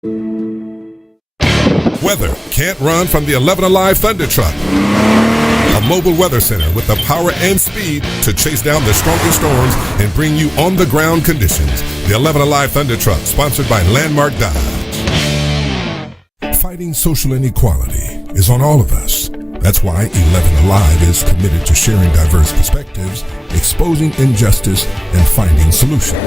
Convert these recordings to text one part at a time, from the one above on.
Weather can't run from the 11 Alive Thunder Truck. A mobile weather center with the power and speed to chase down the strongest storms and bring you on-the-ground conditions. The 11 Alive Thunder Truck, sponsored by Landmark Dodge. Fighting social inequality is on all of us. That's why 11 Alive is committed to sharing diverse perspectives, exposing injustice, and finding solutions.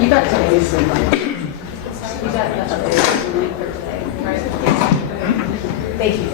You got today's link. You got the updated link for today, right? Thank you.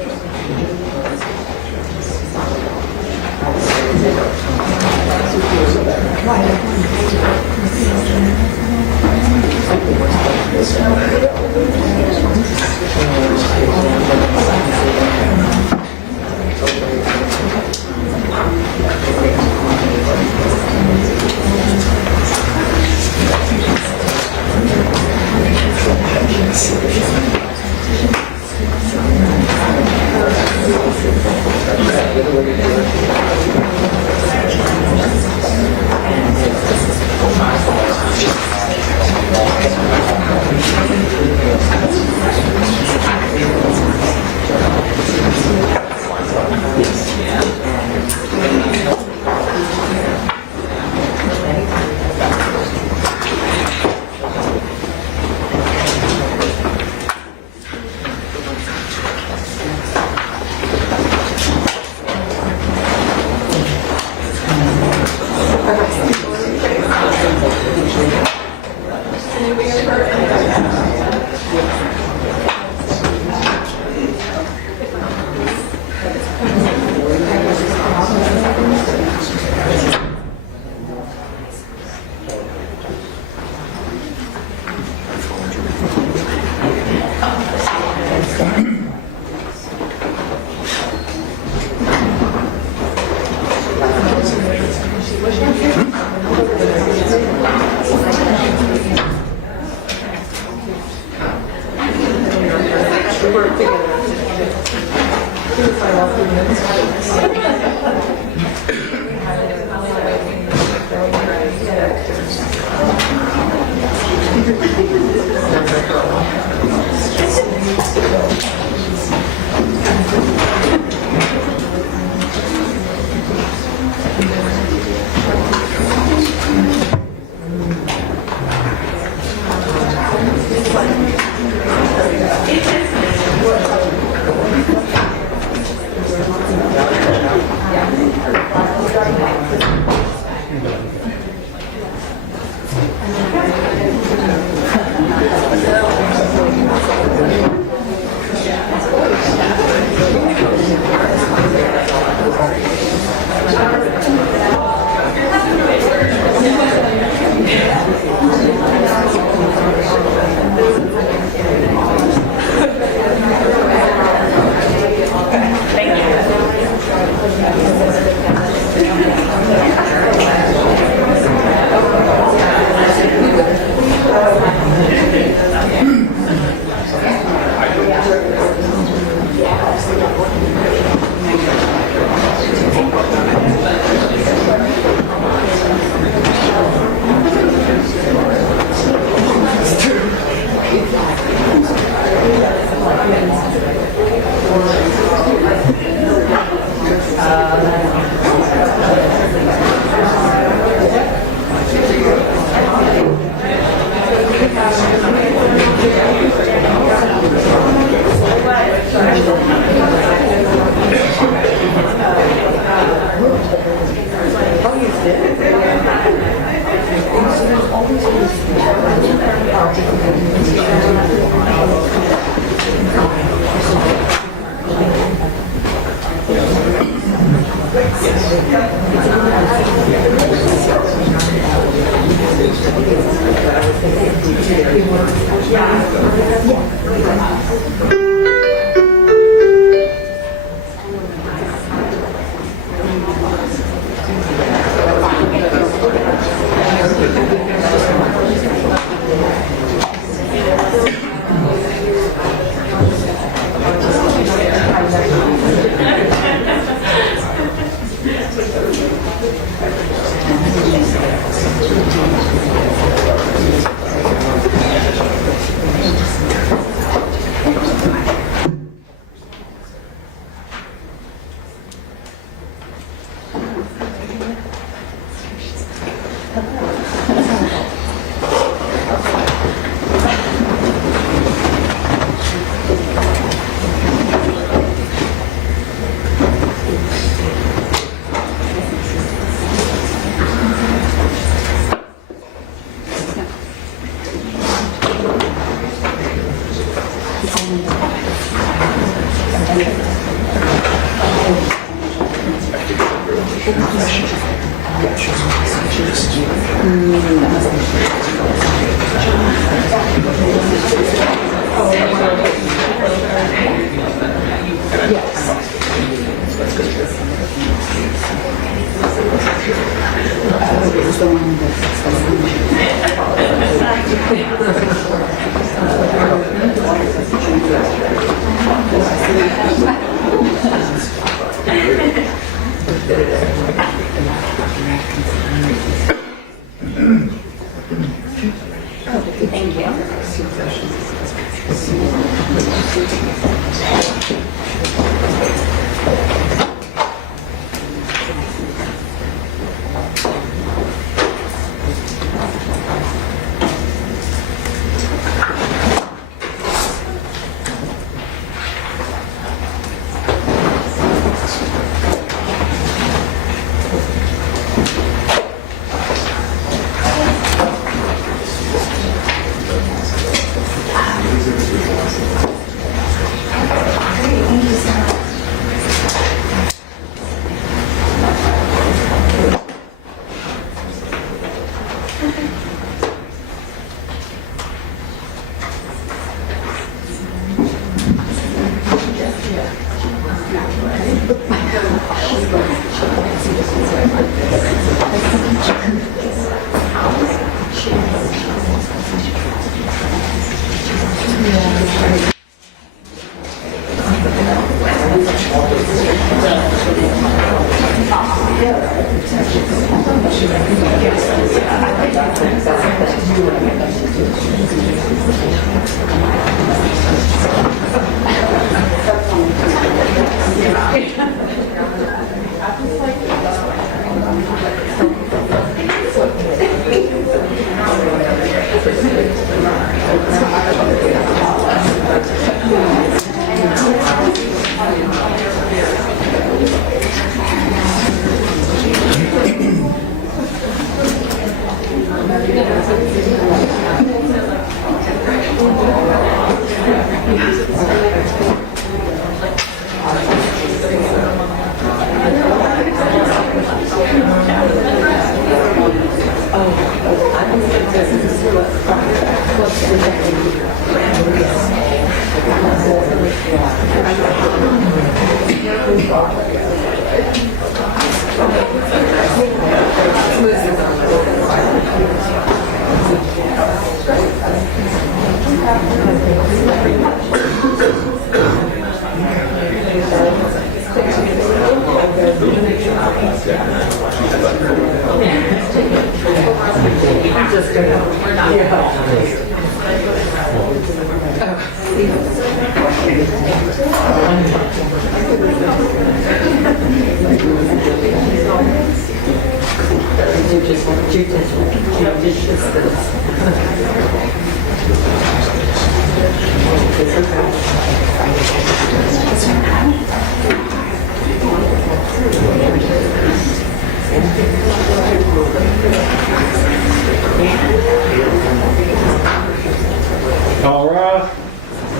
All rise.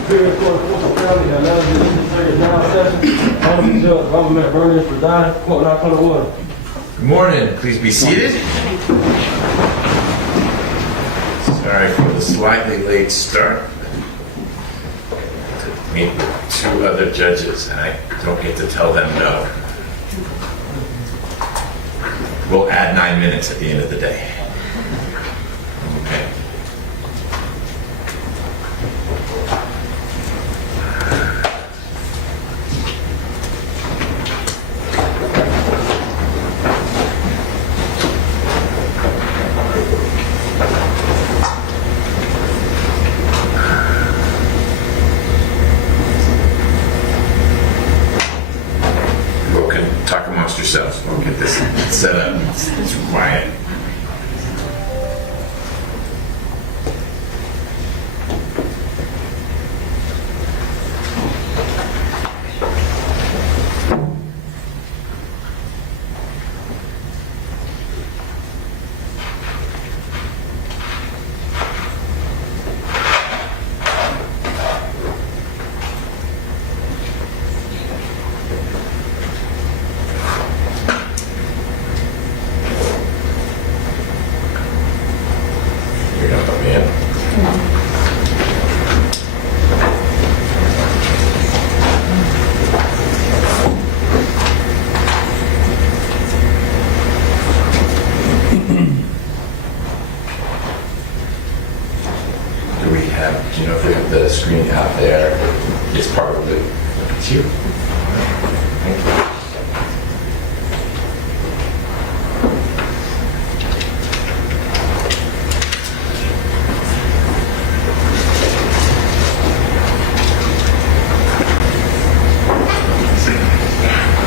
Appear for the Fulton County that allows you to take a down session. Honorable Judge Robert McBurney presiding. Court now come to order. Good morning. Please be seated. Sorry for the slightly late start. To meet with two other judges, and I don't get to tell them no. We'll add 9 minutes at the end of the day. Okay. Talk amongst yourselves. We'll get this set up. It's quiet. Do you know if we have the screen out there? It's probably, it's you. Thank you.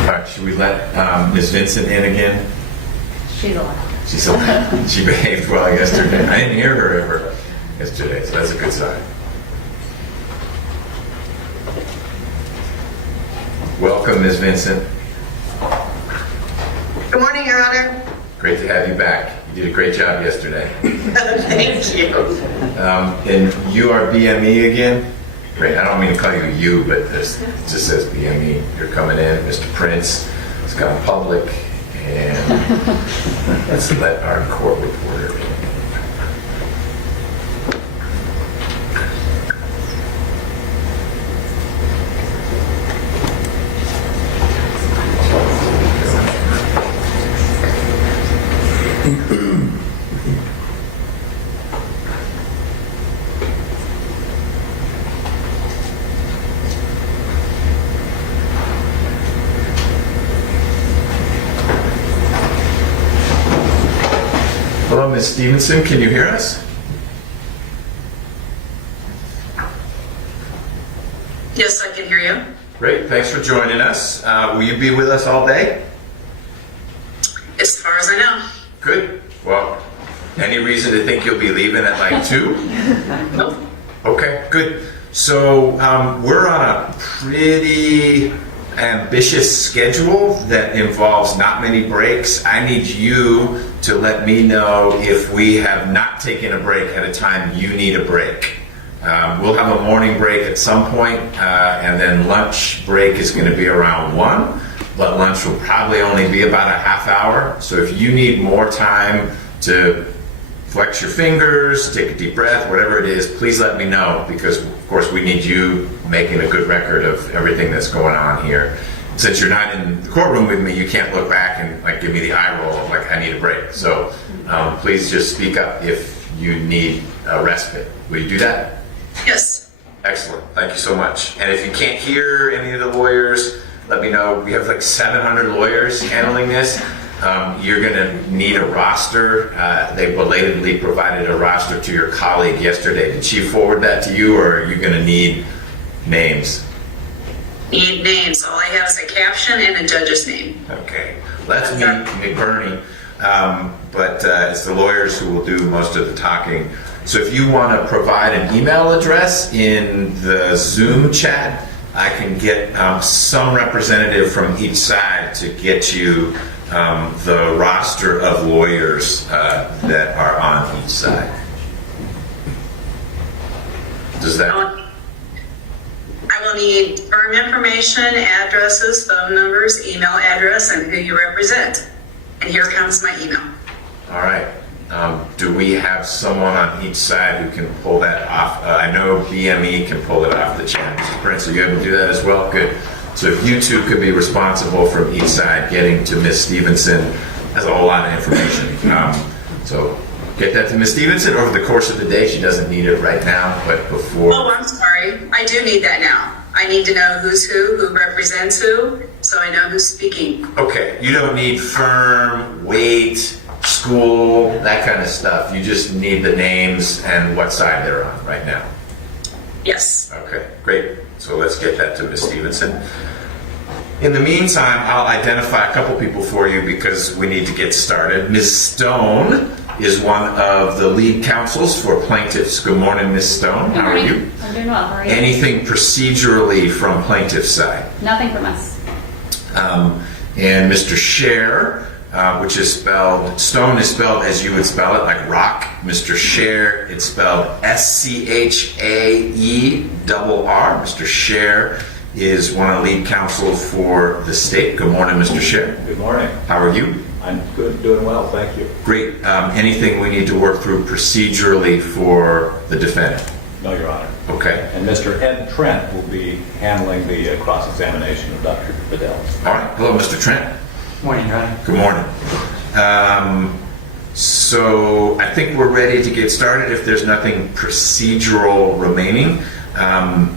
All right, should we let Ms. Vincent in again? She's allowed. She's allowed. She behaved well yesterday. I didn't hear her ever yesterday, so that's a good sign. Welcome, Ms. Vincent. Good morning, Your Honor. Great to have you back. You did a great job yesterday. Thank you. And you are BME again? Great. I don't mean to call you, but it just says BME. You're coming in. Mr. Prince has gone public. And let's let our court reporter in. Hello, Ms. Stevenson, can you hear us? Yes, I can hear you. Great, thanks for joining us. Will you be with us all day? As far as I know. Good. Well, any reason to think you'll be leaving at like 2? Nope. Okay, good. So we're on a pretty ambitious schedule that involves not many breaks. I need you to let me know if we have not taken a break at a time you need a break. We'll have a morning break at some point, and then lunch break is going to be around 1, but lunch will probably only be about a half hour. So if you need more time to flex your fingers, take a deep breath, whatever it is, please let me know, because of course we need you making a good record of everything that's going on here. Since you're not in the courtroom with me, you can't look back and like give me the eye roll of like I need a break. So please just speak up if you need a respite. Will you do that? Yes. Excellent. Thank you so much. And if you can't hear any of the lawyers, let me know. We have like 700 lawyers handling this. You're going to need a roster. They belatedly provided a roster to your colleague yesterday. Did she forward that to you, or are you going to need names? Need names. All I have is a caption and a judge's name. Okay. Let's meet McBurney. But it's the lawyers who will do most of the talking. So if you want to provide an email address in the Zoom chat, I can get some representative from each side to get you the roster of lawyers that are on each side. Does that? I will need firm information, addresses, phone numbers, email address, and who you represent. And here comes my email. All right. Do we have someone on each side who can pull that off? I know BME can pull it off the chat. Mr. Prince, are you able to do that as well? Good. So if you two could be responsible from each side getting to Ms. Stevenson, that's a whole lot of information. So get that to Ms. Stevenson over the course of the day. She doesn't need it right now, but before. Oh, I'm sorry. I do need that now. I need to know who's who represents who, so I know who's speaking. Okay, you don't need firm, weight, school, that kind of stuff. You just need the names and what side they're on right now. Yes. Okay, great. So let's get that to Ms. Stevenson. In the meantime, I'll identify a couple people for you because we need to get started. Ms. Stone is one of the lead counsels for plaintiffs. Good morning, Ms. Stone. How are you? I'm doing well. How are you? Anything procedurally from plaintiff's side? Nothing from us. And Mr. Scher, which is spelled, Stone is spelled as you would spell it, like rock. Mr. Scher, it's spelled S-C-H-A-E-R-R. Mr. Scher is one of the lead counsel for the state. Good morning, Mr. Scher. Good morning. How are you? I'm good, doing well, thank you. Great. Anything we need to work through procedurally for the defendant? No, Your Honor. Okay. And Mr. Ed Trent will be handling the cross-examination of Dr. Bedell. All right. Hello, Mr. Trent. Morning, Your Honor. Good morning. So I think we're ready to get started if there's nothing procedural remaining.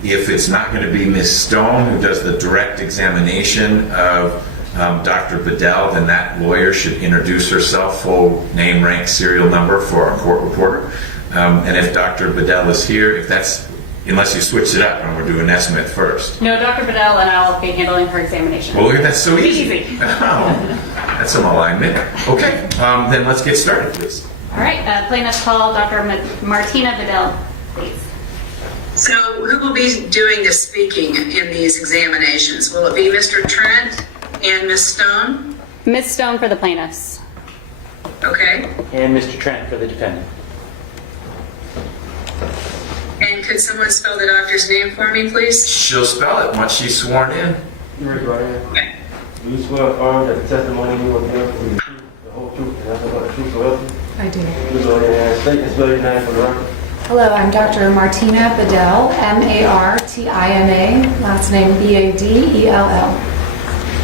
If it's not going to be Ms. Stone who does the direct examination of Dr. Bedell, then that lawyer should introduce herself, full name, rank, serial number for our court reporter. And if Dr. Bedell is here, if that's, unless you switch it up and we're doing Nesmith first. No, Dr. Bedell and I will be handling her examination. Well, look at that, so easy. Easy. Oh, that's some alignment. Okay, then let's get started, please. All right. Plaintiff call Dr. Martina Bedell, please. So who will be doing the speaking in these examinations? Will it be Mr. Trent and Ms. Stone? Ms. Stone for the plaintiffs. Okay. And Mr. Trent for the defendant. And could someone spell the doctor's name for me, please? She'll spell it once she's sworn in. You raise your right hand. Okay. Do you swear or affirm that the testimony you will give will be the truth, the whole truth, and nothing but the truth so help you? I do. Please raise your hand. State and spell your name for the record. Hello, I'm Dr. Martina Bedell, M-A-R-T-I-N-A, last name B-A-D-E-L-L.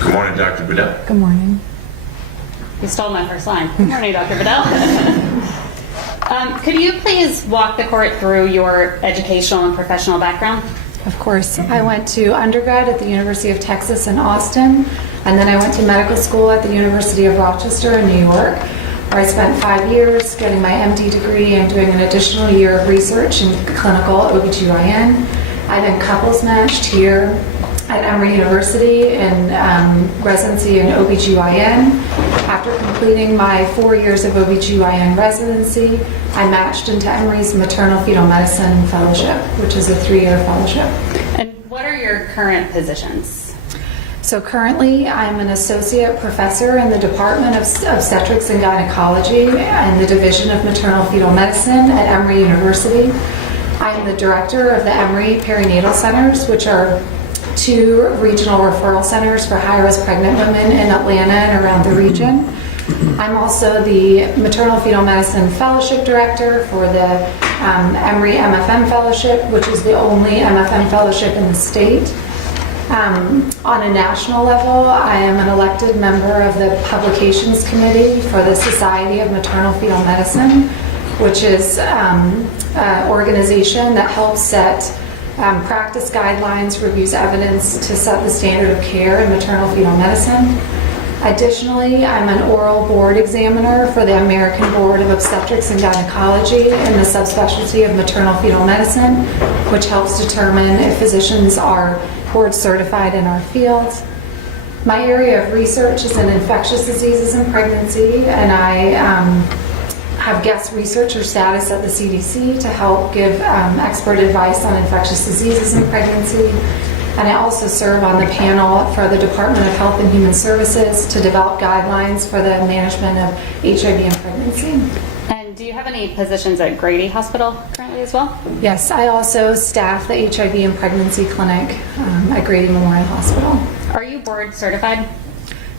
Good morning, Dr. Bedell. Good morning. You stole my first line. Good morning, Dr. Bedell. Could you please walk the court through your educational and professional background? Of course. I went to undergrad at the University of Texas in Austin, and then I went to medical school at the University of Rochester in New York, where I spent 5 years getting my MD degree and doing an additional year of research in clinical OBGYN. I then couples matched here at Emory University in residency in OBGYN. After completing my 4 years of OBGYN residency, I matched into Emory's maternal fetal medicine fellowship, which is a 3-year fellowship. And what are your current positions? So currently, I'm an associate professor in the Department of Obstetrics and Gynecology and the Division of Maternal Fetal Medicine at Emory University. I'm the director of the Emory Perinatal Centers, which are 2 regional referral centers for high-risk pregnant women in Atlanta and around the region. I'm also the Maternal Fetal Medicine Fellowship Director for the Emory MFM Fellowship, which is the only MFM fellowship in the state. On a national level, I am an elected member of the Publications Committee for the Society of Maternal Fetal Medicine, which is an organization that helps set practice guidelines, reviews evidence to set the standard of care in maternal fetal medicine. Additionally, I'm an oral board examiner for the American Board of Obstetrics and Gynecology in the subspecialty of maternal fetal medicine, which helps determine if physicians are board certified in our field. My area of research is in infectious diseases and pregnancy, and I have guest researcher status at the CDC to help give expert advice on infectious diseases and pregnancy. And I also serve on the panel for the Department of Health and Human Services to develop guidelines for the management of HIV and pregnancy. And do you have any positions at Grady Hospital currently as well? Yes, I also staff the HIV and pregnancy clinic at Grady Memorial Hospital. Are you board certified?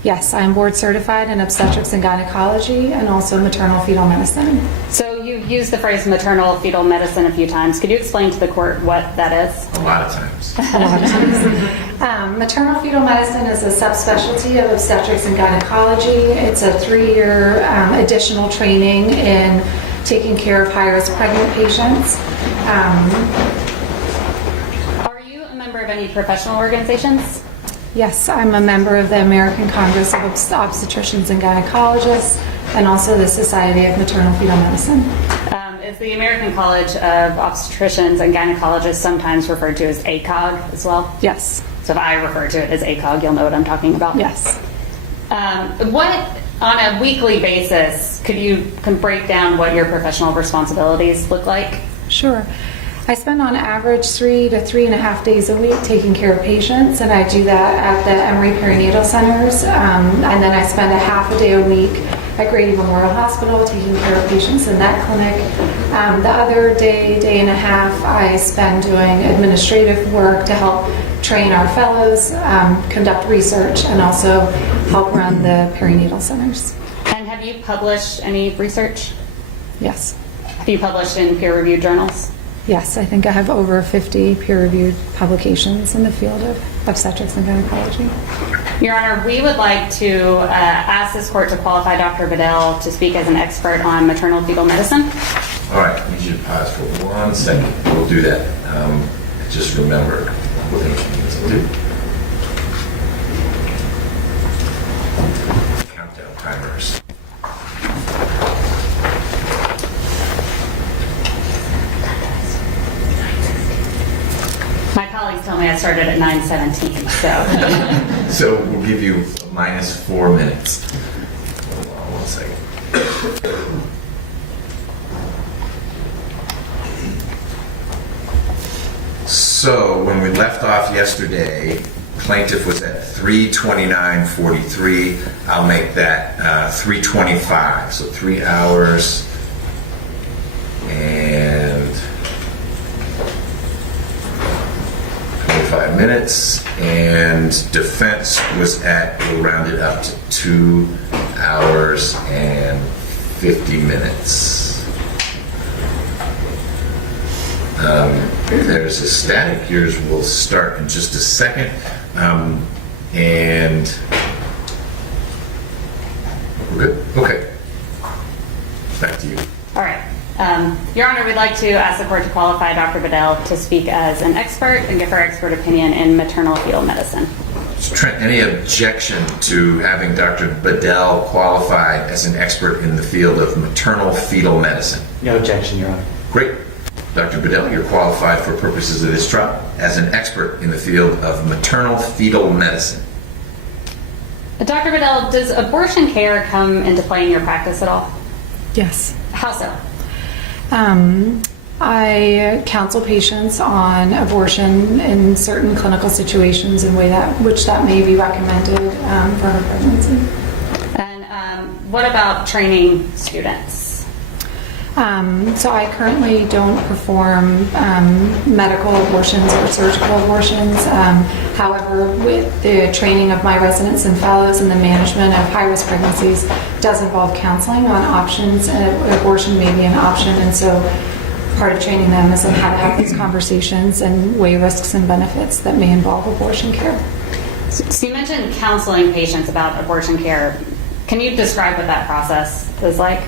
Yes, I'm board certified in obstetrics and gynecology and also maternal fetal medicine. So you've used the phrase maternal fetal medicine a few times. Could you explain to the court what that is? A lot of times. A lot of times. Maternal fetal medicine is a subspecialty of obstetrics and gynecology. It's a 3-year additional training in taking care of high-risk pregnant patients. Are you a member of any professional organizations? Yes, I'm a member of the American Congress of Obstetricians and Gynecologists and also the Society of Maternal Fetal Medicine. Is the American College of Obstetricians and Gynecologists sometimes referred to as ACOG as well? Yes. So if I refer to it as ACOG, you'll know what I'm talking about? Yes. What, on a weekly basis, could you break down what your professional responsibilities look like? Sure. I spend on average 3 to 3.5 days a week taking care of patients, and I do that at the Emory Perinatal Centers. And then I spend a half a day a week at Grady Memorial Hospital taking care of patients in that clinic. The other day and a half, I spend doing administrative work to help train our fellows, conduct research, and also help run the perinatal centers. And have you published any research? Yes. Have you published in peer-reviewed journals? Yes, I think I have over 50 peer-reviewed publications in the field of obstetrics and gynecology. Your Honor, we would like to ask this court to qualify Dr. Bedell to speak as an expert on maternal fetal medicine. All right, I need you to pause for 1 second. We'll do that. Just remember what things you need to do. Countdown timers. My colleagues tell me I started at 9:17, so. So we'll give you minus 4 minutes. Hold on 1 second. So when we left off yesterday, plaintiff was at 3:29:43. I'll make that 3:25. So 3 hours and 25 minutes, and defense was at, we'll round it up to 2 hours and 50 minutes. There's a static. Yours will start in just a second. And we're good? Okay. Back to you. All right. Your Honor, we'd like to ask the court to qualify Dr. Bedell to speak as an expert and give her expert opinion in maternal fetal medicine. Trent, any objection to having Dr. Bedell qualified as an expert in the field of maternal fetal medicine? No objection, Your Honor. Great. Dr. Bedell, you're qualified for purposes of this trial as an expert in the field of maternal fetal medicine. Dr. Bedell, does abortion care come into play in your practice at all? Yes. How so? I counsel patients on abortion in certain clinical situations in which that may be recommended for her pregnancy. And what about training students? So I currently don't perform medical abortions or surgical abortions. However, with the training of my residents and fellows and the management of high-risk pregnancies does involve counseling on options, and abortion may be an option. And so part of training them is on how to have these conversations and weigh risks and benefits that may involve abortion care. So you mentioned counseling patients about abortion care. Can you describe what that process is like?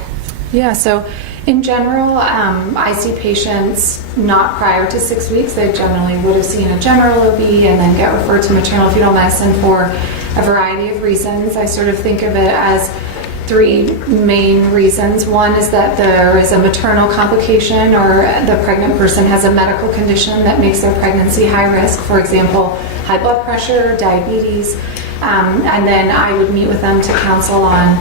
Yeah, so in general, I see patients not prior to 6 weeks. They generally would have seen a general OB and then get referred to maternal fetal medicine for a variety of reasons. I sort of think of it as 3 main reasons. One is that there is a maternal complication, or the pregnant person has a medical condition that makes their pregnancy high risk, for example, high blood pressure, diabetes, and then I would meet with them to counsel on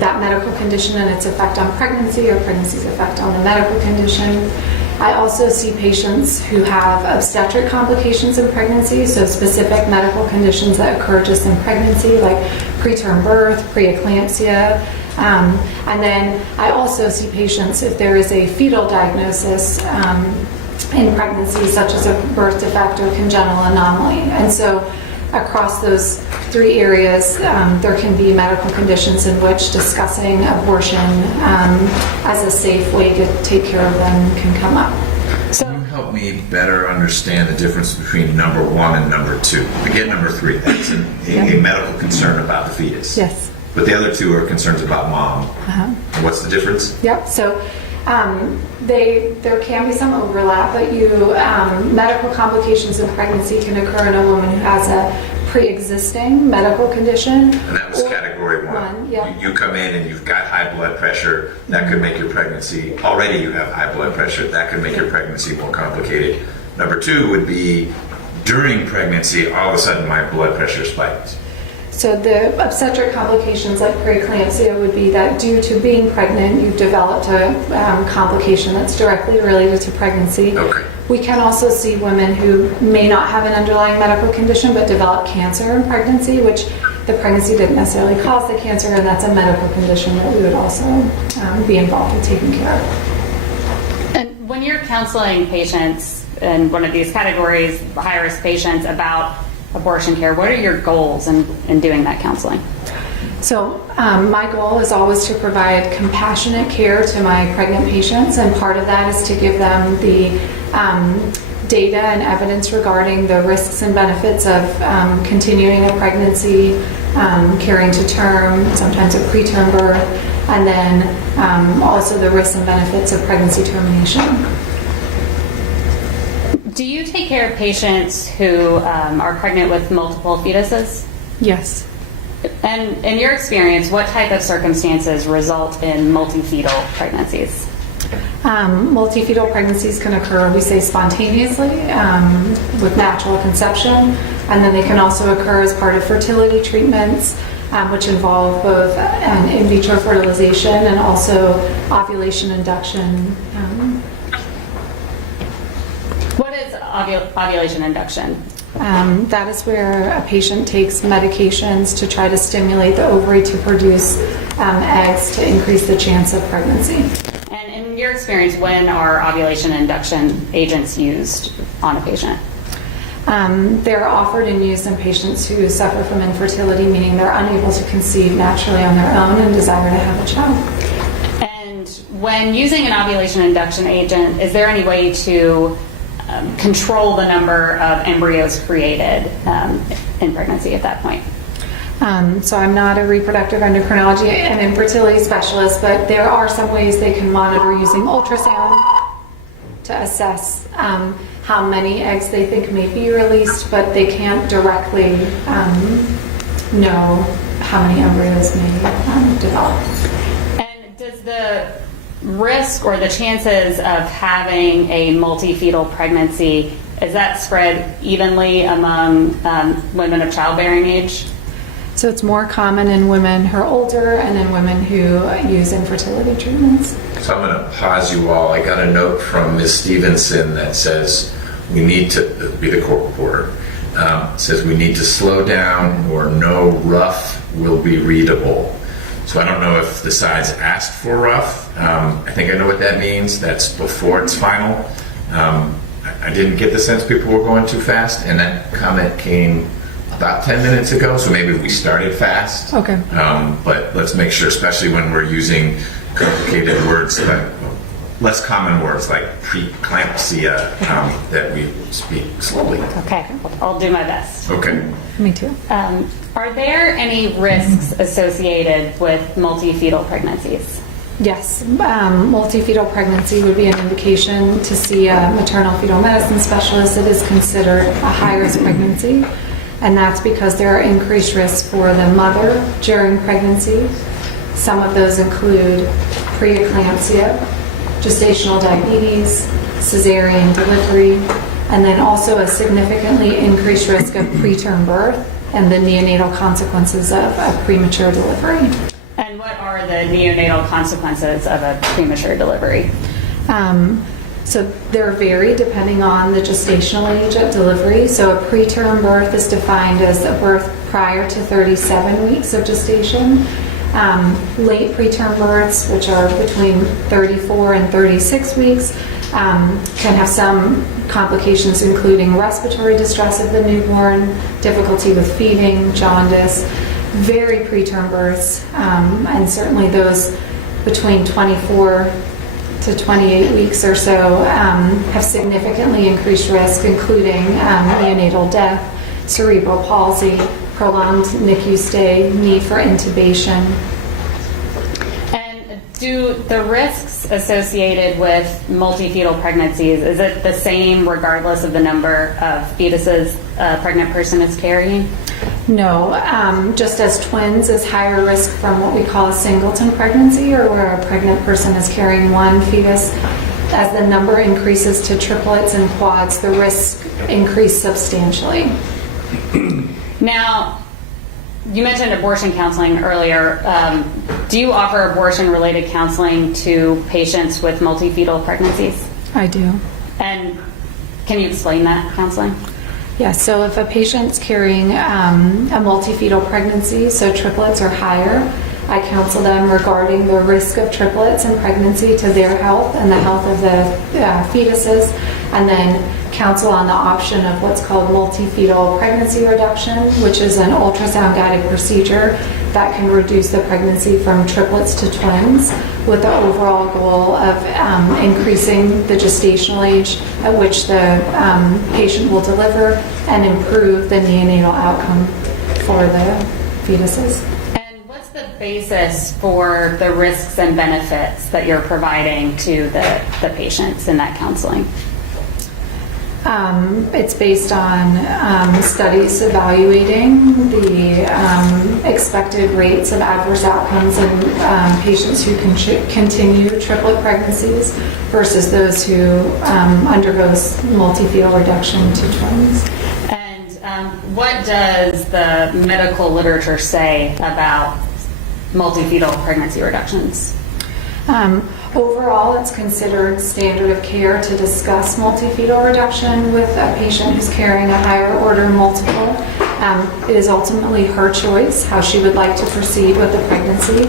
that medical condition and its effect on pregnancy, or pregnancy's effect on the medical condition. I also see patients who have obstetric complications in pregnancy, so specific medical conditions that occur just in pregnancy, like preterm birth, preeclampsia. And then I also see patients if there is a fetal diagnosis in pregnancy, such as a birth defect or congenital anomaly. And so across those three areas. There can be medical conditions in which discussing abortion as a safe way to take care of them can come up. Can you help me better understand the difference between number 1 and number 2? We get number 3. That's a medical concern about the fetus. Yes. But the other 2 are concerns about mom. And what's the difference? Yep. So there can be some overlap, but medical complications in pregnancy can occur in a woman who has a pre-existing medical condition. And that was category 1. Yeah. You come in and you've got high blood pressure. That could make your pregnancy, already you have high blood pressure. That could make your pregnancy more complicated. Number 2 would be during pregnancy, all of a sudden my blood pressure spikes. So the obstetric complications like preeclampsia would be that due to being pregnant, you've developed a complication that's directly related to pregnancy. Okay. We can also see women who may not have an underlying medical condition but develop cancer in pregnancy, which the pregnancy didn't necessarily cause the cancer, and that's a medical condition that we would also be involved with taking care of. And when you're counseling patients in one of these categories, high-risk patients, about abortion care, what are your goals in doing that counseling? So my goal is always to provide compassionate care to my pregnant patients, and part of that is to give them the data and evidence regarding the risks and benefits of continuing a pregnancy, carrying to term, sometimes a preterm birth, and then also the risks and benefits of pregnancy termination. Do you take care of patients who are pregnant with multiple fetuses? Yes. And in your experience, what type of circumstances result in multifetal pregnancies? Multifetal pregnancies can occur, we say, spontaneously with natural conception, and then they can also occur as part of fertility treatments, which involve both an in vitro fertilization and also ovulation induction. What is ovulation induction? That is where a patient takes medications to try to stimulate the ovary to produce eggs to increase the chance of pregnancy. And in your experience, when are ovulation induction agents used on a patient? They're offered and used in patients who suffer from infertility, meaning they're unable to conceive naturally on their own and desire to have a child. And when using an ovulation induction agent, is there any way to control the number of embryos created in pregnancy at that point? So I'm not a reproductive endocrinology and infertility specialist, but there are some ways they can monitor using ultrasound to assess how many eggs they think may be released, but they can't directly know how many embryos may develop. And does the risk or the chances of having a multifetal pregnancy, is that spread evenly among women of childbearing age? So it's more common in women who are older and in women who use infertility treatments. So I'm going to pause you all. I got a note from Ms. Stevenson that says we need to, be the court reporter, says we need to slow down or no rough will be readable. So I don't know if the sides asked for rough. I think I know what that means. That's before it's final. I didn't get the sense people were going too fast, and that comment came about 10 minutes ago, so maybe we started fast. Okay. But let's make sure, especially when we're using complicated words, like less common words like preeclampsia, that we speak slowly. Okay, I'll do my best. Okay. Me too. Are there any risks associated with multifetal pregnancies? Yes, multifetal pregnancy would be an indication to see a maternal fetal medicine specialist. It is considered a high-risk pregnancy, and that's because there are increased risks for the mother during pregnancy. Some of those include preeclampsia, gestational diabetes, cesarean delivery, and then also a significantly increased risk of preterm birth and the neonatal consequences of a premature delivery. And what are the neonatal consequences of a premature delivery? So they're varied depending on the gestational age at delivery. So a preterm birth is defined as a birth prior to 37 weeks of gestation. Late preterm births, which are between 34 and 36 weeks, can have some complications including respiratory distress of the newborn, difficulty with feeding, jaundice, very preterm births, and certainly those between 24 to 28 weeks or so have significantly increased risk, including neonatal death, cerebral palsy, prolonged NICU stay, need for intubation. And do the risks associated with multifetal pregnancies, is it the same regardless of the number of fetuses a pregnant person is carrying? No, just as twins is higher risk from what we call a singleton pregnancy, or where a pregnant person is carrying one fetus. As the number increases to triplets and quads, the risk increase substantially. Now, you mentioned abortion counseling earlier. Do you offer abortion-related counseling to patients with multifetal pregnancies? I do. And can you explain that counseling? Yeah, so if a patient's carrying a multifetal pregnancy, so triplets or higher, I counsel them regarding the risk of triplets and pregnancy to their health and the health of the fetuses, and then counsel on the option of what's called multifetal pregnancy reduction, which is an ultrasound-guided procedure that can reduce the pregnancy from triplets to twins, with the overall goal of increasing the gestational age at which the patient will deliver and improve the neonatal outcome for the fetuses. And what's the basis for the risks and benefits that you're providing to the patients in that counseling? It's based on studies evaluating the expected rates of adverse outcomes in patients who continue triplet pregnancies versus those who undergo multifetal reduction to twins. And what does the medical literature say about multifetal pregnancy reductions? Overall, it's considered standard of care to discuss multifetal reduction with a patient who's carrying a higher order multiple. It is ultimately her choice how she would like to proceed with the pregnancy,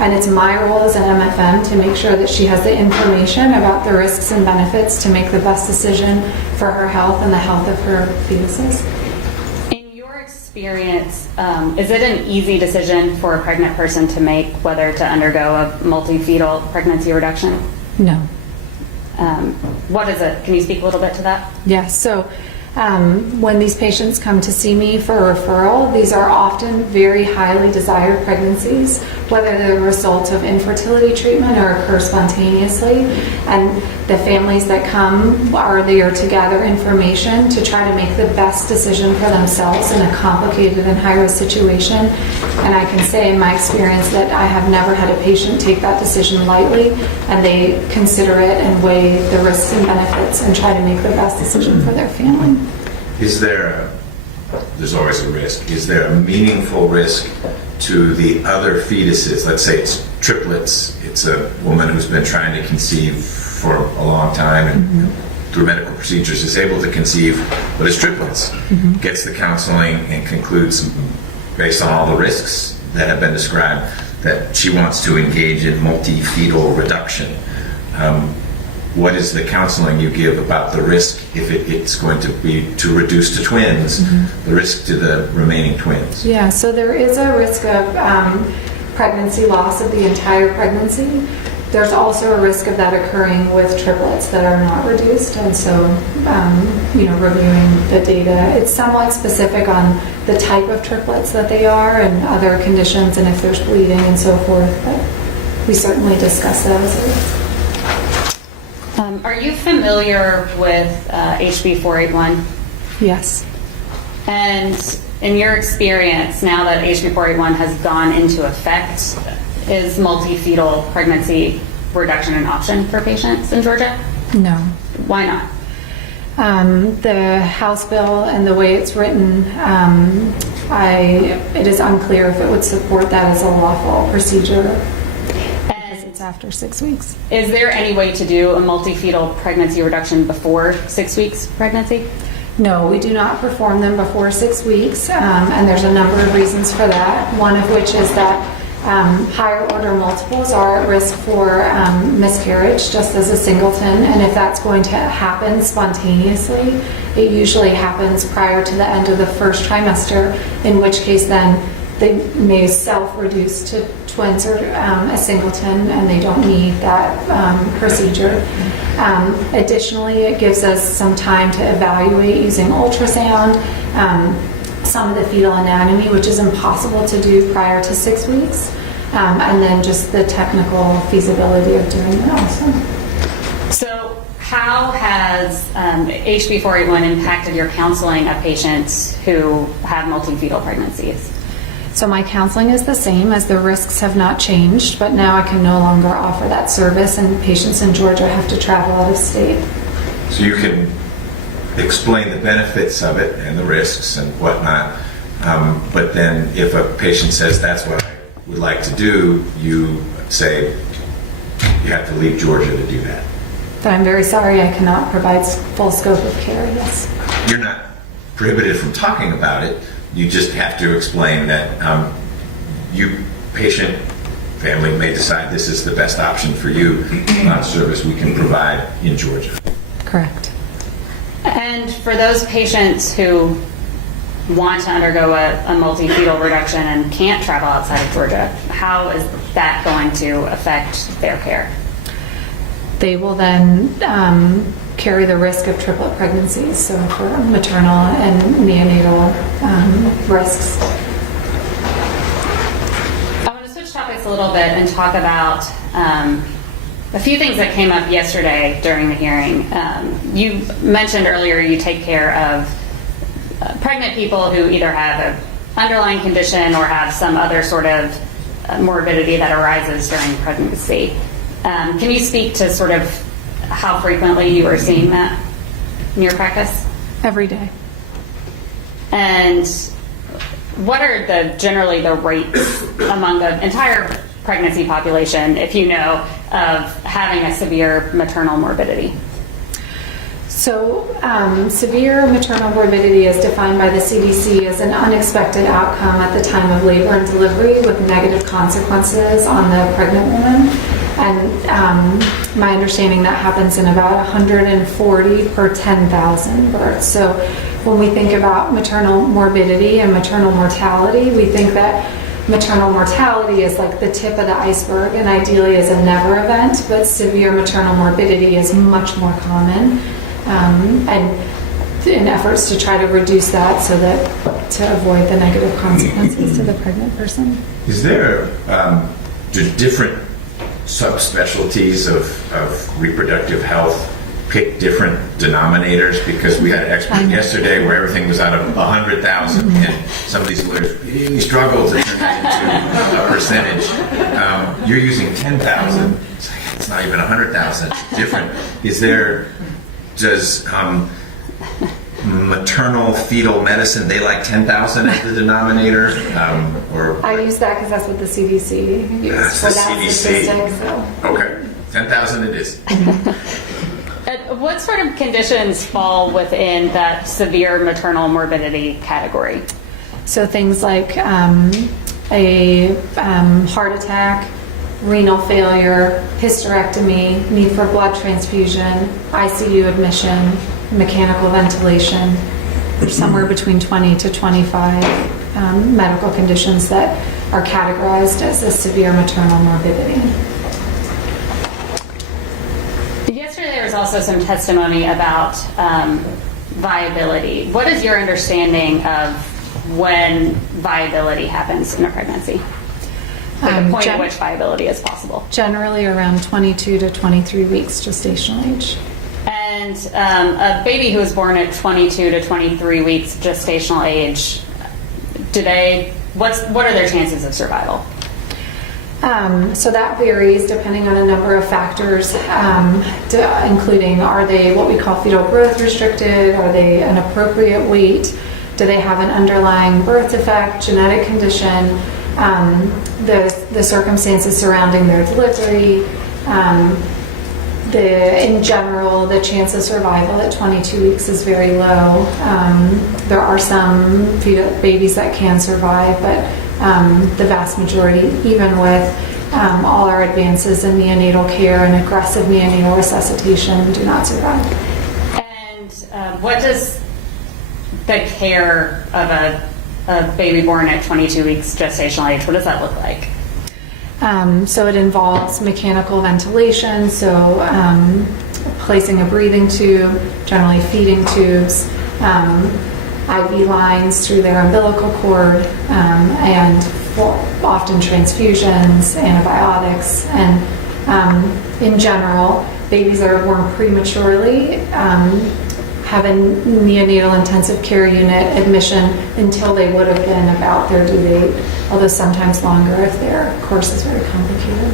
and it's my role as an MFM to make sure that she has the information about the risks and benefits to make the best decision for her health and the health of her fetuses. Experience, is it an easy decision for a pregnant person to make whether to undergo a multifetal pregnancy reduction? No. What is it? Can you speak a little bit to that? Yes. So when these patients come to see me for a referral, these are often very highly desired pregnancies, whether they're the result of infertility treatment or occur spontaneously. And the families that come are there to gather information to try to make the best decision for themselves in a complicated and high-risk situation. And I can say in my experience that I have never had a patient take that decision lightly, and they consider it and weigh the risks and benefits and try to make the best decision for their family. There's always a risk. Is there a meaningful risk to the other fetuses? Let's say it's triplets. It's a woman who's been trying to conceive for a long time and through medical procedures is able to conceive, but it's triplets. Gets the counseling and concludes, based on all the risks that have been described, that she wants to engage in multifetal reduction. What is the counseling you give about the risk if it's going to be to reduce to twins, the risk to the remaining twins? Yeah, so there is a risk of pregnancy loss of the entire pregnancy. There's also a risk of that occurring with triplets that are not reduced, and so reviewing the data. It's somewhat specific on the type of triplets that they are and other conditions and if there's bleeding and so forth, but we certainly discuss those. Are you familiar with HB 481? Yes. And in your experience, now that HB 481 has gone into effect, is multifetal pregnancy reduction an option for patients in Georgia? No. Why not? The House bill and the way it's written, it is unclear if it would support that as a lawful procedure. It's after 6 weeks. Is there any way to do a multifetal pregnancy reduction before 6 weeks pregnancy? No, we do not perform them before 6 weeks, and there's a number of reasons for that. One of which is that Higher order multiples are at risk for miscarriage, just as a singleton, and if that's going to happen spontaneously, it usually happens prior to the end of the first trimester, in which case then they may self-reduce to twins or a singleton, and they don't need that procedure. Additionally, it gives us some time to evaluate using ultrasound, some of the fetal anatomy, which is impossible to do prior to 6 weeks, and then just the technical feasibility of doing it also. So how has HB 481 impacted your counseling of patients who have multifetal pregnancies? So my counseling is the same, as the risks have not changed, but now I can no longer offer that service, and patients in Georgia have to travel out of state. So you can explain the benefits of it and the risks and whatnot, but then if a patient says that's what I would like to do, you say you have to leave Georgia to do that. But I'm very sorry I cannot provide full scope of care, yes. You're not prohibited from talking about it. You just have to explain that you, patient, family may decide this is the best option for you, service we can provide in Georgia. Correct. And for those patients who want to undergo a multifetal reduction and can't travel outside of Georgia, how is that going to affect their care? They will then carry the risk of triplet pregnancies, so for maternal and neonatal risks. I want to switch topics a little bit and talk about a few things that came up yesterday during the hearing. You mentioned earlier you take care of pregnant people who either have an underlying condition or have some other sort of morbidity that arises during pregnancy. Can you speak to sort of how frequently you are seeing that in your practice? Every day. And what are generally the rates among the entire pregnancy population, if you know, of having a severe maternal morbidity? So severe maternal morbidity is defined by the CDC as an unexpected outcome at the time of labor and delivery with negative consequences on the pregnant woman. And my understanding that happens in about 140 per 10,000 births. So when we think about maternal morbidity and maternal mortality, we think that maternal mortality is like the tip of the iceberg and ideally is a never event, but severe maternal morbidity is much more common. And in efforts to try to reduce that so that to avoid the negative consequences to the pregnant person. Is there different subspecialties of reproductive health pick different denominators? Because we had an expert yesterday where everything was out of 100,000, and some of these lawyers really struggled to turn that into a percentage. You're using 10,000. It's not even 100,000. It's different. Does maternal fetal medicine, they like 10,000 as the denominator? Or I use that because that's what the CDC used that's for the that CDC. statistic. So. Okay, 10,000 it is. What sort of conditions fall within that severe maternal morbidity category? So things like a heart attack, renal failure, hysterectomy, need for blood transfusion, ICU admission, mechanical ventilation. There's somewhere between 20 to 25 medical conditions that are categorized as a severe maternal morbidity. Yesterday there was also some testimony about viability. What is your understanding of when viability happens in a pregnancy? Like the point at which viability is possible? Generally around 22 to 23 weeks gestational age. And a baby who is born at 22 to 23 weeks gestational age, what are their chances of survival? So that varies depending on a number of factors, including are they what we call fetal growth restricted? Are they an appropriate weight? Do they have an underlying birth defect, genetic condition? The circumstances surrounding their delivery. In general, the chance of survival at 22 weeks is very low. There are some babies that can survive, but the vast majority, even with all our advances in neonatal care and aggressive neonatal resuscitation, do not survive. And what does the care of a baby born at 22 weeks gestational age, what does that look like? So it involves mechanical ventilation, so placing a breathing tube, generally feeding tubes, IV lines through their umbilical cord, and often transfusions, antibiotics, and in general, babies that are born prematurely have a neonatal intensive care unit admission until they would have been about their due date, although sometimes longer if their course is very complicated.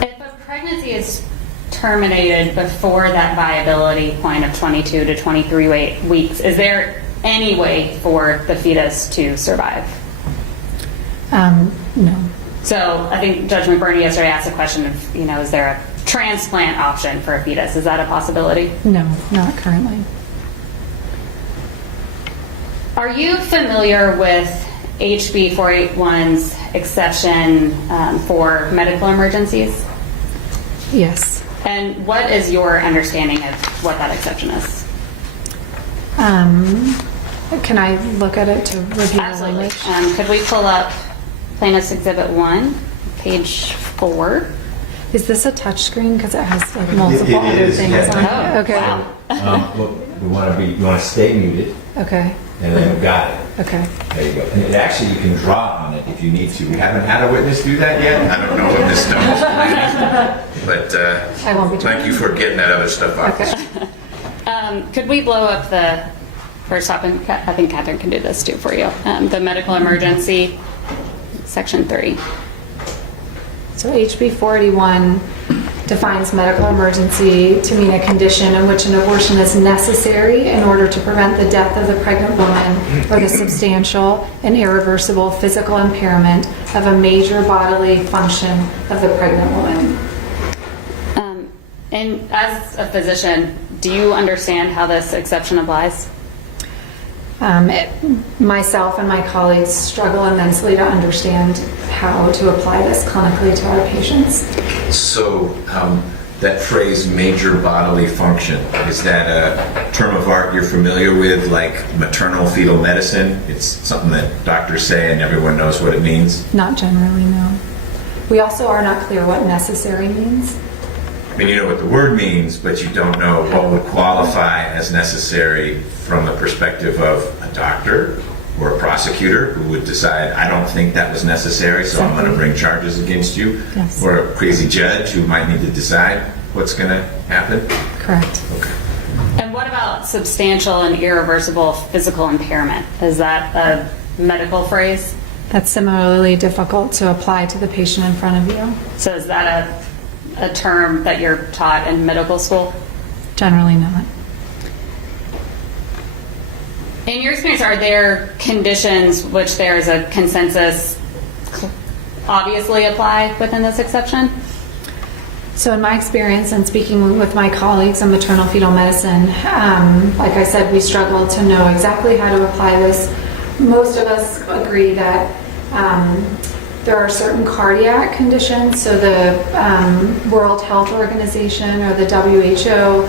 If a pregnancy is terminated before that viability point of 22 to 23 weeks, is there any way for the fetus to survive? No. So I think Judge McBurney yesterday asked the question of, is there a transplant option for a fetus? Is that a possibility? No, not currently. Are you familiar with HB 481's exception for medical emergencies? Yes. And what is your understanding of what that exception is? Can I look at it to review Absolutely. the language? Could we pull up Plaintiff's Exhibit 1, page 4? Is this a touch screen? Because it has like multiple other is, things yeah. on it. Oh, Okay. wow. Look, you want to stay muted, Okay. and then we've got it. Okay. There you go. And it actually, you can draw on it if you need to. We haven't had a witness do that yet. I don't know what this does, but I won't be thank you for getting that other stuff off. Okay. Could we blow up the first topic? I think Catherine can do this too for you. The medical emergency, section 3. So HB 481 defines medical emergency to mean a condition in which an abortion is necessary in order to prevent the death of the pregnant woman or the substantial and irreversible physical impairment of a major bodily function of the pregnant woman. And as a physician, do you understand how this exception applies? Myself and my colleagues struggle immensely to understand how to apply this clinically to our patients. So that phrase major bodily function, is that a term of art you're familiar with, like maternal fetal medicine? It's something that doctors say and everyone knows what it means? Not generally, no. We also are not clear what necessary means. I mean, you know what the word means, but you don't know what would qualify as necessary from the perspective of a doctor or a prosecutor who would decide, I don't think that was necessary, so I'm going to bring charges against you. Yes. Or a crazy judge who might need to decide what's going to happen. Correct. Okay. And what about substantial and irreversible physical impairment? Is that a medical phrase? That's similarly difficult to apply to the patient in front of you. So is that a term that you're taught in medical school? Generally not. In your experience, are there conditions which there is a consensus obviously apply within this exception? So in my experience and speaking with my colleagues in maternal fetal medicine, like I said, we struggle to know exactly how to apply this. Most of us agree that there are certain cardiac conditions. So the World Health Organization or the WHO,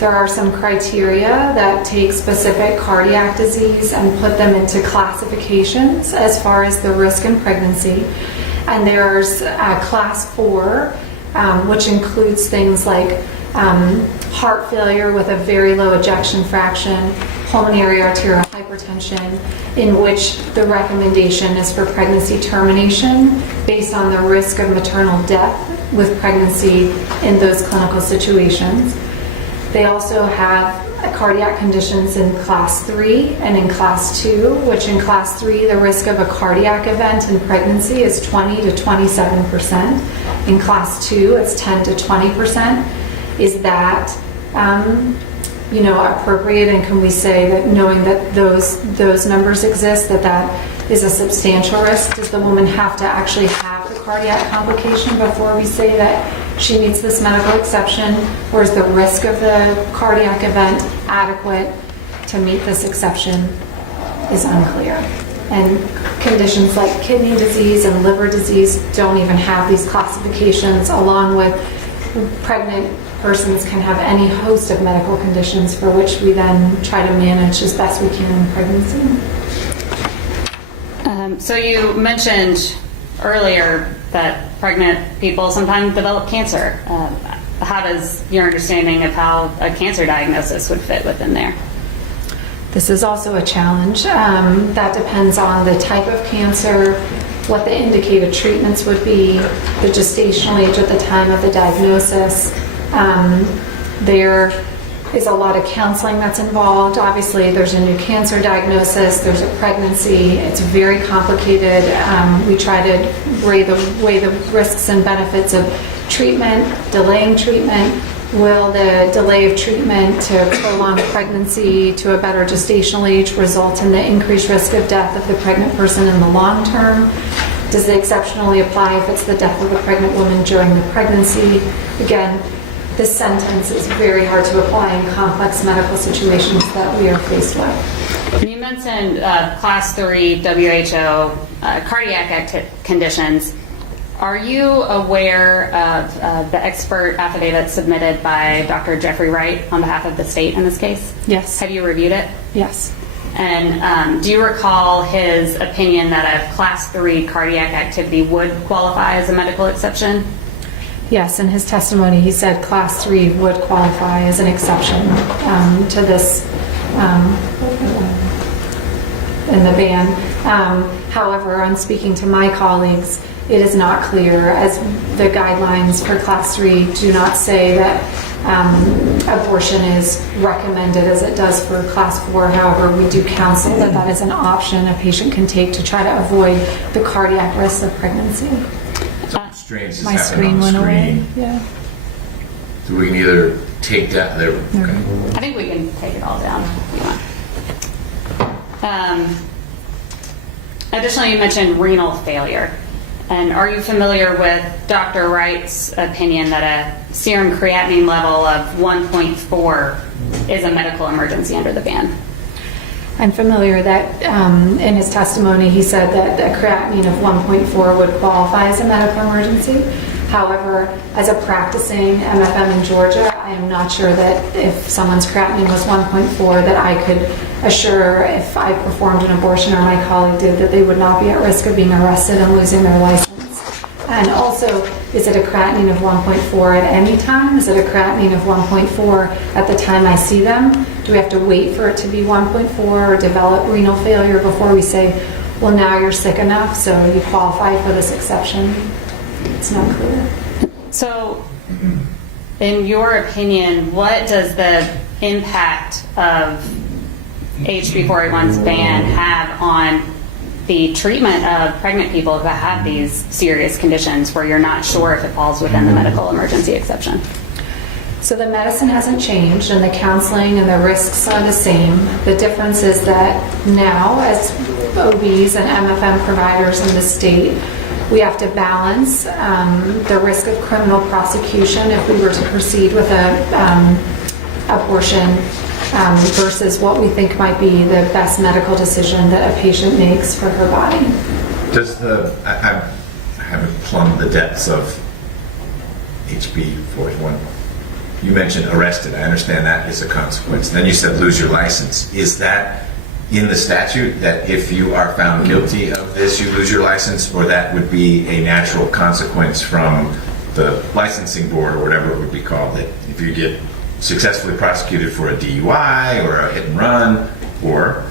there are some criteria that take specific cardiac disease and put them into classifications as far as the risk in pregnancy. And there's class 4, which includes things like heart failure with a very low ejection fraction, pulmonary arterial hypertension, in which the recommendation is for pregnancy termination based on the risk of maternal death with pregnancy in those clinical situations. They also have cardiac conditions in class 3 and in class 2, which in class 3 the risk of a cardiac event in pregnancy is 20 to 27%. In class 2 it's 10 to 20%. Is that appropriate, and can we say that knowing that those numbers exist, that is a substantial risk? Does the woman have to actually have the cardiac complication before we say that she meets this medical exception, or is the risk of the cardiac event adequate to meet this exception is unclear. And conditions like kidney disease and liver disease don't even have these classifications, along with pregnant persons can have any host of medical conditions for which we then try to manage as best we can in pregnancy. So you mentioned earlier that pregnant people sometimes develop cancer. How does your understanding of how a cancer diagnosis would fit within there? This is also a challenge. That depends on the type of cancer, what the indicated treatments would be, the gestational age at the time of the diagnosis. There is a lot of counseling that's involved. Obviously, there's a new cancer diagnosis, there's a pregnancy. It's very complicated. We try to weigh the risks and benefits of treatment, delaying treatment. Will the delay of treatment to prolong pregnancy to a better gestational age result in the increased risk of death of the pregnant person in the long term? Does it exceptionally apply if it's the death of a pregnant woman during the pregnancy? Again, this sentence is very hard to apply in complex medical situations that we are faced with. You mentioned class 3 WHO cardiac conditions. Are you aware of the expert affidavit submitted by Dr. Jeffrey Wright on behalf of the state in this case? Yes. Have you reviewed it? Yes. And do you recall his opinion that a class 3 cardiac activity would qualify as a medical exception? Yes, in his testimony, he said class 3 would qualify as an exception to this in the ban. However, on speaking to my colleagues, it is not clear, as the guidelines for class 3 do not say that abortion is recommended as it does for class 4. However, we do counsel that that is an option a patient can take to try to avoid the cardiac risks of pregnancy. Strange My screen went away. Yeah. So we can either take that there. Okay. I think we can take it all down if you want. Additionally, you mentioned renal failure. And are you familiar with Dr. Wright's opinion that a serum creatinine level of 1.4 is a medical emergency under the ban? I'm familiar that in his testimony he said that a creatinine of 1.4 would qualify as a medical emergency. However, as a practicing MFM in Georgia, I am not sure that if someone's creatinine was 1.4 that I could assure if I performed an abortion or my colleague did that they would not be at risk of being arrested and losing their license. And also, is it a creatinine of 1.4 at any time? Is it a creatinine of 1.4 at the time I see them? Do we have to wait for it to be 1.4 or develop renal failure before we say, well, now you're sick enough, so you qualify for this exception? It's not clear. So, in your opinion, what does the impact of HB 481's ban have on the treatment of pregnant people who have these serious conditions where you're not sure if it falls within the medical emergency exception? So the medicine hasn't changed and the counseling and the risks are the same. The difference is that now, as OBs and MFM providers in the state, we have to balance the risk of criminal prosecution if we were to proceed with a abortion versus what we think might be the best medical decision that a patient makes for her body. I haven't plumbed the depths of HB 481. You mentioned arrested. I understand that is a consequence. Then you said lose your license. Is that in the statute that if you are found guilty of this, you lose your license, or that would be a natural consequence from the licensing board or whatever it would be called, that if you get successfully prosecuted for a DUI or a hit and run or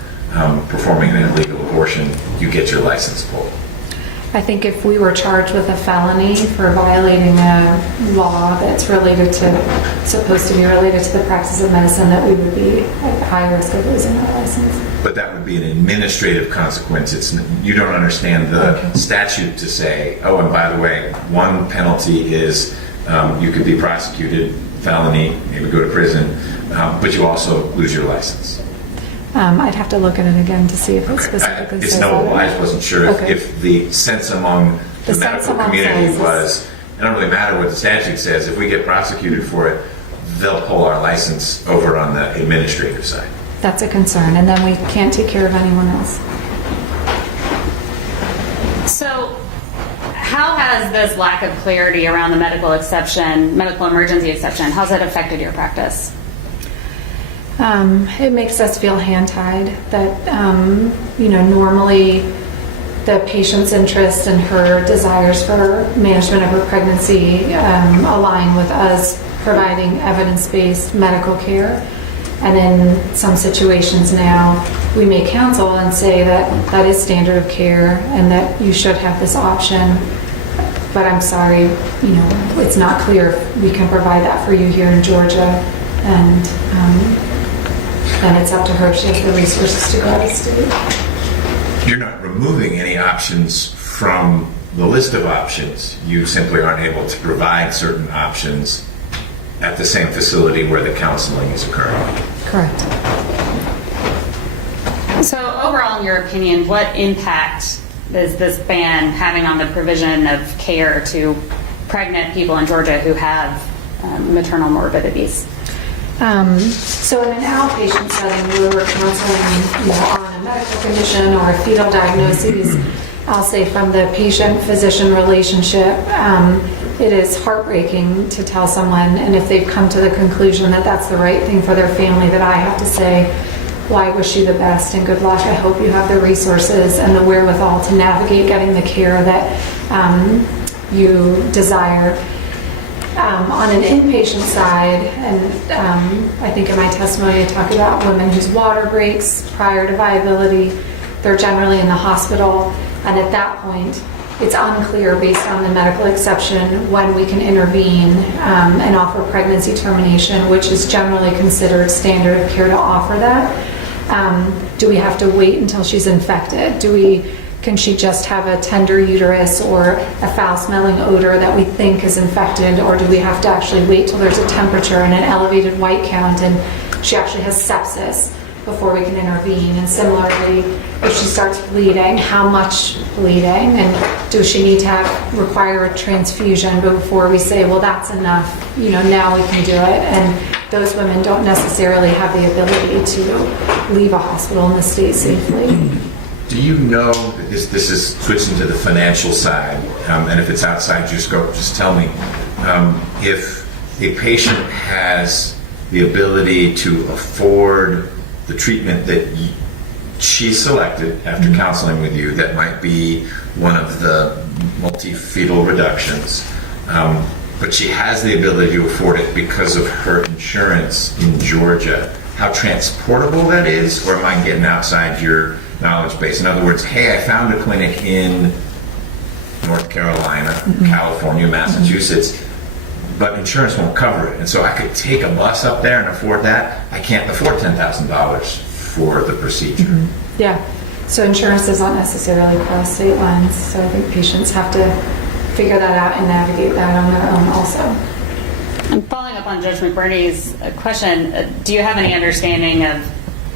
performing an illegal abortion, you get your license pulled? I think if we were charged with a felony for violating a law that's supposed to be related to the practice of medicine, that we would be at high risk of losing our license. But that would be an administrative consequence. You don't understand the statute to say, oh, and by the way, one penalty is you could be prosecuted, felony, maybe go to prison, but you also lose your license. I'd have to look at it again to see if it specifically It's says knowable. that. I just wasn't sure if the sense among the medical community was, it don't really matter what the statute says. If we get prosecuted for it, they'll pull our license over on the administrative side. That's a concern, and then we can't take care of anyone else. how has this lack of clarity around the medical emergency exception, how's that affected your practice? It makes us feel hand-tied that, normally the patient's interest and her desires for management of her pregnancy align with us providing evidence-based medical care. And in some situations now, we may counsel and say that that is standard of care and that you should have this option. But I'm sorry, it's not clear if we can provide that for you here in Georgia. And then it's up to her if she has the resources to go out of state. You're not removing any options from the list of options. You simply aren't able to provide certain options at the same facility where the counseling is occurring. Correct. So overall, in your opinion, what impact is this ban having on the provision of care to pregnant people in Georgia who have maternal morbidities? So in an outpatient setting where we're counseling on a medical condition or a fetal diagnosis, I'll say from the patient-physician relationship, it is heartbreaking to tell someone, and if they've come to the conclusion that that's the right thing for their family, that I have to say, well, I wish you the best and good luck. I hope you have the resources and the wherewithal to navigate getting the care that you desire. On an inpatient side, and I think in my testimony I talk about women whose water breaks prior to viability. They're generally in the hospital, and at that point, it's unclear based on the medical exception when we can intervene and offer pregnancy termination, which is generally considered standard of care to offer that. Do we have to wait until she's infected? Can she just have a tender uterus or a foul-smelling odor that we think is infected, or do we have to actually wait till there's a temperature and an elevated white count and she actually has sepsis before we can intervene? And similarly, if she starts bleeding, how much bleeding, and does she need to require a transfusion before we say, well, that's enough, now we can do it? And those women don't necessarily have the ability to leave a hospital in the state safely. Do you know, this is switching to the financial side, and if it's outside your scope, just tell me, if a patient has the ability to afford the treatment that she selected after counseling with you, that might be one of the multi-fetal reductions, but she has the ability to afford it because of her insurance in Georgia, how transportable that is, or am I getting outside your knowledge base? In other words, hey, I found a clinic in North Carolina, California, Massachusetts, but insurance won't cover it. And so I could take a bus up there and afford that. I can't afford $10,000 for the procedure. Yeah. So insurance does not necessarily cross state lines. So I think patients have to figure that out and navigate that on their own also. And following up on Judge McBurney's question, do you have any understanding of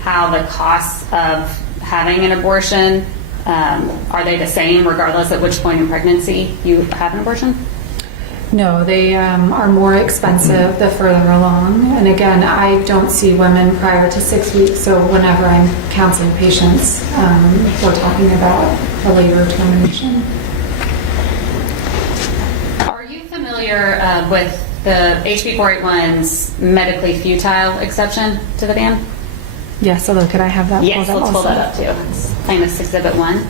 how the costs of having an abortion, are they the same regardless at which point in pregnancy you have an abortion? No, they are more expensive the further along. And again, I don't see women prior to 6 weeks, so whenever I'm counseling patients, we're talking about a labor termination. Are you familiar with the HB 481's medically futile exception to the ban? Yes, although could I have that? Yes, let's pull that up too. It's Plaintiff's Exhibit 1.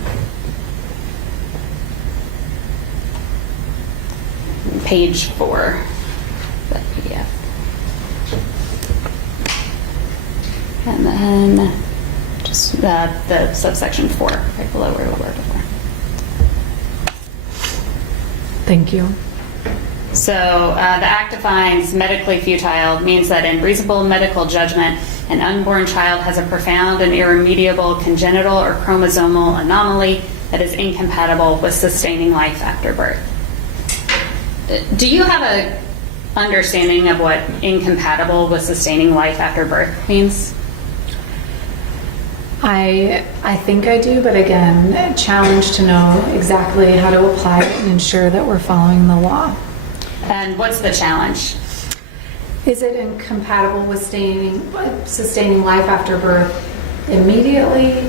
Page 4, that PDF. And then just the subsection 4, right below where we were before. Thank you. So the Act defines medically futile means that in reasonable medical judgment, an unborn child has a profound and irremediable congenital or chromosomal anomaly that is incompatible with sustaining life after birth. Do you have an understanding of what incompatible with sustaining life after birth means? I think I do, but again, challenged to know exactly how to apply it and ensure that we're following the law. And what's the challenge? Is it incompatible with sustaining life after birth immediately,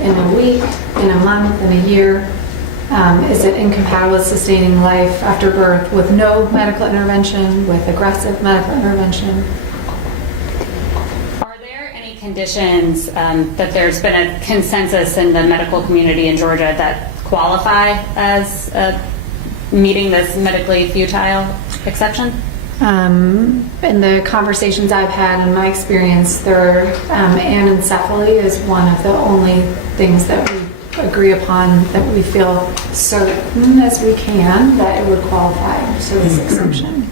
in a week, in a month, in a year? Is it incompatible with sustaining life after birth with no medical intervention, with aggressive medical intervention? Are there any conditions that there's been a consensus in the medical community in Georgia that qualify as meeting this medically futile exception? In the conversations I've had in my experience, anencephaly is one of the only things that we agree upon, that we feel certain as we can that it would qualify to this exception.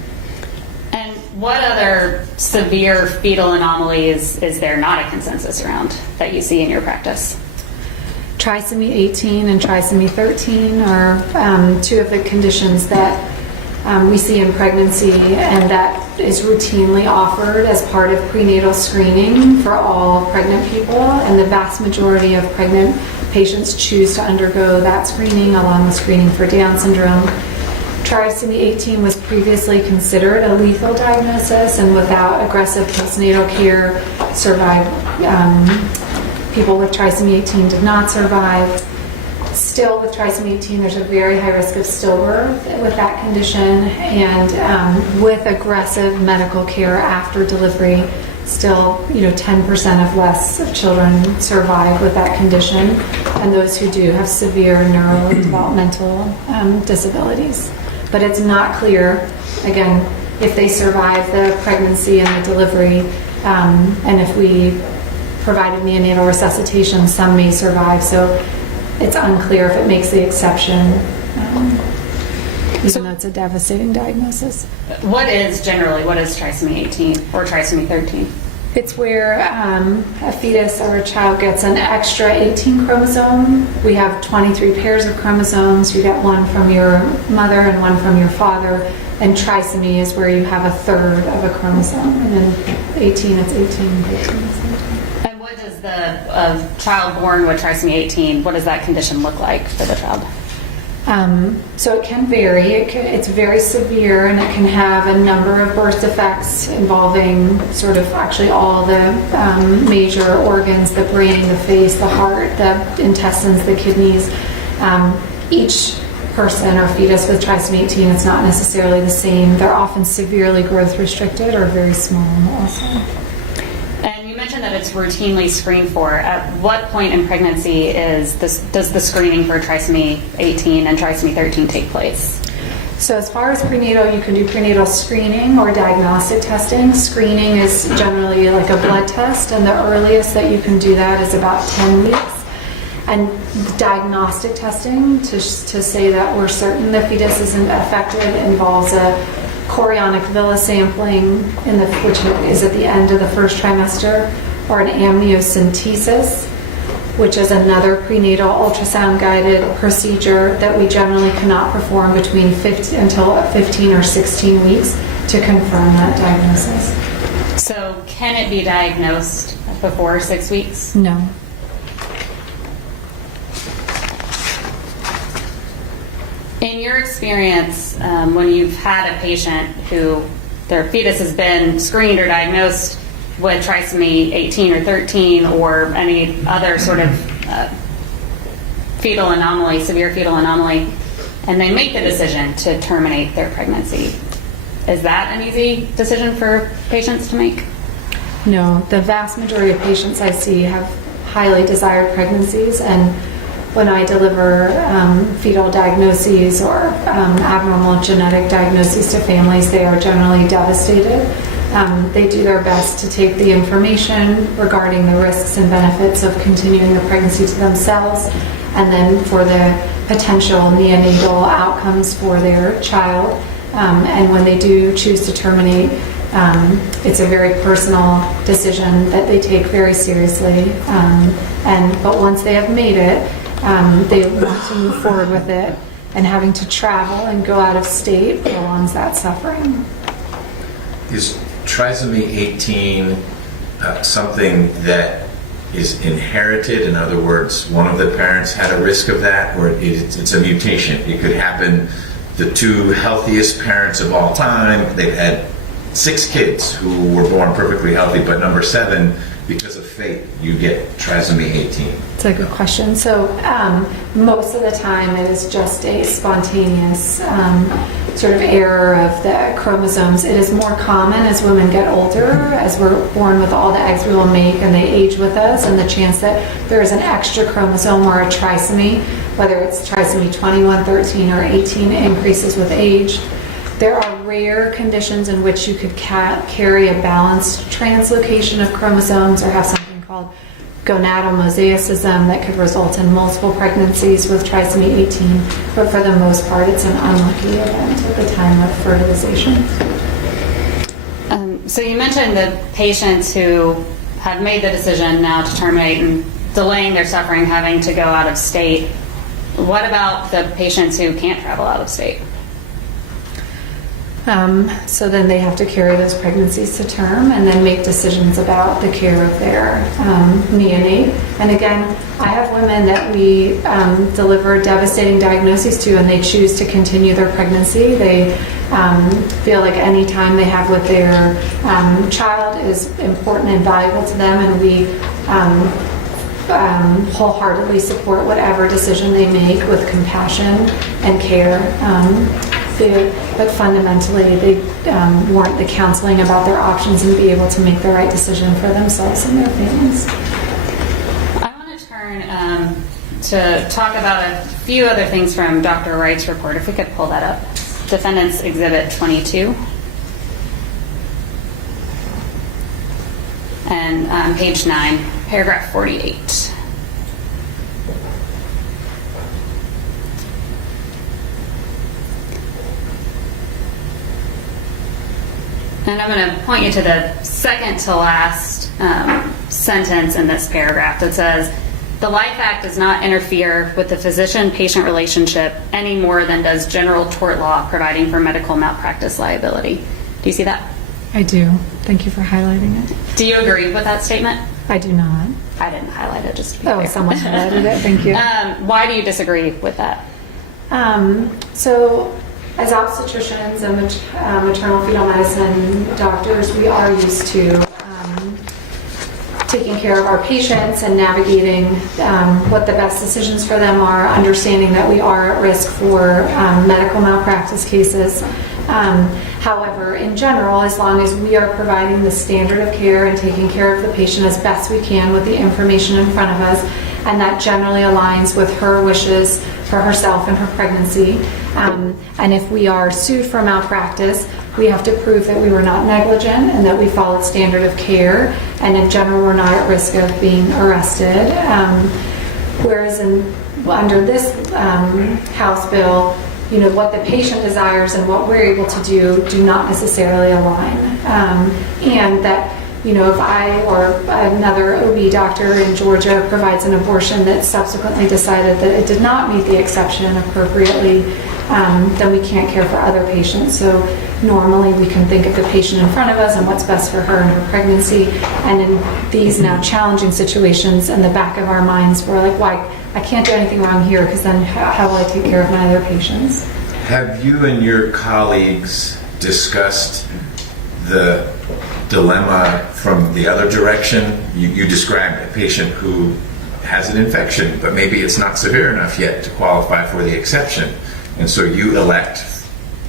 And what other severe fetal anomalies is there not a consensus around that you see in your practice? Trisomy 18 and trisomy 13 are two of the conditions that we see in pregnancy, and that is routinely offered as part of prenatal screening for all pregnant people, and the vast majority of pregnant patients choose to undergo that screening along with screening for Down syndrome. Trisomy 18 was previously considered a lethal diagnosis, and without aggressive postnatal care, people with trisomy 18 did not survive. Still, with trisomy 18, there's a very high risk of stillbirth with that condition, and with aggressive medical care after delivery, still, 10% of less of children survive with that condition, and those who do have severe neurodevelopmental disabilities. But it's not clear, again, if they survive the pregnancy and the delivery, and if we provided neonatal resuscitation, some may survive. So it's unclear if it makes the exception, even though it's a devastating diagnosis. What is trisomy 18 or trisomy 13? It's where a fetus or a child gets an extra 18 chromosome. We have 23 pairs of chromosomes. You get one from your mother and one from your father. And trisomy is where you have a third of a chromosome. And then 18, it's 18, 13, And what does the child born with trisomy 18, what does that condition look like for the child? So it can vary. It's very severe, and it can have a number of birth defects involving sort of actually all the major organs: the brain, the face, the heart, the intestines, the kidneys. Each person or fetus with trisomy 18 is not necessarily the same. They're often severely growth restricted or very small also. And you mentioned that it's routinely screened for. At what point in pregnancy does the screening for trisomy 18 and trisomy 13 take place? So as far as prenatal, you can do prenatal screening or diagnostic testing. Screening is generally like a blood test, and the earliest that you can do that is about 10 weeks. And diagnostic testing, to say that we're certain the fetus isn't affected, involves a chorionic villus sampling, which is at the end of the first trimester, or an amniocentesis, which is another prenatal ultrasound-guided procedure that we generally cannot perform until 15 or 16 weeks to confirm that diagnosis. So can it be diagnosed before 6 weeks? No. In your experience, when you've had a patient who their fetus has been screened or diagnosed with trisomy 18 or 13 or any other sort of fetal anomaly, severe fetal anomaly, and they make the decision to terminate their pregnancy, is that an easy decision for patients to make? No. The vast majority of patients I see have highly desired pregnancies, and when I deliver fetal diagnoses or abnormal genetic diagnoses to families, they are generally devastated. They do their best to take the information regarding the risks and benefits of continuing the pregnancy to themselves, and then for the potential neonatal outcomes for their child. And when they do choose to terminate, it's a very personal decision that they take very seriously. But once they have made it, they want to move forward with it, and having to travel and go out of state prolongs that suffering. Is trisomy 18 something that is inherited? In other words, one of the parents had a risk of that, or it's a mutation? It could happen. The two healthiest parents of all time, they've had 6 kids who were born perfectly healthy, but number 7, because of fate you get trisomy 18? It's a good question. So most of the time it is just a spontaneous sort of error of the chromosomes. It is more common as women get older, as we're born with all the eggs we will make and they age with us, and the chance that there is an extra chromosome or a trisomy, whether it's trisomy 21, 13, or 18, increases with age. There are rare conditions in which you could carry a balanced translocation of chromosomes or have something called gonadal mosaicism that could result in multiple pregnancies with trisomy 18, but for the most part it's an unlucky event at the time of fertilization. So you mentioned the patients who have made the decision now to terminate and delaying their suffering, having to go out of state. What about the patients who can't travel out of state? So then they have to carry those pregnancies to term and then make decisions about the care of their neonate. And again, I have women that we deliver devastating diagnoses to, and they choose to continue their pregnancy. They feel like any time they have with their child is important and valuable to them, and we wholeheartedly support whatever decision they make with compassion and care. But fundamentally, they want the counseling about their options and be able to make the right decision for themselves and their families. I want to turn to talk about a few other things from Dr. Wright's report. If we could pull that up. Defendant's Exhibit 22. And page 9, paragraph 48. And I'm going to point you to the second to last sentence in this paragraph that says, the Life Act does not interfere with the physician-patient relationship any more than does general tort law providing for medical malpractice liability. Do you see that? I do. Thank you for highlighting it. Do you agree with that statement? I do not. I didn't highlight it, just to be clear. Someone highlighted it. Thank you. Why do you disagree with that? So, as obstetricians and maternal fetal medicine doctors, we are used to taking care of our patients and navigating what the best decisions for them are, understanding that we are at risk for medical malpractice cases. However, in general, as long as we are providing the standard of care and taking care of the patient as best we can with the information in front of us, and that generally aligns with her wishes for herself and her pregnancy. And if we are sued for malpractice, we have to prove that we were not negligent and that we followed standard of care, and in general we're not at risk of being arrested. Whereas under this House bill, what the patient desires and what we're able to do not necessarily align. And that, if I or another OB doctor in Georgia provides an abortion that subsequently decided that it did not meet the exception appropriately, then we can't care for other patients. So normally we can think of the patient in front of us and what's best for her and her pregnancy. And in these now challenging situations, in the back of our minds, we're like, why? I can't do anything wrong here, because then how will I take care of my other patients? Have you and your colleagues discussed the dilemma from the other direction? You described a patient who has an infection, but maybe it's not severe enough yet to qualify for the exception. And so you elect,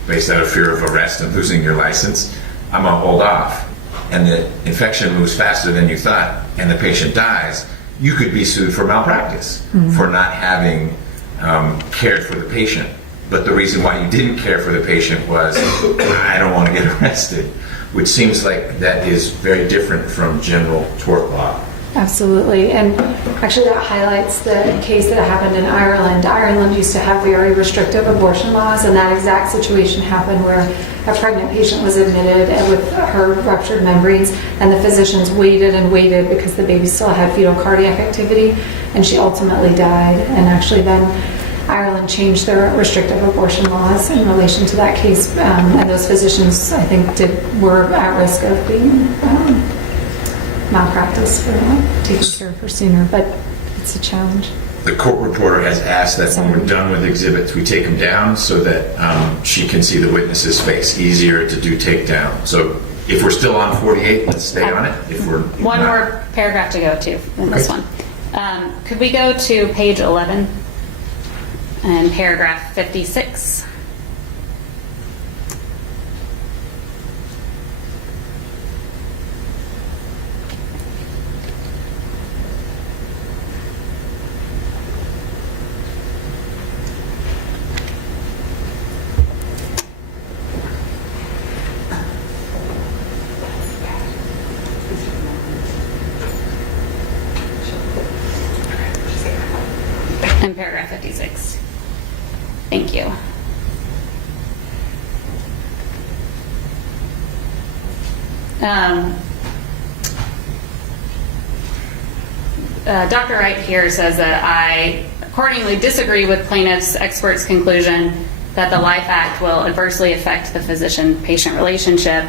based out of fear of arrest and losing your license, I'm going to hold off. And the infection moves faster than you thought, and the patient dies. You could be sued for malpractice for not having cared for the patient. But the reason why you didn't care for the patient was, I don't want to get arrested, which seems like that is very different from general tort law. Absolutely. And actually that highlights the case that happened in Ireland. Ireland used to have very restrictive abortion laws, and that exact situation happened where a pregnant patient was admitted with her ruptured membranes, and the physicians waited and waited because the baby still had fetal cardiac activity, and she ultimately died. And actually then Ireland changed their restrictive abortion laws in relation to that case, and those physicians, I think, were at risk of being malpractice for taking care of her sooner, but it's a challenge. The court reporter has asked that when we're done with exhibits, we take them down so that she can see the witness's face. Easier to do takedown. So If we're still on 48, let's stay on it. If we're One not- more paragraph to go to in this Okay. one. Could we go to page 11 and paragraph 56? In paragraph 56. Thank you. Dr. Wright here says that I accordingly disagree with plaintiff's expert's conclusion that the Life Act will adversely affect the physician-patient relationship.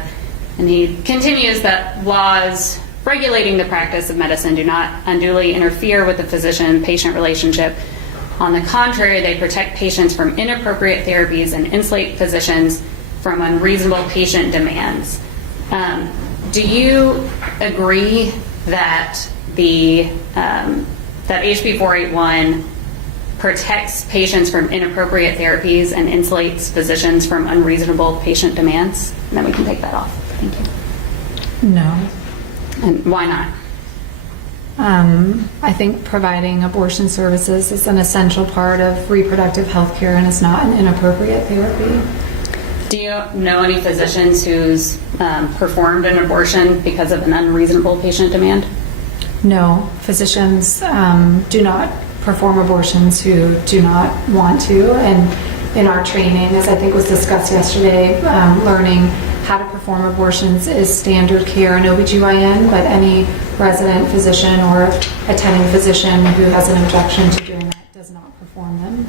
And he continues that laws regulating the practice of medicine do not unduly interfere with the physician-patient relationship. On the contrary, they protect patients from inappropriate therapies and insulate physicians from unreasonable patient demands. Do you agree that that HB 481 protects patients from inappropriate therapies and insulates physicians from unreasonable patient demands? And then we can take that off. Thank you. No. And why not? I think providing abortion services is an essential part of reproductive health care and is not an inappropriate therapy. Do you know any physicians who's performed an abortion because of an unreasonable patient demand? No, physicians do not perform abortions who do not want to. And in our training, as I think was discussed yesterday, learning how to perform abortions is standard care in OBGYN, but any resident physician or attending physician who has an objection to doing that does not perform them.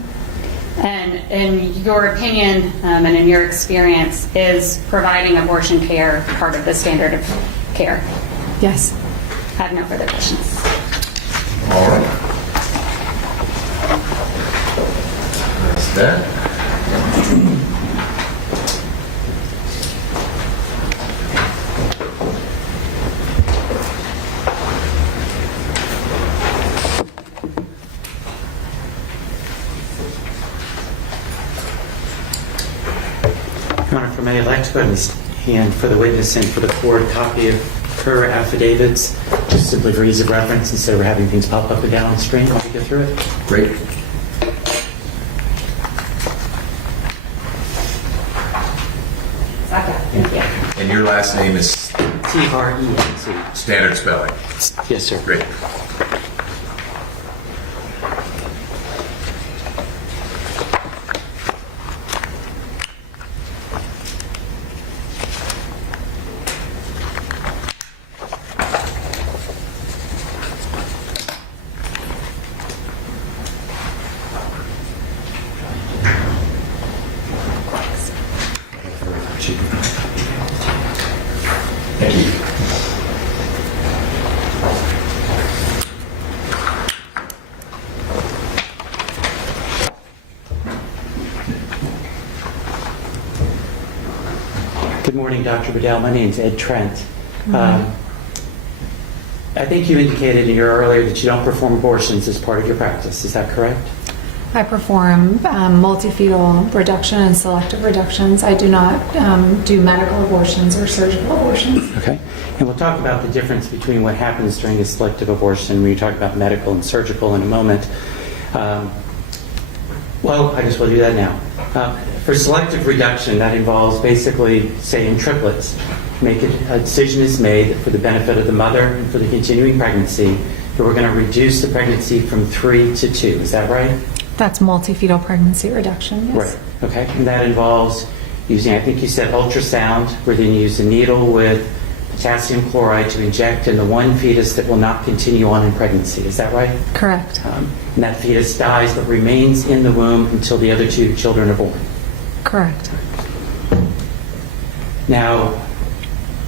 And in your opinion and in your experience, is providing abortion care part of the standard of care? Yes. I have no further questions. All right. That's that. Your Honor, for I'd like to go ahead and hand for the witness and for the court a copy of her affidavits, just simply for ease of reference instead of having things pop up and down on the screen while we go through it. Great. Thank you. And your last name is T-R-E-N-T. standard spelling. Yes, sir. Great. Thank you. Good morning, Dr. Bedell. My name is Ed Trent. I think you indicated in your earlier that you don't perform abortions as part of your practice. Is that correct? I perform multifetal reduction and selective reductions. I do not do medical abortions or surgical abortions. Okay. And we'll talk about the difference between what happens during a selective abortion when you talk about medical and surgical in a moment. Well, I guess we'll do that now. For selective reduction, that involves basically, say, in triplets, a decision is made for the benefit of the mother and for the continuing pregnancy that we're going to reduce the pregnancy from 3 to 2. Is that right? That's multifetal pregnancy reduction, yes. Right. Okay. And that involves using, I think you said ultrasound, where then you use a needle with potassium chloride to inject in the one fetus that will not continue on in pregnancy. Is that right? Correct. And that fetus dies but remains in the womb until the other 2 children are born. Correct. Now,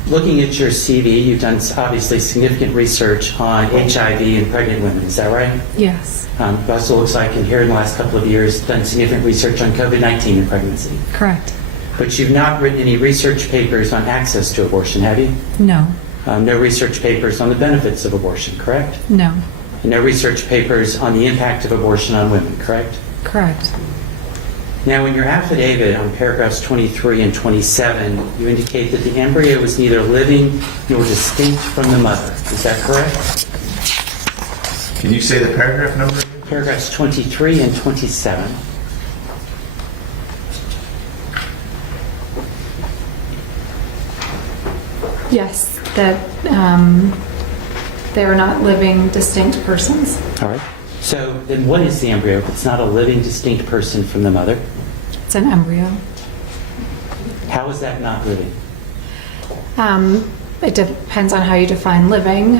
looking at your CV, you've done obviously significant research on HIV in pregnant women. Is that right? Yes. It also looks like in here in the last couple of years, done significant research on COVID-19 in pregnancy. Correct. But you've not written any research papers on access to abortion, have you? No. No research papers on the benefits of abortion, correct? No. And no research papers on the impact of abortion on women, correct? Correct. Now, in your affidavit on paragraphs 23 and 27, you indicate that the embryo was neither living nor distinct from the mother. Is that correct? Can you say the paragraph number? Paragraphs 23 and 27. Yes, that they are not living, distinct persons. All right. So then what is the embryo if it's not a living, distinct person from the mother? It's an embryo. How is that not living? It depends on how you define living.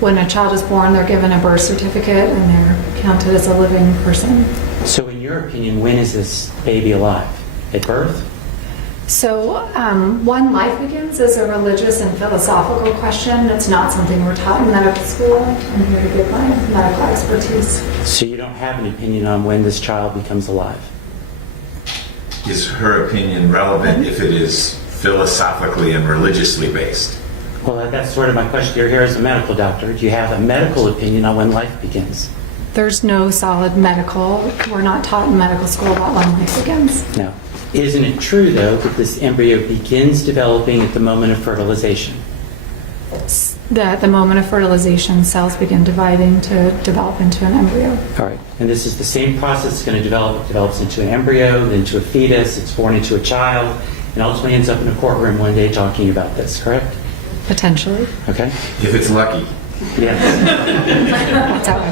When a child is born, they're given a birth certificate and they're counted as a living person. So in your opinion, when is this baby alive? At birth? So, when life begins is a religious and philosophical question. It's not something we're taught in medical school. I'm here to give my medical expertise. So you don't have an opinion on when this child becomes alive? Is her opinion relevant if it is philosophically and religiously based? Well, that's sort of my question. You're here as a medical doctor. Do you have a medical opinion on when life begins? There's no solid medical. We're not taught in medical school about when life begins. No. Isn't it true, though, that this embryo begins developing at the moment of fertilization? That at the moment of fertilization, cells begin dividing to develop into an embryo. All right. And this is the same process that's going to develop. It develops into an embryo, then into a fetus, it's born into a child, and ultimately ends up in a courtroom one day talking about this, correct? Potentially. Okay. If it's lucky. Yes. That's how I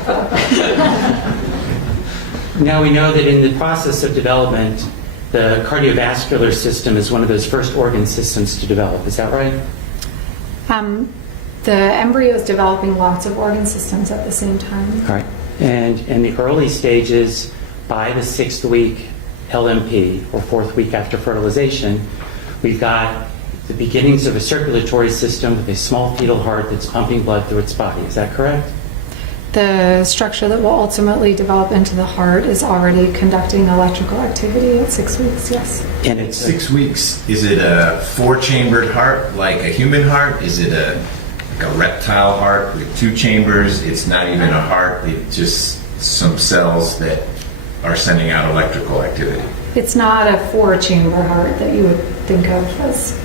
feel. Now we know that in the process of development, the cardiovascular system is one of those first organ systems to develop. Is that right? The embryo is developing lots of organ systems at the same time. All right. And in the early stages, by the 6th week LMP, or 4th week after fertilization, we've got the beginnings of a circulatory system with a small fetal heart that's pumping blood through its body. Is that correct? The structure that will ultimately develop into the heart is already conducting electrical activity at 6 weeks, yes. And it's 6 weeks. Is it a 4-chambered heart like a human heart? Is it a reptile heart with 2 chambers? It's not even a heart. It's just some cells that are sending out electrical activity. It's not a 4-chamber heart that you would think of as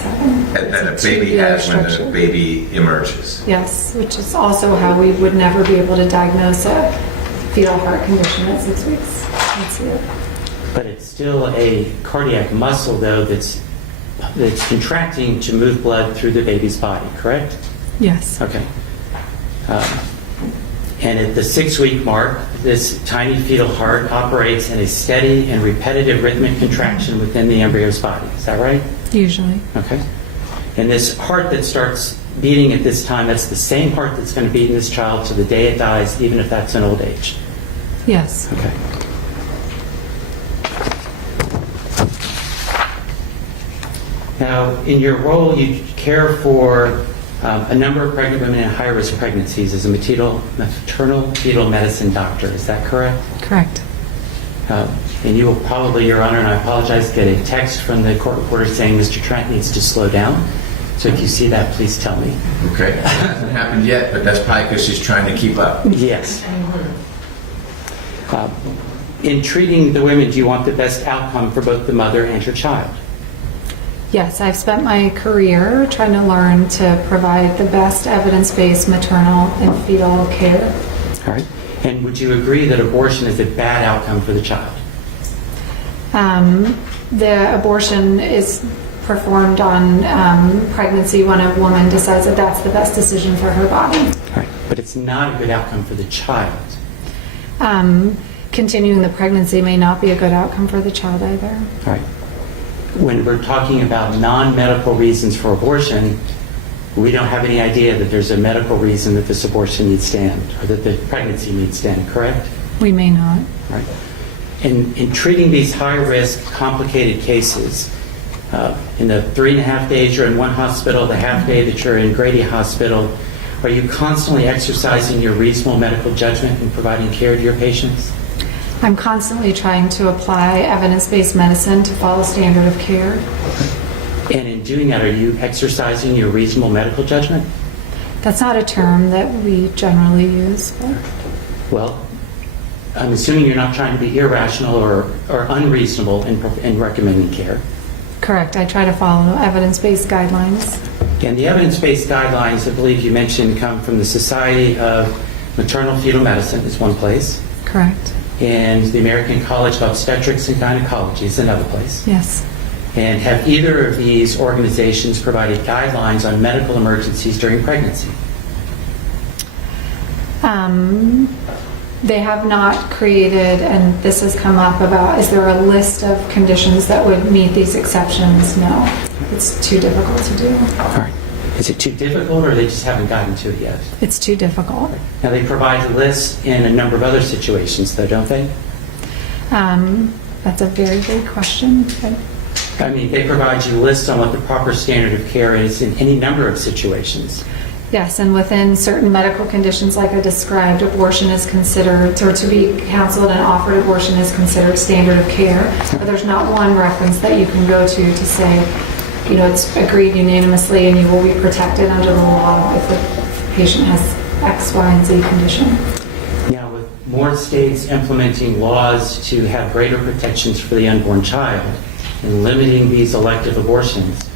having. That It's a baby tubular has when the structure. baby emerges. Yes, which is also how we would never be able to diagnose a fetal heart condition at 6 weeks. That's it. But it's still a cardiac muscle, though, that's contracting to move blood through the baby's body, correct? Yes. Okay. And at the 6-week mark, this tiny fetal heart operates in a steady and repetitive rhythmic contraction within the embryo's body. Is that right? Usually. Okay. And this heart that starts beating at this time, that's the same heart that's going to beat in this child to the day it dies, even if that's an old age. Yes. Okay. Now, in your role, you care for a number of pregnant women in high-risk pregnancies as a maternal fetal medicine doctor. Is that correct? Correct. And you will probably, Your Honor, and I apologize, get a text from the court reporter saying Mr. Trent needs to slow down. So if you see that, please tell me. Okay. It hasn't happened yet, but that's probably because she's trying to keep up. Yes. In treating the women, do you want the best outcome for both the mother and her child? Yes, I've spent my career trying to learn to provide the best evidence-based maternal and fetal care. All right. And would you agree that abortion is a bad outcome for the child? The abortion is performed on pregnancy when a woman decides that that's the best decision for her body. All right. But it's not a good outcome for the child. Continuing the pregnancy may not be a good outcome for the child either. All right. When we're talking about non-medical reasons for abortion, we don't have any idea that there's a medical reason that this abortion needs to end, or that the pregnancy needs to end, correct? We may not. All right. In treating these high-risk, complicated cases, in the 3.5 days you're in one hospital, the half day that you're in Grady Hospital, are you constantly exercising your reasonable medical judgment in providing care to your patients? I'm constantly trying to apply evidence-based medicine to follow standard of care. And in doing that, are you exercising your reasonable medical judgment? That's not a term that we generally use. But Well, I'm assuming you're not trying to be irrational or unreasonable in recommending care. correct. I try to follow evidence-based guidelines. And the evidence-based guidelines, I believe you mentioned, come from the Society of Maternal Fetal Medicine is one place, Correct. and the American College of Obstetrics and Gynecology is another place. Yes. And have either of these organizations provided guidelines on medical emergencies during pregnancy? They have not created, and this has come up about, is there a list of conditions that would meet these exceptions? No. It's too difficult to do. All right. Is it too difficult, or they just haven't gotten to it yet? It's too difficult. Now, they provide lists in a number of other situations, though, don't they? That's a very big question. But I mean, they provide you lists on what the proper standard of care is in any number of situations. yes, and within certain medical conditions like I described, abortion is considered, or to be counseled and offered abortion is considered standard of care. But there's not one reference that you can go to say, you know, it's agreed unanimously and you will be protected under the law if the patient has X, Y, and Z condition. Now, with more states implementing laws to have greater protections for the unborn child and limiting these elective abortions,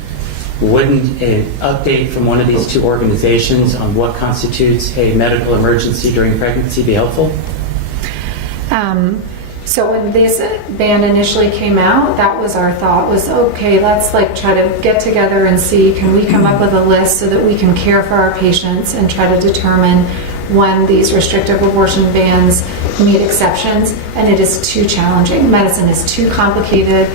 wouldn't an update from one of these two organizations on what constitutes a medical emergency during pregnancy be helpful? So when this ban initially came out, that was our thought, was okay, let's like try to get together and see, can we come up with a list so that we can care for our patients and try to determine when these restrictive abortion bans meet exceptions, and it is too challenging. Medicine is too complicated.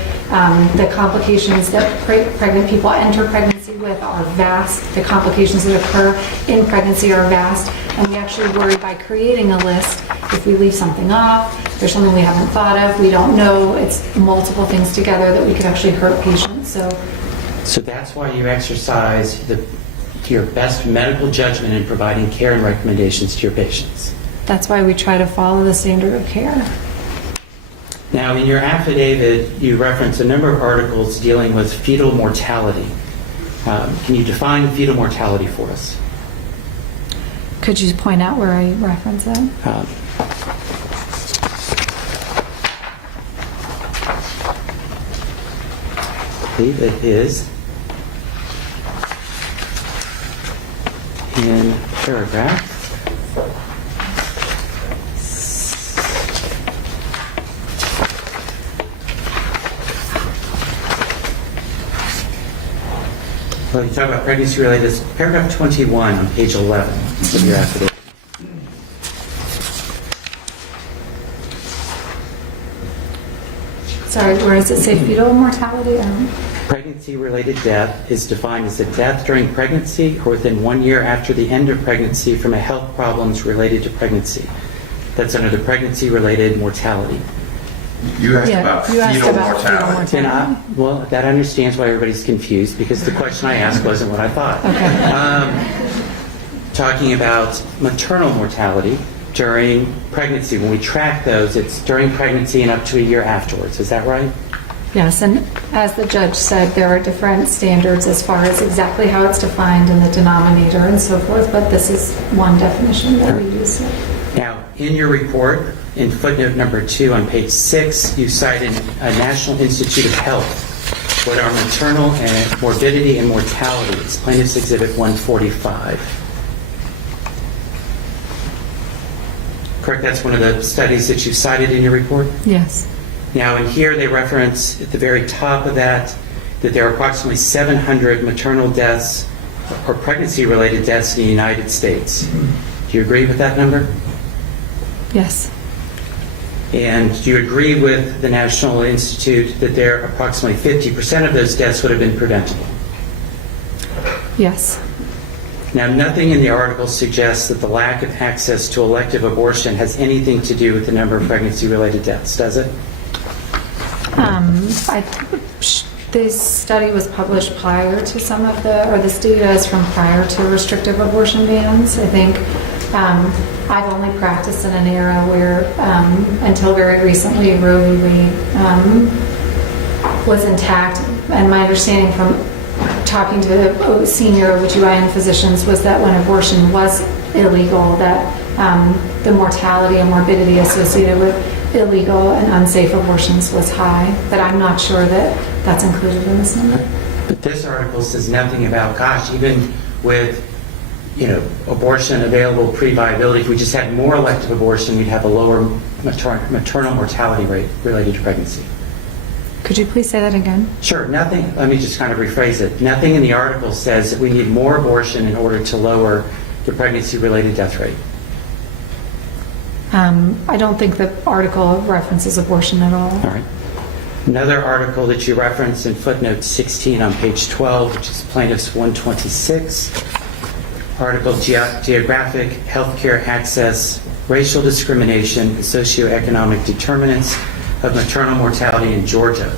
The complications that pregnant people enter pregnancy with are vast. The complications that occur in pregnancy are vast, and we actually worry by creating a list, if we leave something off, there's something we haven't thought of, we don't know, it's multiple things together that we could actually hurt patients. So that's why you exercise your best medical judgment in providing care and recommendations to your patients. That's why we try to follow the standard of care. Now, in your affidavit, you reference a number of articles dealing with fetal mortality. Can you define fetal mortality for us? Could you point out where I reference it? I believe it is in paragraph. Well, you talk about pregnancy-related, paragraph 21 on page 11 of your affidavit. Sorry, where does it say fetal mortality? Pregnancy-related death is defined as a death during pregnancy or within 1 year after the end of pregnancy from a health problems related to pregnancy. That's under the pregnancy-related mortality. You asked about fetal mortality. And well, that understands why everybody's confused, because the question I asked wasn't what I thought. Talking about maternal mortality during pregnancy. When we track those, it's during pregnancy and up to a year afterwards. Is that right? Yes, and as the judge said, there are different standards as far as exactly how it's defined in the denominator and so forth, but this is one definition that we use. Now, in your report, in footnote number 2 on page 6, you cite a National Institute of Health. What are maternal and morbidity and mortality? It's Plaintiff's Exhibit 145. Correct, that's one of the studies that you cited in your report? Yes. Now, in here, they reference at the very top of that there are approximately 700 maternal deaths or pregnancy-related deaths in the United States. Do you agree with that number? Yes. And do you agree with the National Institute that there approximately 50% of those deaths would have been preventable? Yes. Now, nothing in the article suggests that the lack of access to elective abortion has anything to do with the number of pregnancy-related deaths, does it? This study was published prior to some of this data is from prior to restrictive abortion bans. I think I've only practiced in an era where, until very recently, Roe v. Wade was intact. And my understanding from talking to senior OBGYN physicians was that when abortion was illegal, that the mortality and morbidity associated with illegal and unsafe abortions was high. But I'm not sure that that's included in this number. But this article says nothing about, gosh, even with, abortion available pre-viability, if we just had more elective abortion, we'd have a lower maternal mortality rate related to pregnancy. Could you please say that again? Sure. Nothing, let me just kind of rephrase it. Nothing in the article says that we need more abortion in order to lower the pregnancy-related death rate. I don't think the article references abortion at all. All right. Another article that you reference in footnote 16 on page 12, which is Plaintiffs 126, article Geographic Healthcare Access, Racial Discrimination, and Socioeconomic Determinants of Maternal Mortality in Georgia,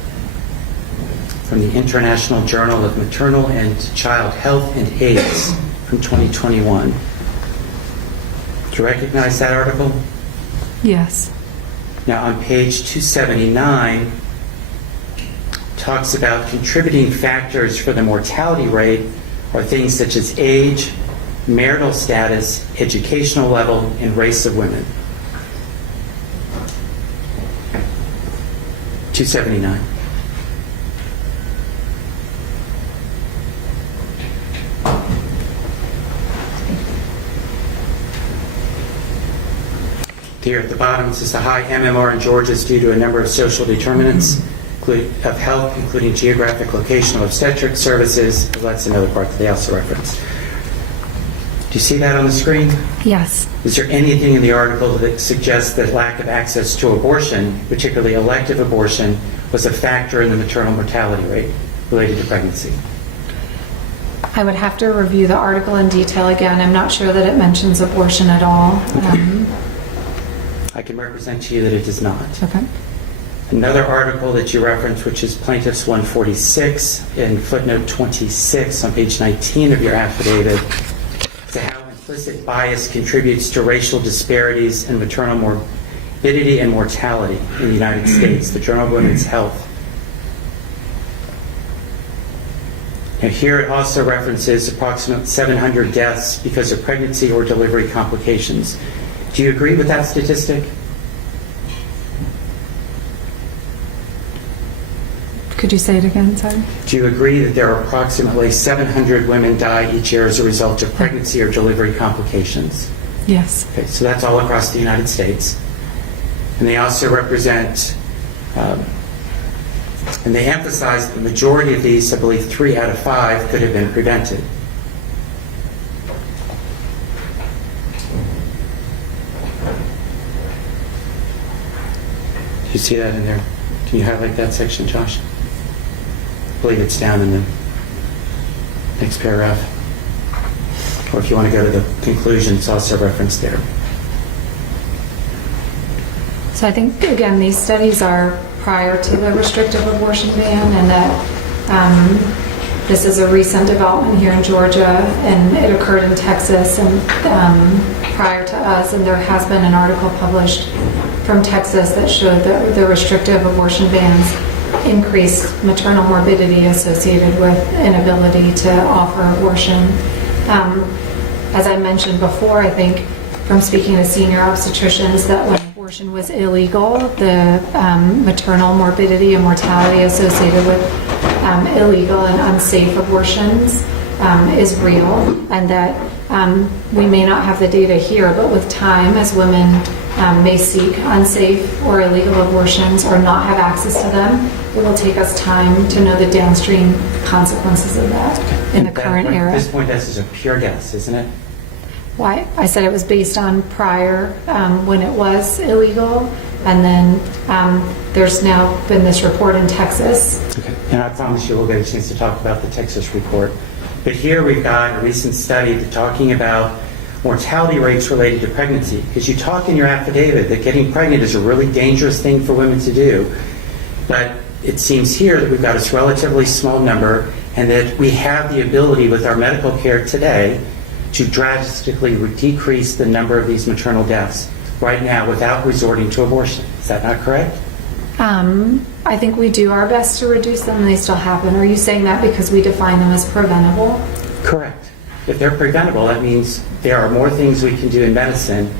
from the International Journal of Maternal and Child Health and AIDS from 2021. Do you recognize that article? Yes. Now on page 279, talks about contributing factors for the mortality rate are things such as age, marital status, educational level, and race of women. 279. Here at the bottom it says the high MMR in Georgia is due to a number of social determinants of health, including geographic location of obstetric services. Well, that's another part that they also reference. Do you see that on the screen? Yes. Is there anything in the article that suggests that lack of access to abortion, particularly elective abortion, was a factor in the maternal mortality rate related to pregnancy? I would have to review the article in detail again. I'm not sure that it mentions abortion at all. Okay. I can represent to you that it does not. Okay. Another article that you reference, which is Plaintiffs 146 in footnote 26 on page 19 of your affidavit, to how implicit bias contributes to racial disparities in maternal morbidity and mortality in the United States, the Journal of Women's Health. Now here it also references approximately 700 deaths because of pregnancy or delivery complications. Do you agree with that statistic? Could you say it again, sorry? Do you agree that there are approximately 700 women die each year as a result of pregnancy or delivery complications? Yes. Okay, so that's all across the United States. And they also represent, and they emphasize the majority of these, I believe 3 out of 5, could have been prevented. Do you see that in there? Can you highlight that section, Josh? I believe it's down in the next paragraph. Or if you want to go to the conclusion, it's also referenced there. So I think, again, these studies are prior to the restrictive abortion ban, and that this is a recent development here in Georgia, and it occurred in Texas and prior to us, and there has been an article published from Texas that showed that the restrictive abortion bans increased maternal morbidity associated with inability to offer abortion. As I mentioned before, I think from speaking to senior obstetricians, that when abortion was illegal, the maternal morbidity and mortality associated with illegal and unsafe abortions is real, and that we may not have the data here, but with time, as women may seek unsafe or illegal abortions or not have access to them, it will take us time to know the downstream consequences of that in the current era. At this point, this is a pure guess, isn't it? Why? I said it was based on prior, when it was illegal, and then there's now been this report in Texas. Okay. And I promise you we'll get a chance to talk about the Texas report. But here we've got a recent study talking about mortality rates related to pregnancy, because you talk in your affidavit that getting pregnant is a really dangerous thing for women to do. But it seems here that we've got this relatively small number, and that we have the ability with our medical care today to drastically decrease the number of these maternal deaths right now without resorting to abortion. Is that not correct? I think we do our best to reduce them, and they still happen. Are you saying that because we define them as preventable? Correct. If they're preventable, that means there are more things we can do in medicine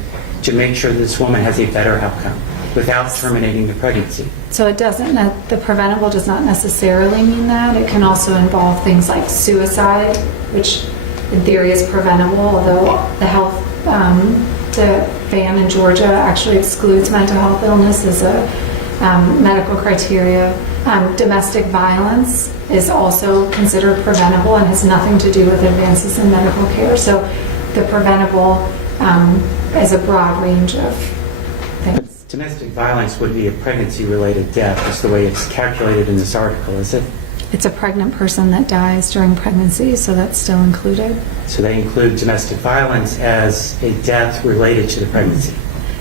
to make sure this woman has a better outcome without terminating the pregnancy. So it doesn't, the preventable does not necessarily mean that. It can also involve things like suicide, which in theory is preventable, although the health, the ban in Georgia actually excludes mental health illness as a medical criteria. Domestic violence is also considered preventable and has nothing to do with advances in medical care. So the preventable is a broad range of things. Domestic violence would be a pregnancy-related death, is the way it's calculated in this article, is it? It's a pregnant person that dies during pregnancy, so that's still included. So they include domestic violence as a death related to the pregnancy.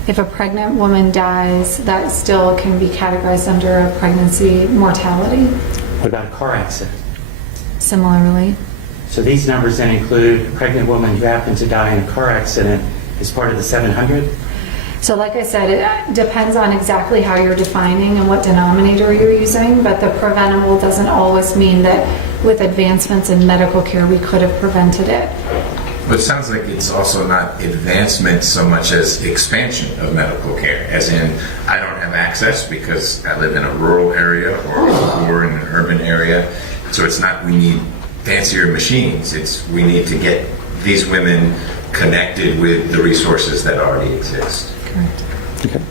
If a pregnant woman dies, that still can be categorized under a pregnancy mortality. What about a car accident? Similarly. So these numbers then include a pregnant woman who happened to die in a car accident as part of the 700? So like I said, it depends on exactly how you're defining and what denominator you're using, but the preventable doesn't always mean that with advancements in medical care we could have prevented it. But it sounds like it's also not advancement so much as expansion of medical care, as in I don't have access because I live in a rural area or in an urban area. So it's not we need fancier machines, it's we need to get these women connected with the resources that already exist. Correct. Okay.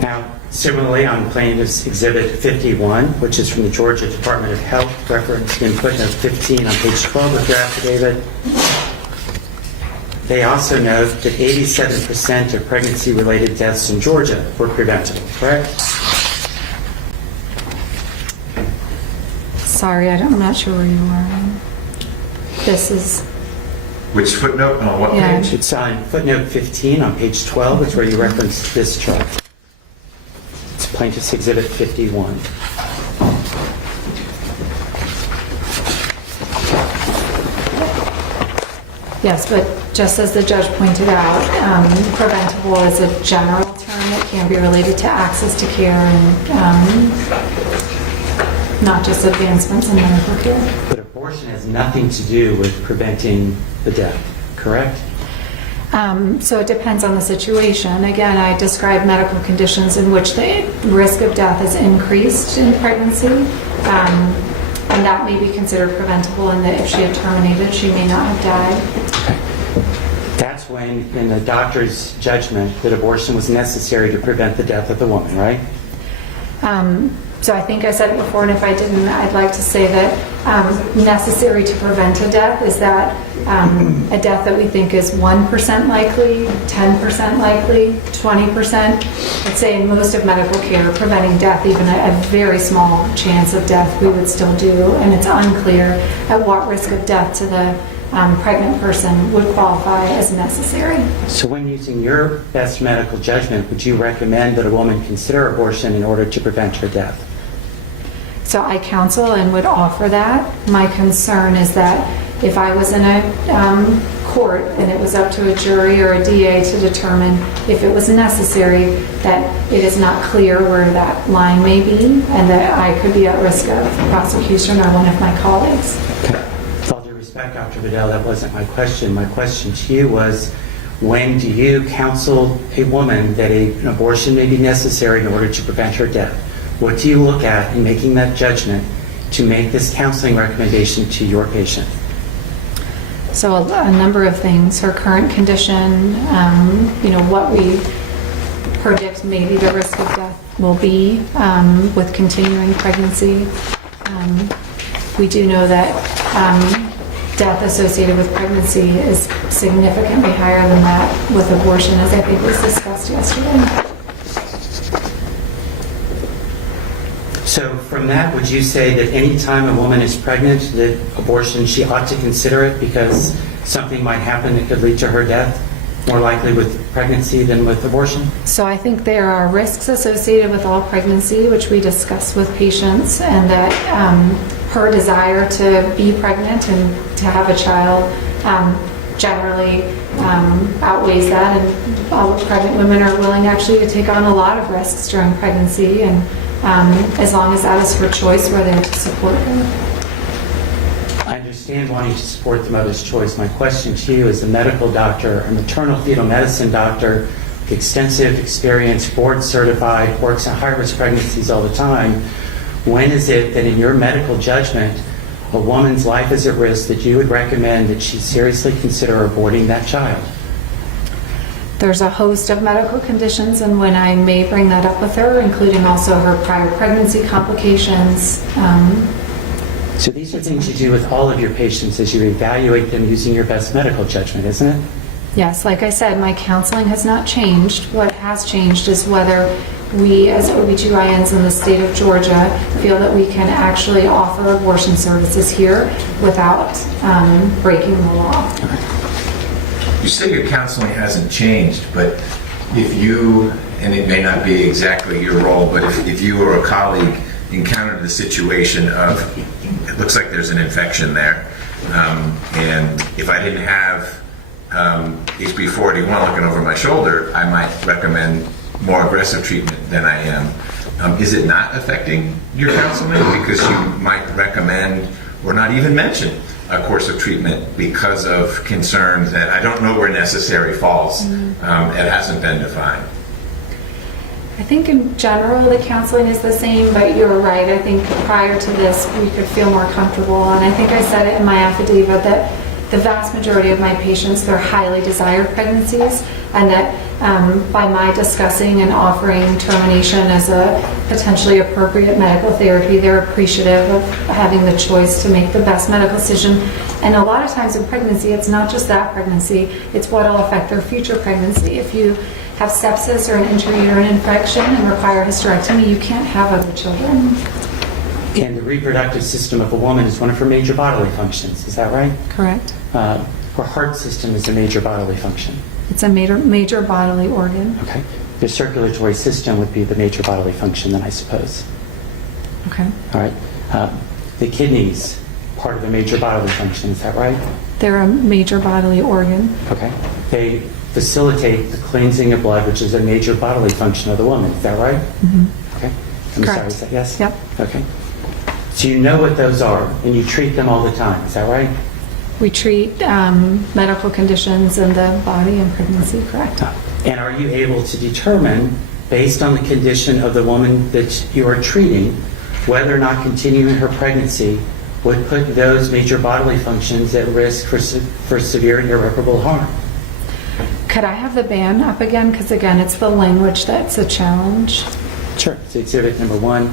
Now, similarly, on Plaintiff's Exhibit 51, which is from the Georgia Department of Health, referenced in footnote 15 on page 12 of your affidavit, they also note that 87% of pregnancy-related deaths in Georgia were preventable, correct? Sorry, I'm not sure where you are. This is... Which footnote on what Yeah. page? It's on footnote 15 on page 12. It's where you referenced this chart. It's Plaintiff's Exhibit 51. Yes, but just as the judge pointed out, preventable is a general term that can be related to access to care and not just advancements in medical care. But abortion has nothing to do with preventing the death, correct? So it depends on the situation. Again, I described medical conditions in which the risk of death is increased in pregnancy, and that may be considered preventable, and that if she had terminated, she may not have died. That's when, in the doctor's judgment, that abortion was necessary to prevent the death of the woman, right? So I think I said it before, and if I didn't, I'd like to say that necessary to prevent a death is that a death that we think is 1% likely, 10% likely, 20%. I'd say in most of medical care, preventing death, even a very small chance of death, we would still do, and it's unclear at what risk of death to the pregnant person would qualify as necessary. So when using your best medical judgment, would you recommend that a woman consider abortion in order to prevent her death? So I counsel and would offer that. My concern is that if I was in a court and it was up to a jury or a DA to determine if it was necessary, that it is not clear where that line may be and that I could be at risk of prosecution or one of my colleagues. Okay. With all due respect, Dr. Vidal, that wasn't my question. My question to you was, when do you counsel a woman that an abortion may be necessary in order to prevent her death? What do you look at in making that judgment to make this counseling recommendation to your patient? So a number of things. Her current condition, what we predict maybe the risk of death will be with continuing pregnancy. We do know that death associated with pregnancy is significantly higher than that with abortion, as I think was discussed yesterday. So from that, would you say that any time a woman is pregnant, that abortion, she ought to consider it because something might happen that could lead to her death, more likely with pregnancy than with abortion? So I think there are risks associated with all pregnancy, which we discuss with patients, and that her desire to be pregnant and to have a child generally outweighs that, and all pregnant women are willing actually to take on a lot of risks during pregnancy, and as long as that is her choice, we're there to support her. I understand wanting to support the mother's choice. My question to you as a medical doctor, a maternal fetal medicine doctor, with extensive experience, board certified, works in high-risk pregnancies all the time, when is it that in your medical judgment, a woman's life is at risk that you would recommend that she seriously consider aborting that child? There's a host of medical conditions, and when I may bring that up with her, including also her prior pregnancy complications. So these are things you do with all of your patients as you evaluate them using your best medical judgment, isn't it? Yes, like I said, my counseling has not changed. What has changed is whether we as OBGYNs in the state of Georgia feel that we can actually offer abortion services here without breaking the law. You say your counseling hasn't changed, but if you, and it may not be exactly your role, but if you or a colleague encountered the situation of, it looks like there's an infection there, and if I didn't have HB 41 looking over my shoulder, I might recommend more aggressive treatment than I am. Is it not affecting your counseling because you might recommend or not even mention a course of treatment because of concerns that I don't know where necessary falls? It hasn't been defined. I think in general the counseling is the same, but you're right. I think prior to this we could feel more comfortable, and I think I said it in my affidavit that the vast majority of my patients, they're highly desired pregnancies, and that by my discussing and offering termination as a potentially appropriate medical therapy, they're appreciative of having the choice to make the best medical decision. And a lot of times in pregnancy, it's not just that pregnancy, it's what will affect their future pregnancy. If you have sepsis or an intrauterine infection and require hysterectomy, you can't have other children. And the reproductive system of a woman is one of her major bodily functions, is that right? Correct. Her heart system is a major bodily function. It's a major bodily organ. Okay. The circulatory system would be the major bodily function then, I suppose. Okay. All right. The kidneys, part of a major bodily function, is that right? They're a major bodily organ. Okay. They facilitate the cleansing of blood, which is a major bodily function of the woman, is that right? Mm-hmm. Okay. I'm Correct. sorry, is that yes? Yep. Okay. So you know what those are, and you treat them all the time, is that right? We treat medical conditions in the body and pregnancy, correct? And are you able to determine, based on the condition of the woman that you are treating, whether or not continuing her pregnancy would put those major bodily functions at risk for severe and irreparable harm? Could I have the band up again? Because again, it's the language that's a challenge. Sure. So exhibit number 1.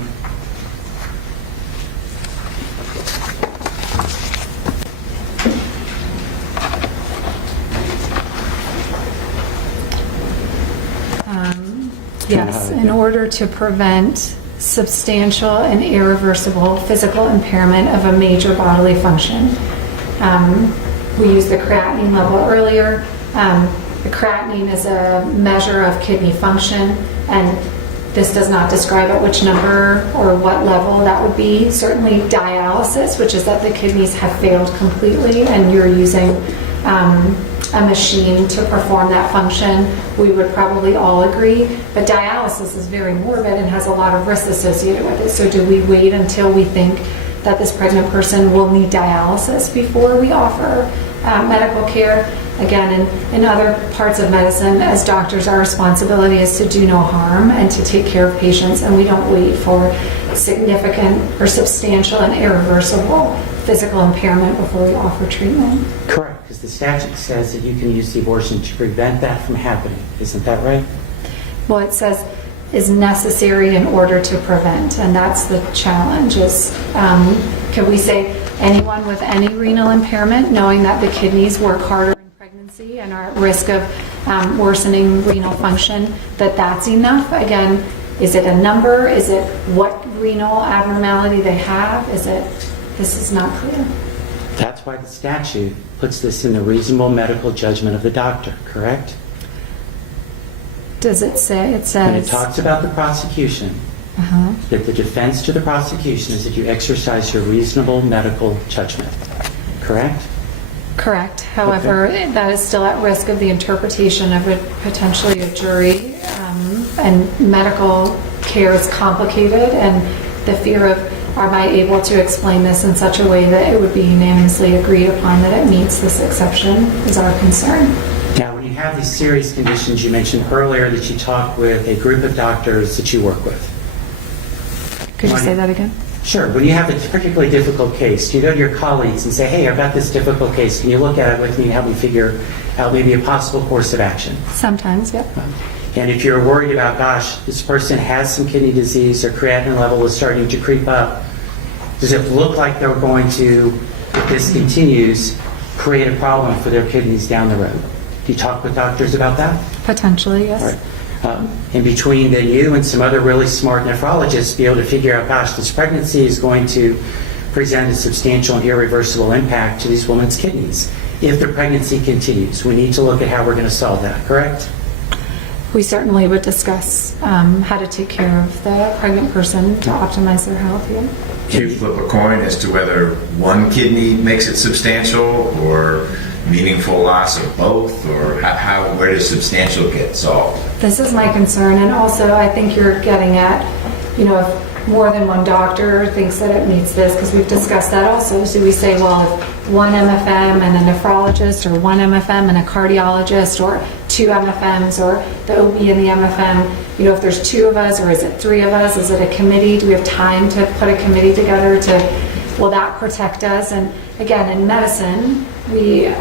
Yes, in order to prevent substantial and irreversible physical impairment of a major bodily function. We used the creatinine level earlier. The creatinine is a measure of kidney function, and this does not describe at which number or what level that would be. Certainly dialysis, which is that the kidneys have failed completely and you're using a machine to perform that function, we would probably all agree. But dialysis is very morbid and has a lot of risks associated with it. So do we wait until we think that this pregnant person will need dialysis before we offer medical care? Again, in other parts of medicine, as doctors, our responsibility is to do no harm and to take care of patients, and we don't wait for significant or substantial and irreversible physical impairment before we offer treatment. Correct, because the statute says that you can use the abortion to prevent that from happening. Isn't that right? Well, it says is necessary in order to prevent, and that's the challenge. Is can we say anyone with any renal impairment, knowing that the kidneys work harder in pregnancy and are at risk of worsening renal function, that's enough? Again, is it a number? Is it what renal abnormality they have? This is not clear. That's why the statute puts this in the reasonable medical judgment of the doctor, correct? Does it say? It says... When it talks about the prosecution, that the defense to the prosecution is that you exercise your reasonable medical judgment, correct? Correct. However, that is still at risk of the interpretation of potentially a jury, and medical care is complicated, and the fear of, am I able to explain this in such a way that it would be unanimously agreed upon that it meets this exception is our concern. Now, when you have these serious conditions, you mentioned earlier that you talk with a group of doctors that you work with. Could you say that again? Sure. When you have a particularly difficult case, do you go to your colleagues and say, hey, I've got this difficult case. Can you look at it with me and help me figure out maybe a possible course of action? Sometimes, yep. And if you're worried about, gosh, this person has some kidney disease, their creatinine level is starting to creep up, does it look like they're going to, if this continues, create a problem for their kidneys down the road? Do you talk with doctors about that? Potentially, yes. All right. In between then you and some other really smart nephrologists be able to figure out, gosh, this pregnancy is going to present a substantial and irreversible impact to these women's kidneys. If the pregnancy continues, we need to look at how we're going to solve that, correct? We certainly would discuss how to take care of the pregnant person to optimize their health. Yeah. Can you flip a coin as to whether one kidney makes it substantial or meaningful loss of both, or where does substantial get solved? This is my concern, and also I think you're getting at, if more than one doctor thinks that it meets this, because we've discussed that also. So we say, well, if one MFM and a nephrologist, or one MFM and a cardiologist, or two MFMs, or the OB and the MFM, if there's two of us, or is it three of us? Is it a committee? Do we have time to put a committee together will that protect us? And again, in medicine, we're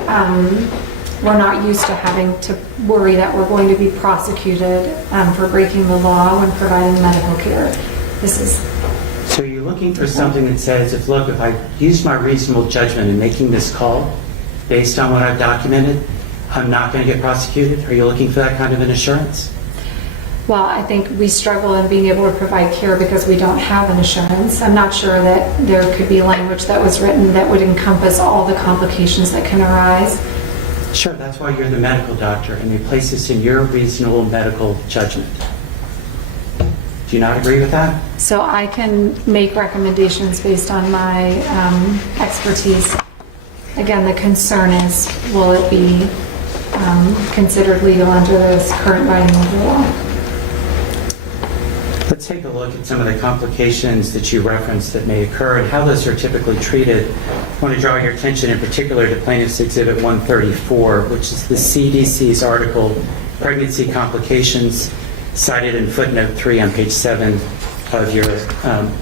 not used to having to worry that we're going to be prosecuted for breaking the law when providing medical care. So you're looking for something that says, if I use my reasonable judgment in making this call based on what I've documented, I'm not going to get prosecuted? Are you looking for that kind of an assurance? Well, I think we struggle in being able to provide care because we don't have an assurance. I'm not sure that there could be language that was written that would encompass all the complications that can arise. Sure, that's why you're the medical doctor, and we place this in your reasonable medical judgment. Do you not agree with that? So I can make recommendations based on my expertise. Again, the concern is, will it be considered legal under this current writing of the law? Let's take a look at some of the complications that you referenced that may occur and how those are typically treated. I want to draw your attention in particular to Plaintiff's Exhibit 134, which is the CDC's article, Pregnancy Complications, cited in footnote 3 on page 7 of your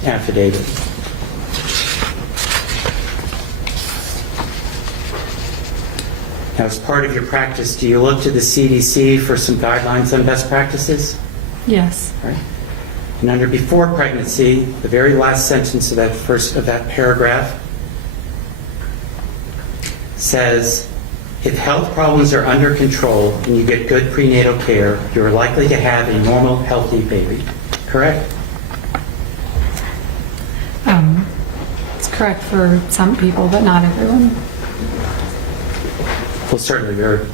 affidavit. Now, as part of your practice, do you look to the CDC for some guidelines on best practices? Yes. All right. And under before pregnancy, the very last sentence of that paragraph says, if health problems are under control and you get good prenatal care, you're likely to have a normal, healthy baby. Correct? It's correct for some people, but not everyone. Well, certainly there are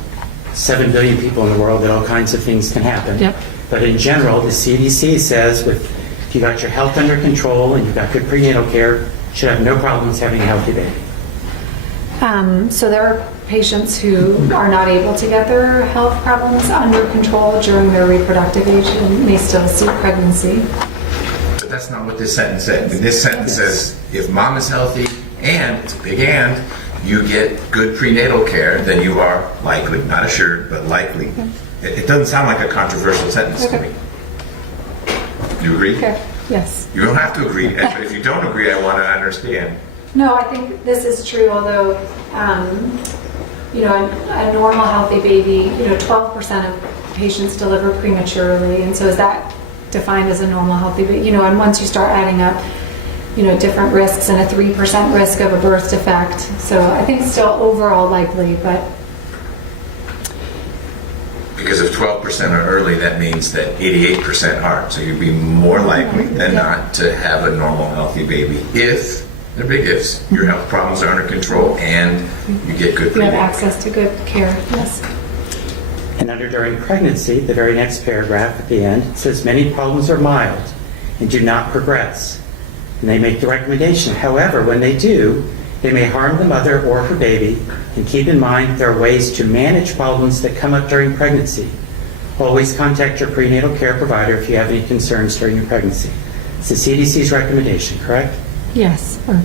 7 billion people in the world that all kinds of things can happen. Yep. But in general, the CDC says if you got your health under control and you've got good prenatal care, you should have no problems having a healthy baby. So there are patients who are not able to get their health problems under control during their reproductive age and may still seek pregnancy. But that's not what this sentence said. I mean, this sentence says, if mom is healthy and, it's a big and, you get good prenatal care, then you are likely, not assured, but likely. Okay. It doesn't sound like a controversial sentence to me. You agree? Okay. Yes. You don't have to agree, but if you don't agree, I want to understand. No, I think this is true, although, a normal healthy baby, 12% of patients deliver prematurely, and so is that defined as a normal healthy baby? And once you start adding up, different risks and a 3% risk of a birth defect, so I think it's still overall likely, but... Because if 12% are early, that means that 88% aren't, so you'd be more likely than not to have a normal healthy baby if... They're big ifs. Your health problems are under control and you get good You have prenatal access to good care, yes. And under during pregnancy, the very next paragraph at the end, it says many problems are mild and do not progress. And they make the recommendation. However, when they do, They may harm the mother or her baby, and keep in mind there are ways to manage problems that come up during pregnancy. Always contact your prenatal care provider if you have any concerns during your pregnancy. It's the CDC's recommendation, correct? Yes. And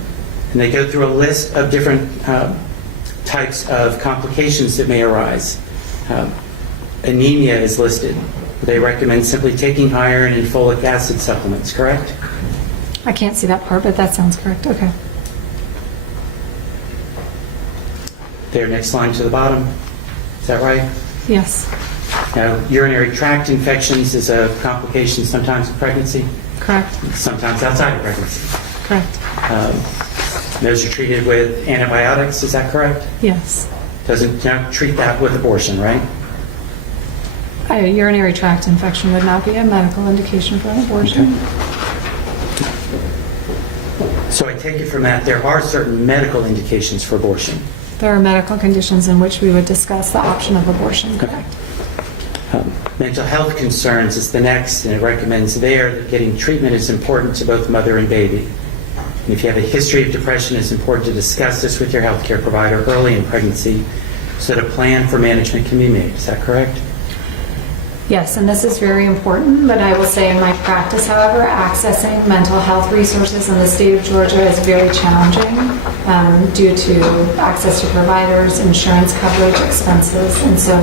they go through a list of different types of complications that may arise. Anemia is listed. They recommend simply taking iron and folic acid supplements, correct? I can't see that part, but that sounds correct. Okay. There, next line to the bottom. Is that right? Yes. Now, urinary tract infections is a complication sometimes of pregnancy, Correct. sometimes outside of pregnancy. Correct. Those are treated with antibiotics, is that correct? Yes. Doesn't treat that with abortion, right? A urinary tract infection would not be a medical indication for an abortion. So I take it from that there are certain medical indications for abortion. There are medical conditions in which we would discuss the option of abortion. Correct. Mental health concerns is the next, and it recommends there that getting treatment is important to both mother and baby. And if you have a history of depression, it's important to discuss this with your healthcare provider early in pregnancy so that a plan for management can be made. Is that correct? Yes, and this is very important, but I will say in my practice, however, accessing mental health resources in the state of Georgia is very challenging due to access to providers, insurance coverage, expenses, and so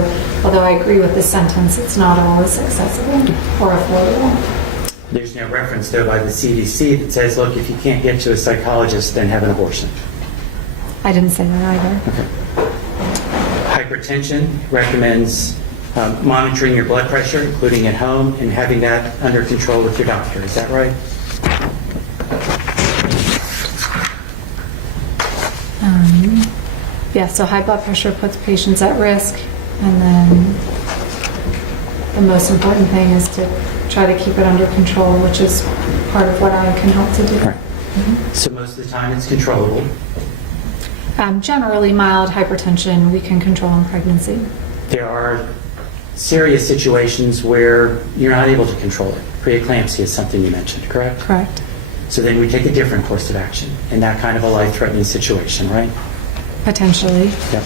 although I agree with this sentence, it's not always accessible or affordable. There's no reference, though, by the CDC that says, look, if you can't get to a psychologist, then have an abortion. I didn't say that either. Okay. Hypertension recommends monitoring your blood pressure, including at home, and having that under control with your doctor. Is that right? Yeah, so high blood pressure puts patients at risk, and then the most important thing is to try to keep it under control, which is part of what I can help to do. Right. So most of the time it's controllable. Generally, mild hypertension we can control in pregnancy. There are serious situations where you're not able to control it. Preeclampsia is something you mentioned, correct? Correct. So then we take a different course of action in that kind of a life-threatening situation, right? Potentially. Yep.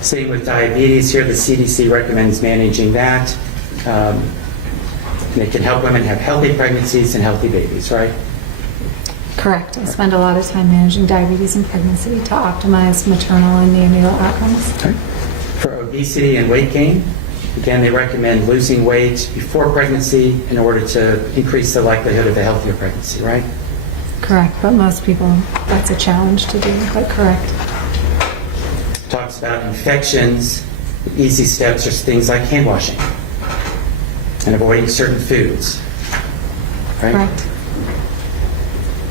Same with diabetes here. The CDC recommends managing that. And it can help women have healthy pregnancies and healthy babies, right? Correct. I spend a lot of time managing diabetes in pregnancy to optimize maternal and neonatal outcomes. Okay. For obesity and weight gain, again, they recommend losing weight before pregnancy in order to increase the likelihood of a healthier pregnancy, right? Correct, but most people, that's a challenge to do, but correct. Talks about infections. Easy steps are things like hand washing and avoiding certain foods, right? Correct.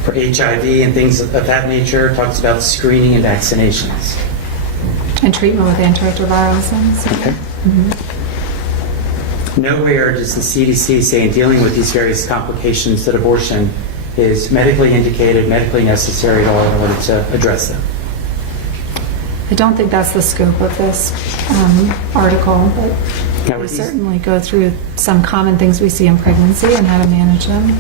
For HIV and things of that nature, talks about screening and vaccinations. And treatment with antiretrovirals. Okay. Nowhere does the CDC say in dealing with these various complications that abortion is medically indicated, medically necessary at all in order to address them. I don't think that's the scope of this article, but Now, we certainly go through some common things we see in pregnancy and how to manage them.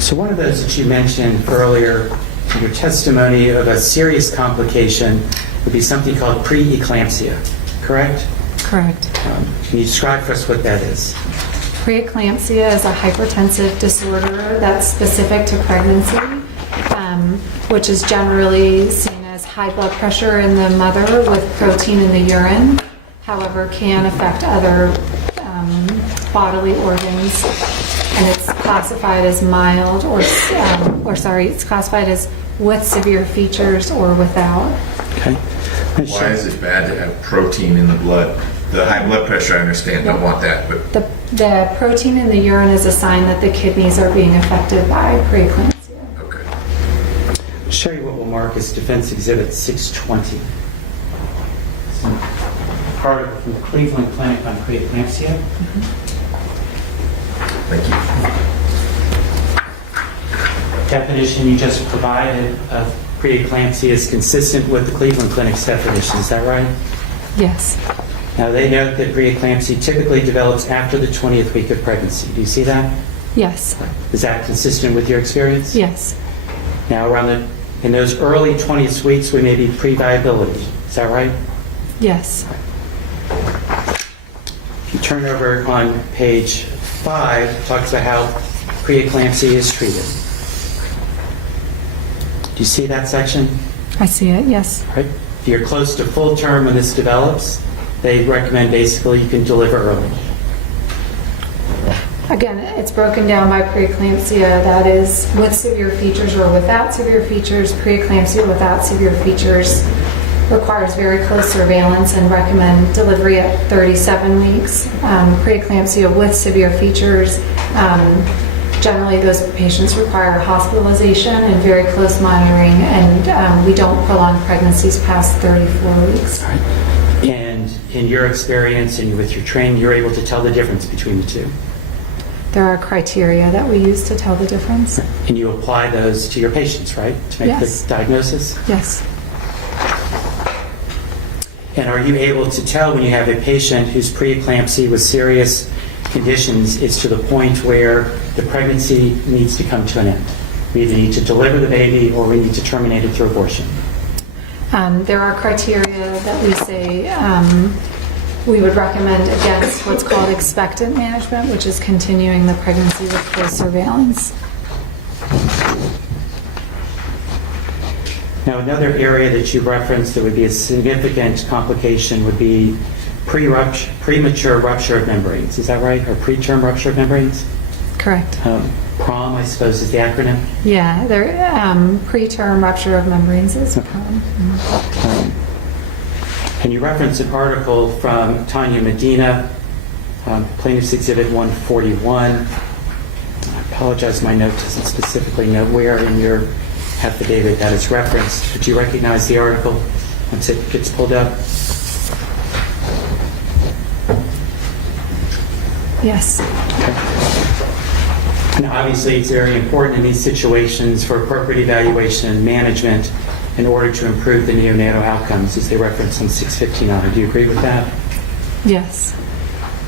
So one of those that you mentioned earlier in your testimony of a serious complication would be something called preeclampsia, correct? Correct. Can you describe for us what that is? Preeclampsia is a hypertensive disorder that's specific to pregnancy, which is generally seen as high blood pressure in the mother with protein in the urine, however can affect other bodily organs, and it's classified as mild it's classified as with severe features or without. Okay. Why is it bad to have protein in the blood? The high blood pressure, I understand, don't want that, but The protein in the urine is a sign that the kidneys are being affected by preeclampsia. okay. I'll show you what we'll mark as Defense Exhibit 620. It's an article from the Cleveland Clinic on preeclampsia. Thank you. Definition you just provided of preeclampsia is consistent with the Cleveland Clinic's definition. Is that right? Yes. Now, they note that preeclampsia typically develops after the 20th week of pregnancy. Do you see that? Yes. Is that consistent with your experience? Yes. Now, in those early 20th weeks, we may be pre-viability. Is that right? Yes. If you turn over on page 5, it talks about how preeclampsia is treated. Do you see that section? I see it, yes. Right. If you're close to full term when this develops, they recommend basically you can deliver early. Again, it's broken down by preeclampsia, that is with severe features or without severe features. Preeclampsia without severe features requires very close surveillance and recommend delivery at 37 weeks. Preeclampsia with severe features, generally those patients require hospitalization and very close monitoring, and we don't prolong pregnancies past 34 weeks. All right. And in your experience and with your training, you're able to tell the difference between the two. There are criteria that we use to tell the difference. And you apply those to your patients, right? To make Yes. the diagnosis? Yes. And are you able to tell when you have a patient whose preeclampsia with serious conditions is to the point where the pregnancy needs to come to an end? We either need to deliver the baby or we need to terminate it through abortion. There are criteria that we say we would recommend against what's called expectant management, which is continuing the pregnancy with close surveillance. Now, another area that you referenced that would be a significant complication would be premature rupture of membranes. Is that right? Or preterm rupture of membranes? Correct. PROM, I suppose, is the acronym. Yeah, preterm rupture of membranes is And you referenced an article from Tanya Medina, Plaintiff's Exhibit 141. I apologize, my note doesn't specifically note where in your affidavit that is referenced, but do you recognize the article once it gets pulled up? Yes. Now, obviously, it's very important in these situations for appropriate evaluation and management in order to improve the neonatal outcomes, as they reference on 659. Do you agree with that? Yes.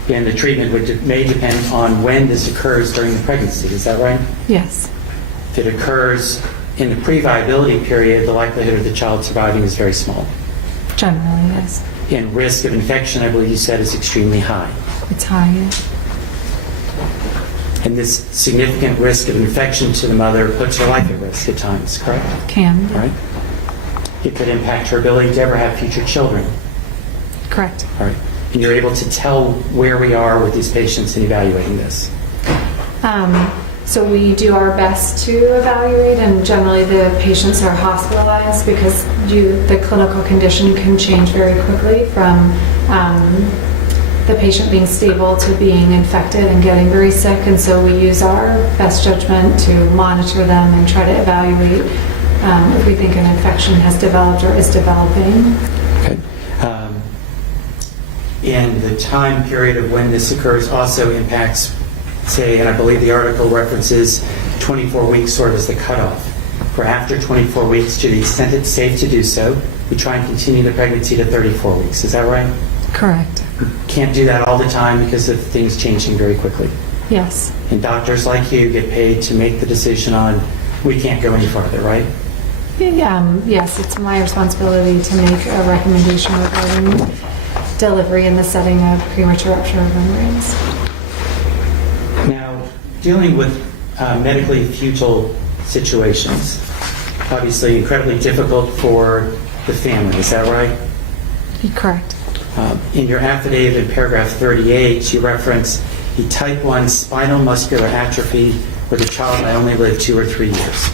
And the treatment may depend on when this occurs during the pregnancy. Is that right? Yes. If it occurs in the pre-viability period, the likelihood of the child surviving is very small. Generally, yes. And risk of infection, I believe you said, is extremely high. It's high. Yeah. And this significant risk of infection to the mother puts her life at risk at times, correct? Can. All right. It could impact her ability to ever have future children. Correct. All right. And you're able to tell where we are with these patients in evaluating this. So we do our best to evaluate, and generally the patients are hospitalized because the clinical condition can change very quickly from the patient being stable to being infected and getting very sick, and so we use our best judgment to monitor them and try to evaluate if we think an infection has developed or is developing. Okay. And the time period of when this occurs also impacts, say, and I believe the article references 24 weeks sort of as the cutoff. For after 24 weeks, to the extent it's safe to do so, we try and continue the pregnancy to 34 weeks. Is that right? Correct. Can't do that all the time because of things changing very quickly. Yes. And doctors like you get paid to make the decision on, we can't go any farther, right? Yes, it's my responsibility to make a recommendation regarding delivery in the setting of premature rupture of membranes. Now, dealing with medically futile situations, obviously incredibly difficult for the family, is that right? Correct. In your affidavit in paragraph 38, you reference a type 1 spinal muscular atrophy where the child may only live 2 or 3 years.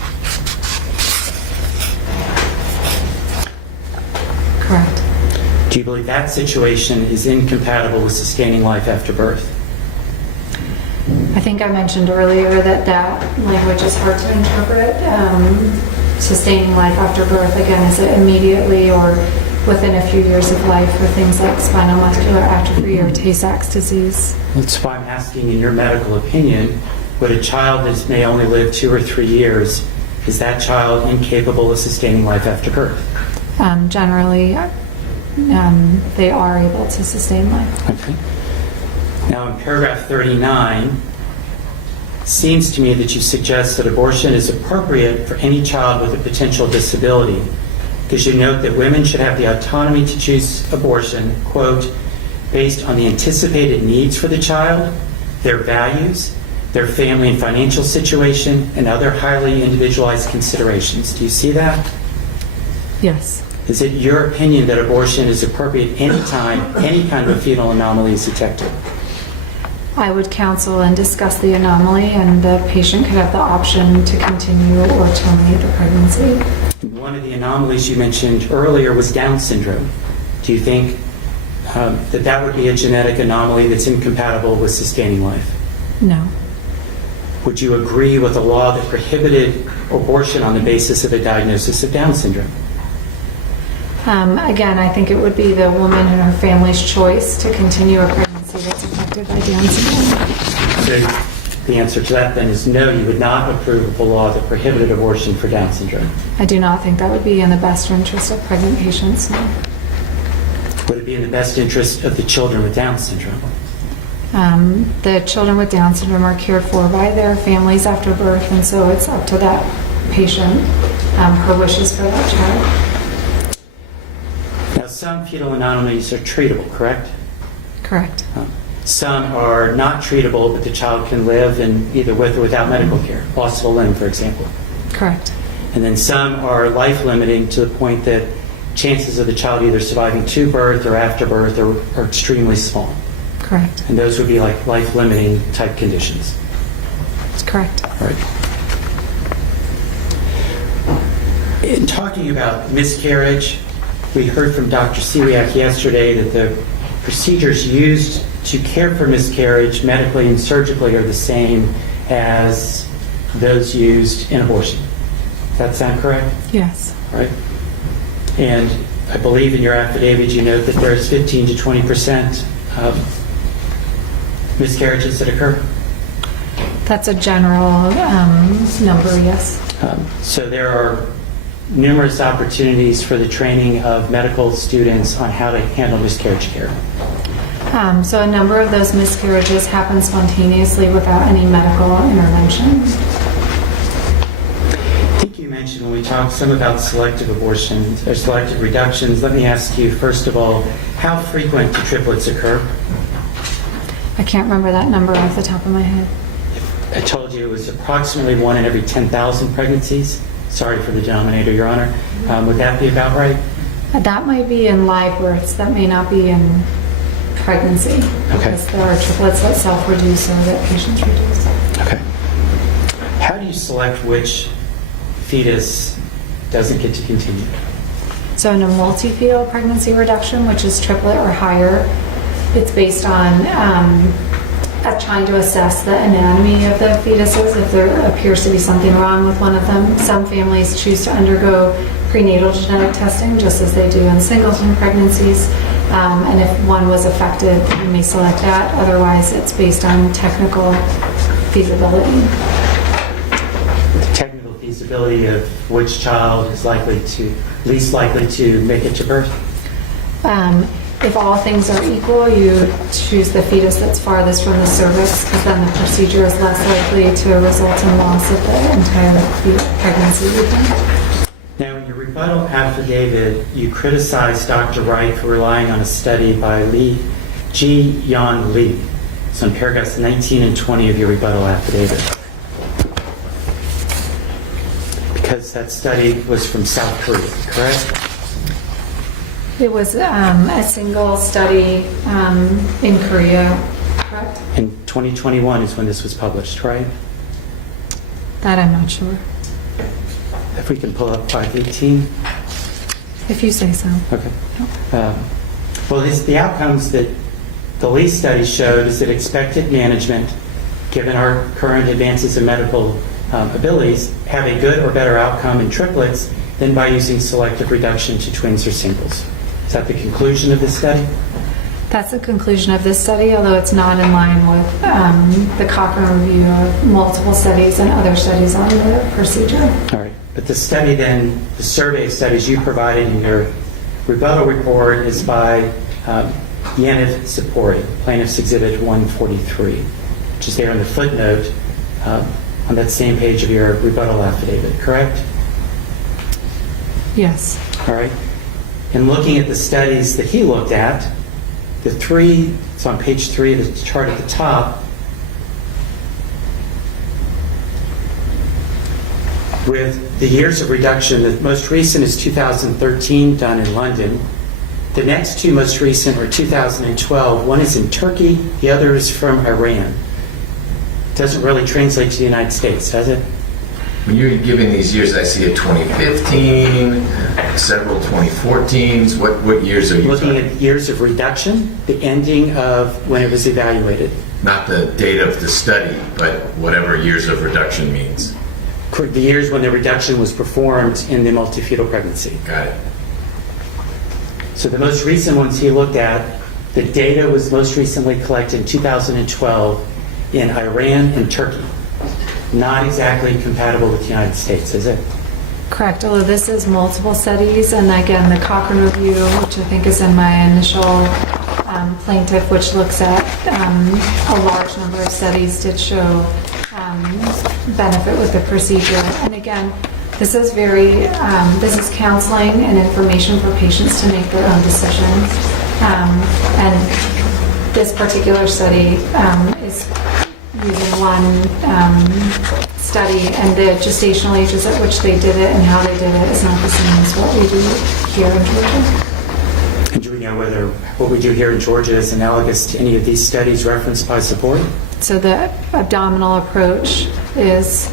Correct. Do you believe that situation is incompatible with sustaining life after birth? I think I mentioned earlier that language is hard to interpret. Sustaining life after birth, again, is it immediately or within a few years of life for things like spinal muscular atrophy or Tay-Sachs disease? That's why I'm asking, in your medical opinion, would a child that may only live 2 or 3 years, is that child incapable of sustaining life after birth? Generally, they are able to sustain life. Okay. Now, in paragraph 39, seems to me that you suggest that abortion is appropriate for any child with a potential disability, because you note that women should have the autonomy to choose abortion, quote, based on the anticipated needs for the child, their values, their family and financial situation, and other highly individualized considerations. Do you see that? Yes. Is it your opinion that abortion is appropriate anytime any kind of a fetal anomaly is detected? I would counsel and discuss the anomaly, and the patient could have the option to continue or terminate the pregnancy. One of the anomalies you mentioned earlier was Down syndrome. Do you think that would be a genetic anomaly that's incompatible with sustaining life? No. Would you agree with a law that prohibited abortion on the basis of a diagnosis of Down syndrome? Again, I think it would be the woman and her family's choice to continue a pregnancy that's affected by Down syndrome. So the answer to that then is no, you would not approve of a law that prohibited abortion for Down syndrome. I do not think that would be in the best interest of pregnant patients, no. Would it be in the best interest of the children with Down syndrome? The children with Down syndrome are cared for by their families after birth, and so it's up to that patient, her wishes for that child. Now, some fetal anomalies are treatable, correct? Correct. Some are not treatable, but the child can live in either with or without medical care, loss of a limb, for example. Correct. And then some are life-limiting to the point that chances of the child either surviving to birth or after birth are extremely small. Correct. And those would be like life-limiting type conditions. That's correct. All right. In talking about miscarriage, we heard from Dr. Celiak yesterday that the procedures used to care for miscarriage medically and surgically are the same as those used in abortion. Does that sound correct? Yes. All right. And I believe in your affidavit you note that there's 15 to 20% miscarriages that occur. That's a general number, yes. So there are numerous opportunities for the training of medical students on how to handle miscarriage care. So a number of those miscarriages happen spontaneously without any medical intervention. I think you mentioned when we talked some about selective abortions or selective reductions. Let me ask you, first of all, how frequent do triplets occur? I can't remember that number off the top of my head. I told you it was approximately 1 in every 10,000 pregnancies. Sorry for the denominator, Your Honor. Would that be about right? That might be in live births. That may not be in pregnancy. Okay. Because there are triplets that self-reduce or that patients reduce. Okay. How do you select which fetus doesn't get to continue? So in a multi-fetal pregnancy reduction, which is triplet or higher, it's based on trying to assess the anatomy of the fetuses, if there appears to be something wrong with one of them. Some families choose to undergo prenatal genetic testing, just as they do in singleton pregnancies. And if one was affected, you may select that. Otherwise, it's based on technical feasibility. The technical feasibility of which child is least likely to make it to birth? If all things are equal, you choose the fetus that's farthest from the cervix, because then the procedure is less likely to result in loss of the entire pregnancy. Now, in your rebuttal affidavit, you criticized Dr. Wright for relying on a study by Ji Yan Lee. It's on paragraphs 19 and 20 of your rebuttal affidavit. Because that study was from South Korea, correct? It was a single study in Korea, correct? And 2021 is when this was published, right? That I'm not sure. If we can pull up 518. If you say so. Okay. Well, the outcomes that the Lee study showed is that expected management, given our current advances in medical abilities, have a good or better outcome in triplets than by using selective reduction to twins or singles. Is that the conclusion of this study? That's the conclusion of this study, although it's not in line with the Cochrane review of multiple studies and other studies on the procedure. All right. But the study then, the survey of studies you provided in your rebuttal report is by Yaniv Sipori, Plaintiff's Exhibit 143, which is there in the footnote on that same page of your rebuttal affidavit, correct? Yes. All right. In looking at the studies that he looked at, the three, it's on page 3 of the chart at the top, with the years of reduction, the most recent is 2013, done in London. The next two most recent are 2012. One is in Turkey, the other is from Iran. Doesn't really translate to the United States, does it? When you're giving these years, I see a 2015, several 2014s. What years are you Looking talking? at years of reduction, the ending of when it was evaluated. Not the date of the study, but whatever years of reduction means. The years when the reduction was performed in the multifetal pregnancy. Got it. So the most recent ones he looked at, the data was most recently collected in 2012 in Iran and Turkey. Not exactly compatible with the United States, is it? Correct, although this is multiple studies, and again, the Cochrane review, which I think is in my initial plaintiff, which looks at a large number of studies, did show benefit with the procedure. And again, this is this is counseling and information for patients to make their own decisions. And this particular study is using one study, and the gestational ages at which they did it and how they did it is not the same as what we do here in Georgia. And do we know whether what we do here in Georgia is analogous to any of these studies referenced by support? So the abdominal approach is,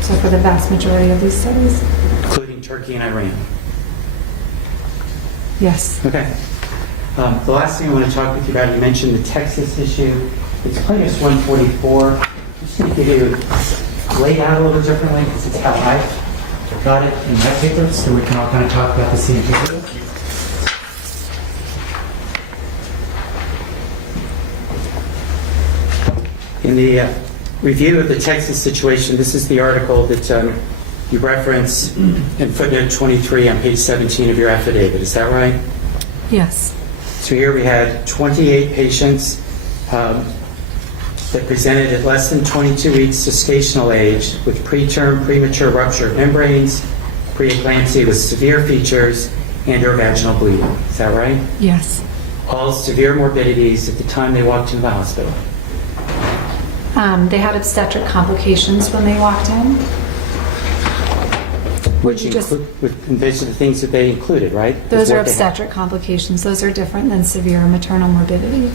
so for the vast majority of these studies, Including Turkey and Iran? yes. Okay. The last thing I want to talk with you about, you mentioned the Texas issue. It's Plaintiff's 144. I'm just going to give you laid out a little differently because it's how I got it in my paper, so we can all kind of talk about the same paper. In the review of the Texas situation, this is the article that you reference in footnote 23 on page 17 of your affidavit. Is that right? Yes. So here we had 28 patients that presented at less than 22 weeks gestational age with preterm premature rupture of membranes, preeclampsia with severe features, and or vaginal bleeding. Is that right? Yes. All severe morbidities at the time they walked into the hospital. They had obstetric complications when they walked in. Which you just- those are the things that they included, right? Those Is are what they had. obstetric complications. Those are different than severe maternal morbidity.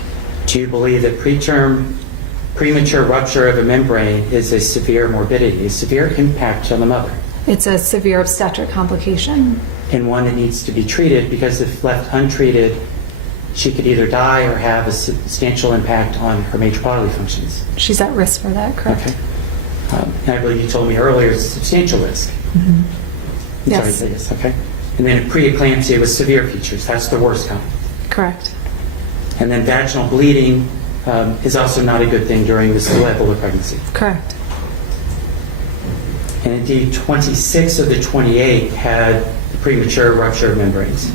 Do you believe that preterm premature rupture of a membrane is a severe morbidity, a severe impact on the mother, It's a severe obstetric complication. and one that needs to be treated because if left untreated, she could either die or have a substantial impact on her major bodily functions? She's at risk for that, correct? Okay. And I believe you told me earlier it's a substantial risk. Mm-hmm. I'm sorry to Yes. say this, okay. And then preeclampsia with severe features, that's the worst kind. Correct. And then vaginal bleeding is also not a good thing during this level of pregnancy. Correct. And indeed, 26 of the 28 had the premature rupture of membranes,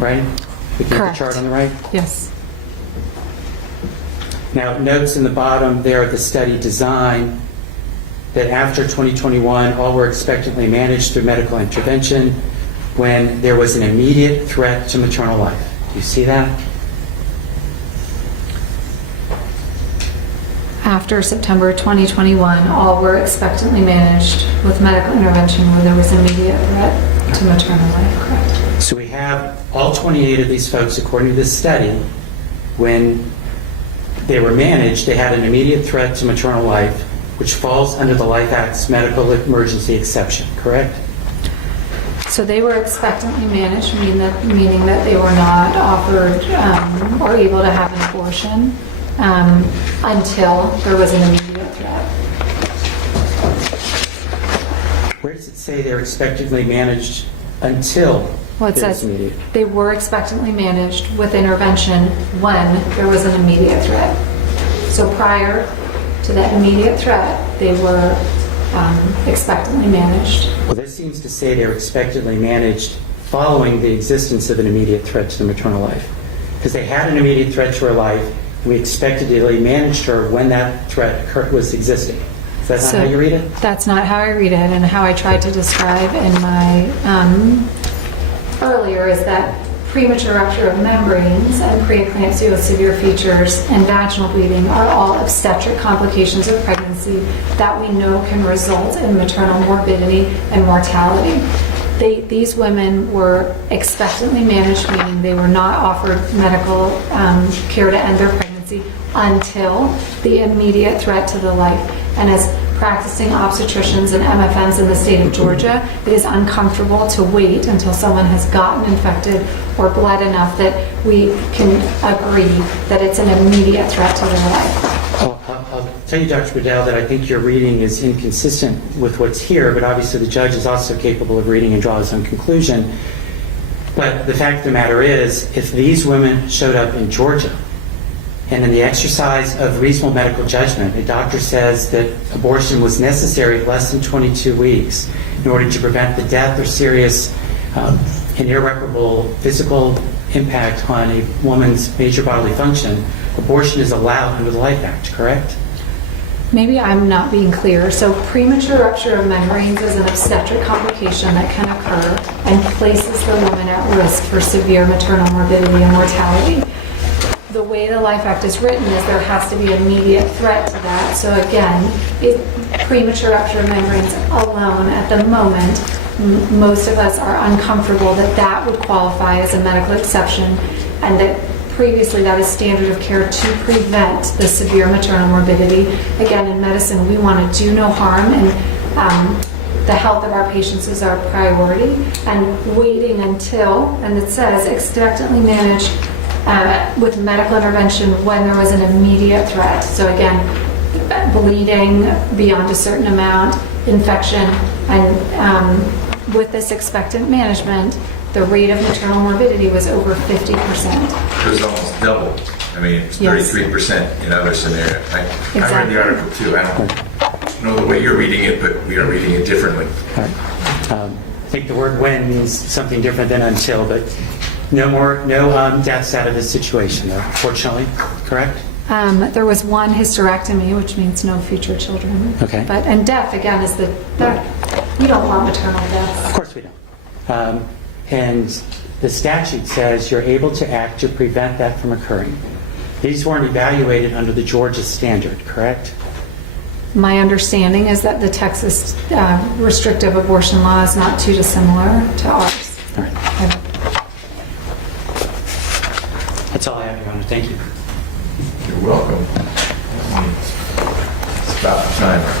right? Looking at the Correct. chart on the right. Yes. Now, it notes in the bottom there of the study design that after 2021, all were expectantly managed through medical intervention when there was an immediate threat to maternal life. Do you see that? After September 2021, all were expectantly managed with medical intervention where there was immediate threat to maternal life, correct? So we have all 28 of these folks, according to this study, when they were managed, they had an immediate threat to maternal life, which falls under the Life Act's medical emergency exception, correct? So they were expectantly managed, meaning that they were not offered or able to have an abortion until there was an immediate threat. Where does it say they're expectantly managed until Well, it there was says immediate? they were expectantly managed with intervention when there was an immediate threat. So prior to that immediate threat, they were expectantly managed. Well, this seems to say they're expectantly managed following the existence of an immediate threat to the maternal life. Because they had an immediate threat to her life, We expectedly managed her when that threat was existing. Is that not how you read it? That's not how I read it, and how I tried to describe in my earlier is that premature rupture of membranes and preeclampsia with severe features and vaginal bleeding are all obstetric complications of pregnancy that we know can result in maternal morbidity and mortality. These women were expectantly managed, meaning they were not offered medical care to end their pregnancy until the immediate threat to the life. And as practicing obstetricians and MFMs in the state of Georgia, it is uncomfortable to wait until someone has gotten infected or bled enough that we can agree that it's an immediate threat to their life. I'll tell you, Dr. Bedell, that I think your reading is inconsistent with what's here, but obviously the judge is also capable of reading and draw his own conclusion. But the fact of the matter is, if these women showed up in Georgia, and in the exercise of reasonable medical judgment, a doctor says that abortion was necessary at less than 22 weeks in order to prevent the death or serious and irreparable physical impact on a woman's major bodily function, abortion is allowed under the Life Act, correct? Maybe I'm not being clear. So premature rupture of membranes is an obstetric complication that can occur and places the woman at risk for severe maternal morbidity and mortality. The way the Life Act is written is there has to be immediate threat to that. So again, premature rupture of membranes alone at the moment, most of us are uncomfortable that that would qualify as a medical exception, and that previously that is standard of care to prevent the severe maternal morbidity. Again, in medicine, we want to do no harm, and the health of our patients is our priority. And waiting until, and it says, expectantly manage with medical intervention when there was an immediate threat. So again, bleeding beyond a certain amount, infection, and with this expectant management, the rate of maternal morbidity was over 50%. It was almost double. I mean, it's 33% in other scenarios. I read the article too. I don't know the way you're reading it, but we are reading it differently. I think the word when means something different than until, but no deaths out of this situation, though, fortunately, correct? There was one hysterectomy, which means no future children. Okay. And death, again, is we don't want maternal deaths. Of course we don't. And the statute says you're able to act to prevent that from occurring. These weren't evaluated under the Georgia standard, correct? My understanding is that the Texas restrictive abortion law is not too dissimilar to ours. All right. That's all I have, Your Honor. Thank you. You're welcome. It's about the timer.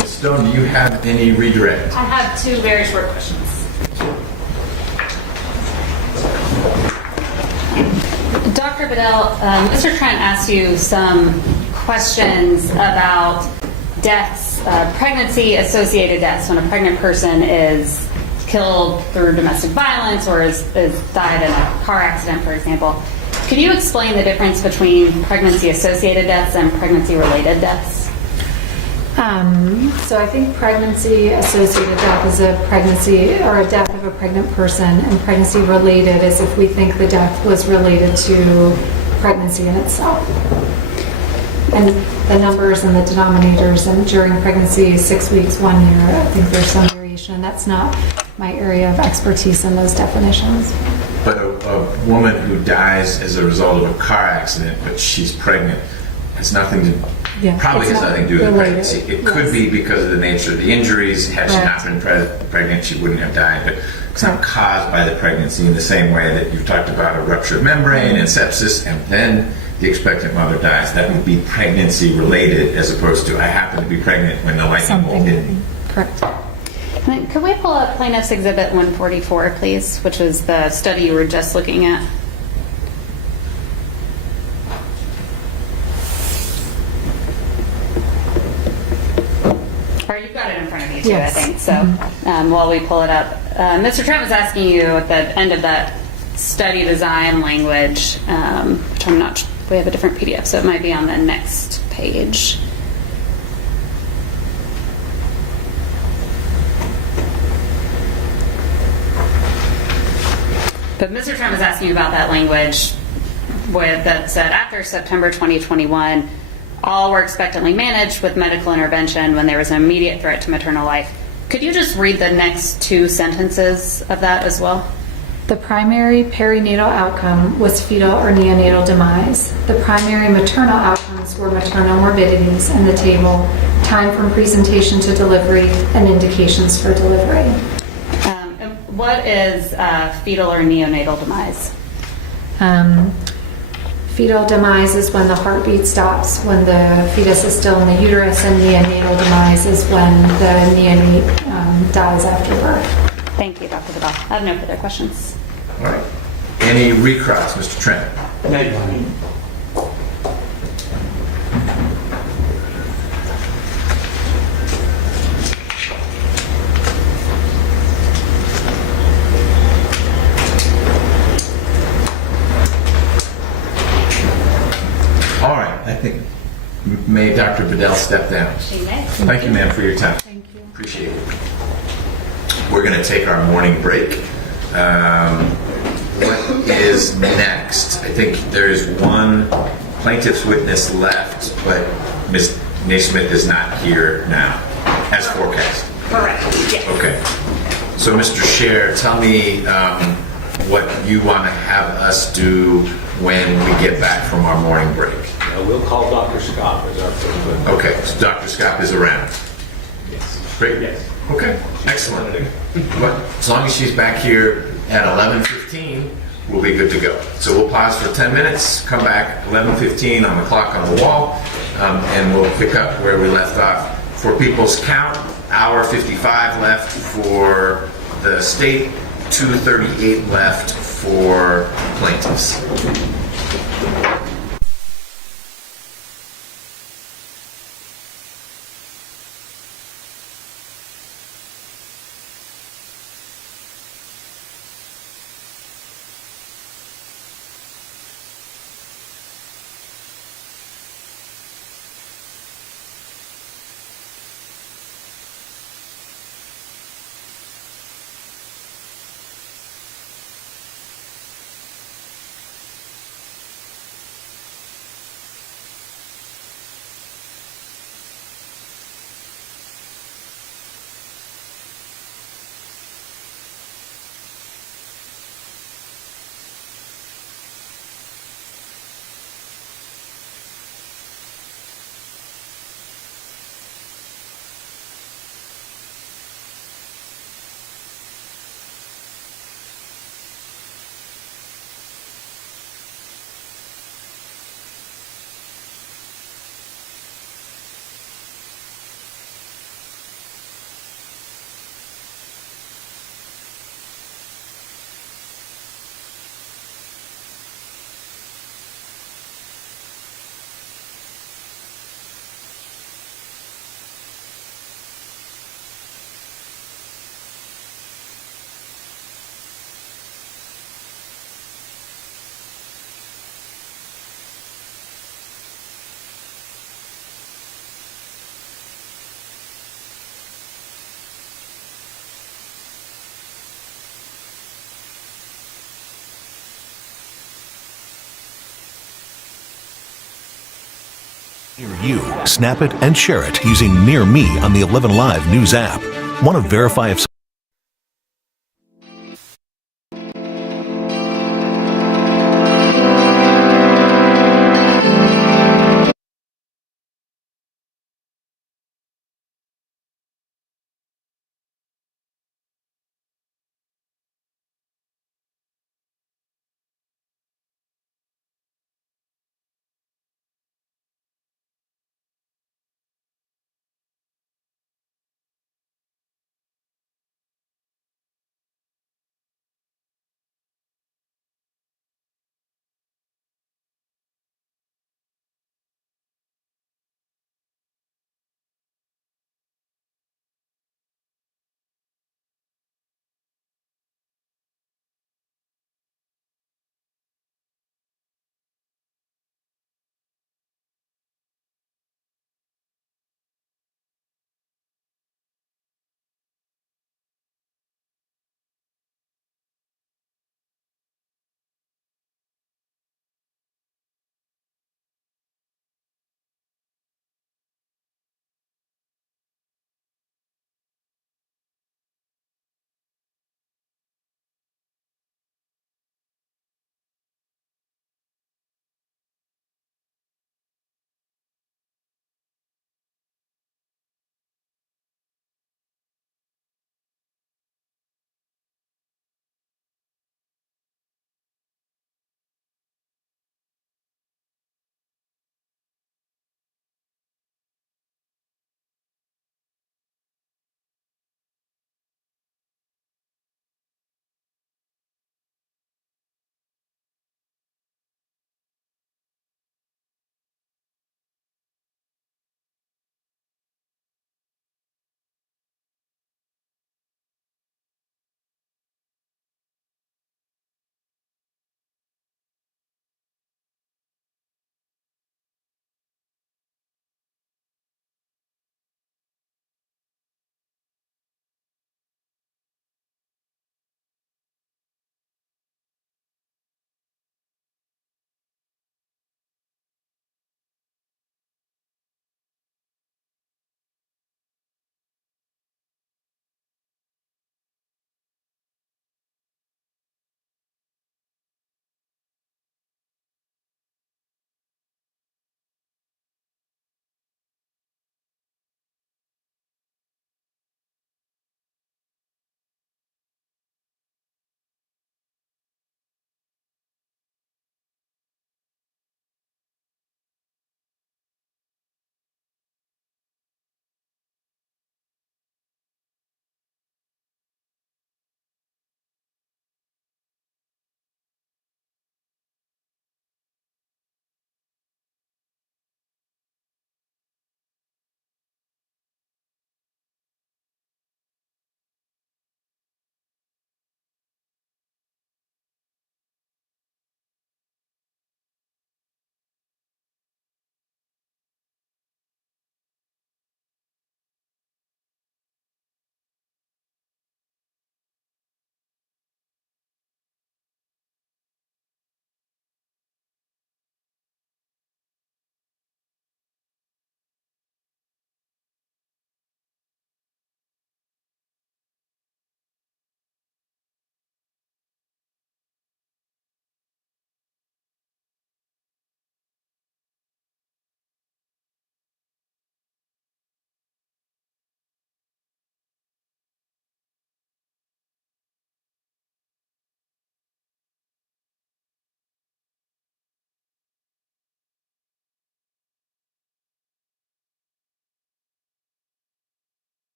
Ms. Stone, do you have any redirect? I have two very short questions. Dr. Bedell, Mr. Trent asked you some questions about deaths, pregnancy-associated deaths, when a pregnant person is killed through domestic violence or is died in a car accident, for example. Could you explain the difference between pregnancy-associated deaths and pregnancy-related deaths? So I think pregnancy-associated death is a pregnancy or a death of a pregnant person, and pregnancy-related is if we think the death was related to pregnancy in itself. And the numbers and the denominators, and during pregnancy, 6 weeks, 1 year, I think there's some variation. That's not my area of expertise in those definitions. But a woman who dies as a result of a car accident, but she's pregnant, has nothing to probably has nothing to do with pregnancy. It could be because of the nature of the injuries. Had she not been pregnant, she wouldn't have died. But it's not caused by the pregnancy in the same way that you've talked about a ruptured membrane and sepsis, and then the expectant mother dies. That would be pregnancy related, as opposed to I happen to be pregnant when the lightning bolt hit me. Correct. And then could we pull up Plaintiff's Exhibit 144, please, which was the study you were just looking at? Or you've got it in front of you, too, Yes. I think. So while we pull it up, Mr. Trent was asking you at the end of that study design language, which I'm not, we have a different PDF, so it might be on the next page. But Mr. Trent was asking you about that language that said after September 2021, all were expectantly managed with medical intervention when there was an immediate threat to maternal life. Could you just read the next two sentences of that as well? The primary perinatal outcome was fetal or neonatal demise. The primary maternal outcomes were maternal morbidities in the table, time from presentation to delivery, and indications for delivery. And what is fetal or neonatal demise? Fetal demise is when the heartbeat stops, when the fetus is still in the uterus, and neonatal demise is when the neonate dies after birth. Thank you, Dr. Vidal. I have no further questions. All right. Any recross, Mr. Trent? No, Your Honor. All right. I think may Dr. Vidal step down. She may. Thank you, ma'am, for your time. Thank you. Appreciate it. We're going to take our morning break. What is next? I think there's one plaintiff's witness left, but Ms. Naismith is not here now, as forecast. Correct. Yes. Okay. So, Mr. Scher, tell me what you want to have us do when we get back from our morning break. We'll call Dr. Scott as our first witness. Okay, so Dr. Scott is around. Yes. Great. Yes. Okay, excellent. But as long as she's back here at 11:15, we'll be good to go. So we'll pause for 10 minutes, come back 11:15 on the clock on the wall, and we'll pick up where we left off. For people's count, hour 55 left for the state, 2:38 left for plaintiffs. Near you, snap it and share it using Near Me on the 11 Live News app. Want to verify if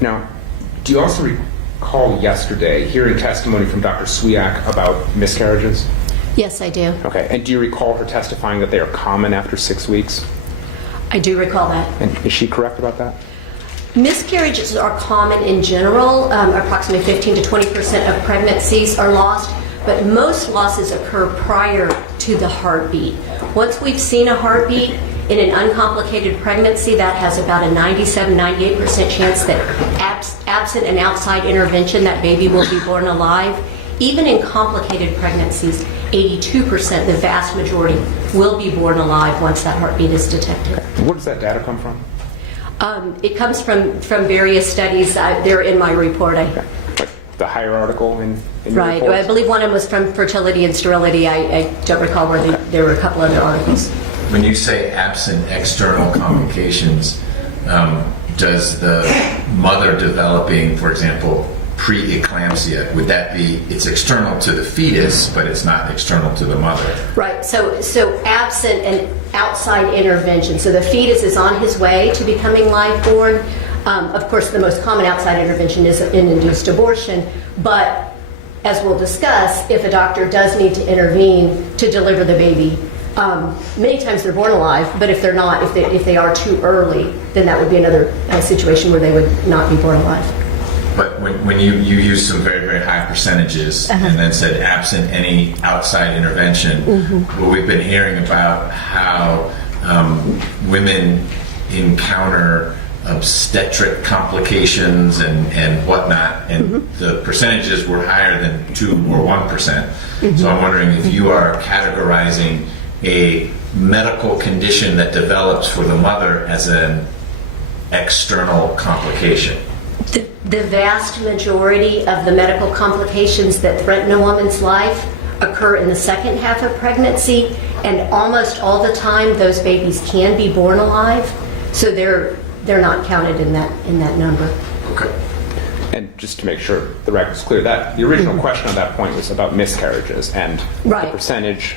Now, do you also recall yesterday hearing testimony from Dr. Swiak about miscarriages? Yes, I do. Okay, and do you recall her testifying that they are common after 6 weeks? I do recall that. And is she correct about that? Miscarriages are common in general. Approximately 15 to 20% of pregnancies are lost, but most losses occur prior to the heartbeat. Once we've seen a heartbeat in an uncomplicated pregnancy, that has about a 97-98% chance that absent an outside intervention, that baby will be born alive. Even in complicated pregnancies, 82%, the vast majority, will be born alive once that heartbeat is detected. And where does that data come from? It comes from various studies. They're in my report. Okay. Like the higher article in your Right. reports? I believe one of them was from fertility and sterility. I don't recall where there were a couple other articles. When you say absent external complications, does the mother developing, for example, preeclampsia, would that be, it's external to the fetus, but it's not external to the mother? Right. So absent an outside intervention. So the fetus is on his way to becoming live-born. Of course, the most common outside intervention is an induced abortion, but as we'll discuss, if a doctor does need to intervene to deliver the baby, many times they're born alive, but if they're not, if they are too early, then that would be another situation where they would not be born alive. But when you use some very, very high percentages and then said absent any outside intervention, well, we've been hearing about how women encounter obstetric complications and whatnot, and the percentages were higher than 2 or 1%. So I'm wondering if you are categorizing a medical condition that develops for the mother as an external complication. The vast majority of the medical complications that threaten a woman's life occur in the second half of pregnancy, and almost all the time those babies can be born alive, so they're not counted in that number. Okay. And just to make sure the record's clear, that the original question on that point was about miscarriages and the percentage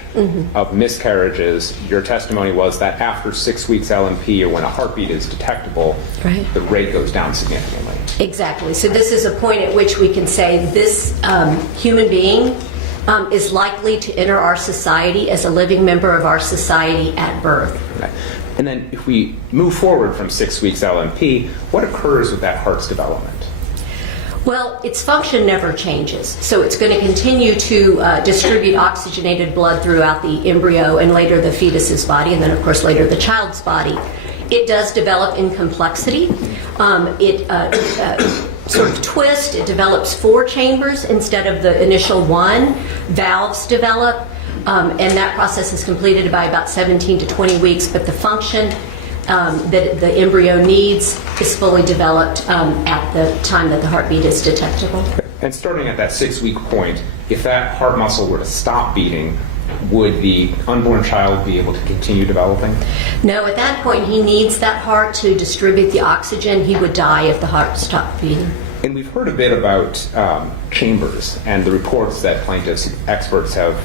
of miscarriages. Your testimony was that after 6 weeks LMP, or when a heartbeat is detectable, the rate goes down significantly. Exactly. So this is a point at which we can say this human being is likely to enter our society as a living member of our society at birth. Okay. And then if we move forward from 6 weeks LMP, what occurs with that heart's development? Well, its function never changes. So it's going to continue to distribute oxygenated blood throughout the embryo and later the fetus's body, and then of course later the child's body. It does develop in complexity. It sort of twists. It develops 4 chambers instead of the initial 1. Valves develop, and that process is completed by about 17 to 20 weeks, but the function that the embryo needs is fully developed at the time that the heartbeat is detectable. And starting at that 6-week point, if that heart muscle were to stop beating, would the unborn child be able to continue developing? No, at that point he needs that heart to distribute the oxygen. He would die if the heart stopped beating. And we've heard a bit about chambers, and the reports that plaintiffs experts have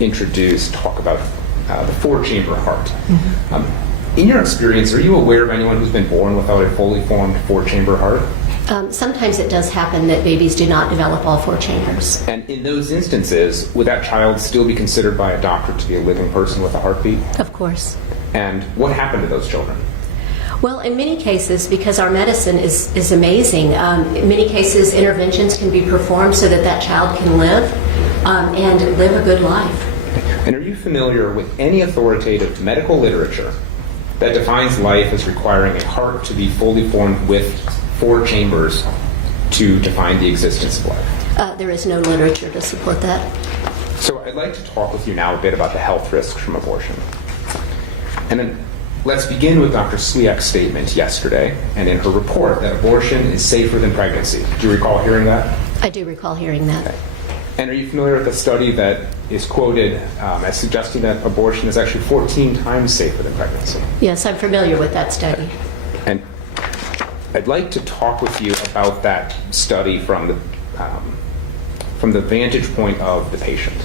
introduced talk about the 4-chamber heart. In your experience, are you aware of anyone who's been born without a fully formed 4-chamber heart? Sometimes it does happen that babies do not develop all 4 chambers. And in those instances, would that child still be considered by a doctor to be a living person with a heartbeat? Of course. And what happened to those children? Well, in many cases, because our medicine is amazing, in many cases interventions can be performed so that that child can live and live a good life. And are you familiar with any authoritative medical literature that defines life as requiring a heart to be fully formed with 4 chambers to define the existence of life? There is no literature to support that. So I'd like to talk with you now a bit about the health risks from abortion. And then let's begin with Dr. Swiak's statement yesterday and in her report that abortion is safer than pregnancy. Do you recall hearing that? I do recall hearing that. Okay. And are you familiar with a study that is quoted as suggesting that abortion is actually 14 times safer than pregnancy? Yes, I'm familiar with that study. And I'd like to talk with you about that study from the vantage point of the patient.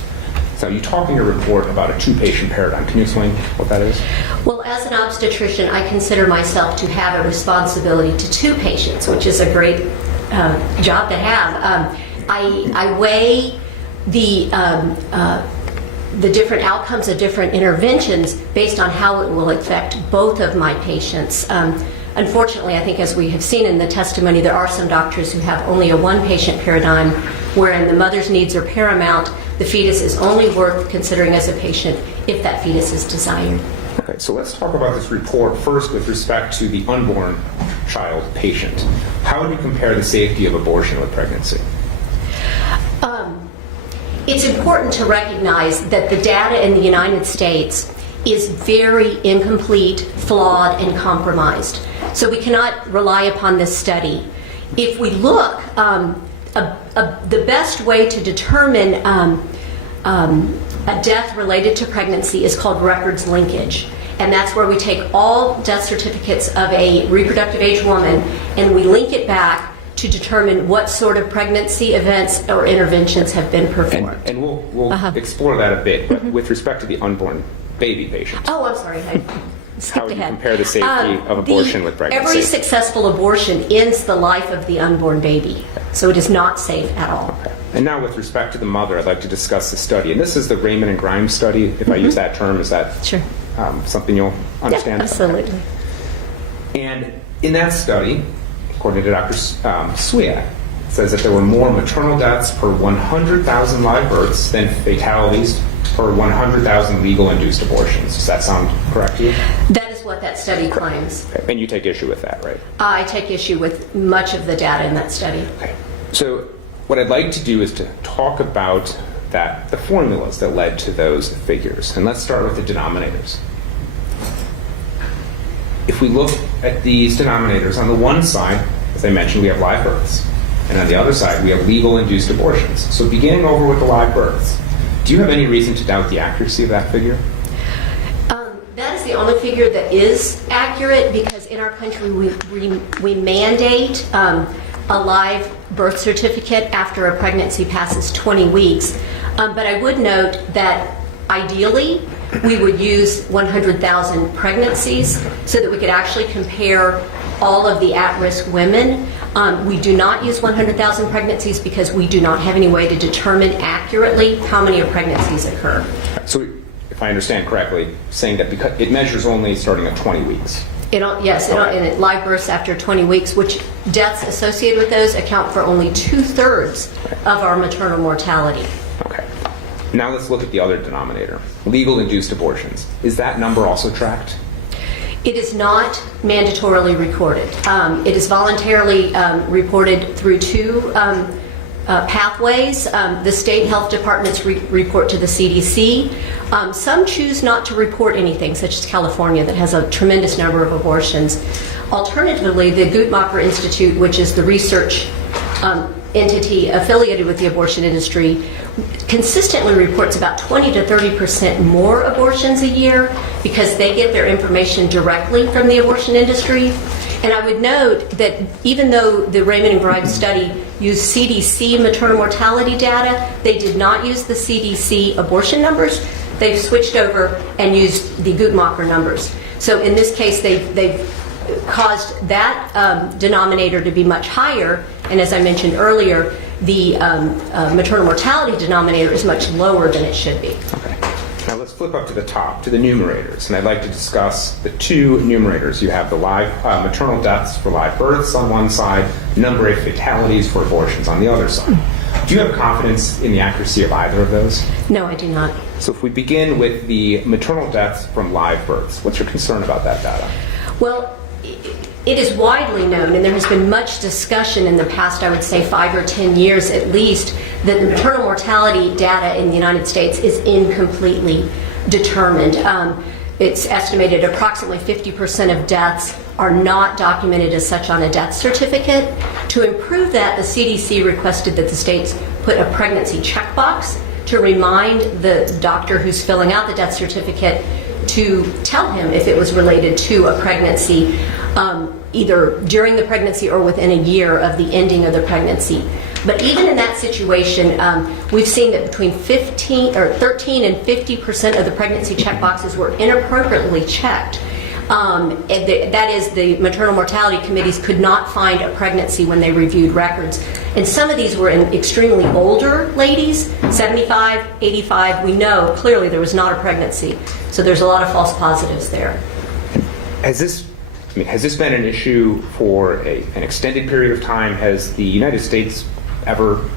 So you talk in your report about a two-patient paradigm. Can you explain what that is? Well, as an obstetrician, I consider myself to have a responsibility to two patients, which is a great job to have. I weigh the different outcomes of different interventions based on how it will affect both of my patients. Unfortunately, I think as we have seen in the testimony, there are some doctors who have only a one-patient paradigm wherein the mother's needs are paramount. The fetus is only worth considering as a patient if that fetus is desired. Okay, so let's talk about this report first with respect to the unborn child patient. How would you compare the safety of abortion with pregnancy? It's important to recognize that the data in the United States is very incomplete, flawed, and compromised. So we cannot rely upon this study. If we look, the best way to determine a death related to pregnancy is called records linkage. And that's where we take all death certificates of a reproductive age woman and we link it back to determine what sort of pregnancy events or interventions have been performed. And we'll explore that a bit, but with respect to the unborn baby patient. Oh, I'm sorry. I skipped how would you ahead. compare the safety of abortion with pregnancy? Every successful abortion ends the life of the unborn baby, so it is not safe at all. Okay. And now with respect to the mother, I'd like to discuss the study. And this is the Raymond and Grimes study. If I use that term, is that sure. Something you'll understand? Yeah, absolutely. Okay. And in that study, according to Dr. Swiat, it says that there were more maternal deaths per 100,000 live births than fatalities per 100,000 legal-induced abortions. Does that sound correct to you? That is what that study claims. Okay. And you take issue with that, right? I take issue with much of the data in that study. Okay. So what I'd like to do is to talk about the formulas that led to those figures. And let's start with the denominators. If we look at these denominators, on the one side, as I mentioned, we have live births. And on the other side, we have legal-induced abortions. So beginning over with the live births, do you have any reason to doubt the accuracy of that figure? That is the only figure that is accurate because in our country we mandate a live birth certificate after a pregnancy passes 20 weeks. But I would note that ideally we would use 100,000 pregnancies so that we could actually compare all of the at-risk women. We do not use 100,000 pregnancies because we do not have any way to determine accurately how many of pregnancies occur. So if I understand correctly, saying that because it measures only starting at 20 weeks. And live births after 20 weeks, which deaths associated with those account for only 2/3 of our maternal mortality. Okay. Now let's look at the other denominator, legal-induced abortions. Is that number also tracked? It is not mandatorily recorded. It is voluntarily reported through two pathways. The state health departments report to the CDC. Some choose not to report anything, such as California, that has a tremendous number of abortions. Alternatively, the Guttmacher Institute, which is the research entity affiliated with the abortion industry, consistently reports about 20 to 30% more abortions a year because they get their information directly from the abortion industry. And I would note that even though the Raymond and Grimes study used CDC maternal mortality data, they did not use the CDC abortion numbers. They've switched over and used the Guttmacher numbers. So in this case, they've caused that denominator to be much higher. And as I mentioned earlier, the maternal mortality denominator is much lower than it should be. Okay. Now let's flip up to the top, to the numerators. And I'd like to discuss the two numerators. You have the live maternal deaths for live births on one side, number of fatalities for abortions on the other side. Do you have confidence in the accuracy of either of those? No, I do not. So if we begin with the maternal deaths from live births, what's your concern about that data? Well, it is widely known, and there has been much discussion in the past, I would say 5 or 10 years at least, that the maternal mortality data in the United States is incompletely determined. It's estimated approximately 50% of deaths are not documented as such on a death certificate. To improve that, the CDC requested that the states put a pregnancy checkbox to remind the doctor who's filling out the death certificate to tell him if it was related to a pregnancy, either during the pregnancy or within a year of the ending of the pregnancy. But even in that situation, we've seen that between 13 and 50% of the pregnancy checkboxes were inappropriately checked. That is, the maternal mortality committees could not find a pregnancy when they reviewed records. And some of these were in extremely older ladies, 75, 85. We know clearly there was not a pregnancy. So there's a lot of false positives there. Has this been an issue for an extended period of time? Has the United States ever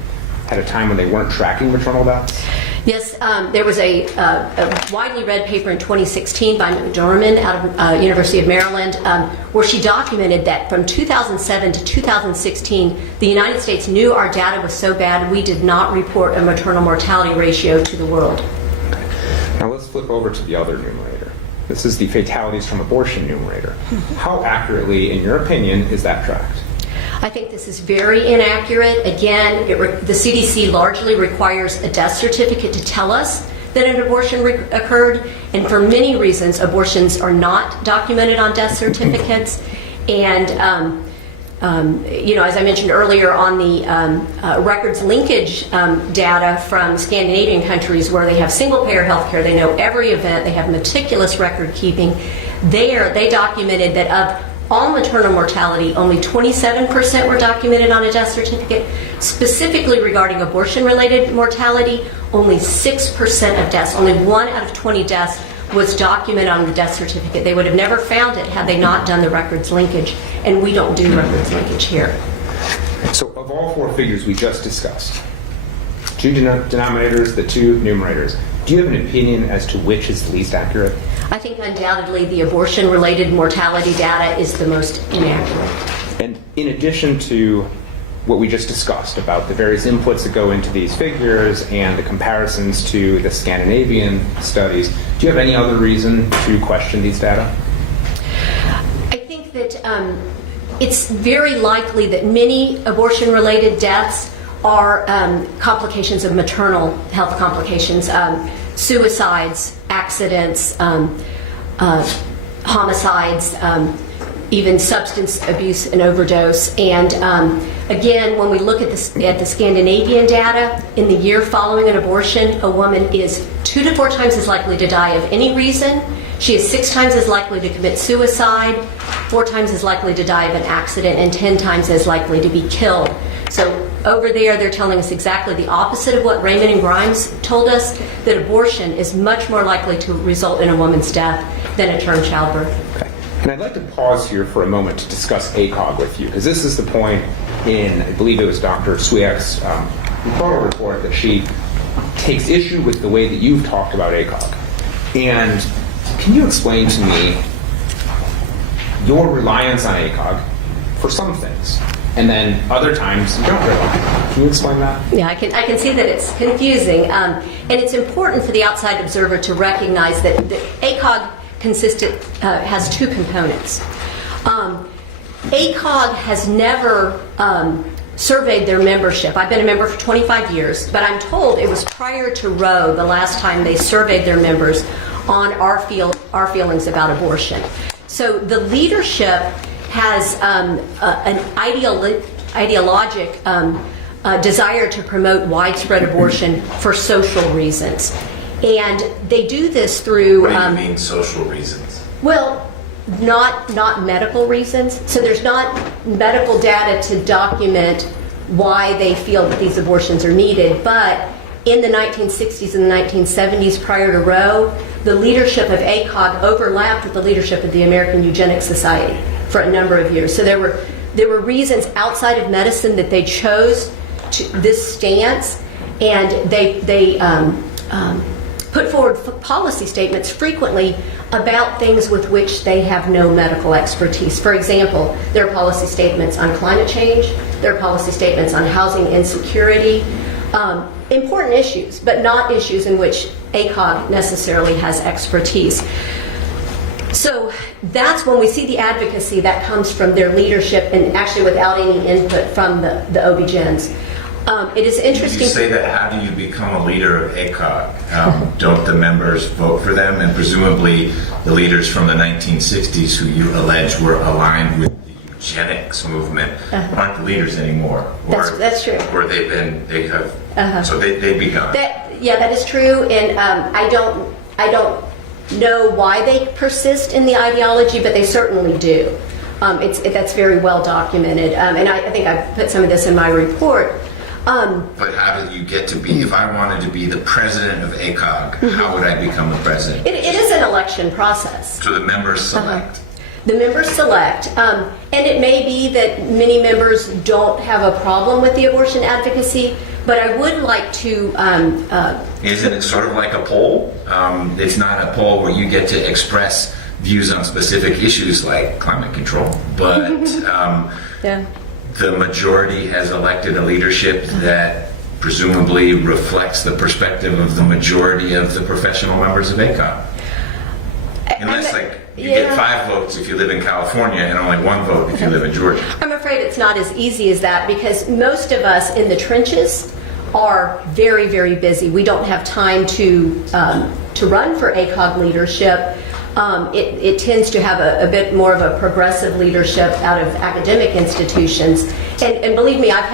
had a time when they weren't tracking maternal deaths? Yes, there was a widely read paper in 2016 by McBurney out of University of Maryland, where she documented that from 2007 to 2016, the United States knew our data was so bad we did not report a maternal mortality ratio to the world. Okay. Now let's flip over to the other numerator. This is the fatalities from abortion numerator. How accurately, in your opinion, is that tracked? I think this is very inaccurate. Again, the CDC largely requires a death certificate to tell us that an abortion occurred, and for many reasons, abortions are not documented on death certificates. And as I mentioned earlier, on the records linkage data from Scandinavian countries where they have single-payer health care, they know every event, they have meticulous record keeping. There, they documented that of all maternal mortality, only 27% were documented on a death certificate. Specifically regarding abortion-related mortality, only 6% of deaths, only 1 out of 20 deaths was documented on the death certificate. They would have never found it had they not done the records linkage, and we don't do records linkage here. So of all four figures we just discussed, 2 denominators, the 2 numerators, do you have an opinion as to which is the least accurate? I think undoubtedly the abortion-related mortality data is the most inaccurate. And in addition to what we just discussed about the various inputs that go into these figures and the comparisons to the Scandinavian studies, do you have any other reason to question these data? I think that it's very likely that many abortion-related deaths are complications of maternal health complications, suicides, accidents, homicides, even substance abuse and overdose. And again, when we look at the Scandinavian data, in the year following an abortion, a woman is 2 to 4 times as likely to die of any reason. She is 6 times as likely to commit suicide, 4 times as likely to die of an accident, and 10 times as likely to be killed. So over there, they're telling us exactly the opposite of what Raymond and Grimes told us, that abortion is much more likely to result in a woman's death than a term childbirth. Okay. And I'd like to pause here for a moment to discuss ACOG with you, because this is the point in, I believe it was Dr. Swiak's report, that she takes issue with the way that you've talked about ACOG. And can you explain to me your reliance on ACOG for some things, and then other times you don't rely? Can you explain that? Yeah, I can see that it's confusing, and it's important for the outside observer to recognize that ACOG has 2 components. ACOG has never surveyed their membership. I've been a member for 25 years, but I'm told it was prior to Roe the last time they surveyed their members on our feelings about abortion. So the leadership has an ideologic desire to promote widespread abortion for social reasons. And they do this through... What do you mean social reasons? Well, not medical reasons. So there's not medical data to document why they feel that these abortions are needed. But in the 1960s and the 1970s, prior to Roe, the leadership of ACOG overlapped with the leadership of the American Eugenics Society for a number of years. So there were reasons outside of medicine that they chose this stance, and they put forward policy statements frequently about things with which they have no medical expertise. For example, there are policy statements on climate change, there are policy statements on housing insecurity, important issues, but not issues in which ACOG necessarily has expertise. So that's when we see the advocacy that comes from their leadership, and actually without any input from the OB-GYNs. It is interesting. You say that, how do you become a leader of ACOG? Don't the members vote for them? And presumably the leaders from the 1960s who you allege were aligned with the eugenics movement aren't the leaders anymore. That's true. Or they've have, so they've begun. That is true, and I don't know why they persist in the ideology, but they certainly do. That's very well documented, and I think I put some of this in my report. But how did you get to be, if I wanted to be the president of ACOG, how would I become the president? It is an election process. So the members select. The members select, and it may be that many members don't have a problem with the abortion advocacy, but I would like to... Isn't it sort of like a poll? It's not a poll where you get to express views on specific issues like climate control, but the majority has elected a leadership that presumably reflects the perspective of the majority of the professional members of ACOG. Unless, you get 5 votes if you live in California and only 1 vote if you live in Georgia. I'm afraid it's not as easy as that, because most of us in the trenches are very, very busy. We don't have time to run for ACOG leadership. It tends to have a bit more of a progressive leadership out of academic institutions. And believe me, I've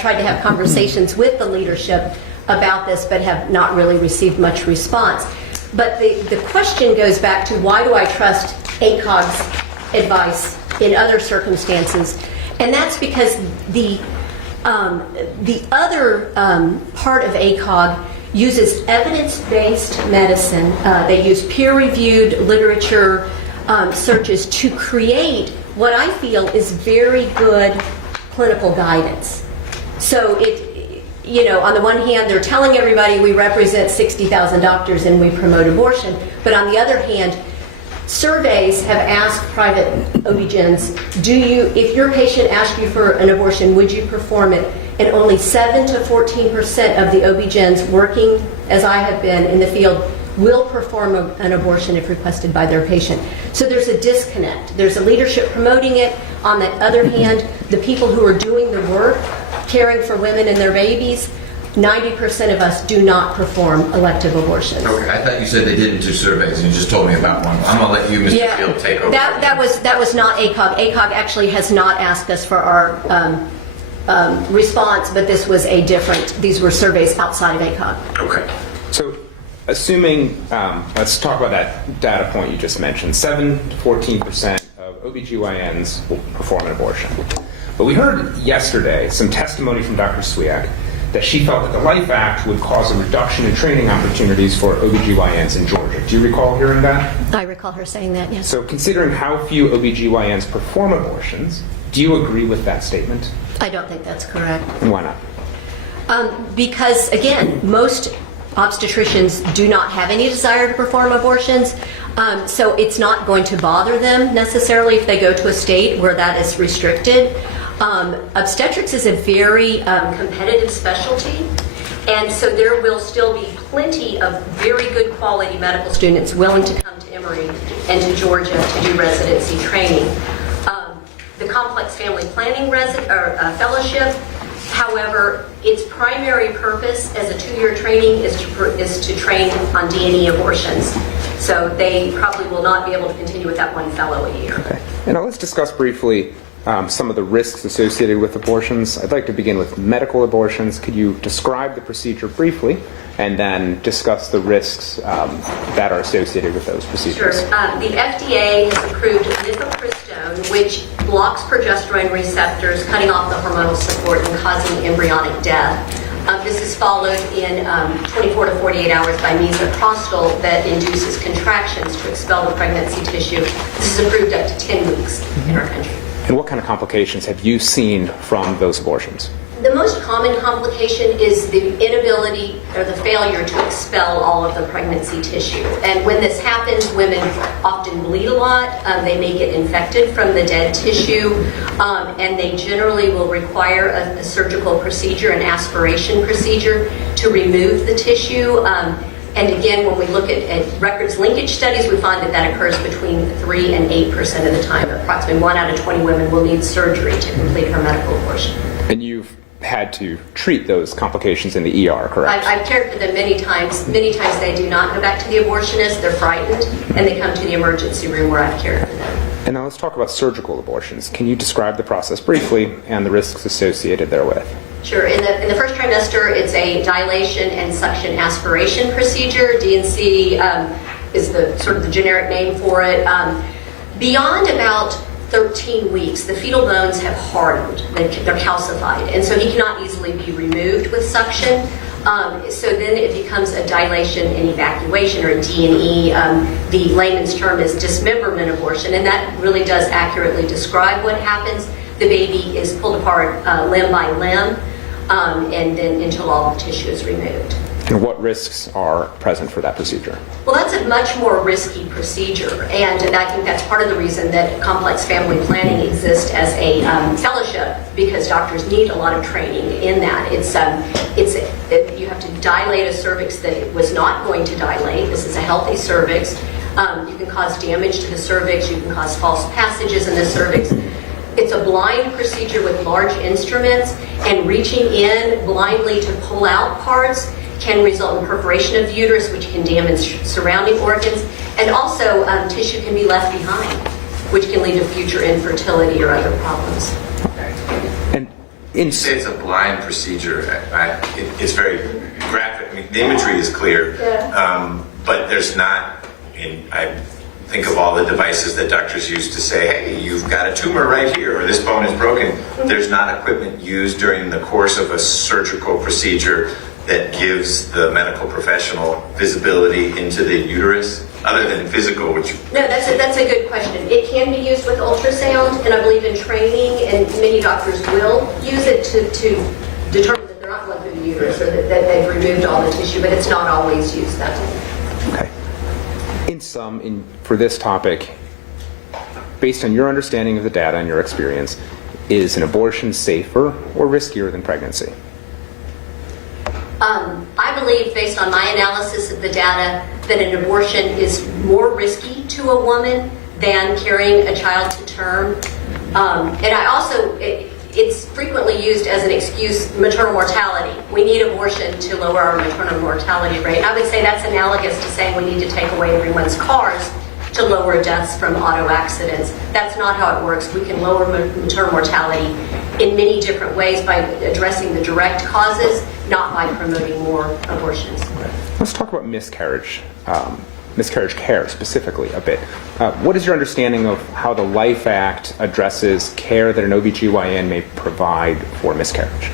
tried to have conversations with the leadership about this, but have not really received much response. But the question goes back to, why do I trust ACOG's advice in other circumstances? And that's because the other part of ACOG uses evidence-based medicine. They use peer-reviewed literature searches to create what I feel is very good clinical guidance. So on the one hand, they're telling everybody we represent 60,000 doctors and we promote abortion, but on the other hand, surveys have asked private OB-GYNs, if your patient asked you for an abortion, would you perform it? And only 7 to 14% of the OB-GYNs working, as I have been in the field, will perform an abortion if requested by their patient. So there's a disconnect. There's a leadership promoting it. On the other hand, the people who are doing the work, caring for women and their babies, 90% of us do not perform elective abortions. Okay, I thought you said they didn't do surveys, and you just told me about one. I'm going to let you, Mr. Field, take over. That was not ACOG. ACOG actually has not asked us for our response, but these were surveys outside of ACOG. Okay. So, assuming, let's talk about that data point you just mentioned, 7 to 14% of OBGYNs will perform an abortion. But we heard yesterday some testimony from Dr. Swiak that she felt that the Life Act would cause a reduction in training opportunities for OBGYNs in Georgia. Do you recall hearing that? I recall her saying that, yes. So considering how few OBGYNs perform abortions, do you agree with that statement? I don't think that's correct. And why not? Because, again, most obstetricians do not have any desire to perform abortions, so it's not going to bother them necessarily if they go to a state where that is restricted. Obstetrics is a very competitive specialty, and so there will still be plenty of very good quality medical students willing to come to Emory and to Georgia to do residency training. The complex family planning fellowship, however, its primary purpose as a 2-year training is to train on D&E abortions. So they probably will not be able to continue with that one fellow a year. Okay. And now let's discuss briefly some of the risks associated with abortions. I'd like to begin with medical abortions. Could you describe the procedure briefly and then discuss the risks that are associated with those procedures? Sure. The FDA has approved mifepristone, which blocks progesterone receptors, cutting off the hormonal support and causing embryonic death. This is followed in 24 to 48 hours by misoprostol that induces contractions to expel the pregnancy tissue. This is approved up to 10 weeks in our country. And what kind of complications have you seen from those abortions? The most common complication is the inability or the failure to expel all of the pregnancy tissue. And when this happens, women often bleed a lot. They may get infected from the dead tissue, and they generally will require a surgical procedure, an aspiration procedure, to remove the tissue. And again, when we look at records linkage studies, we find that occurs between 3 and 8% of the time. Approximately 1 out of 20 women will need surgery to complete her medical abortion. And you've had to treat those complications in the ER, correct? I've cared for them many times. Many times they do not go back to the abortionist. They're frightened, and they come to the emergency room where I've cared for them. And now let's talk about surgical abortions. Can you describe the process briefly and the risks associated therewith? Sure. In the first trimester, it's a dilation and suction aspiration procedure. D&C is the sort of the generic name for it. Beyond about 13 weeks, the fetal bones have hardened. They're calcified, and so he cannot easily be removed with suction. So then it becomes a dilation and evacuation, or a D&E. The layman's term is dismemberment abortion, and that really does accurately describe what happens. The baby is pulled apart limb by limb, and then until all the tissue is removed. And what risks are present for that procedure? Well, that's a much more risky procedure, and I think that's part of the reason that complex family planning exists as a fellowship, because doctors need a lot of training in that. You have to dilate a cervix that was not going to dilate. This is a healthy cervix. You can cause damage to the cervix. You can cause false passages in the cervix. It's a blind procedure with large instruments, and reaching in blindly to pull out parts can result in perforation of the uterus, which can damage surrounding organs, and also tissue can be left behind, which can lead to future infertility or other problems. And you say it's a blind procedure. It's very graphic. I mean, the imagery is clear, but there's not. I think of all the devices that doctors use to say, "Hey, you've got a tumor right here," or "This bone is broken." There's not equipment used during the course of a surgical procedure that gives the medical professional visibility into the uterus, other than physical, which... No, that's a good question. It can be used with ultrasound, and I believe in training, and many doctors will use it to determine that they're not going through the uterus, or that they've removed all the tissue, but it's not always used that way. Okay. In sum, for this topic, based on your understanding of the data and your experience, is an abortion safer or riskier than pregnancy? I believe, based on my analysis of the data, that an abortion is more risky to a woman than carrying a child to term. And I also, it's frequently used as an excuse, maternal mortality. We need abortion to lower our maternal mortality rate. I would say that's analogous to saying we need to take away everyone's cars to lower deaths from auto accidents. That's not how it works. We can lower maternal mortality in many different ways by addressing the direct causes, not by promoting more abortions. Let's talk about miscarriage care specifically a bit. What is your understanding of how the Life Act addresses care that an OBGYN may provide for miscarriage?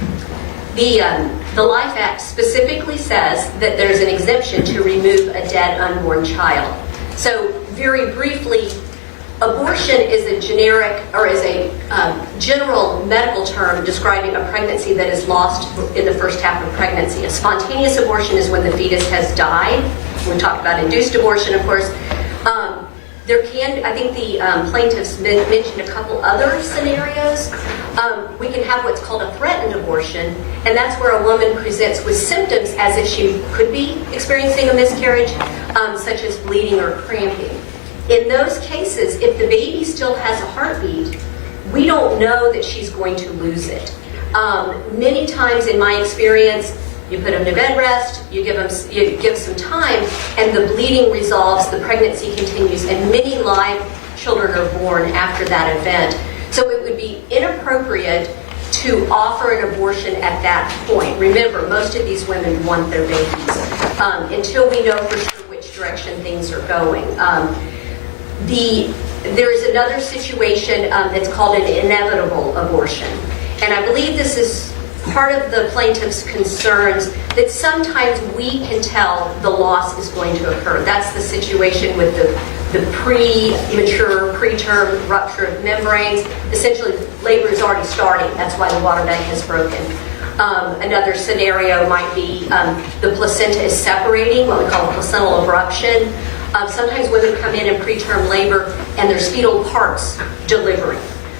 The Life Act specifically says that there's an exemption to remove a dead unborn child. So very briefly, abortion is a generic, or is a general medical term describing a pregnancy that is lost in the first half of pregnancy. A spontaneous abortion is when the fetus has died. We talked about induced abortion, of course. I think the plaintiffs mentioned a couple other scenarios. We can have what's called a threatened abortion, and that's where a woman presents with symptoms as if she could be experiencing a miscarriage, such as bleeding or cramping. In those cases, if the baby still has a heartbeat, we don't know that she's going to lose it. Many times in my experience, you put them to bed rest, you give some time, and the bleeding resolves, the pregnancy continues, and many live children are born after that event. So it would be inappropriate to offer an abortion at that point. Remember, most of these women want their babies until we know for sure which direction things are going. There is another situation that's called an inevitable abortion. And I believe this is part of the plaintiff's concerns, that sometimes we can tell the loss is going to occur. That's the situation with the premature, preterm rupture of membranes. Essentially, labor is already starting. That's why the water bag has broken. Another scenario might be the placenta is separating, what we call a placental abruption. Sometimes women come in preterm labor and there's fetal parts delivering.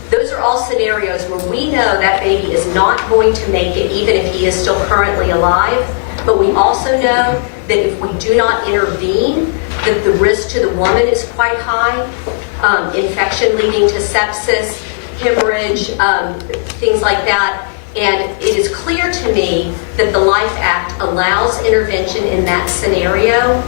Those are all scenarios where we know that baby is not going to make it, even if he is still currently alive. But we also know that if we do not intervene, that the risk to the woman is quite high. Infection leading to sepsis, hemorrhage, things like that. And it is clear to me that the Life Act allows intervention in that scenario.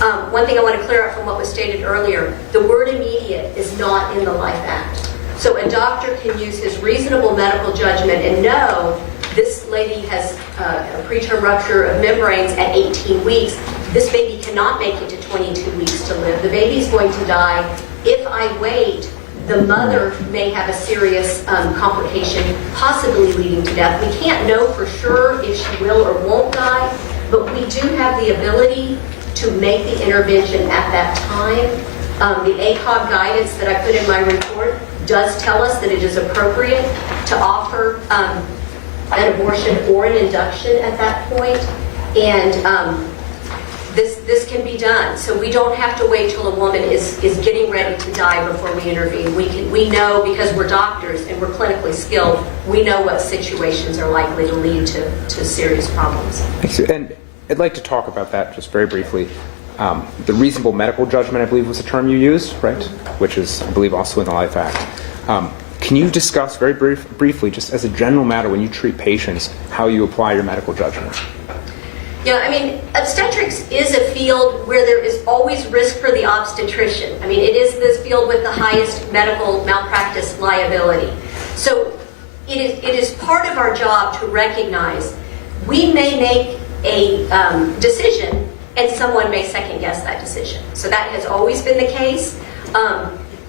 One thing I want to clear up from what was stated earlier, the word immediate is not in the Life Act. So a doctor can use his reasonable medical judgment and know this lady has a preterm rupture of membranes at 18 weeks. This baby cannot make it to 22 weeks to live. The baby's going to die. If I wait, the mother may have a serious complication, possibly leading to death. We can't know for sure if she will or won't die, but we do have the ability to make the intervention at that time. The ACOG guidance that I put in my report does tell us that it is appropriate to offer an abortion or an induction at that point, and this can be done. So we don't have to wait till a woman is getting ready to die before we intervene. We know, because we're doctors and we're clinically skilled, we know what situations are likely to lead to serious problems. And I'd like to talk about that just very briefly. The reasonable medical judgment, I believe, was the term you used, right? Which is, I believe, also in the Life Act. Can you discuss very briefly, just as a general matter, when you treat patients, how you apply your medical judgment? Yeah, I mean, obstetrics is a field where there is always risk for the obstetrician. I mean, it is this field with the highest medical malpractice liability. So it is part of our job to recognize we may make a decision and someone may second guess that decision. So that has always been the case.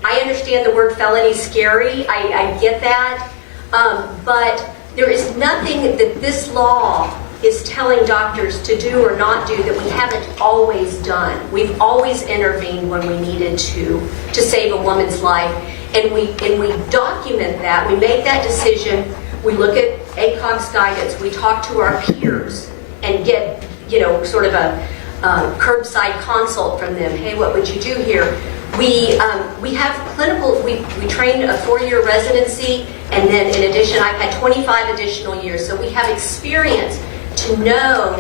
I understand the word felony is scary. I get that. But there is nothing that this law is telling doctors to do or not do that we haven't always done. We've always intervened when we needed to save a woman's life. And we document that. We make that decision. We look at ACOG's guidance. We talk to our peers and get, sort of a curbside consult from them. Hey, what would you do here? We have clinical, we trained a 4-year residency, and then in addition, I've had 25 additional years. So we have experience to know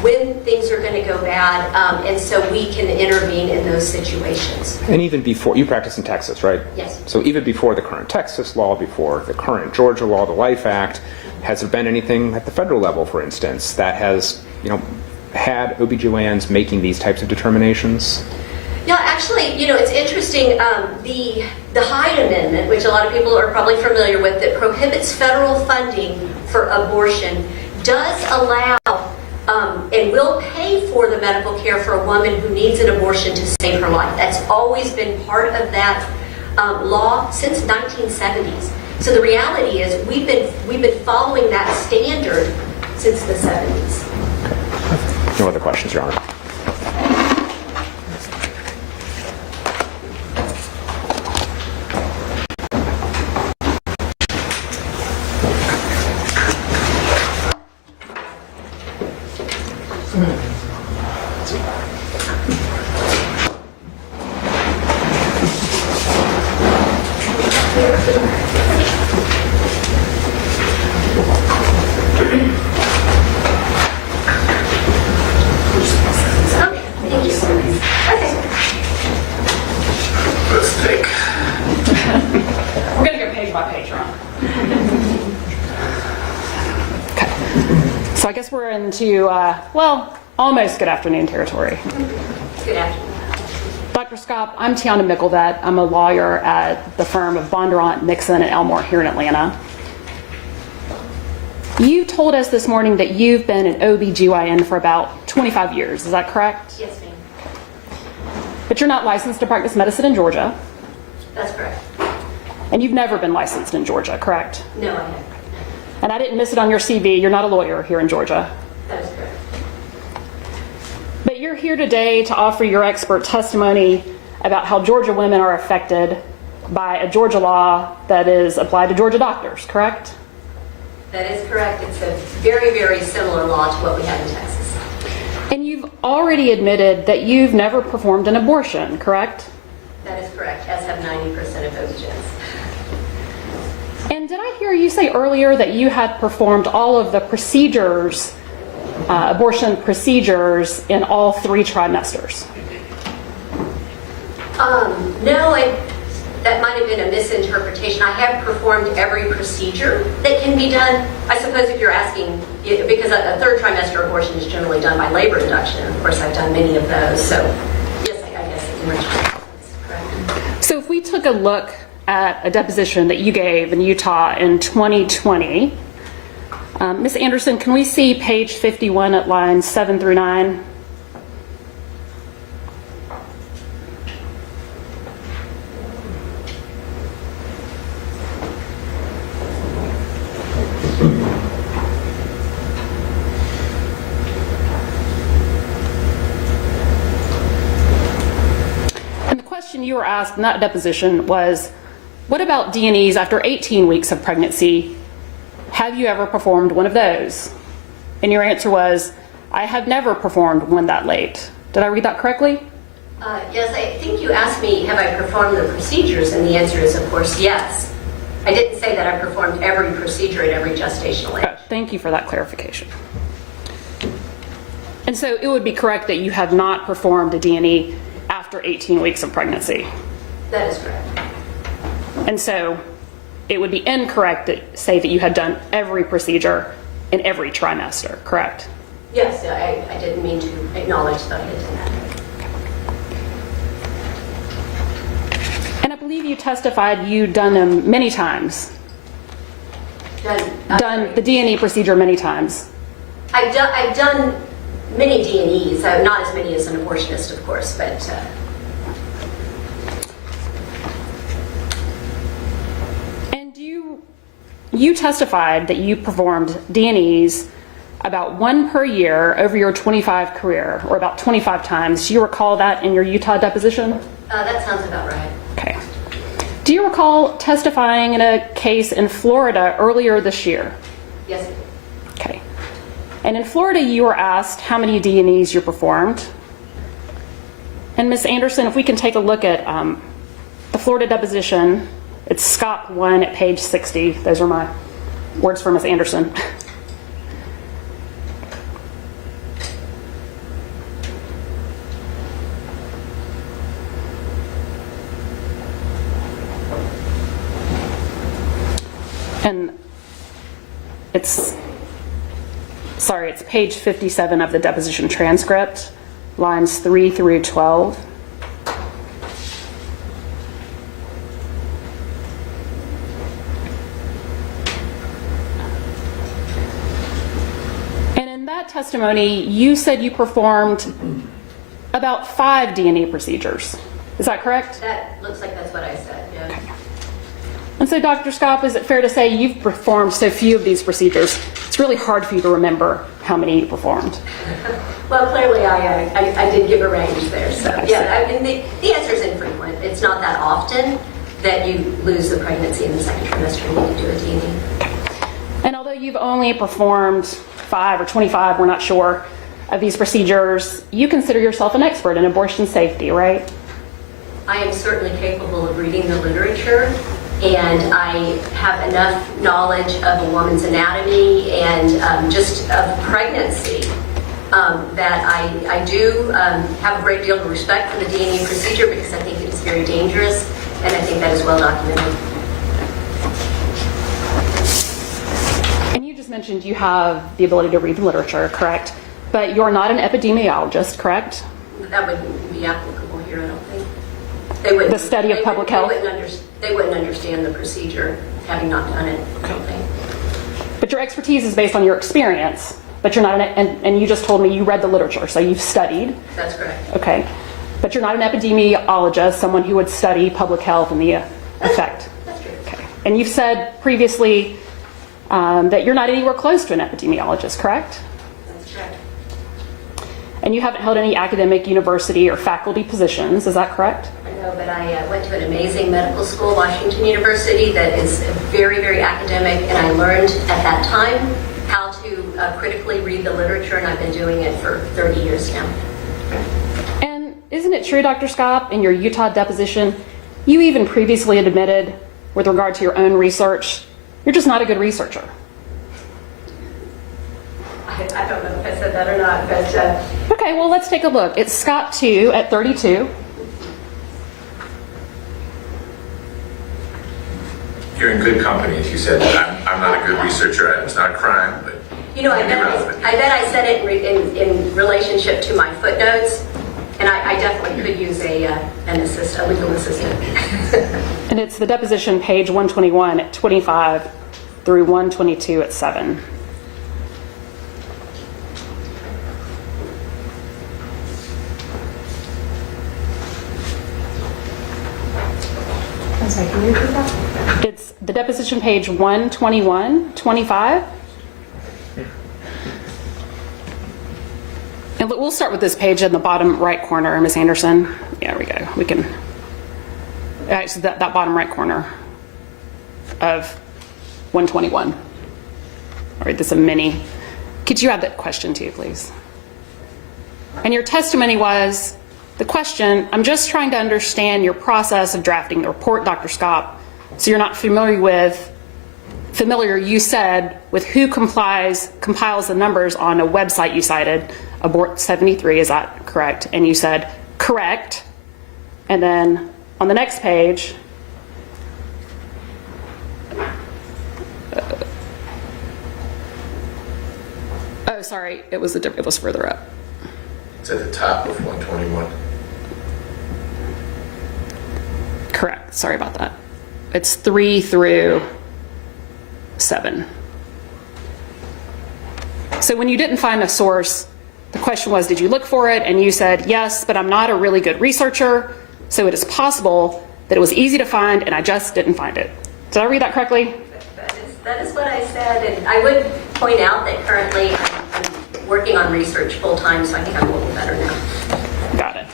when things are going to go bad, and so we can intervene in those situations. And even before, you practice in Texas, right? Yes. So even before the current Texas law, before the current Georgia law, the Life Act, has there been anything at the federal level, for instance, that has, had OBGYNs making these types of determinations? Yeah, actually, it's interesting. The Hyde Amendment, which a lot of people are probably familiar with, that prohibits federal funding for abortion, does allow and will pay for the medical care for a woman who needs an abortion to save her life. That's always been part of that law since 1970s. So the reality is we've been following that standard since the 70s. No other questions, Your Honor. So I guess we're into, almost good afternoon territory. Good afternoon. Dr. Scott, I'm Tiana Mickeldet. I'm a lawyer at the firm of Bondurant, Nixon, and Elmore here in Atlanta. You told us this morning that you've been an OBGYN for about 25 years. Is that correct? Yes, ma'am. But you're not licensed to practice medicine in Georgia. That's correct. And you've never been licensed in Georgia, correct? No, I haven't. And I didn't miss it on your CV. You're not a lawyer here in Georgia. That is correct. But you're here today to offer your expert testimony about how Georgia women are affected by a Georgia law that is applied to Georgia doctors, correct? That is correct. It's a very, very similar law to what we have in Texas. And you've already admitted that you've never performed an abortion, correct? That is correct, as have 90% of OBGYNs. And did I hear you say earlier that you had performed all of the procedures, abortion procedures, in all 3 trimesters? No, that might have been a misinterpretation. I have performed every procedure that can be done. I suppose if you're asking, because a third trimester abortion is generally done by labor induction. Of course, I've done many of those, so yes, I guess it enriches. Correct. So if we took a look at a deposition that you gave in Utah in 2020, Ms. Anderson, can we see page 51 at lines 7 through 9? You were asked in that deposition was, what about D&Es after 18 weeks of pregnancy? Have you ever performed one of those? And your answer was, I have never performed one that late. Did I read that correctly? Yes, I think you asked me, have I performed the procedures? And the answer is, of course, yes. I didn't say that I performed every procedure at every gestational age. Thank you for that clarification. And so it would be correct that you have not performed a D&E after 18 weeks of pregnancy. That is correct. And so it would be incorrect to say that you had done every procedure in every trimester, correct? Yes, I didn't mean to acknowledge that I had done that. And I believe you testified you'd done them many times. Done the D&E procedure many times. I've done many D&Es, not as many as an abortionist, of course, but... And you testified that you performed D&Es about one per year over your 25 career, or about 25 times. Do you recall that in your Utah deposition? That sounds about right. Okay. Do you recall testifying in a case in Florida earlier this year? Yes, I do. Okay. And in Florida, you were asked how many D&Es you performed. And Ms. Anderson, if we can take a look at the Florida deposition, it's Scott 1 at page 60. Those are my words for Ms. Anderson. And it's page 57 of the deposition transcript, lines 3 through 12. And in that testimony, you said you performed about 5 D&E procedures. Is that correct? That looks like that's what I said, yeah. Okay. And so, Dr. Scopp, is it fair to say you've performed so few of these procedures, it's really hard for you to remember how many you performed? Well, clearly I did give a range there. So, yeah, I mean, the answer is infrequent. It's not that often that you lose the pregnancy in the second trimester and you need to do a D&E. And although you've only performed 5 or 25, we're not sure, of these procedures, you consider yourself an expert in abortion safety, right? I am certainly capable of reading the literature, and I have enough knowledge of a woman's anatomy and just of pregnancy that I do have a great deal of respect for the D&E procedure because I think it is very dangerous, and I think that is well documented. And you just mentioned you have the ability to read the literature, correct? But you're not an epidemiologist, correct? That wouldn't be applicable here, I don't think. They wouldn't, the study of public health? They wouldn't understand the procedure, having not done it, I don't think. But your expertise is based on your experience, but you're not and you just told me you read the literature, so you've studied. That's correct. Okay. But you're not an epidemiologist, someone who would study public health and the effect. That's true. Okay. And you've said previously that you're not anywhere close to an epidemiologist, correct? That's correct. And you haven't held any academic university or faculty positions, is that correct? No, but I went to an amazing medical school, Washington University, that is very, very academic, and I learned at that time how to critically read the literature, and I've been doing it for 30 years now. And isn't it true, Dr. Scopp, in your Utah deposition, you even previously admitted, with regard to your own research, you're just not a good researcher? I don't know if I said that or not, but... Okay, well, let's take a look. It's Scott 2 at 32. You're in good company if you said that I'm not a good researcher. It's not a crime, but You know, I bet I said it in relationship to my footnotes, and I definitely could use a legal assistant. And it's the deposition page 121 at 25 through 122 at 7. I'm sorry, can you repeat that? It's the deposition page 121, 25. And we'll start with this page in the bottom right corner, Ms. Anderson. Yeah, there we go. We can, actually that bottom right corner of 121. All right, this is a mini. Could you add that question too, please? And your testimony was, the question, I'm just trying to understand your process of drafting the report, Dr. Scott, so you're not familiar, you said, with who compiles the numbers on a website you cited, Abort 73, is that correct? And you said, correct. And then on the next page, oh, sorry, it was further up. It's at the top of 121. Correct. Sorry about that. It's 3 through 7. So when you didn't find a source, the question was, did you look for it? And you said, yes, but I'm not a really good researcher, so it is possible that it was easy to find and I just didn't find it. Did I read that correctly? That is what I said, and I would point out that currently I'm working on research full-time, so I think I'm a little better now. Got it.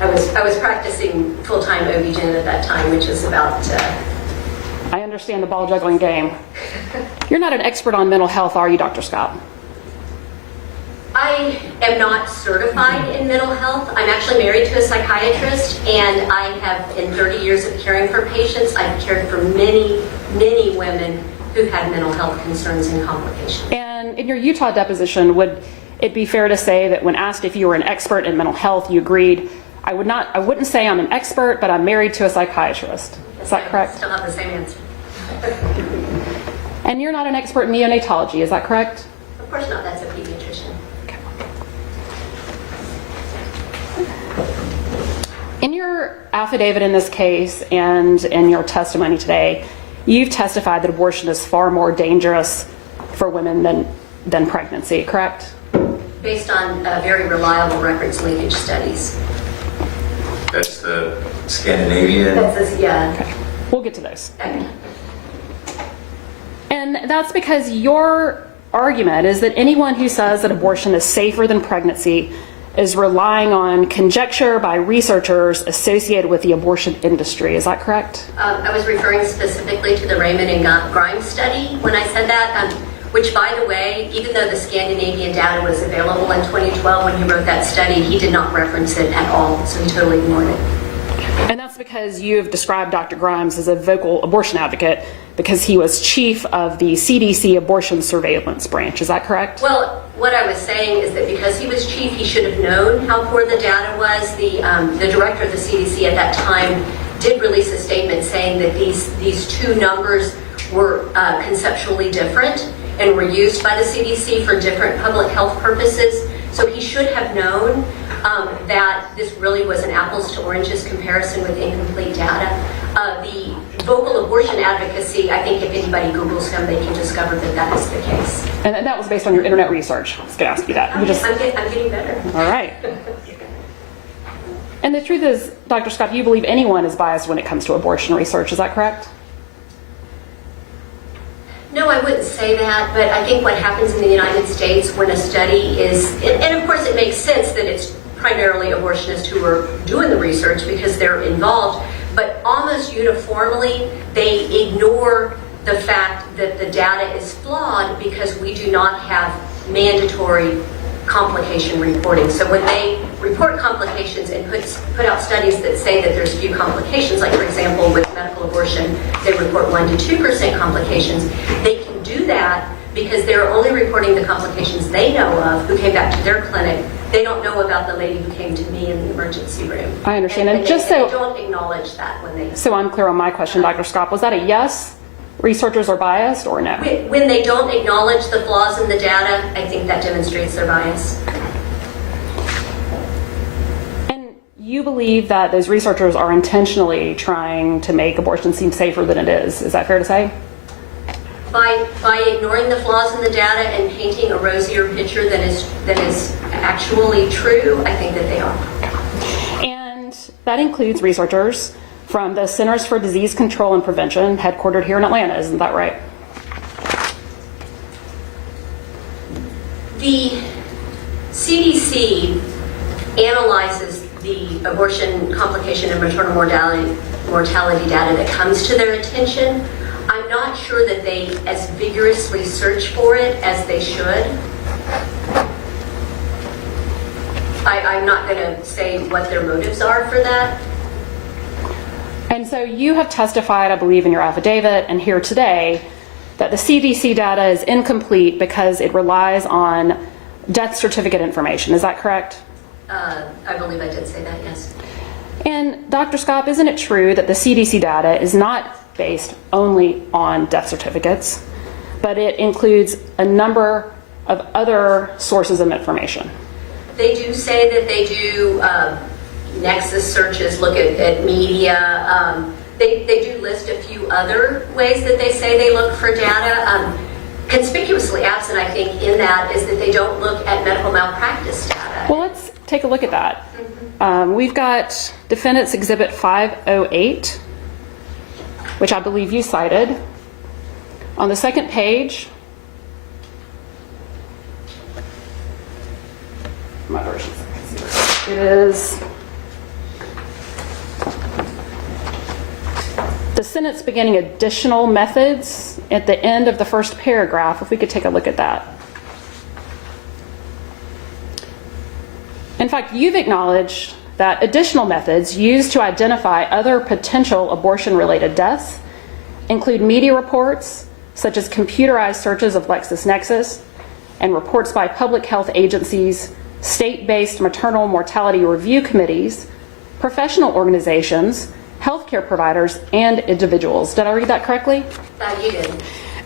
I was practicing full-time OB-GYN at that time, which is about... I understand the ball juggling game. You're not an expert on mental health, are you, Dr. Scott? I am not certified in mental health. I'm actually married to a psychiatrist, and I have, in 30 years of caring for patients, I've cared for many, many women who had mental health concerns and complications. And in your Utah deposition, would it be fair to say that when asked if you were an expert in mental health, you agreed, I wouldn't say I'm an expert, but I'm married to a psychiatrist. Is that correct? I still have the same answer. And you're not an expert in neonatology, is that correct? Of course not, that's a pediatrician. In your affidavit in this case and in your testimony today, you've testified that abortion is far more dangerous for women than pregnancy, correct? Based on very reliable records linkage studies. That's the Scandinavian. Yeah. Okay. We'll get to those. Okay. And that's because your argument is that anyone who says that abortion is safer than pregnancy is relying on conjecture by researchers associated with the abortion industry. Is that correct? I was referring specifically to the Raymond and Grimes study when I said that, which, by the way, even though the Scandinavian data was available in 2012 when he wrote that study, he did not reference it at all, so he totally ignored it. And that's because you have described Dr. Grimes as a vocal abortion advocate because he was chief of the CDC abortion surveillance branch. Is that correct? Well, what I was saying is that because he was chief, he should have known how poor the data was. The director of the CDC at that time did release a statement saying that these two numbers were conceptually different and were used by the CDC for different public health purposes. So he should have known that this really was an apples to oranges comparison with incomplete data. The vocal abortion advocacy, I think if anybody Googles him, they can discover that that is the case. And that was based on your internet research. I was going to ask you that. I'm getting better. All right. And the truth is, Dr. Scott, you believe anyone is biased when it comes to abortion research. Is that correct? No, I wouldn't say that, but I think what happens in the United States when a study is, and of course it makes sense that it's primarily abortionists who are doing the research because they're involved, but almost uniformly they ignore the fact that the data is flawed because we do not have mandatory complication reporting. So when they report complications and put out studies that say that there's few complications, like for example with medical abortion, they report 1 to 2% complications. They can do that because they're only reporting the complications they know of who came back to their clinic. They don't know about the lady who came to me in the emergency room. I understand. And they don't acknowledge that when they... So I'm clear on my question, Dr. Scott. Was that a yes researchers are biased or no? When they don't acknowledge the flaws in the data, I think that demonstrates their bias. And you believe that those researchers are intentionally trying to make abortion seem safer than it is. Is that fair to say? By ignoring the flaws in the data and painting a rosier picture than is actually true, I think that they are. And that includes researchers from the Centers for Disease Control and Prevention, headquartered here in Atlanta. Isn't that right? The CDC analyzes the abortion complication and maternal mortality data that comes to their attention. I'm not sure that they as vigorously search for it as they should. I'm not going to say what their motives are for that. And so you have testified, I believe, in your affidavit and here today that the CDC data is incomplete because it relies on death certificate information. Is that correct? I believe I did say that, yes. And Dr. Scott, isn't it true that the CDC data is not based only on death certificates, but it includes a number of other sources of information? They do say that they do nexus searches, look at media. They do list a few other ways that they say they look for data. Conspicuously absent, I think, in that is that they don't look at medical malpractice data. Well, let's take a look at that. We've got Defendant's Exhibit 508, which I believe you cited. On the second page, my version, it is the sentence beginning additional methods at the end of the first paragraph, if we could take a look at that. In fact, you've acknowledged that additional methods used to identify other potential abortion-related deaths include media reports, such as computerized searches of LexisNexis, and reports by public health agencies, state-based maternal mortality review committees, professional organizations, healthcare providers, and individuals. Did I read that correctly? You did.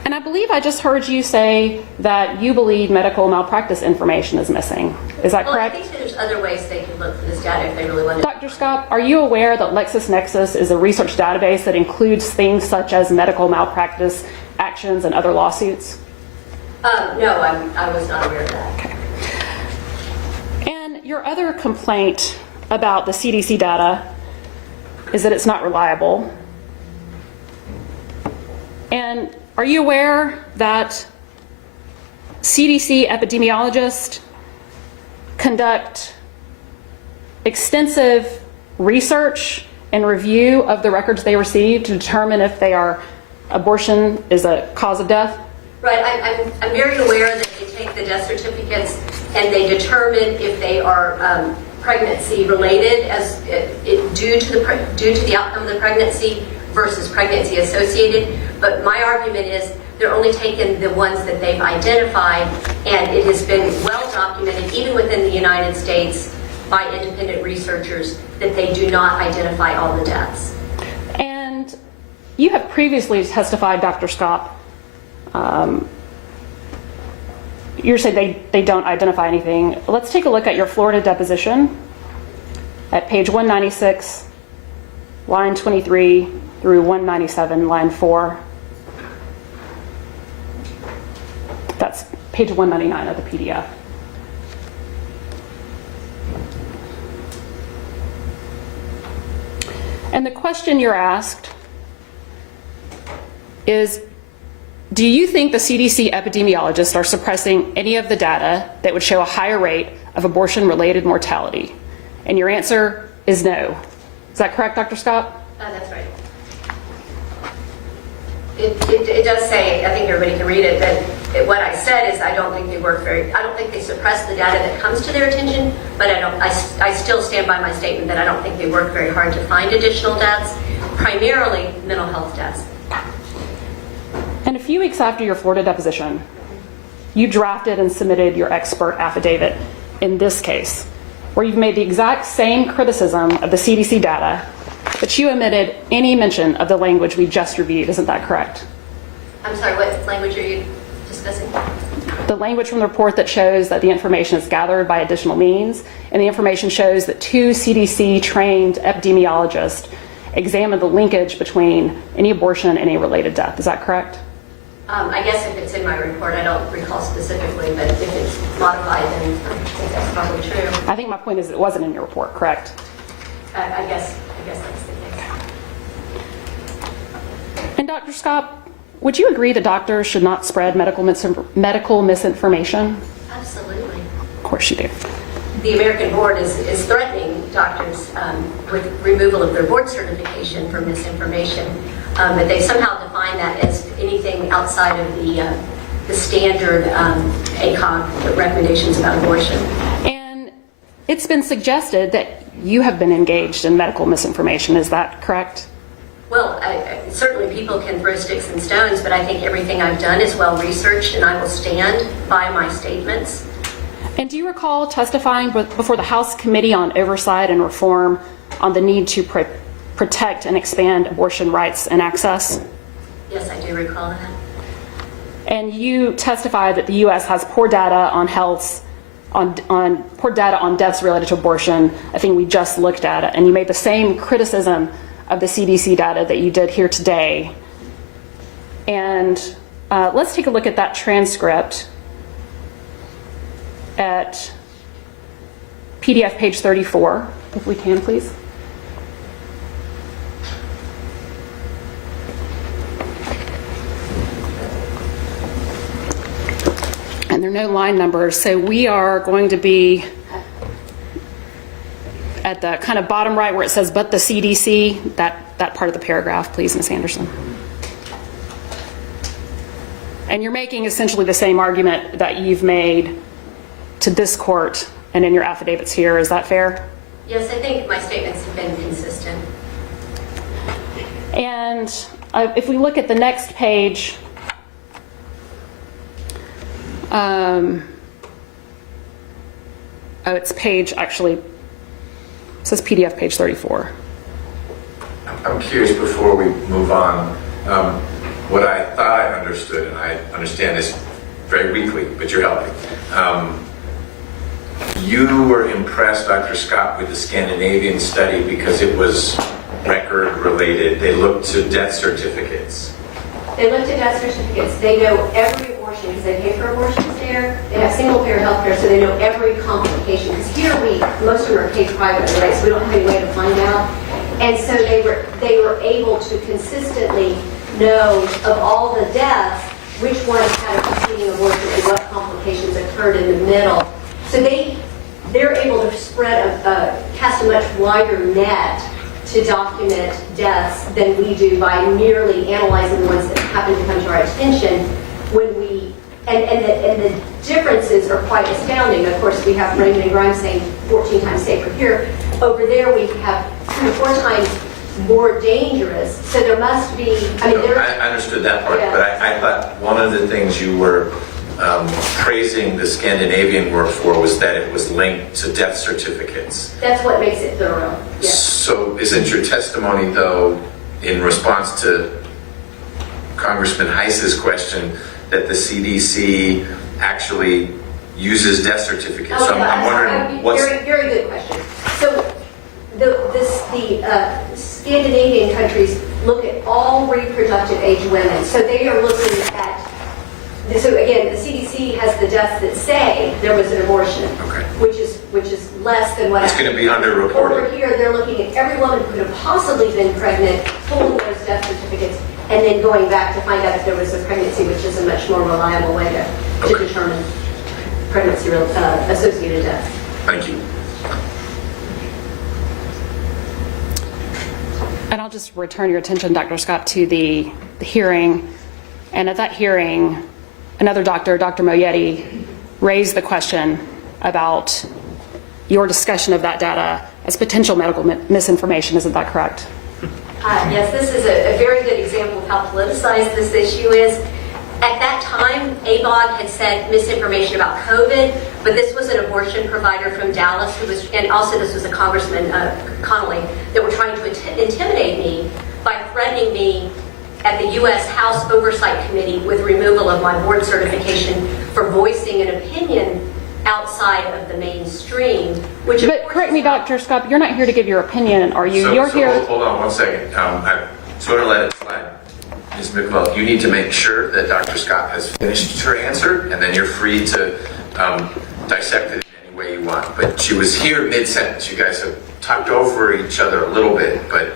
And I believe I just heard you say that you believe medical malpractice information is missing. Is that correct? I think there's other ways they could look for this data if they really wanted. Dr. Scott, are you aware that LexisNexis is a research database that includes things such as medical malpractice actions and other lawsuits? No, I was not aware of that. Okay. And your other complaint about the CDC data is that it's not reliable. And are you aware that CDC epidemiologists conduct extensive research and review of the records they receive to determine if abortion is a cause of death? Right, I'm very aware that they take the death certificates and they determine if they are pregnancy related as due to the outcome of the pregnancy versus pregnancy associated. But my argument is they're only taking the ones that they've identified, and it has been well documented, even within the United States, by independent researchers, that they do not identify all the deaths. And you have previously testified, Dr. Scott, you're saying they don't identify anything. Let's take a look at your Florida deposition at page 196, line 23 through 197, line 4. That's page 199 of the PDF. And the question you're asked is, do you think the CDC epidemiologists are suppressing any of the data that would show a higher rate of abortion-related mortality? And your answer is no. Is that correct, Dr. Scott? That's right. It does say, I think everybody can read it, that what I said is I don't think they suppress the data that comes to their attention, but I still stand by my statement that I don't think they work very hard to find additional deaths, primarily mental health deaths. And a few weeks after your Florida deposition, you drafted and submitted your expert affidavit in this case, where you've made the exact same criticism of the CDC data, but you omitted any mention of the language we just reviewed. Isn't that correct? I'm sorry, what language are you discussing? The language from the report that shows that the information is gathered by additional means, and the information shows that 2 CDC-trained epidemiologists examined the linkage between any abortion and a related death. Is that correct? I guess if it's in my report, I don't recall specifically, but if it's modified, then I think that's probably true. I think my point is it wasn't in your report, correct? I guess that's the case. And Dr. Scott, would you agree that doctors should not spread medical misinformation? Absolutely. Of course you do. The American Board is threatening doctors with removal of their board certification for misinformation, but they somehow define that as anything outside of the standard ACOG recommendations about abortion. And it's been suggested that you have been engaged in medical misinformation. Is that correct? Well, certainly people can throw sticks and stones, but I think everything I've done is well researched, and I will stand by my statements. And do you recall testifying before the House Committee on Oversight and Reform on the need to protect and expand abortion rights and access? Yes, I do recall that. And you testified that the U.S. has poor data on poor data on deaths related to abortion. I think we just looked at it, and you made the same criticism of the CDC data that you did here today. And let's take a look at that transcript at PDF page 34, if we can, please. And there are no line numbers, so we are going to be at the kind of bottom right where it says, but the CDC, that part of the paragraph, please, Ms. Anderson. And you're making essentially the same argument that you've made to this court and in your affidavits here. Is that fair? Yes, I think my statements have been consistent. And if we look at the next page, it's page, actually, it says PDF page 34. I'm curious before we move on, what I thought I understood, and I understand this very weakly, but you're helping. You were impressed, Dr. Scott, with the Scandinavian study because it was record related. They looked to death certificates. They looked at death certificates. They know every abortion because they pay for abortions there. They have single payer health care, so they know every complication. Because here most of them are paid privately, right? So we don't have any way to find out. And so they were able to consistently know of all the deaths which ones had a preceding abortion and what complications occurred in the middle. So they're able to cast a much wider net to document deaths than we do by merely analyzing the ones that happen to come to our attention. And the differences are quite astounding. Of course, we have Raymond and Grimes saying 14 times safer here. Over there, we have 3 or 4 times more dangerous. So there must be. I understood that part, yeah. But I thought one of the things you were praising the Scandinavian work for was that it was linked to death certificates. That's what makes it thorough. Yeah. So isn't your testimony, though, in response to Congressman Heiss's question, that the CDC actually uses death certificates? Oh, so I'm wondering what's... Very, very good question. So the Scandinavian countries look at all reproductive age women. So they are looking at... So again, the CDC has the deaths that say there was an abortion, okay, which is less than what... It's going to be underreported. Over here, they're looking at every woman who could have possibly been pregnant, pulling those death certificates, and then going back to find out if there was a pregnancy, which is a much more reliable way to determine pregnancy-associated death. Thank you. And I'll just return your attention, Dr. Scott, to the hearing. And at that hearing, another doctor, Dr. Moyetti, raised the question about your discussion of that data as potential medical misinformation. Isn't that correct? Yes, this is a very good example of how politicized this issue is. At that time, ABOG had said misinformation about COVID, but this was an abortion provider from Dallas and also this was a Congressman, Connolly, that were trying to intimidate me by threatening me at the U.S. House Oversight Committee with removal of my board certification for voicing an opinion outside of the mainstream, which. But correct me, Dr. Scott, you're not here to give your opinion, are you? You're here. Hold on one second. I sort of let it slide. Ms. McWell, you need to make sure that Dr. Scott has finished her answer, and then you're free to dissect it in any way you want. But she was here mid-sentence. You guys have talked over each other a little bit, but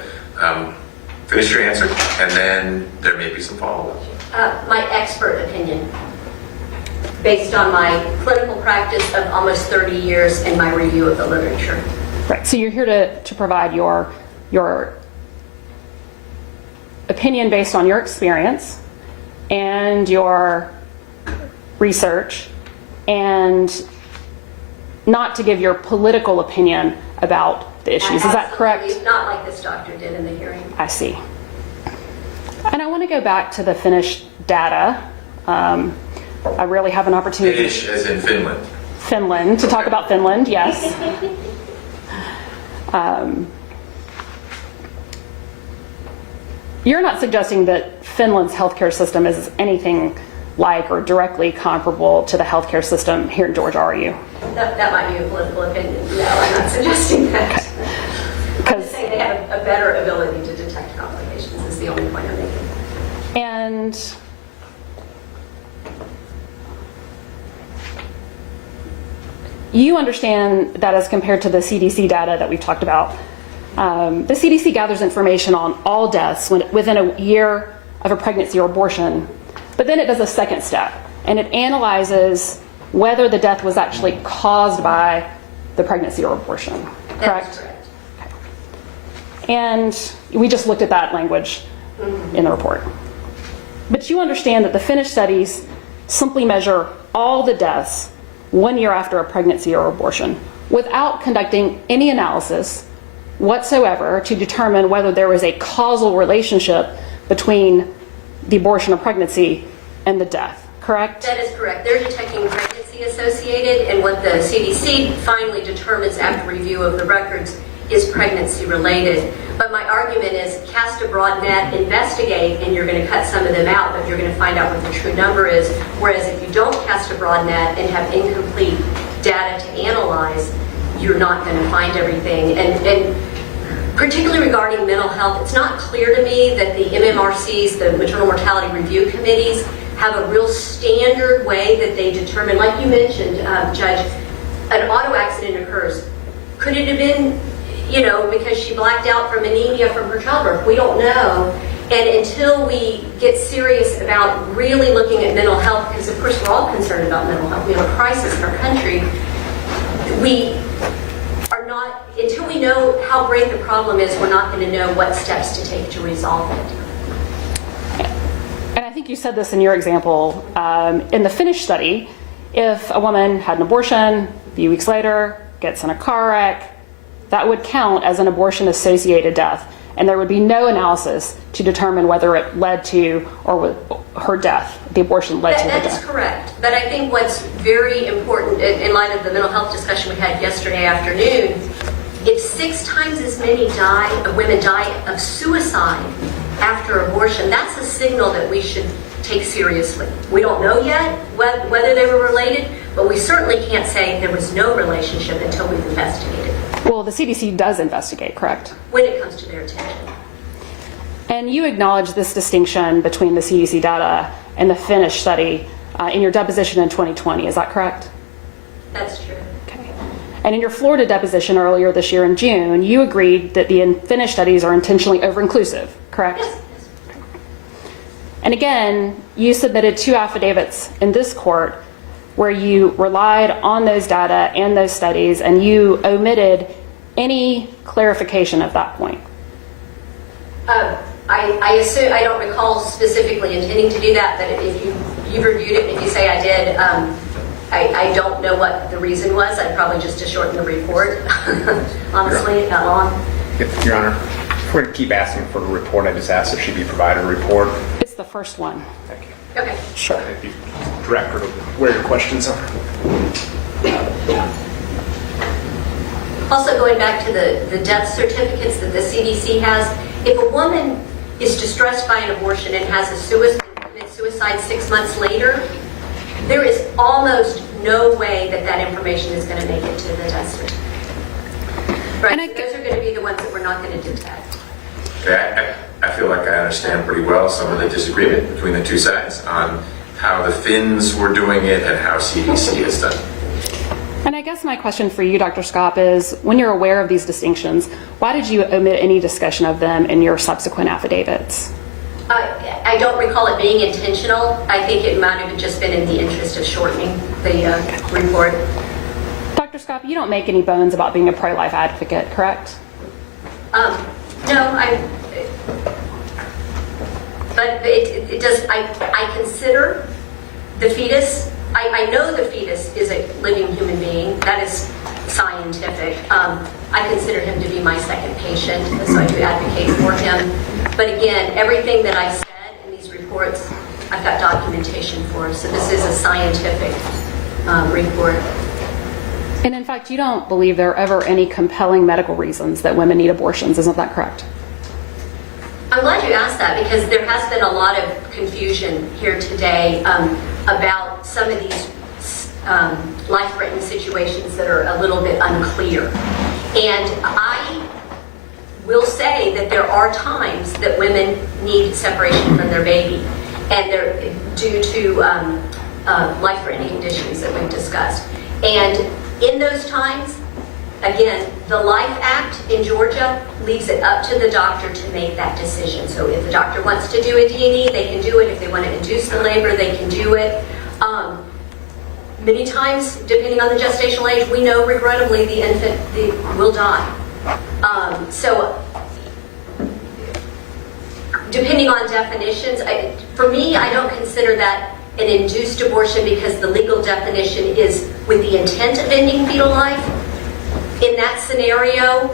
finish your answer, and then there may be some follow-up. My expert opinion, based on my clinical practice of almost 30 years and my review of the literature. Right. So you're here to provide your opinion based on your experience and your research, and not to give your political opinion about the issues. Is that correct? Not like this doctor did in the hearing. I see. And I want to go back to the Finnish data. I rarely have an opportunity. Finnish as in Finland. Finland, to talk about Finland, yes. You're not suggesting that Finland's healthcare system is anything like or directly comparable to the healthcare system here in Georgia, are you? That might be a political opinion. No, I'm not suggesting that. Okay. I'm just saying they have a better ability to detect complications is the only point I'm making. And you understand that as compared to the CDC data that we've talked about, the CDC gathers information on all deaths within a year of a pregnancy or abortion, but then it does a second step, and it analyzes whether the death was actually caused by the pregnancy or abortion. Correct? That's correct. Okay. And we just looked at that language in the report. But you understand that the Finnish studies simply measure all the deaths 1 year after a pregnancy or abortion without conducting any analysis whatsoever to determine whether there was a causal relationship between the abortion or pregnancy and the death, correct? That is correct. They're detecting pregnancy associated, and what the CDC finally determines after review of the records is pregnancy related. But my argument is cast a broad net, investigate, and you're going to cut some of them out, but you're going to find out what the true number is. Whereas if you don't cast a broad net and have incomplete data to analyze, you're not going to find everything. And particularly regarding mental health, it's not clear to me that the MMRCs, the maternal mortality review committees, have a real standard way that they determine, like you mentioned, Judge, an auto accident occurs. Could it have been, because she blacked out from anemia from her childbirth? We don't know. And until we get serious about really looking at mental health, because of course we're all concerned about mental health, we have a crisis in our country, we are not, until we know how great the problem is, we're not going to know what steps to take to resolve it. And I think you said this in your example. In the Finnish study, if a woman had an abortion, a few weeks later, gets in a car wreck, that would count as an abortion-associated death. And there would be no analysis to determine whether it led to or her death, the abortion led to the death. That is correct. But I think what's very important in light of the mental health discussion we had yesterday afternoon, if 6 times as many women die of suicide after abortion, that's a signal that we should take seriously. We don't know yet whether they were related, but we certainly can't say there was no relationship until we've investigated. Well, the CDC does investigate, correct? When it comes to their attention. And you acknowledge this distinction between the CDC data and the Finnish study in your deposition in 2020, is that correct? That's true. Okay. And in your Florida deposition earlier this year in June, you agreed that the Finnish studies are intentionally over-inclusive, correct? Yes. And again, you submitted 2 affidavits in this court where you relied on those data and those studies, and you omitted any clarification of that point. I assume, I don't recall specifically intending to do that, but if you've reviewed it and if you say I did, I don't know what the reason was. I'd probably just to shorten the report, honestly, not long. Your Honor, if we're going to keep asking for a report, I just asked if she be provided a report. It's the first one. Thank you. Okay. Sure. If you direct her to where your questions are. Also, going back to the death certificates that the CDC has, if a woman is distressed by an abortion and has commits suicide 6 months later, there is almost no way that that information is going to make it to the tester. Right? So those are going to be the ones that we're not going to detect. Okay, I feel like I understand pretty well some of the disagreement between the two sides on how the Finns were doing it and how CDC has done it. And I guess my question for you, Dr. Skopp, is when you're aware of these distinctions, why did you omit any discussion of them in your subsequent affidavits? I don't recall it being intentional. I think it might have just been in the interest of shortening the report. Dr. Skopp, you don't make any bones about being a pro-life advocate, correct? No, but it does. I consider the fetus. I know the fetus is a living human being. That is scientific. I consider him to be my second patient, so I do advocate for him. But again, everything that I said in these reports, I've got documentation for. So this is a scientific report. And in fact, you don't believe there are ever any compelling medical reasons that women need abortions. Isn't that correct? I'm glad you asked that because there has been a lot of confusion here today about some of these life-threatening situations that are a little bit unclear. And I will say that there are times that women need separation from their baby, and they're due to life-threatening conditions that we've discussed. And in those times, again, the Life Act in Georgia leaves it up to the doctor to make that decision. So if the doctor wants to do a D&E, they can do it. If they want to induce the labor, they can do it. Many times, depending on the gestational age, we know regrettably the infant will die. So depending on definitions, for me, I don't consider that an induced abortion because the legal definition is with the intent of ending fetal life. In that scenario,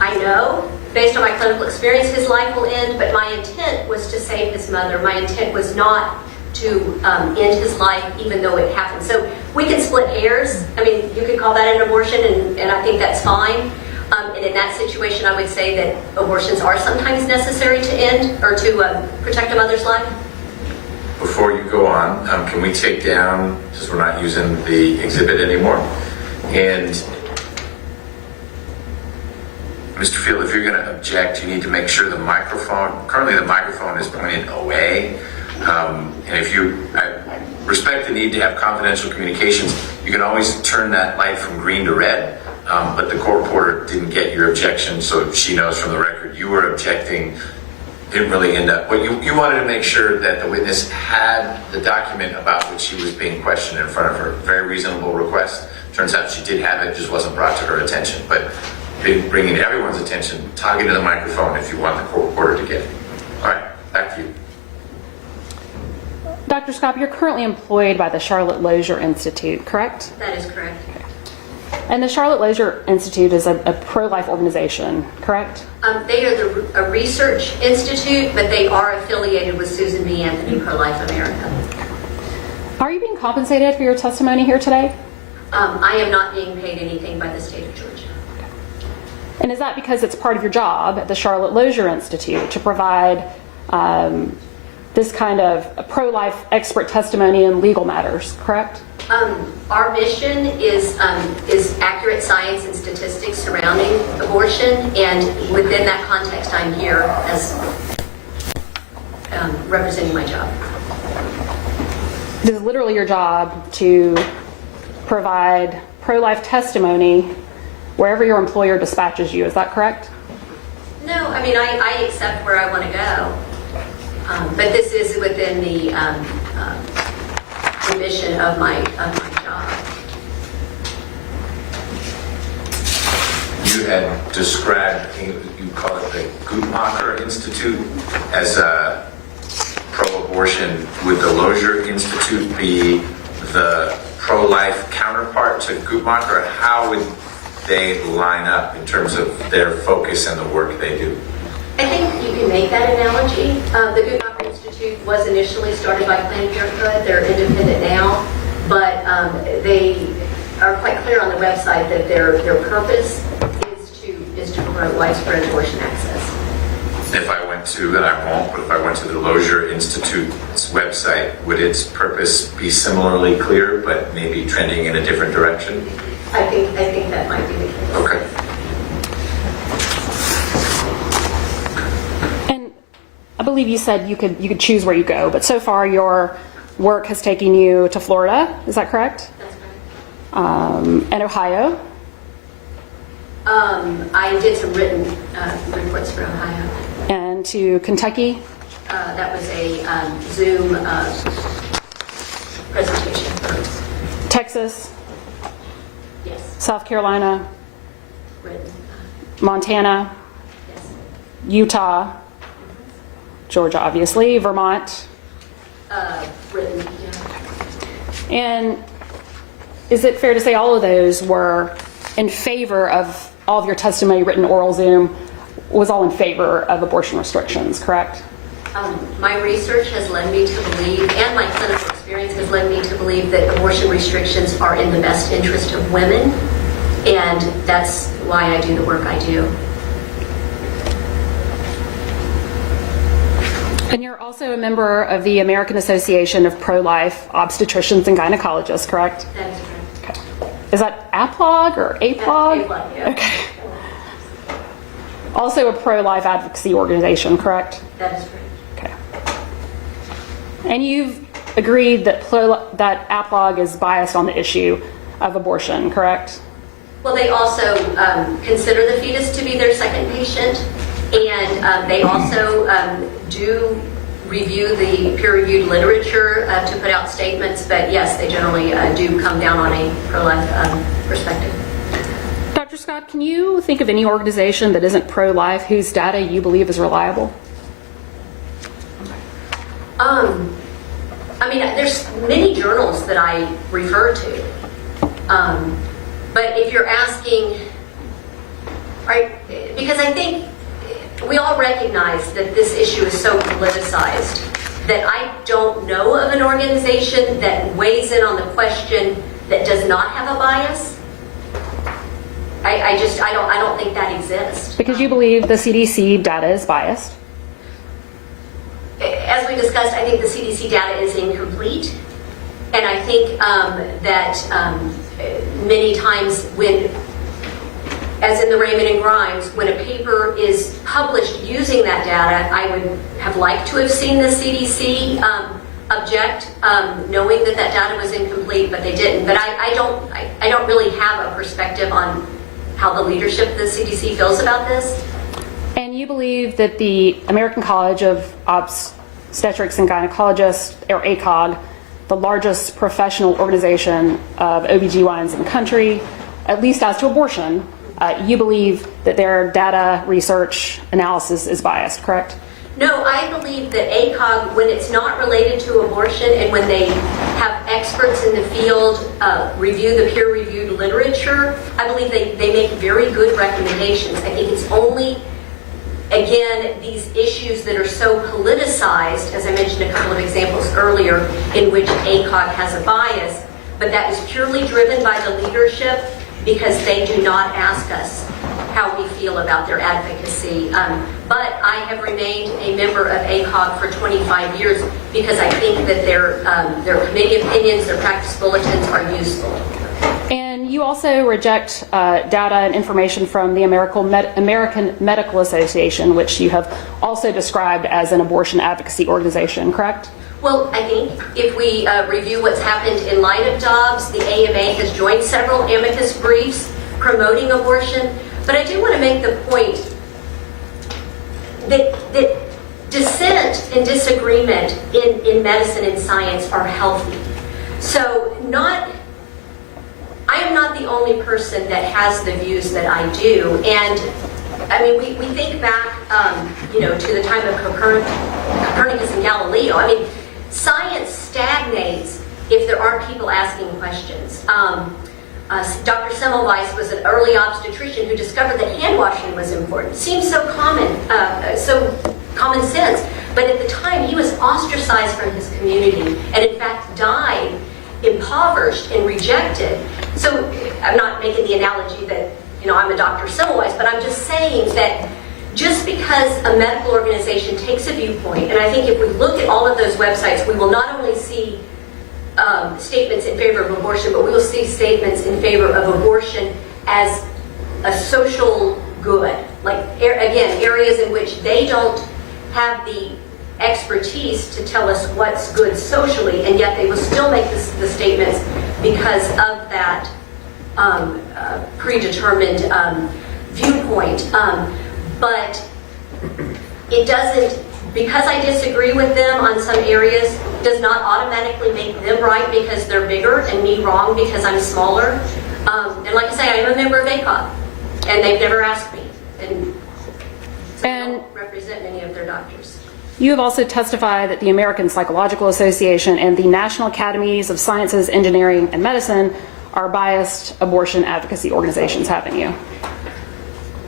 I know, based on my clinical experience, his life will end, but my intent was to save his mother. My intent was not to end his life, even though it happened. So we can split hairs. I mean, you could call that an abortion, and I think that's fine. And in that situation, I would say that abortions are sometimes necessary to end or to protect a mother's life. Before you go on, can we take down, since we're not using the exhibit anymore, and Mr. Field, if you're going to object, you need to make sure the microphone, currently the microphone is pointed away. And if I respect the need to have confidential communications, you can always turn that light from green to red. But the court reporter didn't get your objection, so she knows from the record you were objecting. Didn't really end up. But you wanted to make sure that the witness had the document about which she was being questioned in front of her. Very reasonable request. Turns out she did have it, just wasn't brought to her attention. But bringing to everyone's attention, talk into the microphone if you want the court reporter to get it. All right, back to you. Dr. Skopp, you're currently employed by the Charlotte Lozier Institute, correct? That is correct. And the Charlotte Lozier Institute is a pro-life organization, correct? They are a research institute, but they are affiliated with Susan B. Anthony Pro-Life America. Are you being compensated for your testimony here today? I am not being paid anything by the state of Georgia. And is that because it's part of your job at the Charlotte Lozier Institute to provide this kind of pro-life expert testimony in legal matters, correct? Our mission is accurate science and statistics surrounding abortion, and within that context, I'm here as representing my job. It is literally your job to provide pro-life testimony wherever your employer dispatches you. Is that correct? No, I mean, I accept where I want to go. But this is within the mission of my job. You had described, you call it the Guttmacher Institute as a pro-abortion. Would the Lozier Institute be the pro-life counterpart to Guttmacher? How would they line up in terms of their focus and the work they do? I think you can make that analogy. The Guttmacher Institute was initially started by Planned Parenthood. They're independent now, but they are quite clear on the website that their purpose is to promote widespread abortion access. If I went went to, and I won't, but if I went to the Lozier Institute's website, would its purpose be similarly clear, but maybe trending in a different direction? I think that might be the case. Okay. And I believe you said you could choose where you go, but so far your work has taken you to Florida. Is that correct? That's correct. And Ohio. I did some written reports for Ohio. And to Kentucky. That was a Zoom presentation for Texas. Yes. South Carolina. Written. Montana. Yes. Utah. Georgia, obviously. Vermont. Written. Yeah. And is it fair to say all of those were in favor of all of your testimony, written, oral, Zoom, was all in favor of abortion restrictions, correct? My research has led me to believe, and my clinical experience has led me to believe, that abortion restrictions are in the best interest of women, and that's why I do the work I do. And you're also a member of the American Association of Pro-Life Obstetricians and Gynecologists, correct? That is correct. Okay. Is that APLOG or APLOG? APLOG, yeah. Okay. Also a pro-life advocacy organization, correct? That is correct. Okay. And you've agreed that that APLOG is biased on the issue of abortion, correct? Well, they also consider the fetus to be their second patient, and they also do review the peer-reviewed literature to put out statements, but yes, they generally do come down on a pro-life perspective. Dr. Scott, can you think of any organization that isn't pro-life whose data you believe is reliable? I mean, there's many journals that I refer to, but if you're asking, right, because I think we all recognize that this issue is so politicized that I don't know of an organization that weighs in on the question that does not have a bias. I don't think that exists. Because you believe the CDC data is biased? As we discussed, I think the CDC data is incomplete. And I think that many times when, as in the Raymond and Grimes, when a paper is published using that data, I would have liked to have seen the CDC object, knowing that data was incomplete, but they didn't. But I don't really have a perspective on how the leadership of the CDC feels about this. And you believe that the American College of Obstetrics and Gynecologists, or ACOG, the largest professional organization of OBGYNs in the country, at least as to abortion, you believe that their data research analysis is biased, correct? No, I believe that ACOG, when it's not related to abortion and when they have experts in the field review the peer-reviewed literature, I believe they make very good recommendations. I think it's only, again, these issues that are so politicized, as I mentioned a couple of examples earlier, in which ACOG has a bias, but that is purely driven by the leadership because they do not ask us how we feel about their advocacy. But I have remained a member of ACOG for 25 years because I think that their committee opinions, their practice bulletins are useful. And you also reject data and information from the American Medical Association, which you have also described as an abortion advocacy organization, correct? Well, I think if we review what's happened in line of Dobbs, the AMA has joined several amicus briefs promoting abortion. But I do want to make the point that dissent and disagreement in medicine and science are healthy. So I am not the only person that has the views that I do. And I mean, we think back, to the time of Copernicus and Galileo. I mean, science stagnates if there aren't people asking questions. Dr. Semmelweis was an early obstetrician who discovered that hand washing was important. Seems so common sense, but at the time he was ostracized from his community and in fact died impoverished and rejected. So I'm not making the analogy that I'm a Dr. Semmelweis, but I'm just saying that just because a medical organization takes a viewpoint, and I think if we look at all of those websites, we will not only see statements in favor of abortion, but we will see statements in favor of abortion as a social good. Like, again, areas in which they don't have the expertise to tell us what's good socially, and yet they will still make the statements because of that predetermined viewpoint. But it doesn't, because I disagree with them on some areas, does not automatically make them right because they're bigger and me wrong because I'm smaller. And like I say, I am a member of ACOG, and they've never asked me. And so they don't represent many of their doctors. You have also testified that the American Psychological Association and the National Academies of Sciences, Engineering, and Medicine are biased abortion advocacy organizations, haven't you?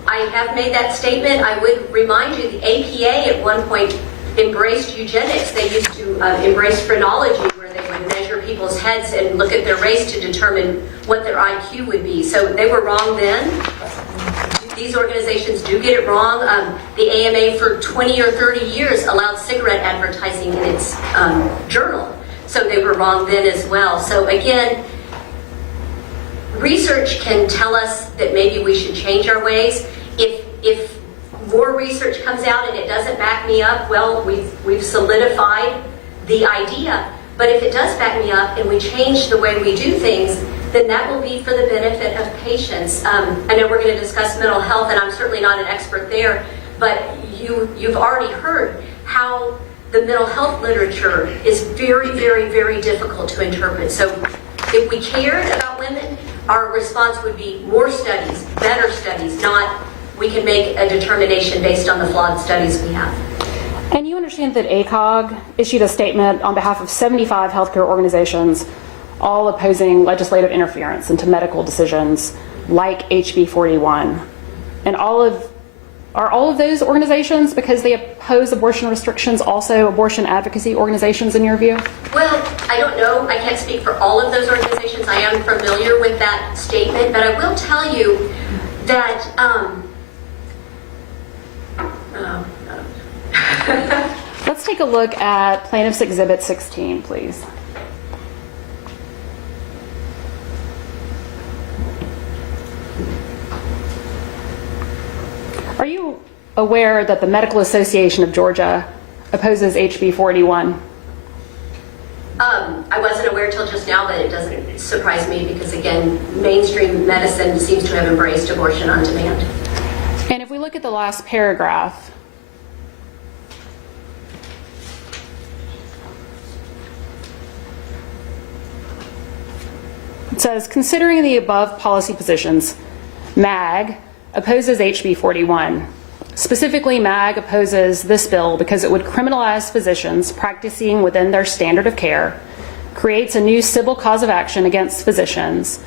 I have made that statement. I would remind you the APA at one point embraced eugenics. They used to embrace phrenology, where they would measure people's heads and look at their race to determine what their IQ would be. So they were wrong then. These organizations do get it wrong. The AMA for 20 or 30 years allowed cigarette advertising in its journal. So they were wrong then as well. So again, research can tell us that maybe we should change our ways. If more research comes out and it doesn't back me up, well, we've solidified the idea. But if it does back me up and we change the way we do things, then that will be for the benefit of patients. I know we're going to discuss mental health, and I'm certainly not an expert there, but you've already heard how the mental health literature is very, very, very difficult to interpret. So if we cared about women, our response would be more studies, better studies, not we can make a determination based on the flawed studies we have. And you understand that ACOG issued a statement on behalf of 75 healthcare organizations, all opposing legislative interference into medical decisions like HB 41. And are all of those organizations, because they oppose abortion restrictions, also abortion advocacy organizations in your view? Well, I don't know. I can't speak for all of those organizations. I am familiar with that statement, but I will tell you that let's take a look at Plaintiff's Exhibit 16, please. Are you aware that the Medical Association of Georgia opposes HB 41? I wasn't aware till just now, but it doesn't surprise me because, again, mainstream medicine seems to have embraced abortion on demand. And if we look at the last paragraph, it says, considering the above policy positions, MAG opposes HB 41. Specifically, MAG opposes this bill because it would criminalize physicians practicing within their standard of care, creates a new civil cause of action against physicians,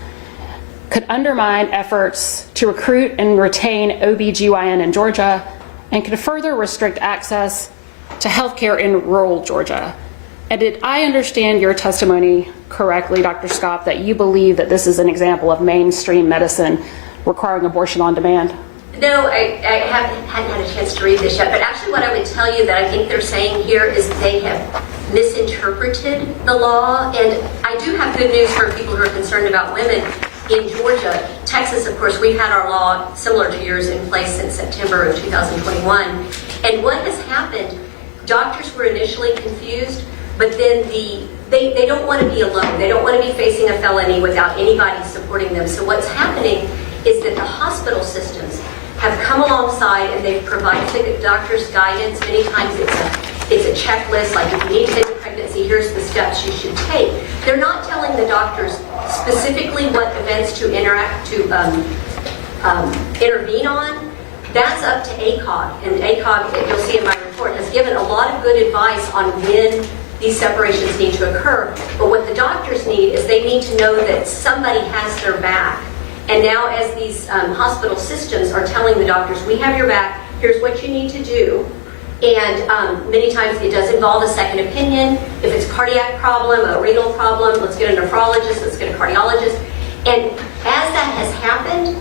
could undermine efforts to recruit and retain OBGYN in Georgia, and could further restrict access to health care in rural Georgia. And did I understand your testimony correctly, Dr. Scott, that you believe that this is an example of mainstream medicine requiring abortion on demand? No, I hadn't had a chance to read this yet, but actually what I would tell you that I think they're saying here is they have misinterpreted the law, and I do have good news for people who are concerned about women. In Georgia, Texas, of course, we've had our law similar to yours in place since September of 2021, and what has happened, doctors were initially confused, but then they don't want to be alone. They don't want to be facing a felony without anybody supporting them. So what's happening is that the hospital systems have come alongside and they've provided the doctors guidance. Many times it's a checklist, like if you need to take a pregnancy, here's the steps you should take. They're not telling the doctors specifically what events to intervene on. That's up to ACOG, and ACOG, you'll see in my report, has given a lot of good advice on when these separations need to occur. But what the doctors need is they need to know that somebody has their back. And now as these hospital systems are telling the doctors, we have your back, here's what you need to do. And many times it does involve a second opinion. If it's a cardiac problem, a renal problem, let's get a nephrologist, let's get a cardiologist. And as that has happened,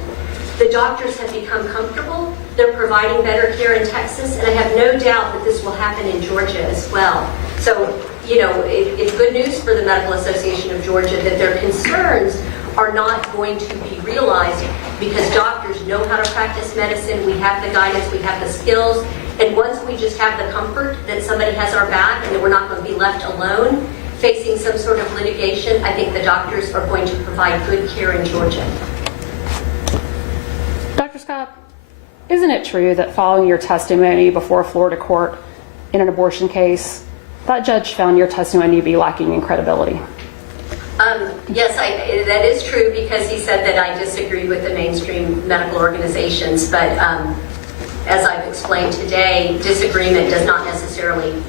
the doctors have become comfortable They're providing better care in Texas, and I have no doubt that this will happen in Georgia as well. So, you know, it's good news for the Medical Association of Georgia that their concerns are not going to be realized because doctors know how to practice medicine. We have the guidance, we have the skills, and once we just have the comfort that somebody has our back and that we're not going to be left alone facing some sort of litigation, I think the doctors are going to provide good care in Georgia. Dr. Scott, isn't it true that following your testimony before a Florida court in an abortion case, that judge found your testimony to be lacking in credibility? Yes, that is true because he said that I disagreed with the mainstream medical organizations, but as I've explained today, disagreement does not necessarily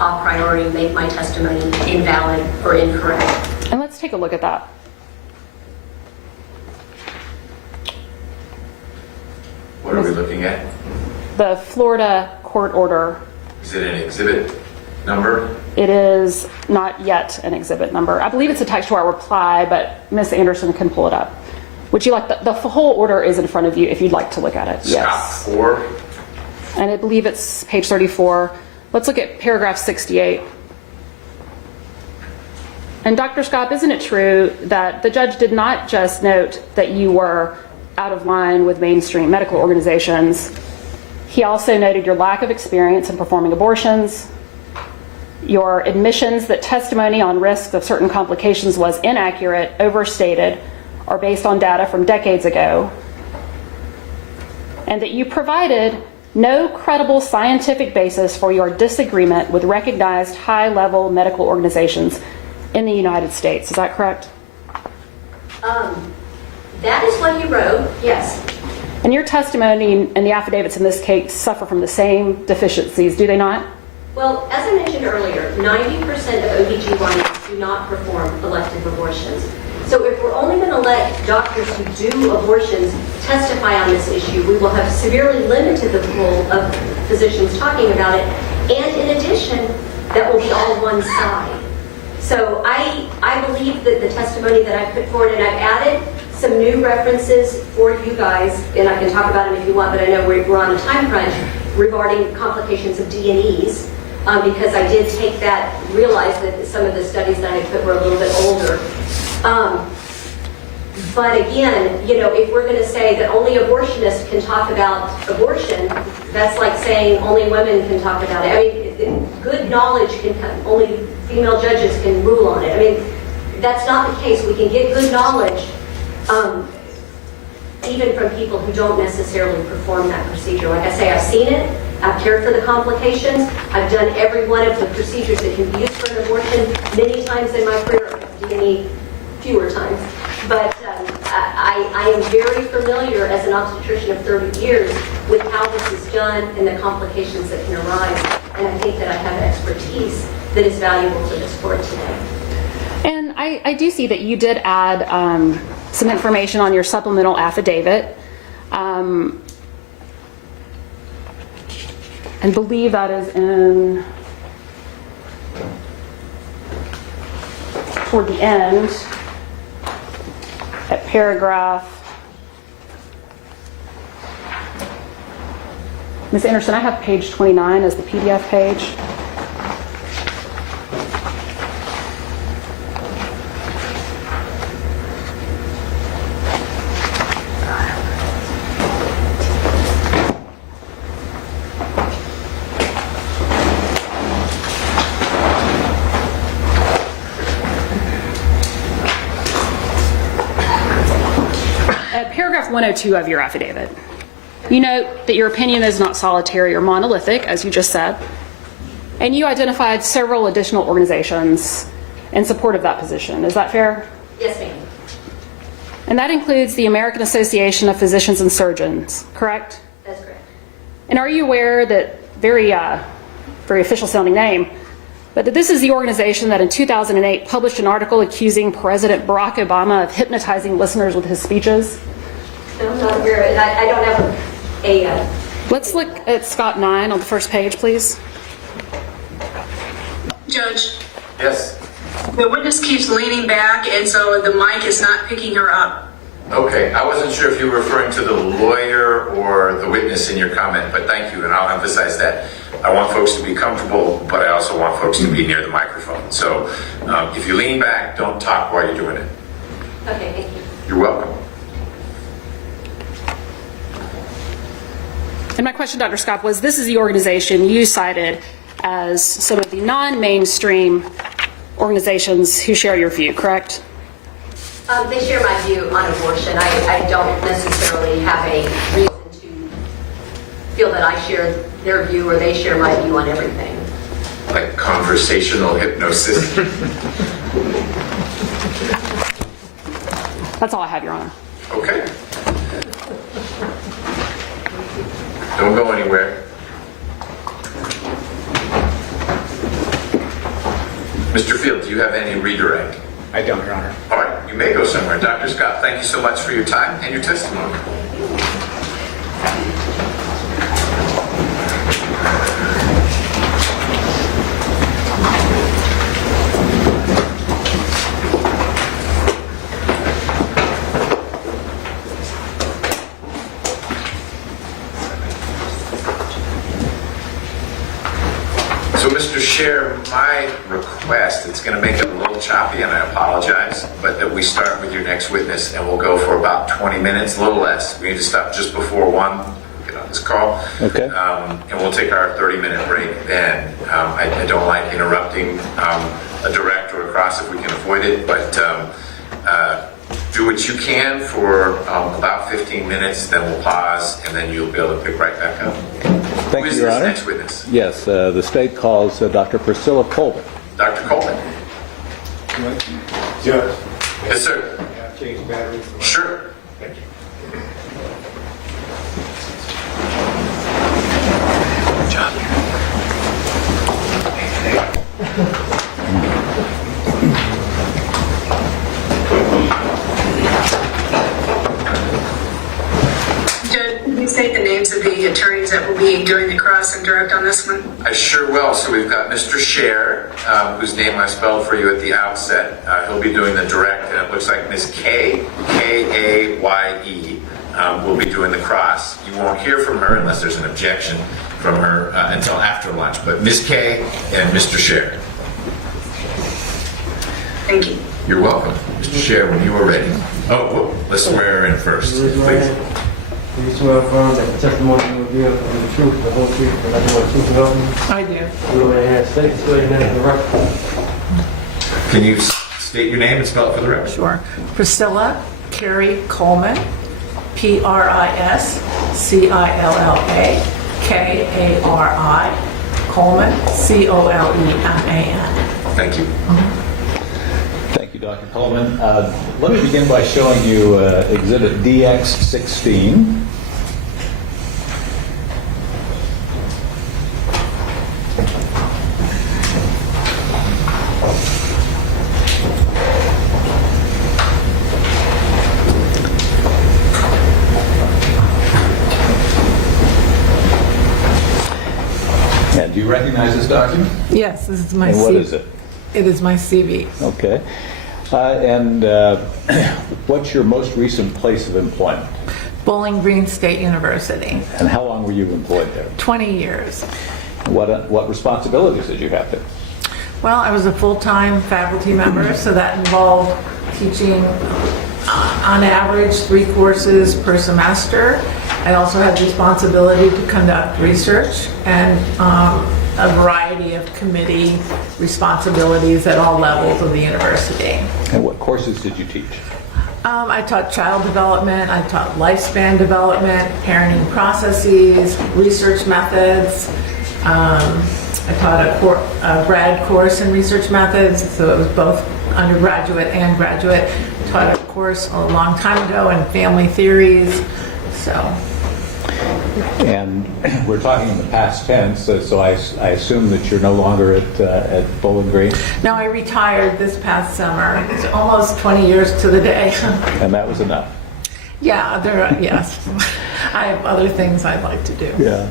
a priori make my testimony invalid or incorrect. And let's take a look at that. What are we looking at? The Florida court order. Is it an exhibit number? It is not yet an exhibit number. I believe it's attached to our reply, but Ms. Anderson can pull it up. Would you like the whole order is in front of you if you'd like to look at it? Yes. Scott 4. And I believe it's page 34. Let's look at paragraph 68. And Dr. Scott, isn't it true that the judge did not just note that you were out of line with mainstream medical organizations? He also noted your lack of experience in performing abortions, your admissions that testimony on risks of certain complications was inaccurate, overstated, or based on data from decades ago, and that you provided no credible scientific basis for your disagreement with recognized high-level medical organizations in the United States. Is that correct? That is what he wrote, yes. And your testimony and the affidavits in this case suffer from the same deficiencies, do they not? Well, as I mentioned earlier, 90% of OBGYNs do not perform elective abortions. So if we're only going to let doctors who do abortions testify on this issue, we will have severely limited the pool of physicians talking about it. And in addition, that will be all one side. So I believe that the testimony that I put forward, and I've added some new references for you guys, and I can talk about them if you want, but I know we're on a time crunch, regarding complications of D&Es, because I did take that, realize that some of the studies that I put were a little bit older. But again, you know, if we're going to say that only abortionists can talk about abortion, that's like saying only women can talk about it. I mean, good knowledge can only female judges can rule on it. I mean, that's not the case. We can get good knowledge even from people who don't necessarily perform that procedure. Like I say, I've seen it. I've cared for the complications. I've done every one of the procedures that can be used for an abortion many times in my career, D&E fewer times. But I am very familiar as an obstetrician of 30 years with how this is done and the complications that can arise. And I think that I have expertise that is valuable to this court today. And I do see that you did add some information on your supplemental affidavit. And believe that is in toward the end at paragraph. Ms. Anderson, I have page 29 as the PDF page. Paragraph 102 of your affidavit. You note that your opinion is not solitary or monolithic, as you just said, and you identified several additional organizations in support of that position. Is that fair? Yes, ma'am. And that includes the American Association of Physicians and Surgeons, correct? That's correct. And are you aware that, very official sounding name, but that this is the organization that in 2008 published an article accusing President Barack Obama of hypnotizing listeners with his speeches? No, I'm not aware of it. I don't have a Let's look at Scott 9 on the first page, please. Judge, Yes. the witness keeps leaning back, and so the mic is not picking her up. Okay, I wasn't sure if you were referring to the lawyer or the witness in your comment, but thank you, and I'll emphasize that. I want folks to be comfortable, but I also want folks to be near the microphone. So if you lean back, don't talk while you're doing it. Okay, thank you. You're welcome. And my question, Dr. Scott, was this is the organization you cited as some of the non-mainstream organizations who share your view, correct? They share my view on abortion. I don't necessarily have a reason to feel that I share their view or they share my view on everything. Like conversational hypnosis. That's all I have, Your Honor. Okay. Don't go anywhere. Mr. Field, do you have any redirect? I don't, Your Honor. All right, you may go somewhere. Dr. Scott, thank you so much for your time and your testimony. So, Mr. Chair, my request, it's going to make it a little choppy, and I apologize, but that we start with your next witness, and we'll go for about 20 minutes, a little less. We need to stop just before 1, get on this call. Okay. And we'll take our 30-minute break then. I don't like interrupting a direct or a cross if we can avoid it, but do what you can for about 15 minutes, then we'll pause, and then you'll be able to pick right back up. Thank Who you, is Your this Honor. next witness? Yes, the state calls Dr. Priscilla Colvin. Dr. Coleman. Judge. Yes, sir. Change batteries. Sure. Thank you. Good job. Judge, can you state the names of the attorneys that will be doing the cross and direct on this one? I sure will. So we've got Mr. Scher, whose name I spelled for you at the outset. He'll be doing the direct, and it looks like Ms. K, K-A-Y-E, will be doing the cross. You won't hear from her unless there's an objection from her until after lunch. But Ms. K and Mr. Scher. Thank you. You're welcome. Mr. Scher, when you are ready. Oh, let's swear her in first, please. Do you swear affirm that the testimony you will give will be the truth, the whole truth, and nothing but the truth to help you? I do. Go ahead, state your name for the record. Can you state your name and spell it for the record? Sure. Priscilla Carey Coleman, Priscilla Kari, Coleman, Coleman. Thank you. Thank you, Dr. Coleman. Let me begin by showing you Exhibit DX16. And do you recognize this document? Yes, this is my And what CV. is it? It is my CV. Okay. And what's your most recent place of employment? Bowling Green State University. And how long were you employed there? 20 years. What responsibilities did you have there? Well, I was a full-time faculty member, so that involved teaching on average 3 courses per semester. I also had the responsibility to conduct research and a variety of committee responsibilities at all levels of the university. And what courses did you teach? I taught child development, I taught lifespan development, parenting processes, research methods. I taught a grad course in research methods, so it was both undergraduate and graduate. I taught a course a long time ago in family theories, so. And we're talking in the past tense, so I assume that you're no longer at Bowling Green? No, I retired this past summer. It's almost 20 years to the day. And that was enough? Yeah, yes. I have other things I'd like to do. Yeah.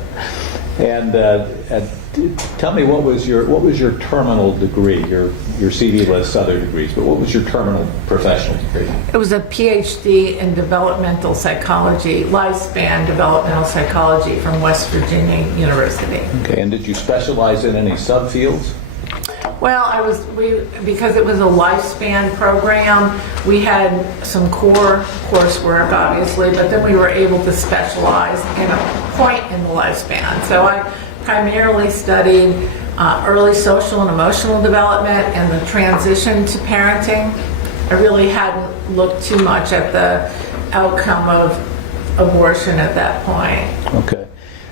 And tell me, what was your terminal degree? Your CV lists other degrees, but what was your terminal professional degree? It was a PhD in developmental psychology, lifespan developmental psychology from West Virginia University. Okay, and did you specialize in any subfields? Well, because it was a lifespan program, we had some core coursework, obviously, but then we were able to specialize in a point in the lifespan. So I primarily studied early social and emotional development and the transition to parenting. I really hadn't looked too much at the outcome of abortion at that point. Okay.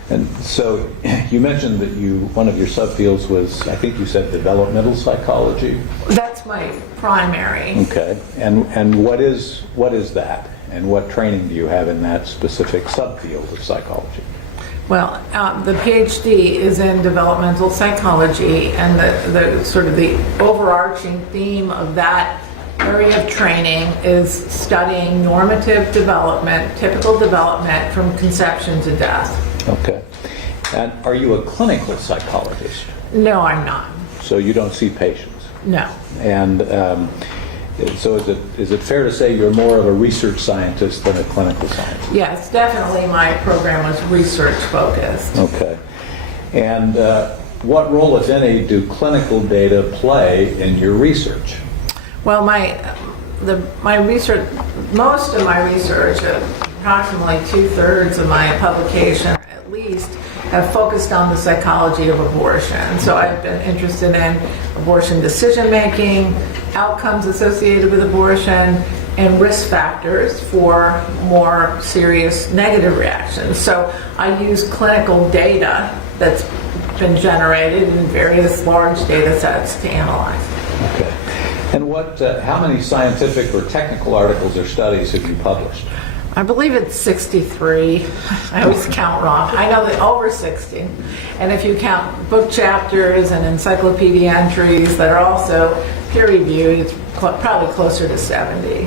And so you mentioned that one of your subfields was, I think you said, developmental psychology. That's my primary. Okay. And what is that? And what training do you have in that specific subfield of psychology? Well, the PhD is in developmental psychology, and the sort of the overarching theme of that area of training is studying normative development, typical development from conception to death. Okay. And are you a clinical psychologist? No, I'm not. So you don't see patients? No. And so is it fair to say you're more of a research scientist than a clinical scientist? Yes, definitely my program was research focused. Okay. And what role, if any, do clinical data play in your research? Well, my research, most of my research, approximately 2/3 of my publication, at least, have focused on the psychology of abortion. So I've been interested in abortion decision making, outcomes associated with abortion, and risk factors for more serious negative reactions. So I use clinical data that's been generated in various large data sets to analyze. Okay. And how many scientific or technical articles or studies have you published? I believe it's 63. I always count wrong. I know that over 60. And if you count book chapters and encyclopedia entries that are also peer-reviewed, it's probably closer to 70.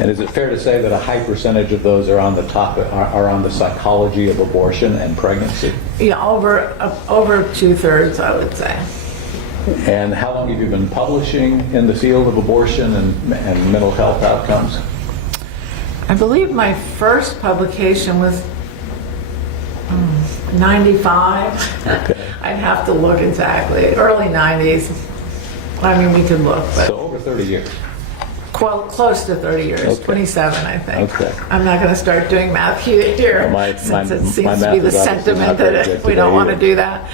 And is it fair to say that a high percentage of those are on the topic, are on the psychology of abortion and pregnancy? Yeah, over 2/3, I would say. And how long have you been publishing in the field of abortion and mental health outcomes? I believe my first publication was 95. Okay. I'd have to look exactly. Early 90s. I mean, we could look. But so over 30 years. Close to 30 years. Okay. 27, I think. Okay. I'm not going to start doing math here, since it seems to be the sentiment that we don't want to do that.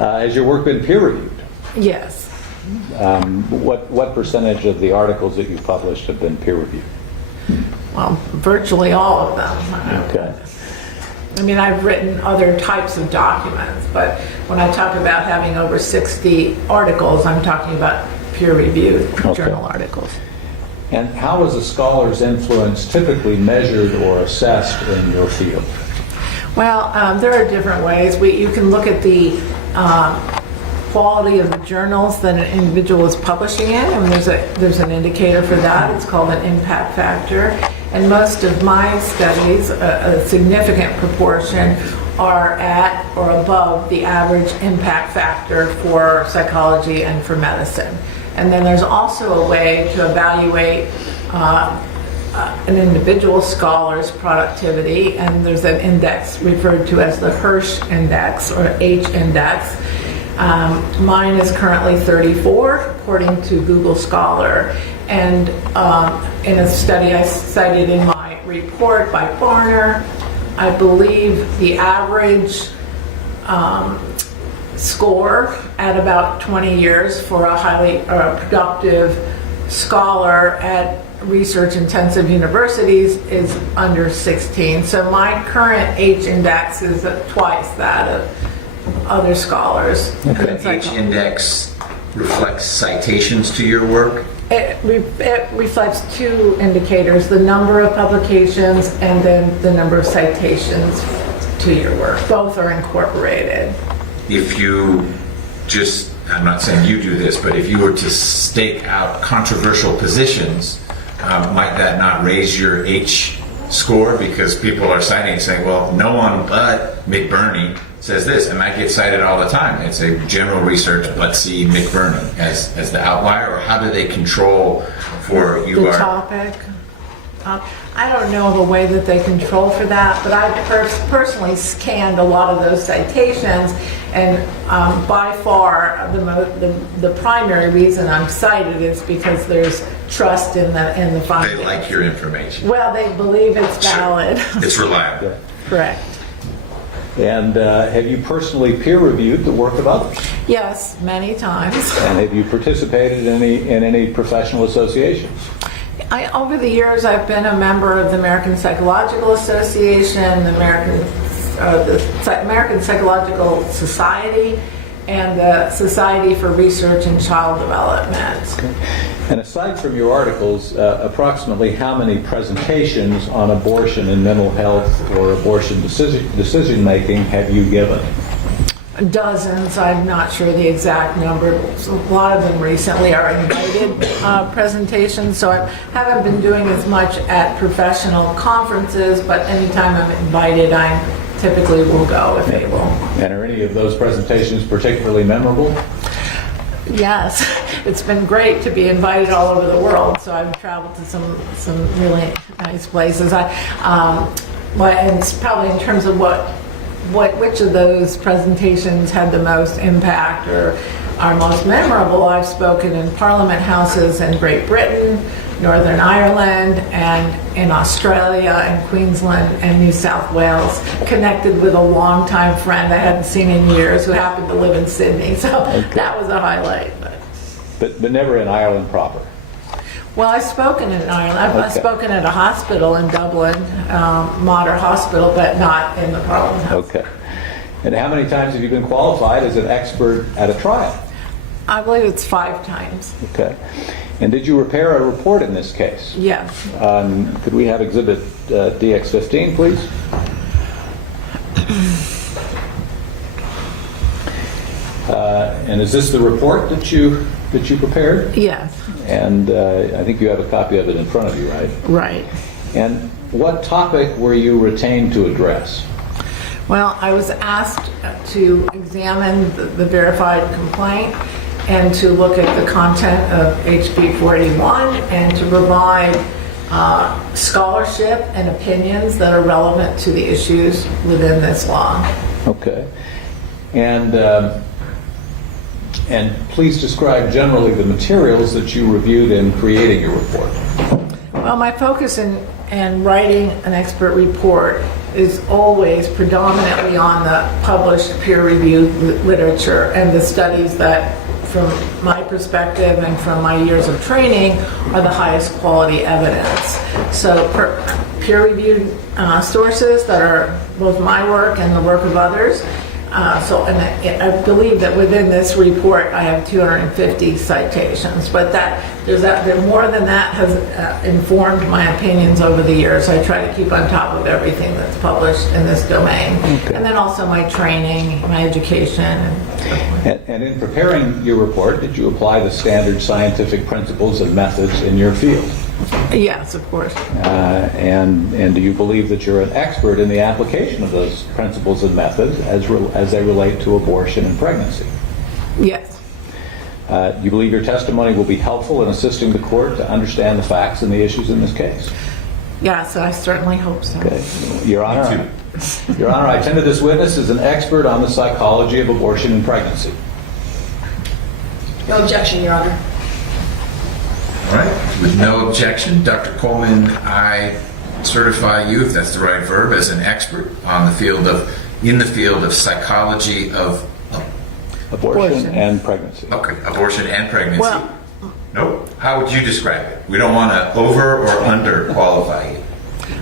Has your work been peer-reviewed? Yes. What percentage of the articles that you published have been peer-reviewed? Well, virtually all of them. Okay. I mean, I've written other types of documents, but when I talk about having over 60 articles, I'm talking about peer-reviewed journal articles. And how is a scholar's influence typically measured or assessed in your field? Well, there are different ways. You can look at the quality of the journals that an individual is publishing in, and there's an indicator for that. It's called an impact factor. And most of my studies, a significant proportion, are at or above the average impact factor for psychology and for medicine. And then there's also a way to evaluate an individual scholar's productivity, and there's an index referred to as the Hirsch index or H index. Mine is currently 34, according to Google Scholar. And in a study I cited in my report by Barner, I believe the average score at about 20 years for a highly productive scholar at research-intensive universities is under 16. So my current H index is twice that of other scholars. Okay. The H index reflects citations to your work? It reflects two indicators, the number of publications and then the number of citations to your work. Both are incorporated. If you just, I'm not saying you do this, but if you were to stake out controversial positions, might that not raise your H score because people are citing and saying, well, no one but McBurney says this, and that gets cited all the time. It's a general research, but see McBurney as the outlier, or how do they control for you the topic? I don't know of a way that they control for that, but I personally scanned a lot of those citations, and by far the primary reason I'm cited is because there's trust in the findings. They like your information. Well, they believe it's valid. It's reliable. Correct. And have you personally peer-reviewed the work of others? Yes, many times. And have you participated in any professional associations? Over the years, I've been a member of the American Psychological Association, the American Psychological Society, and the Society for Research in Child Development. Okay. And aside from your articles, approximately how many presentations on abortion and mental health or abortion decision making have you given? Dozens. I'm not sure the exact number. A lot of them recently are invited presentations, so I haven't been doing as much at professional conferences, but anytime I'm invited, I typically will go if able. And are any of those presentations particularly memorable? Yes, it's been great to be invited all over the world, so I've traveled to some really nice places. And it's probably in terms of which of those presentations had the most impact or are most memorable. I've spoken in Parliament houses in Great Britain, Northern Ireland, and in Australia and Queensland and New South Wales, connected with a longtime friend I hadn't seen in years who happened to live in Sydney, so that was a highlight. But never in Ireland proper? Well, I've spoken in Ireland. I've spoken at a hospital in Dublin, Mater Hospital, but not in the Parliament House. Okay. And how many times have you been qualified as an expert at a trial? I believe it's 5 times. Okay. And did you prepare a report in this case? Yes. Could we have Exhibit DX15, please? And is this the report that you prepared? Yes. And I think you have a copy of it in front of you, right? Right. And what topic were you retained to address? Well, I was asked to examine the verified complaint and to look at the content of HB 481 and to provide scholarship and opinions that are relevant to the issues within this law. Okay. And please describe generally the materials that you reviewed in creating your report. Well, my focus in writing an expert report is always predominantly on the published peer-reviewed literature and the studies that, from my perspective and from my years of training, are the highest quality evidence. So peer-reviewed sources that are both my work and the work of others. I believe that within this report I have 250 citations, but more than that has informed my opinions over the years. I try to keep on top of everything that's published in this domain. Okay. And then also my training, my education. And in preparing your report, did you apply the standard scientific principles and methods in your field? Yes, of course. And do you believe that you're an expert in the application of those principles and methods as they relate to abortion and pregnancy? Yes. Do you believe your testimony will be helpful in assisting the court to understand the facts and the issues in this case? Yes, I certainly hope so. Okay. Your Honor, I attended this witness as an expert on the psychology of abortion and pregnancy. No objection, Your Honor. All right, with no objection, Dr. Coleman, I certify you, if that's the right verb, as an expert in the field of psychology of abortion and pregnancy. Okay, abortion and pregnancy. Well, nope. How would you describe it? We don't want to over or under qualify you.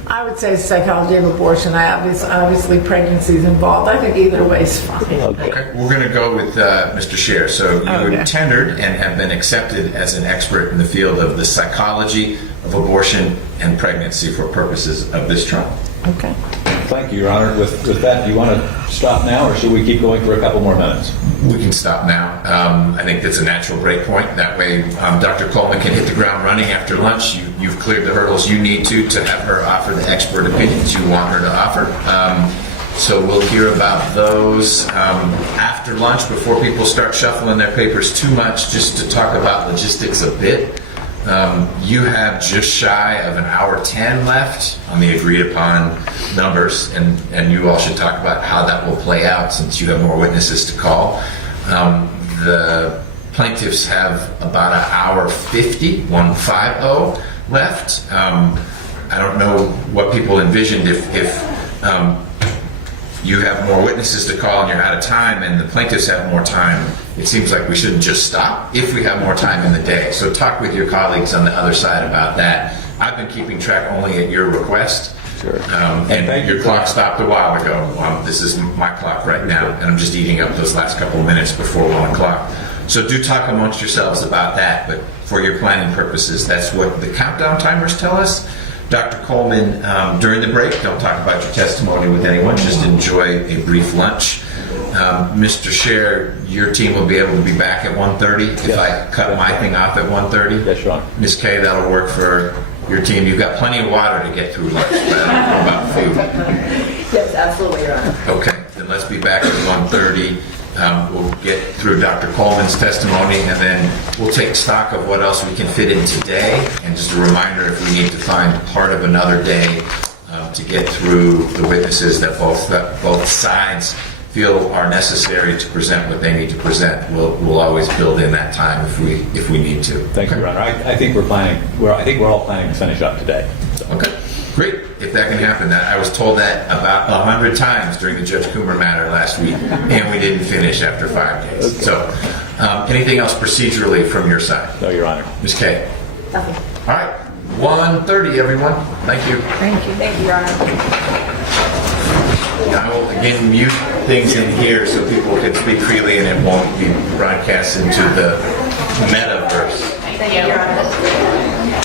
I would say psychology of abortion. Obviously pregnancy is involved. I think either way is fine. Okay, we're going to go with Mr. Scher. So you were tendered and have been accepted as an expert in the field of the psychology of abortion and pregnancy for purposes of this trial. Okay. Thank you, Your Honor. With that, do you want to stop now, or should we keep going for a couple more minutes? We can stop now. I think that's a natural break point. That way, Dr. Coleman can hit the ground running after lunch. You've cleared the hurdles you need to have her offer the expert opinions you want her to offer. So we'll hear about those after lunch, before people start shuffling their papers too much, just to talk about logistics a bit. You have just shy of an hour 10 left on the agreed upon numbers, and you all should talk about how that will play out since you have more witnesses to call. The plaintiffs have about an hour 50 left. I don't know what people envisioned if you have more witnesses to call and you're out of time and the plaintiffs have more time. It seems like we shouldn't just stop if we have more time in the day. So talk with your colleagues on the other side about that. I've been keeping track only at your request. Sure. And your clock stopped a while ago. This is my clock right now, and I'm just eating up those last couple of minutes before 1 o'clock. So do talk amongst yourselves about that, but for your planning purposes, that's what the countdown timers tell us. Dr. Coleman, during the break, don't talk about your testimony with anyone, just enjoy a brief lunch. Mr. Scher, your team will be able to be back at 1:30 if I cut my thing off at 1:30. Yes, Your Honor. Ms. Kay, that'll work for your team. You've got plenty of water to get through lunch, but I don't know about food. Yes, absolutely, Your Honor. Okay, then let's be back at 1:30. We'll get through Dr. Coleman's testimony, and then we'll take stock of what else we can fit in today. And just a reminder, if we need to find part of another day to get through the witnesses that both sides feel are necessary to present what they need to present, we'll always build in that time if we need to. Thank you, Your Honor. I think I think we're all planning to finish up today. So. Okay, great. If that can happen, I was told that about 100 times during the Judge Coomer matter last week, and we didn't finish after 5 days. Okay. So, anything else procedurally from your side? No, Your Honor. Ms. Kay. Nothing. All right, 1:30, everyone. Thank you. Thank you. Thank you, Your Honor. I will again mute things in here so people can speak freely and it won't be broadcast into the metaverse. Thank you, Your Honor.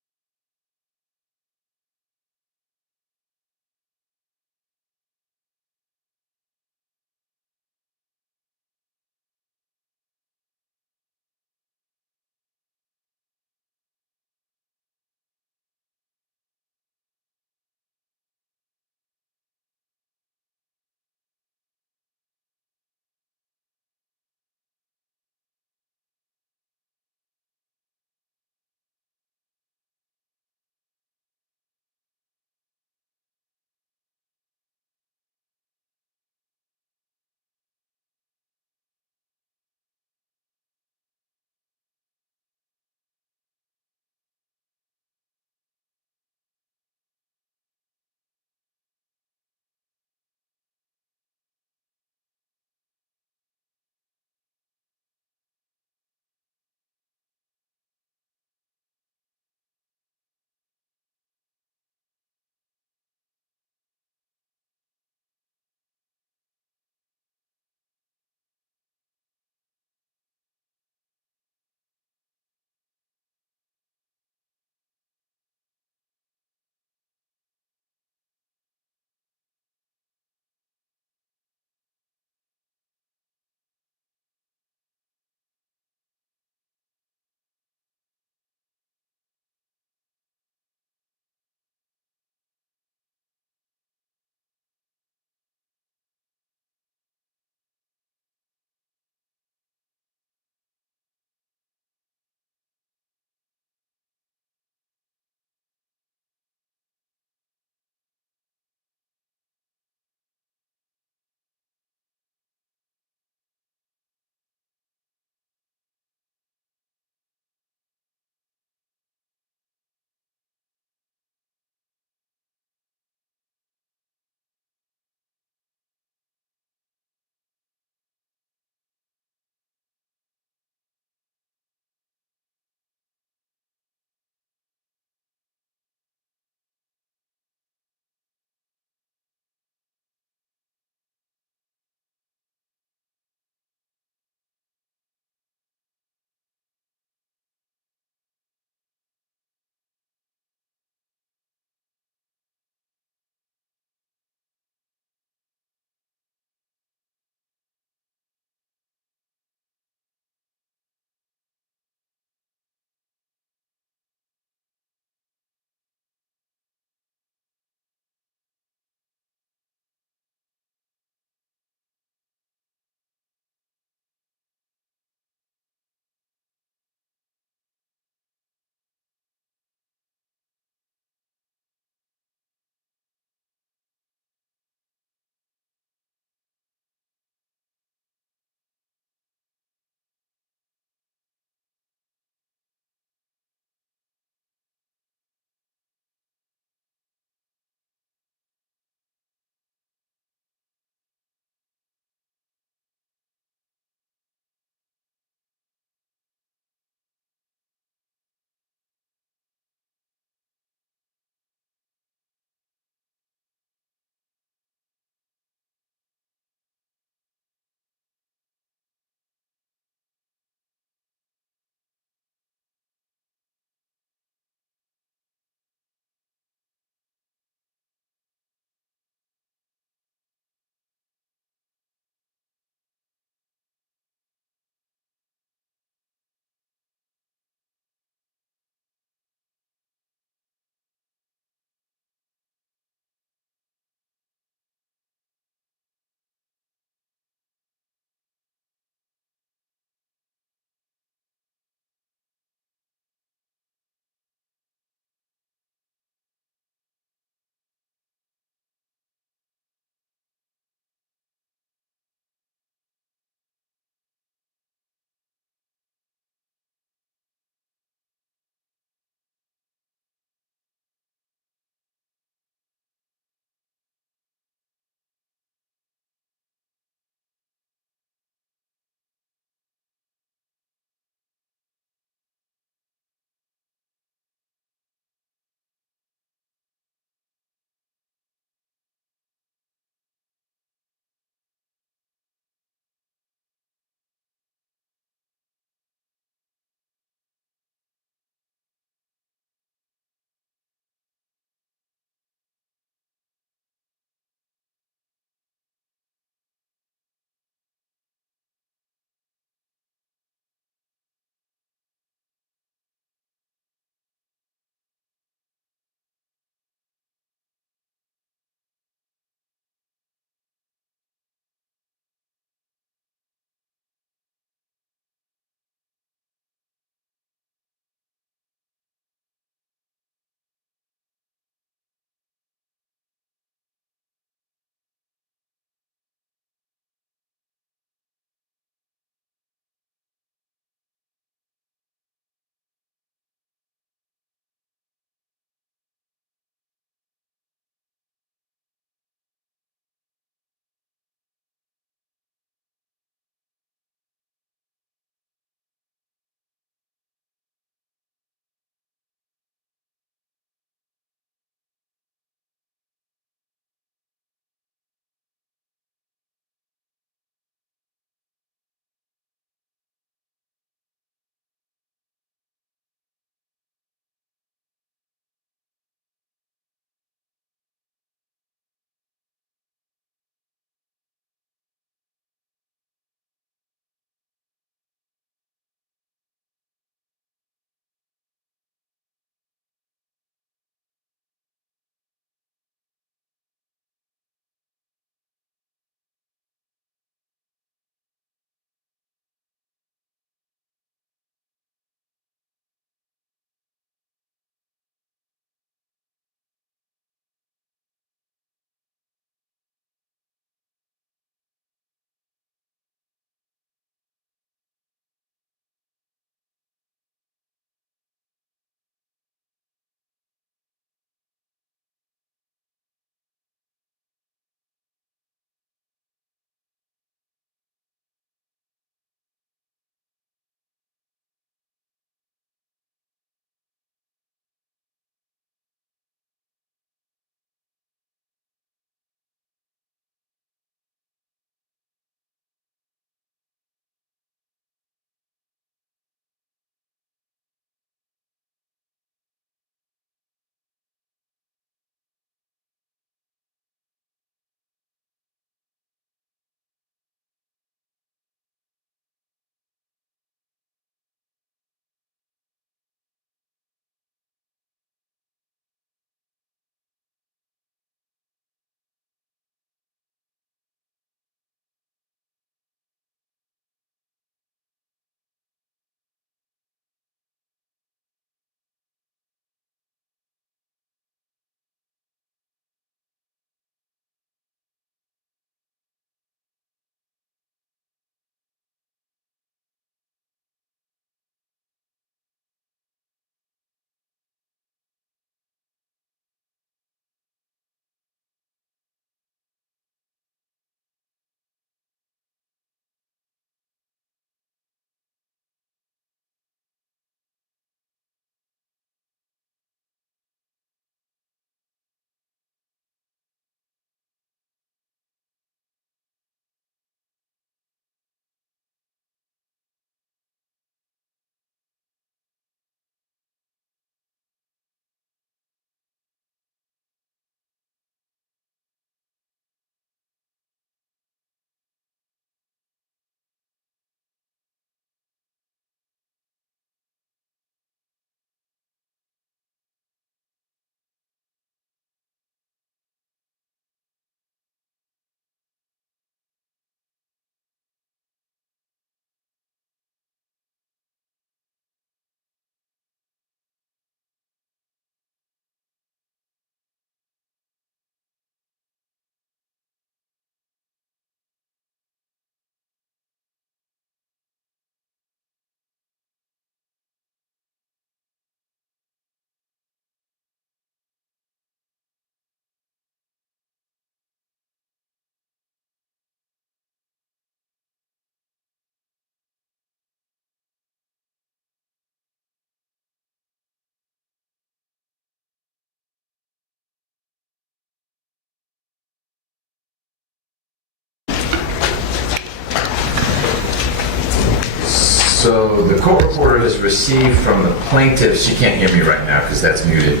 So the court reporter has received from the plaintiff, she can't hear me right now because that's muted,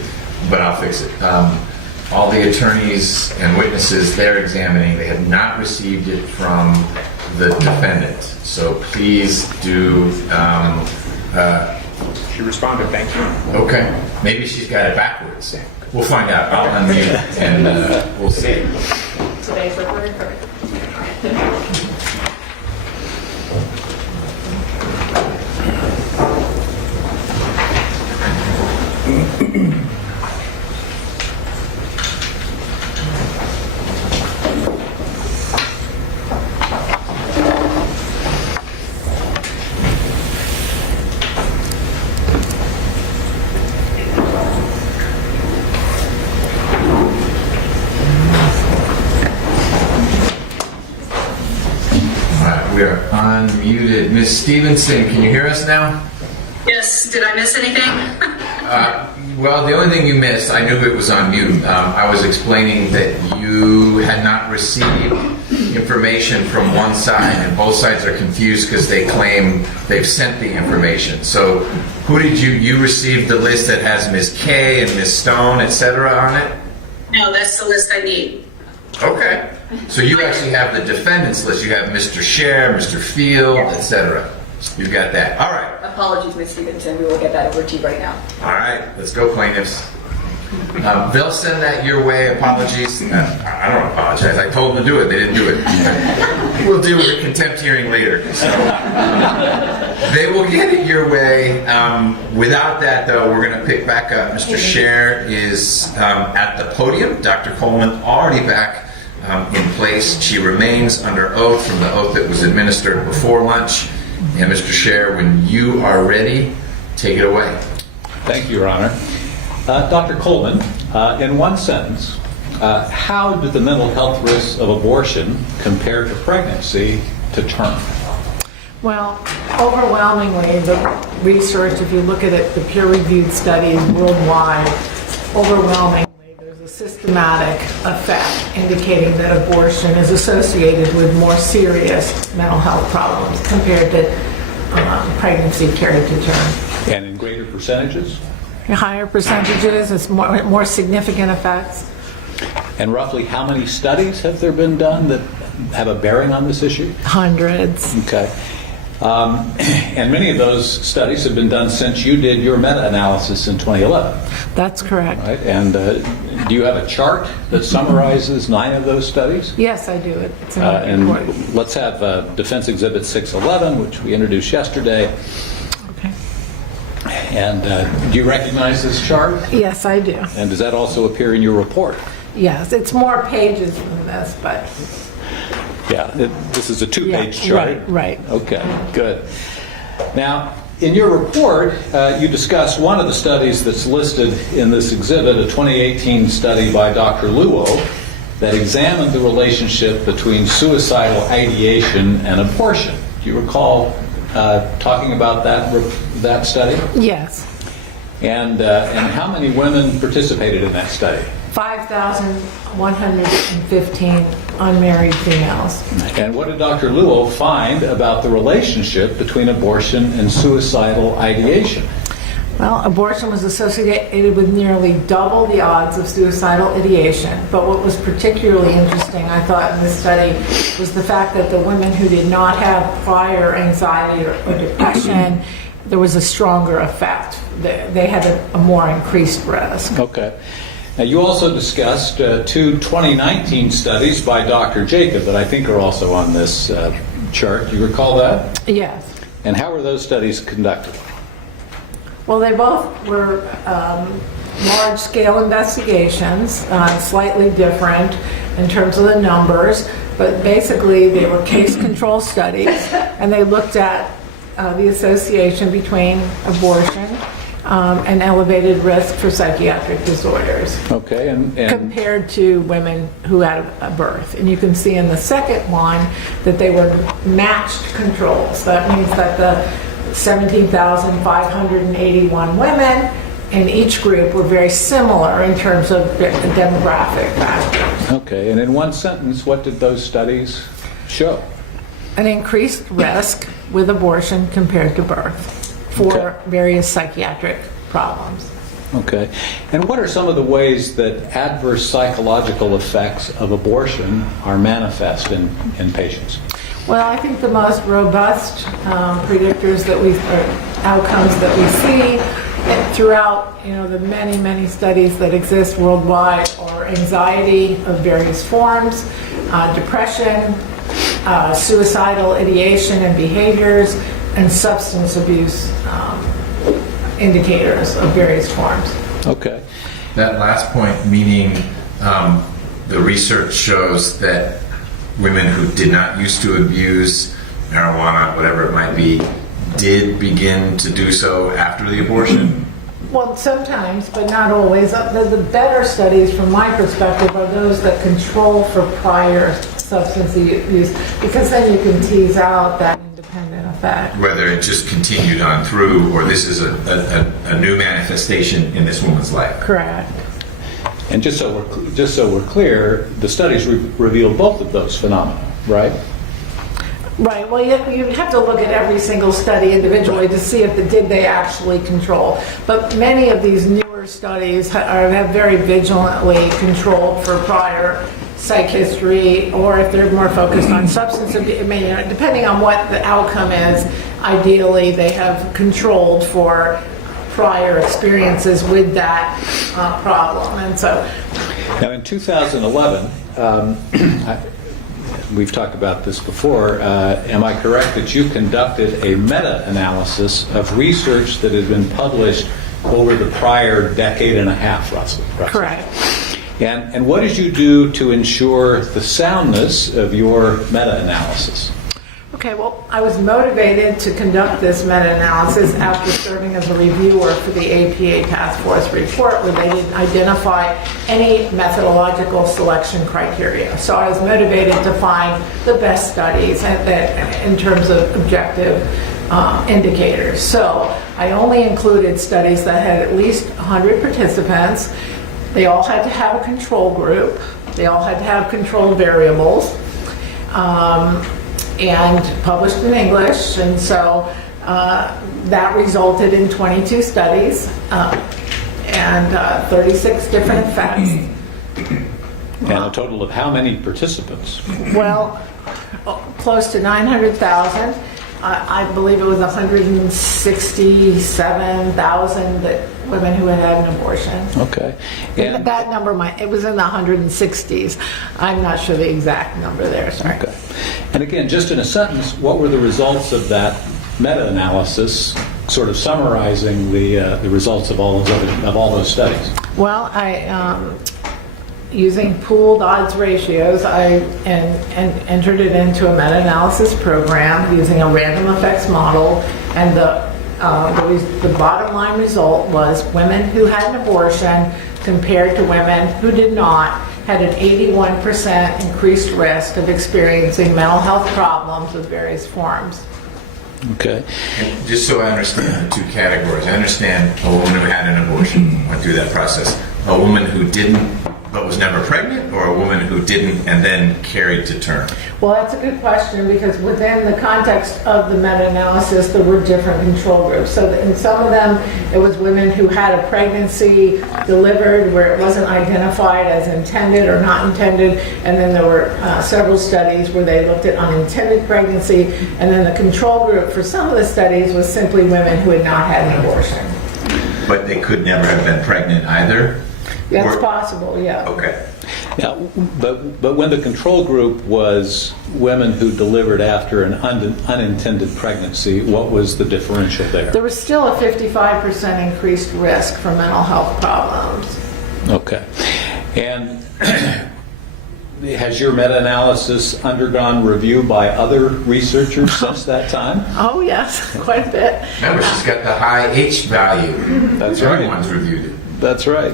but I'll fix it. All the attorneys and witnesses they're examining, they have not received it from the defendant. So please do. She responded, thank you. Okay. Maybe she's got it backwards. We'll find out. I'll unmute and we'll see. Today's recorded. Perfect. We are unmuted. Ms. Stevenson, can you hear us now? Yes, did I miss anything? Well, the only thing you missed, I knew it was on mute. I was explaining that you had not received information from one side, and both sides are confused because they claim they've sent the information. So who did you received the list that has Ms. K and Ms. Stone, etc. on it? No, that's the list I need. Okay. So you actually have the defendant's list. You have Mr. Scher, Mr. Field, etc. You've got that. All right. Apologies, Ms. Stevenson. We will get that over to you right now. All right. Let's go, plaintiffs. They'll send that your way. Apologies. I don't apologize. I told them to do it. They didn't do it. We'll deal with the contempt hearing later. So they will get it your way. Without that, though, we're going to pick back up. Mr. Scher is at the podium. Dr. Coleman already back in place. She remains under oath from the oath that was administered before lunch. And Mr. Scher, when you are ready, take it away. Thank you, Your Honor. Dr. Coleman, in one sentence, how do the mental health risks of abortion compare to pregnancy to term? Well, overwhelmingly, the research, if you look at it, the peer-reviewed studies worldwide, overwhelmingly, there's a systematic effect indicating that abortion is associated with more serious mental health problems compared to pregnancy carried to term. And in greater percentages? Higher percentages, it's more significant effects. And roughly how many studies have there been done that have a bearing on this issue? Hundreds. Okay. And many of those studies have been done since you did your meta-analysis in 2011. That's correct. Right. And do you have a chart that summarizes 9 of those studies? Yes, I do. It's in my report. And let's have Defense Exhibit 611, which we introduced yesterday. Okay. And do you recognize this chart? Yes, I do. And does that also appear in your report? Yes, it's more pages than this, but... Yeah, this is a 2-page chart. Right. Okay, good. Now, in your report, you discussed one of the studies that's listed in this exhibit, a 2018 study by Dr. Luo that examined the relationship between suicidal ideation and abortion. Do you recall talking about that study? Yes. And how many women participated in that study? 5,115 unmarried females. And what did Dr. Luo find about the relationship between abortion and suicidal ideation? Well, abortion was associated with nearly double the odds of suicidal ideation. But what was particularly interesting, I thought, in this study was the fact that the women who did not have prior anxiety or depression, there was a stronger effect. They had a more increased risk. Okay. Now, you also discussed 2 2019 studies by Dr. Jacob that I think are also on this chart. Do you recall that? Yes. And how were those studies conducted? Well, they both were large-scale investigations, slightly different in terms of the numbers, but basically they were case control studies, and they looked at the association between abortion and elevated risk for psychiatric disorders. Okay, and compared to women who had a birth. And you can see in the second one that they were matched controls. That means that the 17,581 women in each group were very similar in terms of demographic factors. Okay, and in one sentence, what did those studies show? an increased risk with abortion compared to birth for various psychiatric problems. Okay. And what are some of the ways that adverse psychological effects of abortion are manifest in patients? Well, I think the most robust predictors that outcomes that we see throughout, the many studies that exist worldwide are anxiety of various forms, depression, suicidal ideation and behaviors, and substance abuse indicators of various forms. Okay. That last point, meaning the research shows that women who did not used to abuse marijuana, whatever it might be, did begin to do so after the abortion? Well, sometimes, but not always. The better studies, from my perspective, are those that control for prior substance use, because then you can tease out that independent effect. Whether it just continued on through, or this is a new manifestation in this woman's life. Correct. And just so we're clear, the studies reveal both of those phenomena, right? Right. Well, you have to look at every single study individually to see if did they actually control. But many of these newer studies have very vigilantly controlled for prior psych history, or if they're more focused on substance abuse. I mean, depending on what the outcome is, ideally they have controlled for prior experiences with that problem. And so, now in 2011, we've talked about this before. Am I correct that you conducted a meta-analysis of research that had been published over the prior decade and a half, roughly? Correct. And what did you do to ensure the soundness of your meta-analysis? Okay, well, I was motivated to conduct this meta-analysis after serving as a reviewer for the APA Task Force report, where they didn't identify any methodological selection criteria. So I was motivated to find the best studies in terms of objective indicators. So I only included studies that had at least 100 participants. They all had to have a control group. They all had to have control variables. And published in English, and so that resulted in 22 studies and 36 different effects. And a total of how many participants? Well, close to 900,000. I believe it was 167,000 women who had had an abortion. Okay. And that number, it was in the 160s. I'm not sure the exact number there, sorry. Okay. And again, just in a sentence, what were the results of that meta-analysis, sort of summarizing the results of all those studies? Well, using pooled odds ratios, I entered it into a meta-analysis program using a random effects model, and the bottom line result was women who had an abortion compared to women who did not had an 81% increased risk of experiencing mental health problems with various forms. Okay. And just so I understand the two categories, I understand a woman who had an abortion, went through that process. A woman who didn't but was never pregnant, or a woman who didn't and then carried to term? Well, that's a good question, because within the context of the meta-analysis, there were different control groups. So in some of them, it was women who had a pregnancy delivered where it wasn't identified as intended or not intended, and then there were several studies where they looked at unintended pregnancy, and then the control group for some of the studies was simply women who had not had an abortion. But they could never have been pregnant either? That's possible, yeah. Okay. Yeah, but when the control group was women who delivered after an unintended pregnancy, what was the differential there? There was still a 55% increased risk for mental health problems. Okay. And has your meta-analysis undergone review by other researchers since that time? Oh, yes, quite a bit. Remember, she's got the high H value. That's right. Everyone's reviewed it. That's right.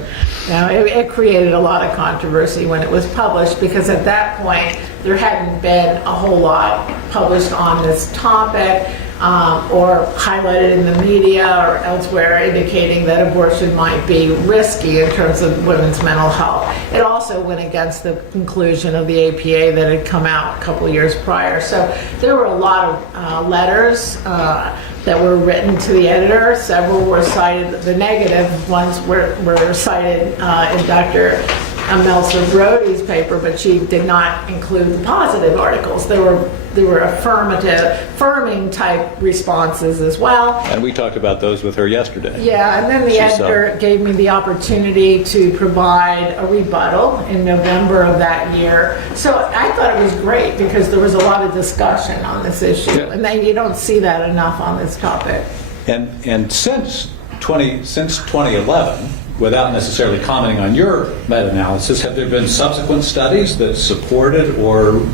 Now, it created a lot of controversy when it was published, because at that point there hadn't been a whole lot published on this topic. or highlighted in the media or elsewhere indicating that abortion might be risky in terms of women's mental health. It also went against the conclusion of the APA that had come out a couple of years prior. So there were a lot of letters that were written to the editor. Several were cited, the negative ones were cited in Dr. Melissa Brody's paper, but she did not include the positive articles. There were affirming type responses as well. And we talked about those with her yesterday. Yeah, and then the editor gave me the opportunity to provide a rebuttal in November of that year. So I thought it was great because there was a lot of discussion on this issue, and then you don't see that enough on this topic. And since 2011, without necessarily commenting on your meta-analysis, have there been subsequent studies that supported or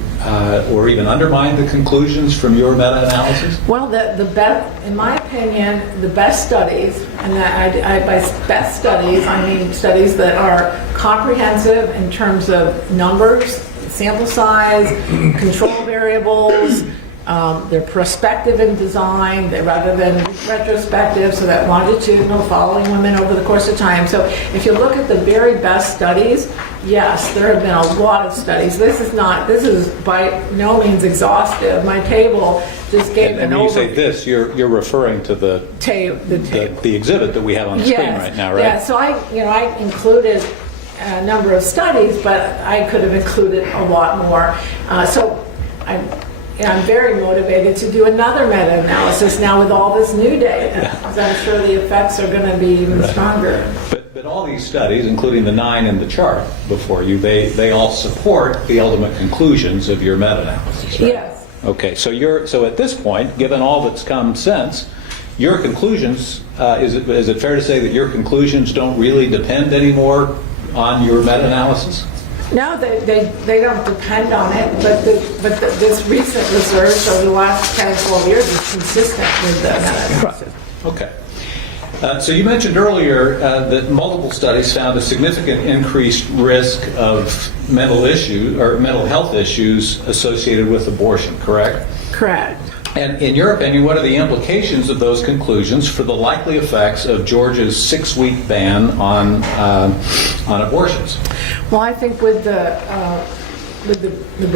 even undermined the conclusions from your meta-analysis? Well, the best, in my opinion, the best studies, and by best studies, I mean studies that are comprehensive in terms of numbers, sample size, control variables. They're prospective in design, rather than retrospective, so that longitudinal, following women over the course of time. So if you look at the very best studies, yes, there have been a lot of studies. This is by no means exhaustive. My table just gave an overview. And when you say this, you're referring to the exhibit that we have on the screen right now, right? Yeah, so I included a number of studies, but I could have included a lot more. I'm very motivated to do another meta-analysis now with all this new data, because I'm sure the effects are going to be even stronger. But all these studies, including the 9 in the chart before you, they all support the ultimate conclusions of your meta-analysis, right? Yes. Okay, so at this point, given all that's come since, your conclusions, is it fair to say that your conclusions don't really depend anymore on your meta-analysis? No, they don't depend on it, but this recent research over the last 10, 12 years is consistent with the meta-analysis. Okay. So you mentioned earlier that multiple studies found a significant increased risk of mental health issues associated with abortion, correct? Correct. And in your opinion, what are the implications of those conclusions for the likely effects of Georgia's 6-week ban on abortions? Well, I think with the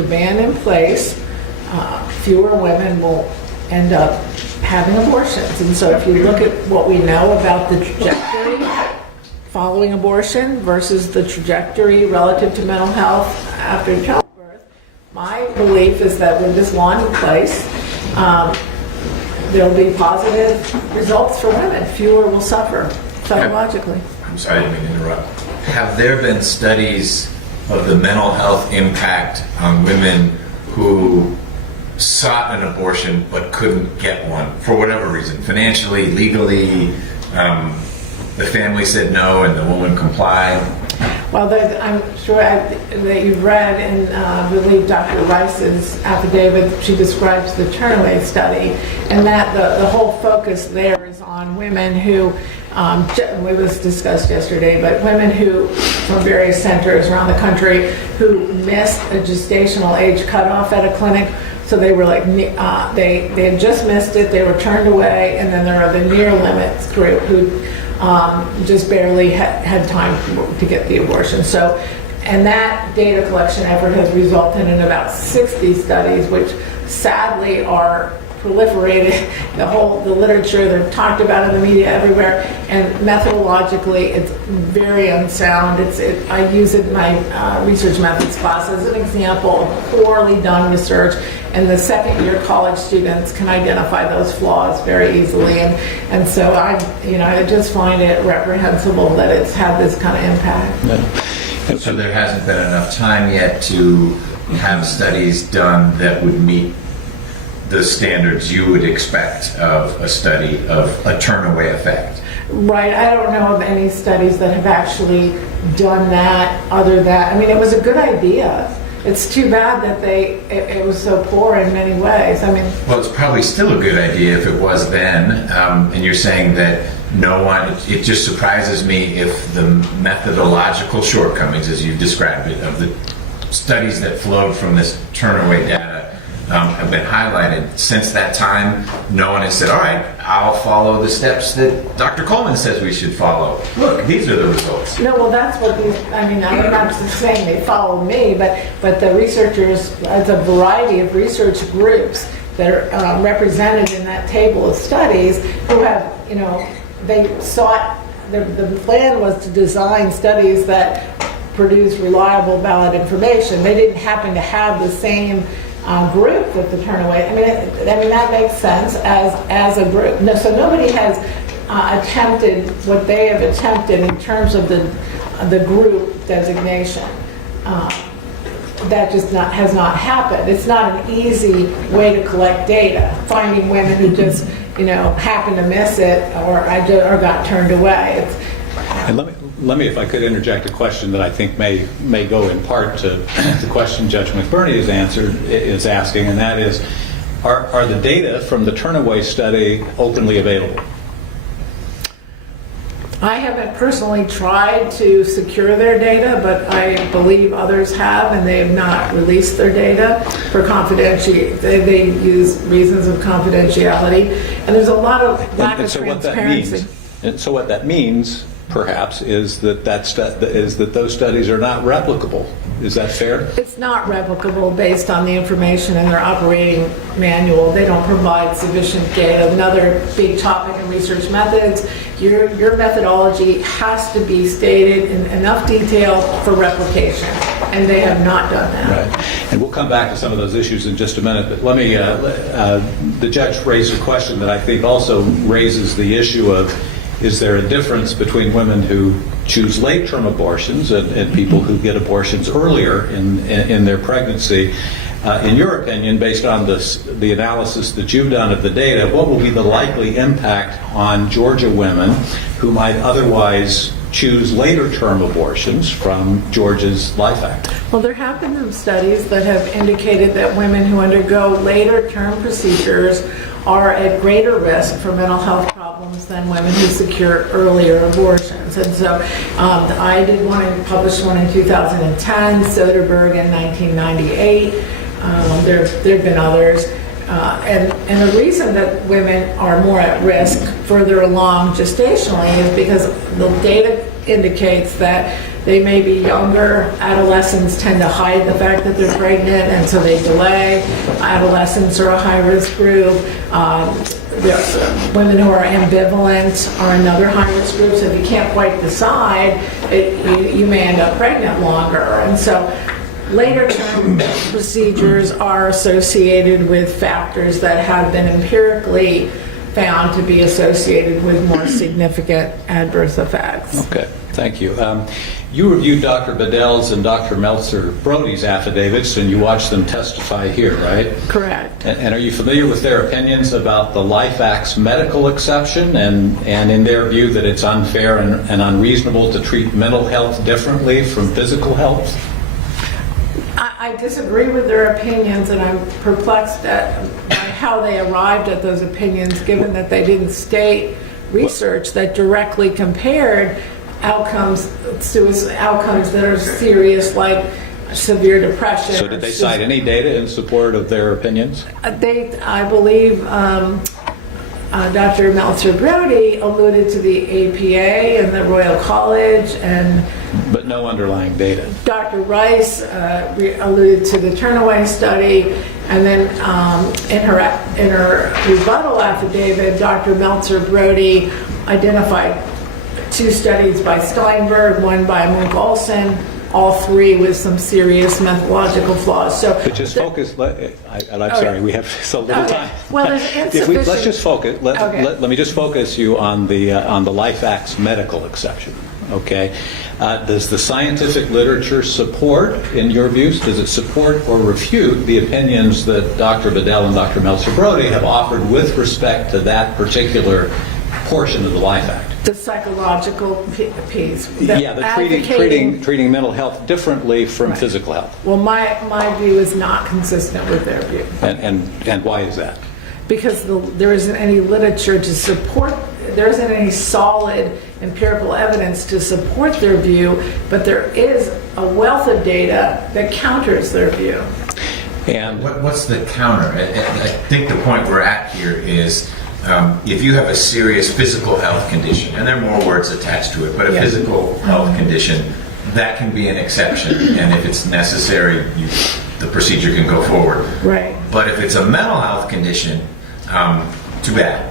ban in place, fewer women will end up having abortions. And so if you look at what we know about the trajectory following abortion versus the trajectory relative to mental health after childbirth, my belief is that with this law in place, there'll be positive results for women. Fewer will suffer psychologically. I'm sorry, I didn't mean to interrupt. Have there been studies of the mental health impact on women who sought an abortion but couldn't get one for whatever reason, financially, legally, the family said no and the woman complied? Well, I'm sure that you've read in, I believe, Dr. Rice's affidavit. She describes the Turnaway study, and that the whole focus there is on women who, it was discussed yesterday, but women who, from various centers around the country, who missed a gestational age cutoff at a clinic. So they were like, they had just missed it, they were turned away, and then there are the near limits group who just barely had time to get the abortion. So, and that data collection effort has resulted in about 60 studies, which sadly are proliferated. The literature, they're talked about in the media everywhere, and methodologically it's very unsound. I use it in my research methods class as an example of poorly done research, and the second-year college students can identify those flaws very easily. And so I just find it reprehensible that it's had this kind of impact. No. So there hasn't been enough time yet to have studies done that would meet the standards you would expect of a study of a turnaway effect. Right. I don't know of any studies that have actually done that other than, I mean, it was a good idea. It's too bad that it was so poor in many ways. I mean, well, it's probably still a good idea if it was then, and you're saying that no one, it just surprises me if the methodological shortcomings, as you've described it, of the studies that flowed from this turnaway data have been highlighted. Since that time, no one has said, all right, I'll follow the steps that Dr. Coleman says we should follow. Look, these are the results. No, well, that's what these, I mean, I'm not just saying they follow me, but the researchers, it's a variety of research groups that are represented in that table of studies who have, they sought, the plan was to design studies that produce reliable, valid information. They didn't happen to have the same group with the turnaway. I mean that makes sense as a group. No, so nobody has attempted what they have attempted in terms of the group designation. That just has not happened. It's not an easy way to collect data. Finding women who just happen to miss it or got turned away. And let me, if I could interject a question that I think may go in part to the question Judge McBurney is asking, and that is, are the data from the Turnaway study openly available? I haven't personally tried to secure their data, but I believe others have, and they have not released their data for confidentiality. They use reasons of confidentiality, and there's a lot of lack of transparency. So what that means, perhaps, is that those studies are not replicable. Is that fair? It's not replicable based on the information in their operating manual. They don't provide sufficient data. Another big topic in research methods, your methodology has to be stated in enough detail for replication, and they have not done that. Right. And we'll come back to some of those issues in just a minute, but let me, the judge raised a question that I think also raises the issue of, is there a difference between women who choose late-term abortions and people who get abortions earlier in their pregnancy? In your opinion, based on the analysis that you've done of the data, what will be the likely impact on Georgia women who might otherwise choose later-term abortions from Georgia's Life Act? Well, there have been some studies that have indicated that women who undergo later-term procedures are at greater risk for mental health problems than women who secure earlier abortions. And so I did published one in 2010, Soderberg in 1998. There have been others. And the reason that women are more at risk further along gestationally is because the data indicates that they may be younger. Adolescents tend to hide the fact that they're pregnant, and so they delay. Adolescents are a high-risk group. Women who are ambivalent are another high-risk group, so if you can't quite decide, you may end up pregnant longer. And so later-term procedures are associated with factors that have been empirically found to be associated with more significant adverse effects. Okay, thank you. You reviewed Dr. Bedell's and Dr. Meltzer-Brody's affidavits, and you watched them testify here, right? Correct. And are you familiar with their opinions about the Life Act's medical exception and in their view that it's unfair and unreasonable to treat mental health differently from physical health? I disagree with their opinions, and I'm perplexed at how they arrived at those opinions, given that they didn't state research that directly compared outcomes that are serious, like severe depression. So did they cite any data in support of their opinions? I believe Dr. Meltzer-Brody alluded to the APA and the Royal College, but no underlying data. Dr. Rice alluded to the Turnaway study, and then in her rebuttal affidavit, Dr. Meltzer-Brody identified 2 studies by Steinberg, one by Munk-Olson, all 3 with some serious methodological flaws. So, but just focus. I'm sorry, we have so little time. Well, there's insufficient. Let's just focus. Let me just focus you on the Life Act's medical exception. Okay. Does the scientific literature support, in your views, does it support or refute the opinions that Dr. Bedell and Dr. Meltzer-Brody have offered with respect to that particular portion of the Life Act? The psychological piece. Treating mental health differently from physical health. Well, my view is not consistent with their view. And why is that? Because there isn't any literature to support, there isn't any solid empirical evidence to support their view, but there is a wealth of data that counters their view. And what's the counter? I think the point we're at here is if you have a serious physical health condition, and there are more words attached to it, but a physical health condition, that can be an exception, and if it's necessary, the procedure can go forward. Right. But if it's a mental health condition, too bad.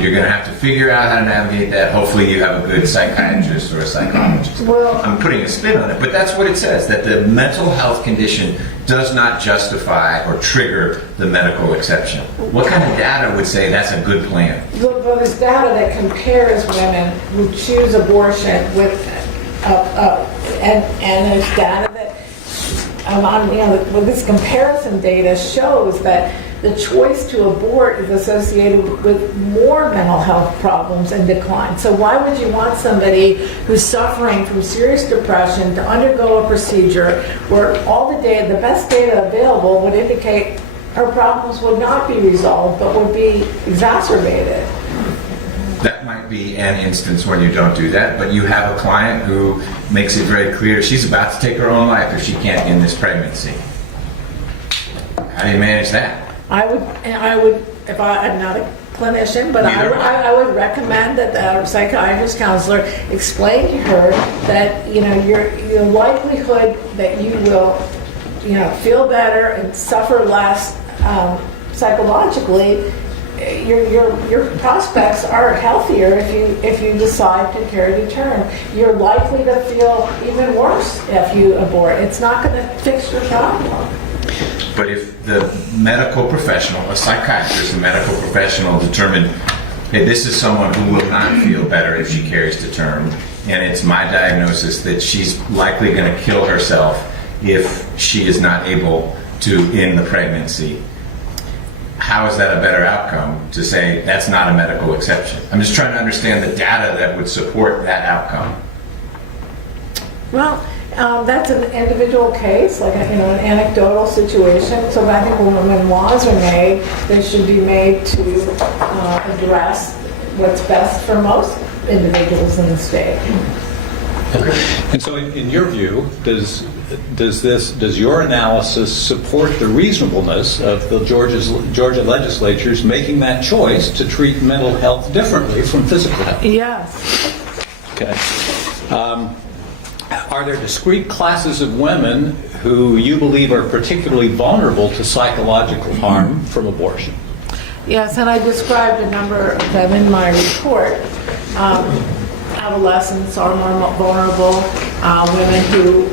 You're going to have to figure out how to navigate that. Hopefully you have a good psychiatrist or a psychologist. Well, I'm putting a spin on it, but that's what it says, that the mental health condition does not justify or trigger the medical exception. What kind of data would say that's a good plan? Well, there's data that compares women who choose abortion with, and there's data that, well, this comparison data shows that the choice to abort is associated with more mental health problems and decline. So why would you want somebody who's suffering from serious depression to undergo a procedure where all the data, the best data available would indicate her problems would not be resolved but would be exacerbated? That might be an instance when you don't do that, but you have a client who makes it very clear she's about to take her own life if she can't end this pregnancy. How do you manage that? I would, if I'm not a clinician, but I would recommend that the psychiatrist counselor explain to her that, your likelihood that you will, feel better and suffer less psychologically, your prospects are healthier if you decide to carry to term. You're likely to feel even worse if you abort. It's not going to fix your problem. But if the medical professional, a psychiatrist, a medical professional determined, hey, this is someone who will not feel better if she carries to term, and it's my diagnosis that she's likely going to kill herself if she is not able to end the pregnancy, how is that a better outcome to say that's not a medical exception? I'm just trying to understand the data that would support that outcome. Well, that's an individual case, like an anecdotal situation. So I think when laws are made, they should be made to address what's best for most individuals in the state. And so, in your view, does your analysis support the reasonableness of the Georgia legislature's making that choice to treat mental health differently from physical health? Yes. Okay. Are there discrete classes of women who you believe are particularly vulnerable to psychological harm from abortion? Yes, and I described a number of them in my report. Adolescents are more vulnerable. Women who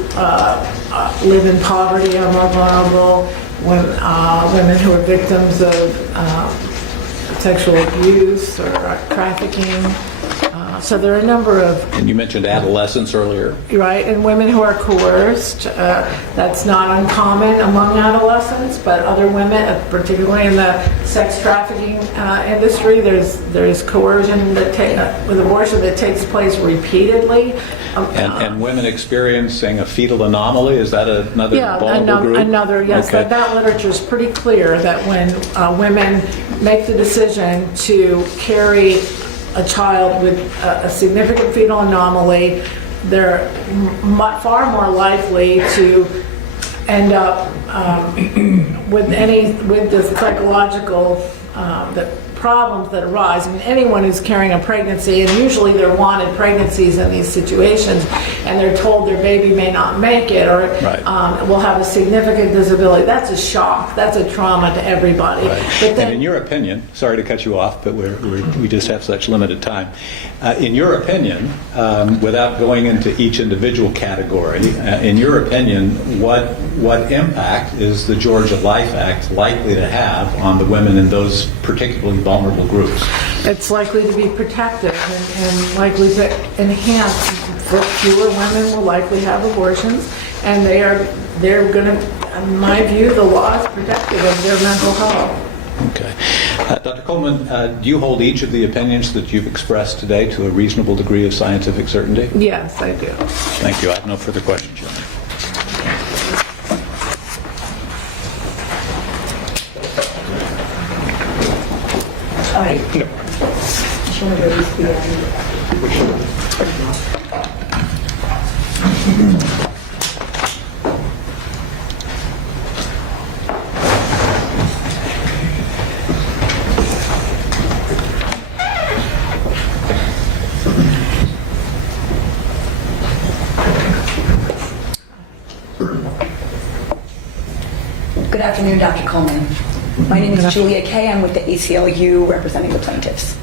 live in poverty are more vulnerable. Women who are victims of sexual abuse or trafficking. So there are a number of... And you mentioned adolescents earlier. Right, and women who are coerced. That's not uncommon among adolescents, but other women, particularly in the sex trafficking industry, there's coercion with abortion that takes place repeatedly. And women experiencing a fetal anomaly, is that another vulnerable group? Another, yes. Okay. That literature is pretty clear that when women make the decision to carry a child with a significant fetal anomaly, they're far more likely to end up with the psychological the problems that arise. I mean, anyone who's carrying a pregnancy, and usually they're wanted pregnancies in these situations, and they're told their baby may not make it or will have a significant disability. That's a shock. That's a trauma to everybody. Right. But then, and in your opinion, sorry to cut you off, but we just have such limited time. In your opinion, without going into each individual category, in your opinion, what impact is the Georgia Life Act likely to have on the women in those particularly vulnerable groups? It's likely to be protective and likely to enhance. Fewer women will likely have abortions, and they're going to, in my view, the law is protective of their mental health. Okay. Dr. Coleman, do you hold each of the opinions that you've expressed today to a reasonable degree of scientific certainty? Yes, I do. Thank you. I have no further questions, Your Honor. No. afternoon, Dr. Coleman. My name is Julia Kay. I'm with the ACLU representing the plaintiffs.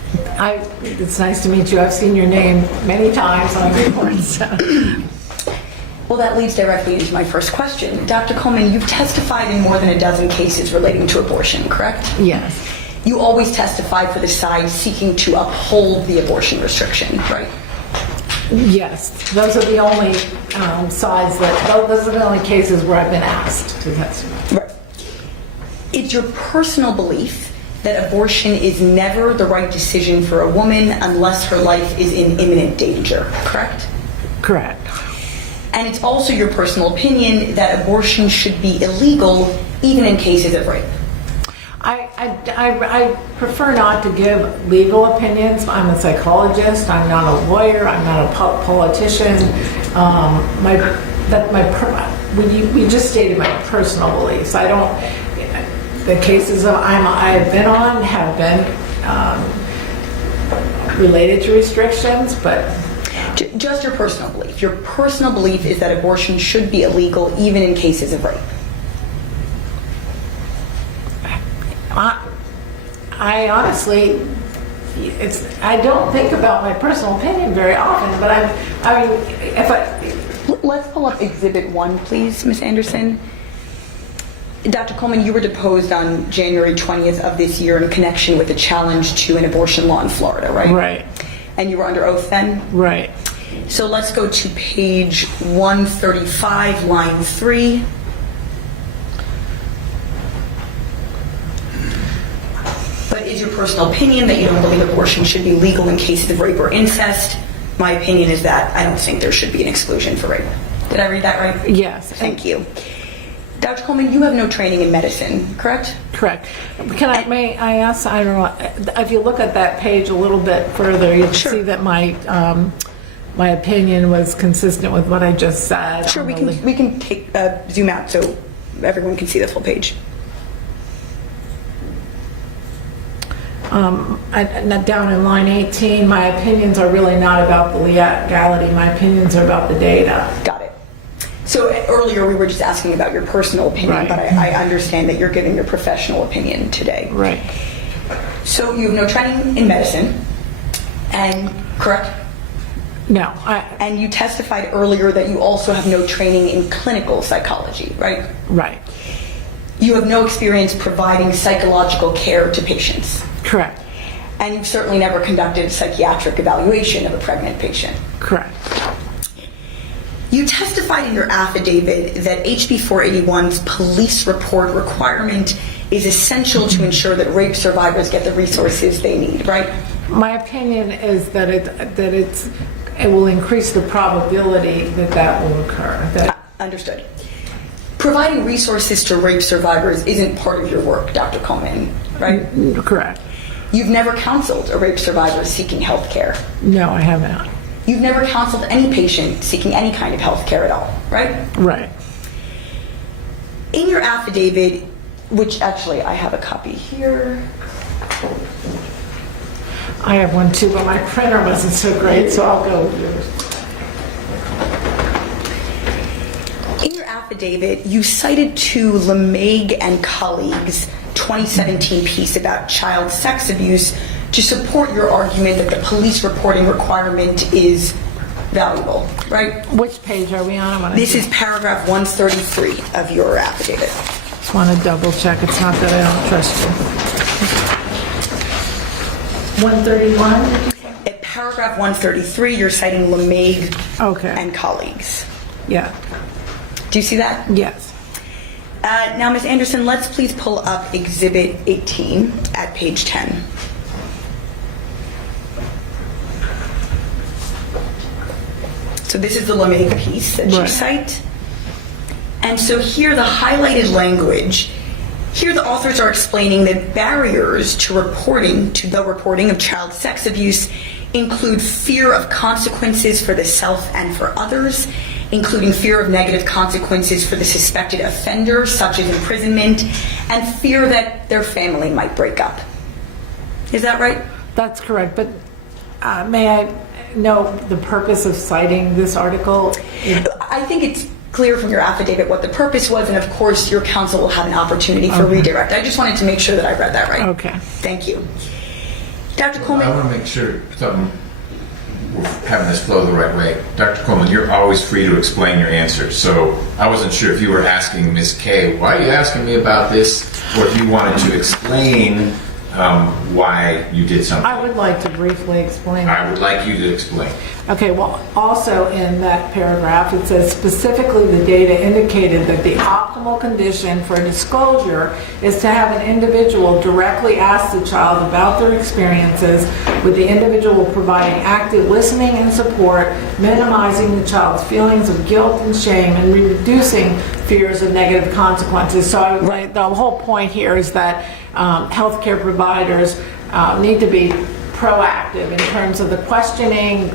It's nice to meet you. I've seen your name many times on reports. Well, that leads directly into my first question. Dr. Coleman, you've testified in more than a dozen cases relating to abortion, correct? Yes. You always testify for the side seeking to uphold the abortion restriction, right? Yes. Those are the only sides those are the only cases where I've been asked to testify. Right. It's your personal belief that abortion is never the right decision for a woman unless her life is in imminent danger, correct? Correct. And it's also your personal opinion that abortion should be illegal even in cases of rape. I prefer not to give legal opinions. I'm a psychologist. I'm not a lawyer. I'm not a politician. We just stated my personal beliefs. I don't. The cases I've been on have been related to restrictions, but. Just your personal belief. Your personal belief is that abortion should be illegal even in cases of rape. I honestly, I don't think about my personal opinion very often, but Let's pull up Exhibit 1, please, Ms. Anderson. Dr. Coleman, you were deposed on January 20th of this year in connection with a challenge to an abortion law in Florida, right? Right. And you were under oath then? Right. So let's go to page 135, line 3. But is your personal opinion that you don't believe abortion should be legal in cases of rape or incest? My opinion is that I don't think there should be an exclusion for rape. Did I read that right? Yes. Thank you. Dr. Coleman, you have no training in medicine, correct? Correct. May I ask, I don't know, if you look at that page a little bit further, you'll see that my opinion was consistent with what I just said. Sure, we can take zoom out so everyone can see the full page. Down in line 18, my opinions are really not about the legality. My opinions are about the data. Got it. So earlier we were just asking about your personal opinion, right. But I understand that you're giving your professional opinion today. Right. So you have no training in medicine, and correct? No. And you testified earlier that you also have no training in clinical psychology, right? Right. You have no experience providing psychological care to patients. Correct. And you've certainly never conducted a psychiatric evaluation of a pregnant patient. Correct. You testified in your affidavit that HB 481's police report requirement is essential to ensure that rape survivors get the resources they need, right? My opinion is that it will increase the probability that will occur. Understood. Providing resources to rape survivors isn't part of your work, Dr. Coleman, right? Correct. You've never counseled a rape survivor seeking health care. No, I haven't. You've never counseled any patient seeking any kind of health care at all, right? Right. In your affidavit, which actually I have a copy here. I have one too, but my printer wasn't so great, so I'll go with yours. In your affidavit, you cited to LeMague and colleagues' 2017 piece about child sex abuse to support your argument that the police reporting requirement is valuable, right? Which page are we on? This is paragraph 133 of your affidavit. Just want to double check. It's not that I don't trust you. 131? At paragraph 133, you're citing LeMague and colleagues. Yeah. Do you see that? Yes. Now, Ms. Anderson, let's please pull up Exhibit 18 at page 10. So this is the LeMague piece that you cite. And so here the highlighted language, here the authors are explaining that barriers to the reporting of child sex abuse include fear of consequences for the self and for others, including fear of negative consequences for the suspected offender, such as imprisonment, and fear that their family might break up. Is that right? That's correct, but may I know the purpose of citing this article? I think it's clear from your affidavit what the purpose was, and of course your counsel will have an opportunity for redirect. I just wanted to make sure that I read that right. Okay. Thank you. Dr. Coleman. I want to make sure we're having this flow the right way. Dr. Coleman, you're always free to explain your answer. So I wasn't sure if you were asking Ms. Kay, why are you asking me about this? Or if you wanted to explain why you did something. I would like to briefly explain. I would like you to explain. Okay, well, also in that paragraph, it says specifically the data indicated that the optimal condition for disclosure is to have an individual directly ask the child about their experiences, with the individual providing active listening and support, minimizing the child's feelings of guilt and shame, and reducing fears of negative consequences. So the whole point here is that healthcare providers need to be proactive in terms of the questioning,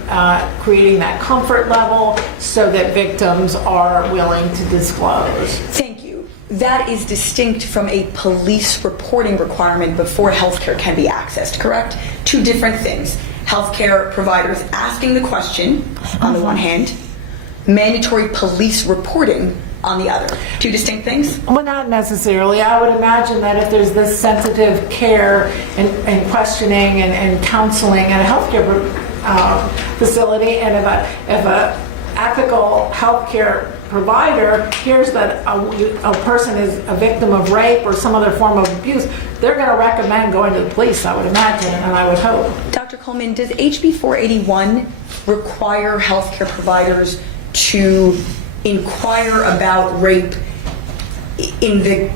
creating that comfort level so that victims are willing to disclose. Thank you. That is distinct from a police reporting requirement before healthcare can be accessed, correct? Two different things. Healthcare providers asking the question on the one hand, mandatory police reporting on the other. Two distinct things? Well, not necessarily. I would imagine that if there's this sensitive care and questioning and counseling at a healthcare facility, and if a ethical healthcare provider hears that a person is a victim of rape or some other form of abuse, they're going to recommend going to the police, I would imagine, and I would hope. Dr. Coleman, does HB 481 require healthcare providers to inquire about rape in the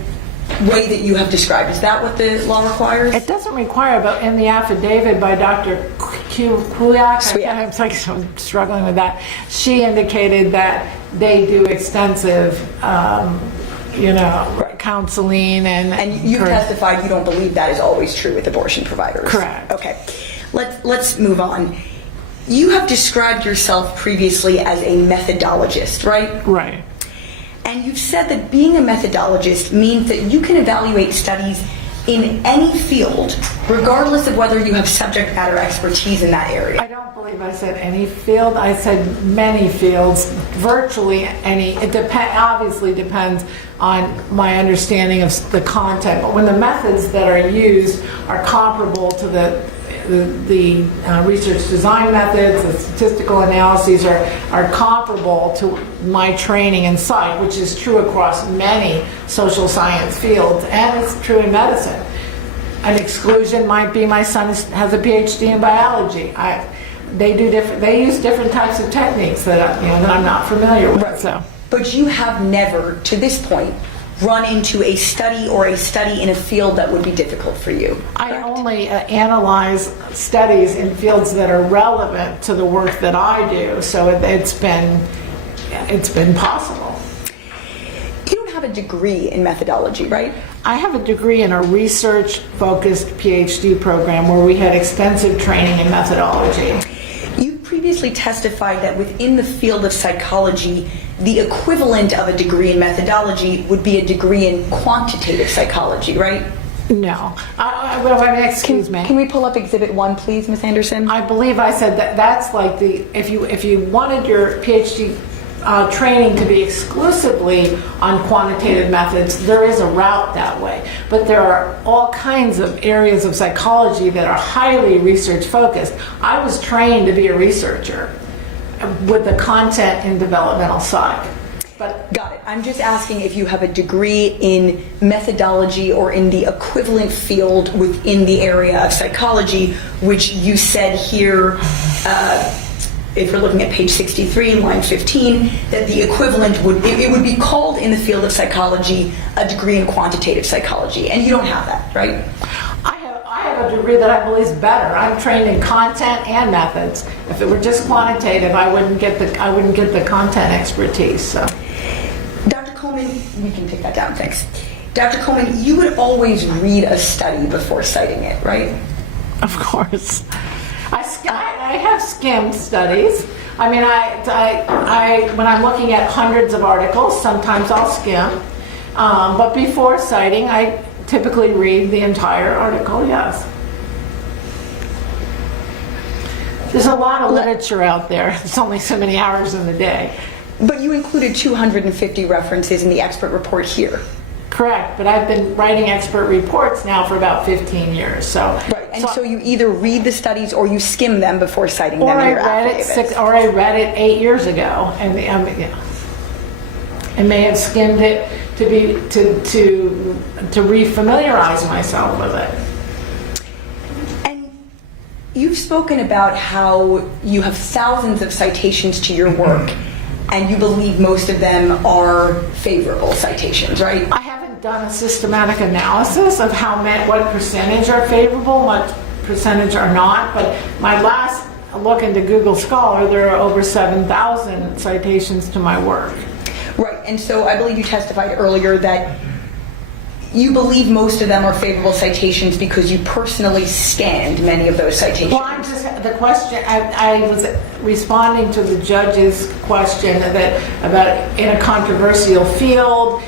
way that you have described? Is that what the law requires? It doesn't require, but in the affidavit by Dr. Kuliak, I'm struggling with that, she indicated that they do extensive counseling and you testified you don't believe that is always true with abortion providers. Correct. Okay, let's move on. You have described yourself previously as a methodologist, right? Right. And you've said that being a methodologist means that you can evaluate studies in any field, regardless of whether you have subject matter expertise in that area. I don't believe I said any field. I said many fields, virtually any. It obviously depends on my understanding of the content. But when the methods that are used are comparable to the research design methods, the statistical analyses are comparable to my training in psych, which is true across many social science fields, and it's true in medicine. An exclusion might be my son has a PhD in biology. They use different types of techniques that I'm not familiar with. Right. So. But you have never, to this point, run into a study or a study in a field that would be difficult for you. I only analyze studies in fields that are relevant to the work that I do, so it's been possible. You don't have a degree in methodology, right? I have a degree in a research-focused PhD program where we had extensive training in methodology. You previously testified that within the field of psychology, the equivalent of a degree in methodology would be a degree in quantitative psychology, right? No. Excuse me. Can we pull up Exhibit 1, please, Ms. Anderson? I believe I said that's like if you wanted your PhD training to be exclusively on quantitative methods, there is a route that way. But there are all kinds of areas of psychology that are highly research focused. I was trained to be a researcher with the content in developmental psych. Got it. I'm just asking if you have a degree in methodology or in the equivalent field within the area of psychology, which you said here, if you're looking at page 63, line 15, that the equivalent would be called in the field of psychology a degree in quantitative psychology, and you don't have that, right? I have a degree that I believe is better. I'm trained in content and methods. If it were just quantitative, I wouldn't get the content expertise. So. Dr. Coleman, we can take that down, thanks. Dr. Coleman, you would always read a study before citing it, right? Of course. I have skimmed studies. I mean, when I'm looking at hundreds of articles, sometimes I'll skim. But before citing, I typically read the entire article, yes. There's a lot of literature out there. There's only so many hours in the day. But you included 250 references in the expert report here. Correct, but I've been writing expert reports now for about 15 years, so. Right, and so you either read the studies or you skim them before citing them in your affidavit. Or I read it 8 years ago, and I may have skimmed it to refamiliarize myself with it. And you've spoken about how you have thousands of citations to your work, and you believe most of them are favorable citations, right? I haven't done a systematic analysis of what percentage are favorable, what percentage are not, but my last look into Google Scholar, there are over 7,000 citations to my work. Right, and so I believe you testified earlier that you believe most of them are favorable citations because you personally scanned many of those citations. Well, I was responding to the judge's question about in a controversial field,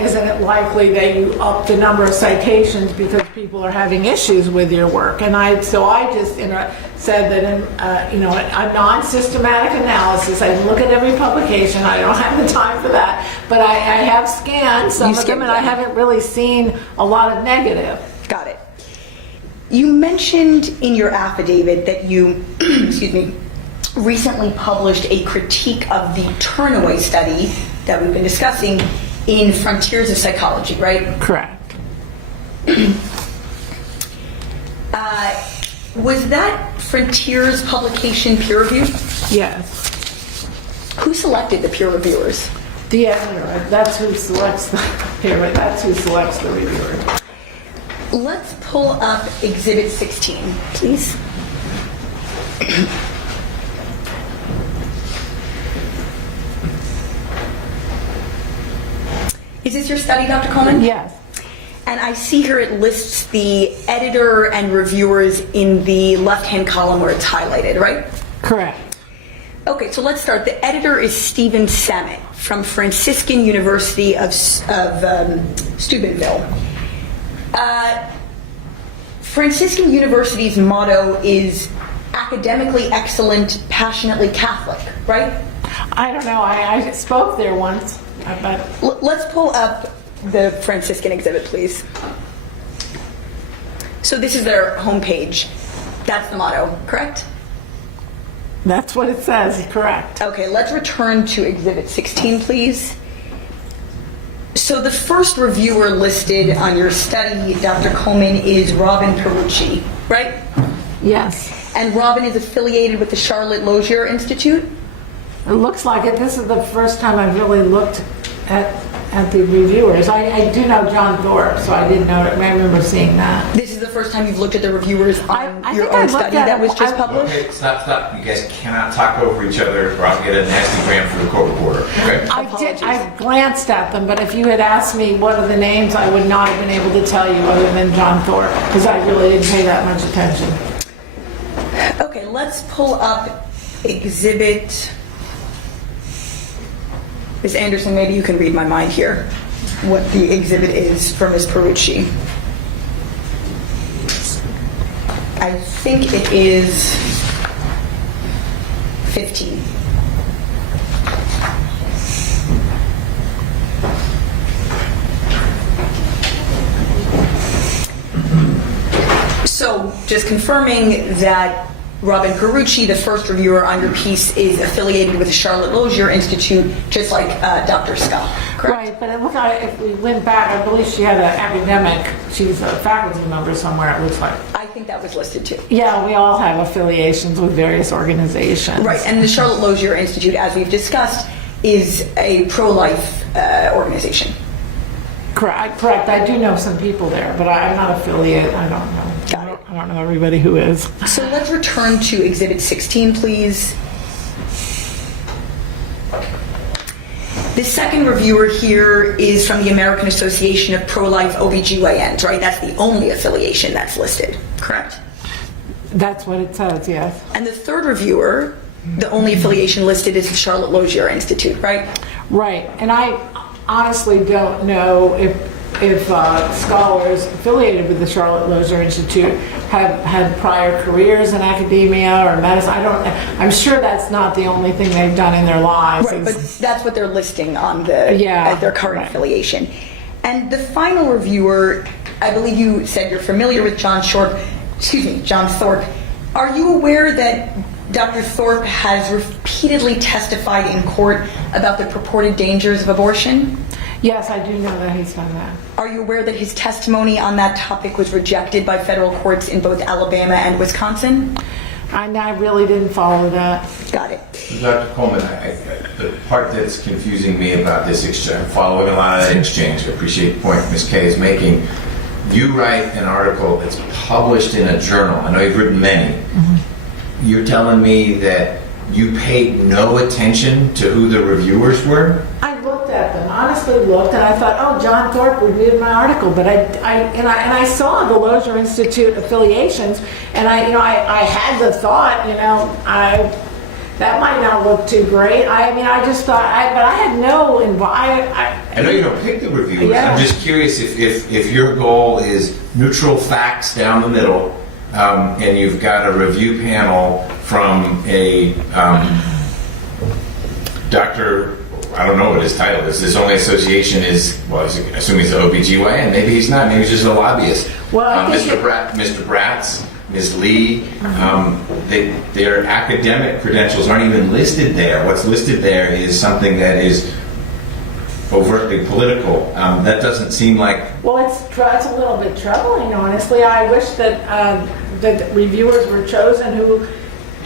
isn't it likely that you up the number of citations because people are having issues with your work? And so I just said that in a non-systematic analysis, I look at every publication. I don't have the time for that, but I have scanned some of them, and I haven't really seen a lot of negative. Got it. You mentioned in your affidavit that you, excuse me, recently published a critique of the Turnaway study that we've been discussing in Frontiers of Psychology, right? Correct. Was that Frontiers publication peer reviewed? Yes. Who selected the peer reviewers? The editor. That's who selects the reviewer. Let's pull up Exhibit 16, please. Is this your study, Dr. Coleman? Yes. And I see here it lists the editor and reviewers in the left-hand column where it's highlighted, right? Correct. Okay, so let's start. The editor is Stephen Samet from Franciscan University of Steubenville. Franciscan University's motto is academically excellent, passionately Catholic, right? I don't know. I spoke there once. Let's pull up the Franciscan exhibit, please. So this is their homepage. That's the motto, correct? That's what it says, correct. Okay, let's return to Exhibit 16, please. So the first reviewer listed on your study, Dr. Coleman, is Robin Perucci, right? Yes. And Robin is affiliated with the Charlotte Lozier Institute? It looks like it. This is the first time I've really looked at the reviewers. I do know John Thorpe, so I didn't know it. I remember seeing that. This is the first time you've looked at the reviewers on your own study that was just published? Okay, stop. You guys cannot talk over each other or I'll get a nasty gram from the court reporter. Okay? I glanced at them, but if you had asked me what are the names, I would not have been able to tell you other than John Thorpe, because I really didn't pay that much attention. Okay, let's pull up Exhibit... Ms. Anderson, maybe you can read my mind here, what the exhibit is for Ms. Perucci. I think it is 15. So, just confirming that Robin Perucci, the first reviewer on your piece, is affiliated with the Charlotte Lozier Institute, just like Dr. Scott, correct? Right, but it looked like if we went back, I believe she had an academic, she's a faculty member somewhere, it looks like. I think that was listed too. Yeah, we all have affiliations with various organizations. Right, and the Charlotte Lozier Institute, as we've discussed, is a pro-life organization. Correct. I do know some people there, but I'm not affiliated. I don't know. I don't know everybody who is. So let's return to Exhibit 16, please. The second reviewer here is from the American Association of Pro-Life OBGYNs, right? That's the only affiliation that's listed, correct? That's what it says, yes. And the third reviewer, the only affiliation listed is the Charlotte Lozier Institute, right? Right, and I honestly don't know if if scholars affiliated with the Charlotte Lozier Institute have had prior careers in academia or medicine. I'm sure that's not the only thing they've done in their lives. Right, but that's what they're listing on their current affiliation. And the final reviewer, I believe you said you're familiar with John Thorpe. Are you aware that Dr. Thorpe has repeatedly testified in court about the purported dangers of abortion? Yes, I do know that he's done that. Are you aware that his testimony on that topic was rejected by federal courts in both Alabama and Wisconsin? I really didn't follow that. Got it. Dr. Coleman, the part that's confusing me about this exchange, following a lot of that exchange, I appreciate the point Ms. Kay is making. You write an article that's published in a journal. I know you've written many. Mm-hmm. You're telling me that you paid no attention to who the reviewers were? I looked at them, honestly looked, and I thought, oh, John Thorpe reviewed my article, but I saw the Lozier Institute affiliations, and I had the thought, that might not look too great. I just thought, but I had no I know you don't pick the reviewers. Yeah. I'm just curious if your goal is neutral facts down the middle, and you've got a review panel from a doctor, I don't know what his title is. His only association is, well, I assume he's an OBGYN. Maybe he's not. Maybe he's just a lobbyist. Well, Mr. Bratz, Ms. Lee, their academic credentials aren't even listed there. What's listed there is something that is overtly political. That doesn't seem like... Well, it's a little bit troubling, honestly. I wish that that reviewers were chosen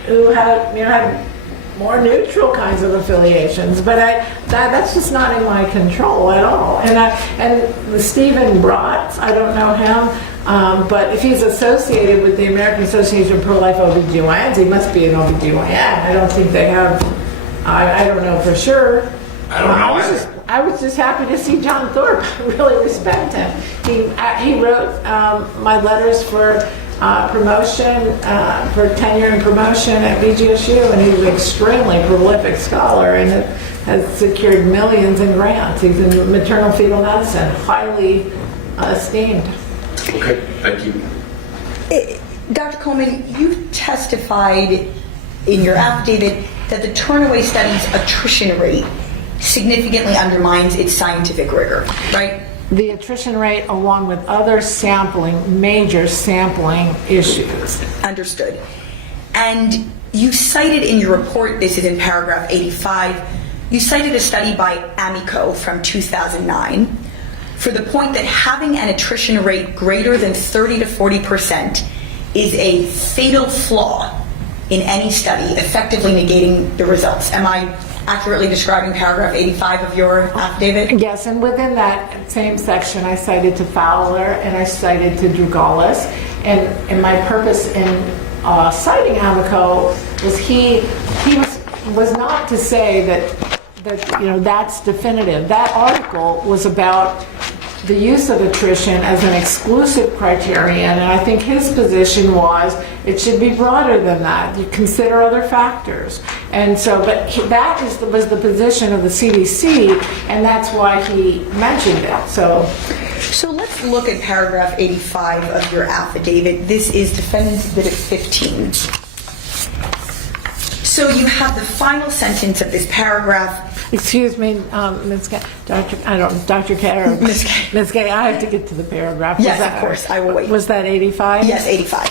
who had more neutral kinds of affiliations, but that's just not in my control at all. And Stephen Bratz, I don't know him, but if he's associated with the American Association of Pro-Life OBGYNs, he must be an OBGYN. I don't think they have. I don't know for sure. I don't know. I was just happy to see John Thorpe. I really respect him. He wrote my letters for promotion, for tenure and promotion at BGSU, and he's an extremely prolific scholar and has secured millions in grants. He's in maternal fetal medicine, highly esteemed. Okay, thank you. Dr. Coleman, you testified in your affidavit that the Turnaway study's attrition rate significantly undermines its scientific rigor, right? The attrition rate, along with other major sampling issues. Understood. And you cited in your report, this is in paragraph 85, you cited a study by Amico from 2009 for the point that having an attrition rate greater than 30 to 40% is a fatal flaw in any study, effectively negating the results. Am I accurately describing paragraph 85 of your affidavit? Yes, and within that same section, I cited to Fowler and I cited to Drugalis, and my purpose in citing Amico was he was not to say that that's definitive. That article was about the use of attrition as an exclusive criterion, and I think his position was it should be broader than that. You consider other factors, and so, but that was the position of the CDC, and that's why he mentioned it. So let's look at paragraph 85 of your affidavit. This is Defendant's Exhibit 15. So you have the final sentence of this paragraph. Excuse me, Ms. Kay, Dr. Kay, or Ms. Kay, I have to get to the paragraph. Yes, of course, I will wait. Was that 85? Yes, 85.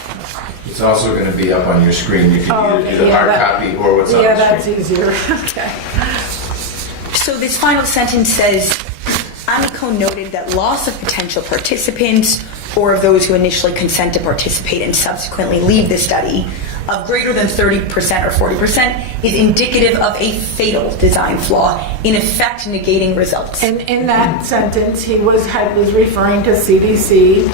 It's also going to be up on your screen. You can either do the hard copy or what's on the screen. Yeah, that's easier. Okay. So this final sentence says, Amico noted that loss of potential participants or of those who initially consent to participate and subsequently leave the study of greater than 30% or 40% is indicative of a fatal design flaw, in effect negating results. And in that sentence, he was referring to CDC,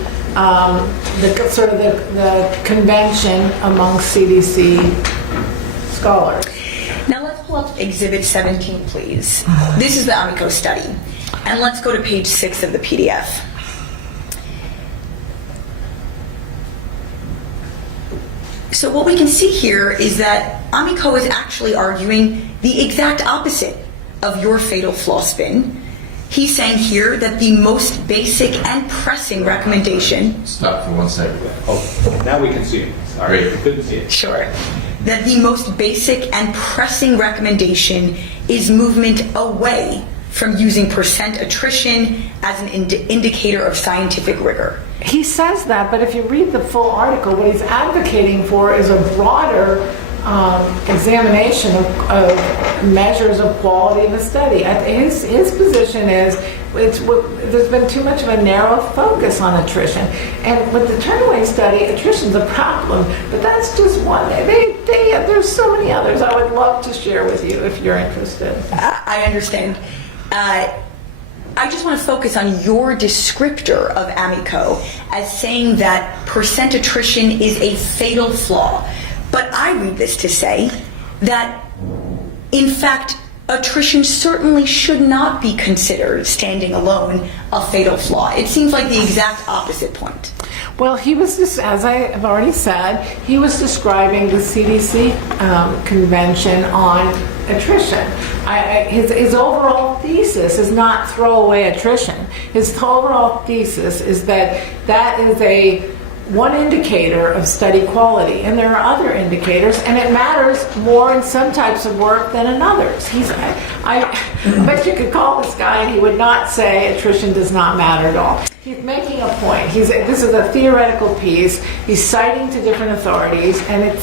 the convention among CDC scholars. Now let's pull up Exhibit 17, please. This is the Amico study. And let's go to page 6 of the PDF. So what we can see here is that Amico is actually arguing the exact opposite of your fatal flaw spin. He's saying here that the most basic and pressing recommendation. Stop for 1 second. Oh, now we can see it. Sorry, we couldn't see it. Sure. That the most basic and pressing recommendation is movement away from using percent attrition as an indicator of scientific rigor. He says that, but if you read the full article, what he's advocating for is a broader examination of measures of quality of the study. His position is there's been too much of a narrow focus on attrition. And with the Turnaway study, attrition's a problem, but that's just one. There's so many others I would love to share with you if you're interested. I understand. I just want to focus on your descriptor of Amico as saying that percent attrition is a fatal flaw. But I read this to say that, in fact, attrition certainly should not be considered, standing alone, a fatal flaw. It seems like the exact opposite point. Well, he was just, as I have already said, he was describing the CDC convention on attrition. His overall thesis is not throw away attrition. His overall thesis is that is one indicator of study quality, and there are other indicators, and it matters more in some types of work than in others. I bet you could call this guy and he would not say attrition does not matter at all. He's making a point. This is a theoretical piece. He's citing to different authorities, and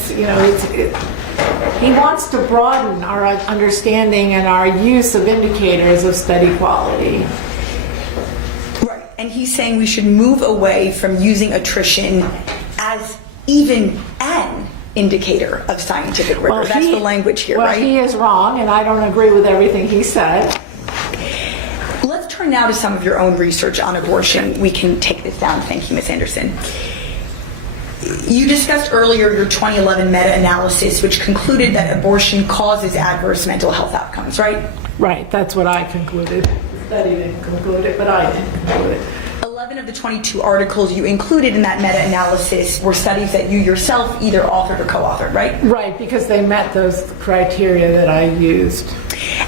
he wants to broaden our understanding and our use of indicators of study quality. And he's saying we should move away from using attrition as even an indicator of scientific rigor. Well, that's the language here, right? Well, he is wrong, and I don't agree with everything he said. Let's turn now to some of your own research on abortion. We can take this down. Thank you, Ms. Anderson. You discussed earlier your 2011 meta-analysis, which concluded that abortion causes adverse mental health outcomes, right? Right, that's what I concluded. Study didn't conclude it, but I didn't conclude it. 11 of the 22 articles you included in that meta-analysis were studies that you yourself either authored or co-authored, right? Right, because they met those criteria that I used.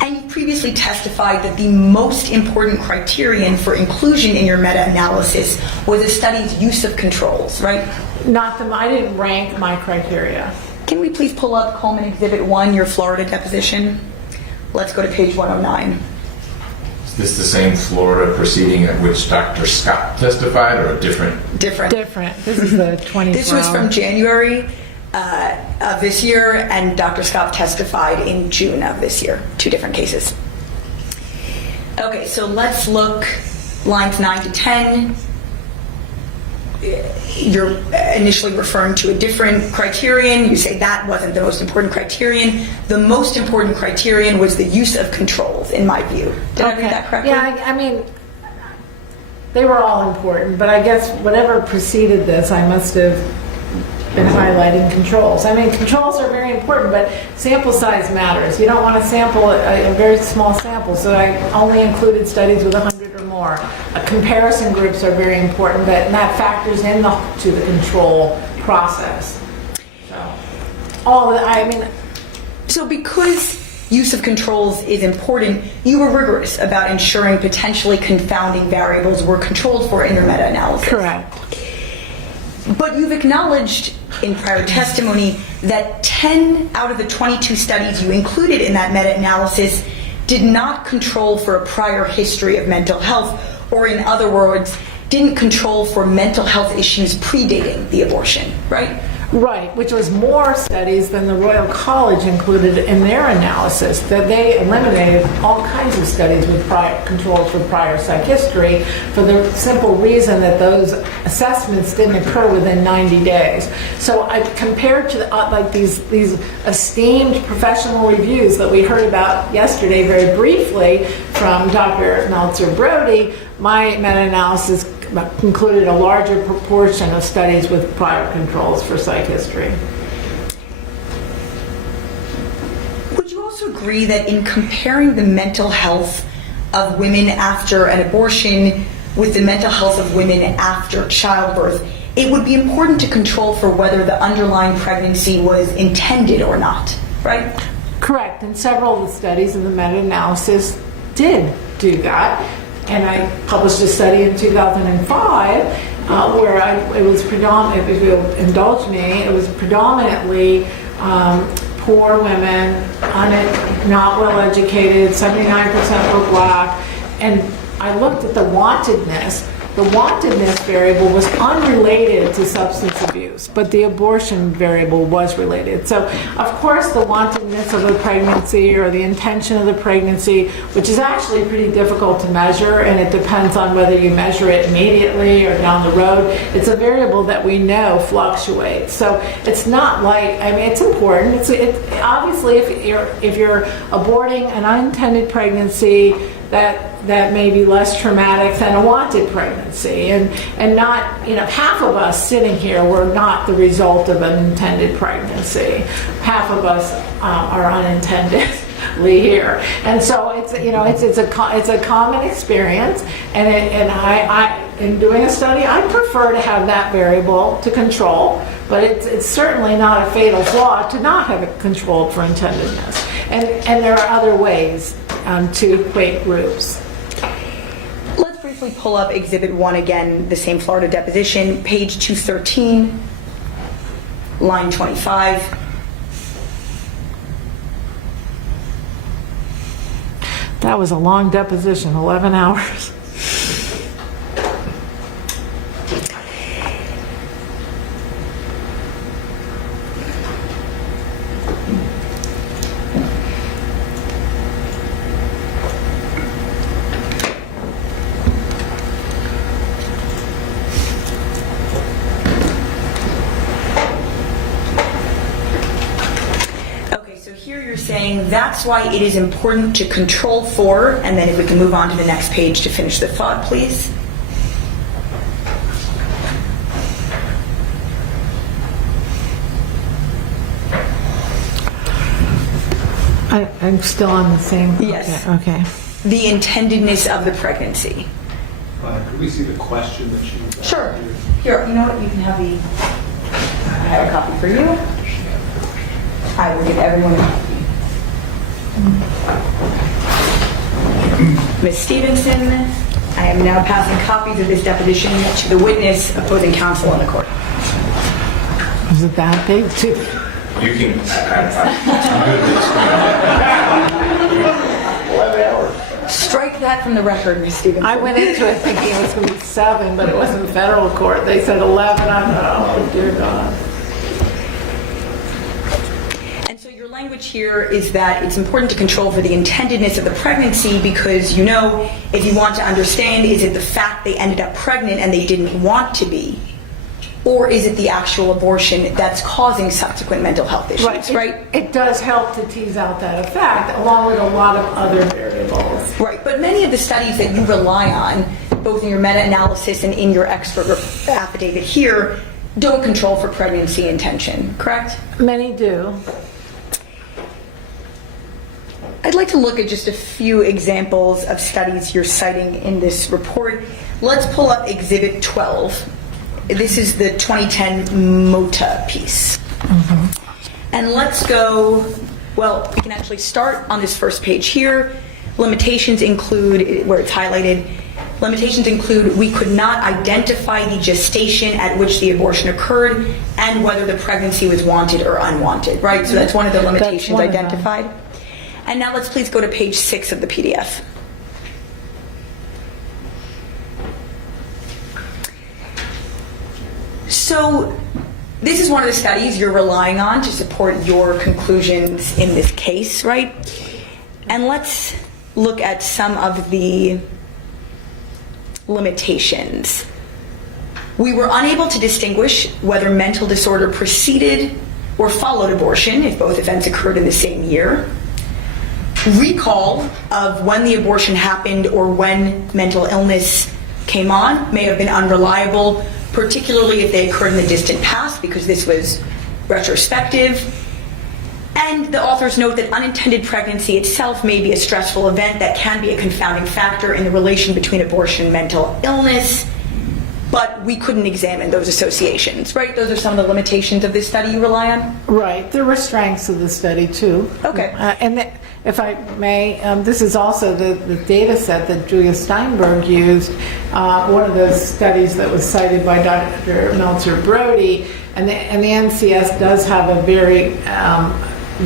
And you previously testified that the most important criterion for inclusion in your meta-analysis was a study's use of controls, right? I didn't rank my criteria. Can we please pull up Coleman Exhibit 1, your Florida deposition? Let's go to page 109. Is this the same Florida proceeding at which Dr. Scott testified, or a different? Different. This is the 24 This was from January of this year, and Dr. Scott testified in June of this year. Two different cases. Okay, so let's look lines 9 to 10. You're initially referring to a different criterion. You say that wasn't the most important criterion. The most important criterion was the use of controls, in my view. Did I read that correctly? Yeah, I mean, they were all important, but I guess whatever preceded this, I must have been highlighting controls. I mean, controls are very important, but sample size matters. You don't want to sample a very small sample, so I only included studies with 100 or more. Comparison groups are very important, but that factors into the control process. So because use of controls is important, you were rigorous about ensuring potentially confounding variables were controlled for in your meta-analysis. Correct. But you've acknowledged in prior testimony that 10 out of the 22 studies you included in that meta-analysis did not control for a prior history of mental health, or in other words, didn't control for mental health issues predating the abortion, right? Right, which was more studies than the Royal College included in their analysis, that they eliminated all kinds of studies with prior controls for prior psych history for the simple reason that those assessments didn't occur within 90 days. So I compared to these esteemed professional reviews that we heard about yesterday very briefly from Dr. Meltzer-Brody, my meta-analysis concluded a larger proportion of studies with prior controls for psych history. Would you also agree that in comparing the mental health of women after an abortion with the mental health of women after childbirth, it would be important to control for whether the underlying pregnancy was intended or not, right? Correct, and several of the studies in the meta-analysis did do that. And I published a study in 2005 where it was predominant, if you'll indulge me, it was predominantly poor women, not well educated, 79% were black, and I looked at the wantedness. The wantedness variable was unrelated to substance abuse, but the abortion variable was related. So, of course, the wantedness of the pregnancy or the intention of the pregnancy, which is actually pretty difficult to measure, and it depends on whether you measure it immediately or down the road, it's a variable that we know fluctuates. So it's not like, I mean, it's important. Obviously, if you're aborting an unintended pregnancy, that may be less traumatic than a wanted pregnancy, and not, half of us sitting here were not the result of an intended pregnancy. Half of us are unintendedly here, and so it's a common experience, and I in doing a study, I prefer to have that variable to control, but it's certainly not a fatal flaw to not have it controlled for intendedness, and there are other ways to equate groups. Let's briefly pull up Exhibit 1 again, the same Florida deposition, page 213, line 25. That was a long deposition, 11 hours. Saying that's why it is important to control for, and then if we can move on to the next page to finish the thought, please. I'm still on the same. Yes. Okay. The intendedness of the pregnancy. Could we see the question that she was Sure. Here, you know what? You can have I have a copy for you. I will give everyone a copy. Ms. Stevenson, I am now passing copies of this deposition to the witness opposing counsel in the court. Is it that big too? You can. 11 hours. Strike that from the record, Ms. Stevenson. I went into it thinking it was going to be 7, but it wasn't federal court. They said 11. I thought, oh dear God. Language here is that it's important to control for the intendedness of the pregnancy because, if you want to understand, is it the fact they ended up pregnant and they didn't want to be? Or is it the actual abortion that's causing subsequent mental health issues, right? It does help to tease out that effect, along with a lot of other variables. Right, but many of the studies that you rely on, both in your meta-analysis and in your expert affidavit here, don't control for pregnancy intention, correct? Many do. I'd like to look at just a few examples of studies you're citing in this report. Let's pull up Exhibit 12. This is the 2010 MOTA piece. Mm-hmm. And let's go, we can actually start on this first page here. Limitations include, where it's highlighted, limitations include we could not identify the gestation at which the abortion occurred and whether the pregnancy was wanted or unwanted, right? So that's one of the limitations identified. And now let's please go to page 6 of the PDF. So this is one of the studies you're relying on to support your conclusions in this case, right? And let's look at some of the limitations. We were unable to distinguish whether mental disorder preceded or followed abortion if both events occurred in the same year. Recall of when the abortion happened or when mental illness came on may have been unreliable, particularly if they occurred in the distant past, because this was retrospective. And the authors note that unintended pregnancy itself may be a stressful event that can be a confounding factor in the relation between abortion and mental illness, but we couldn't examine those associations, right? Those are some of the limitations of this study you rely on? Right. There were strengths of the study, too. Okay. If I may, this is also the data set that Julia Steinberg used, one of those studies that was cited by Dr. Meltzer-Brody, and the NCS does have a very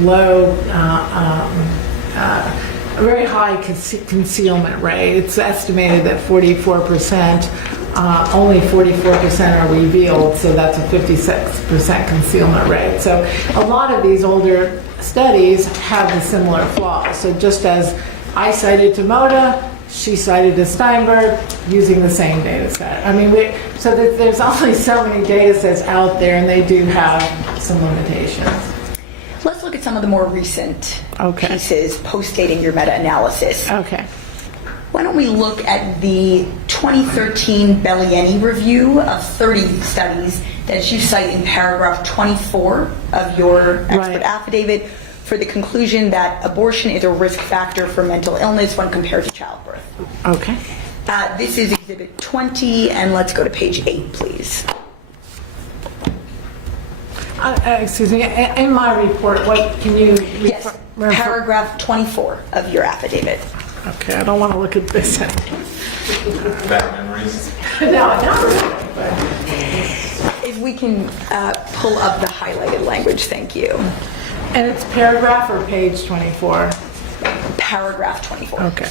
low, a very high concealment rate. It's estimated that 44%, only 44% are revealed, so that's a 56% concealment rate. So a lot of these older studies have a similar flaw. So just as I cited Tomoda, she cited to Steinberg using the same data set. I mean, so that there's only so many data sets out there, and they do have some limitations. Let's look at some of the more recent pieces post-dating your meta-analysis. Okay. Why don't we look at the 2013 Belliani review of 30 studies that you cite in paragraph 24 of your expert affidavit for the conclusion that abortion is a risk factor for mental illness when compared to childbirth. Okay. This is Exhibit 20, and let's go to page 8, please. Excuse me, in my report, what can you... Yes, paragraph 24 of your affidavit. Okay, I don't want to look at this. Bad memories? No, not really. But... If we can pull up the highlighted language, thank you. And it's paragraph or page 24? Paragraph 24. Okay.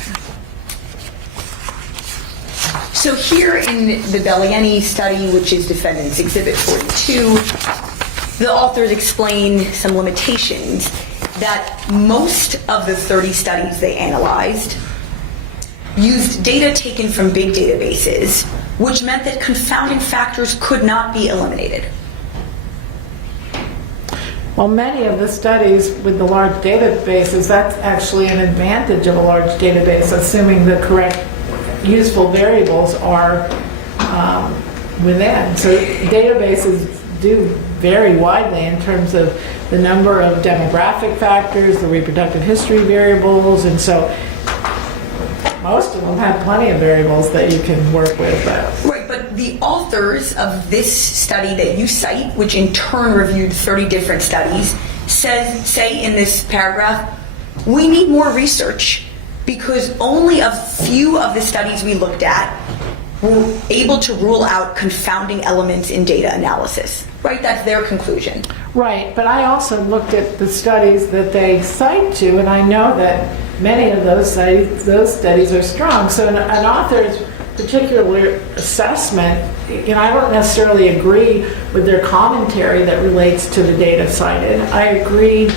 So here in the Belliani study, which is Defendant's Exhibit 42, the authors explain some limitations that most of the 30 studies they analyzed used data taken from big databases, which meant that confounding factors could not be eliminated. Well, many of the studies with the large databases, that's actually an advantage of a large database, assuming the correct useful variables are within. So databases do vary widely in terms of the number of demographic factors, the reproductive history variables, and so most of them have plenty of variables that you can work with. Right, but the authors of this study that you cite, which in turn reviewed 30 different studies, say in this paragraph, we need more research because only a few of the studies we looked at were able to rule out confounding elements in data analysis. Right, that's their conclusion. Right, but I also looked at the studies that they cite to, and I know that many of those studies are strong. So an author's particular assessment, I don't necessarily agree with their commentary that relates to the data cited. I agreed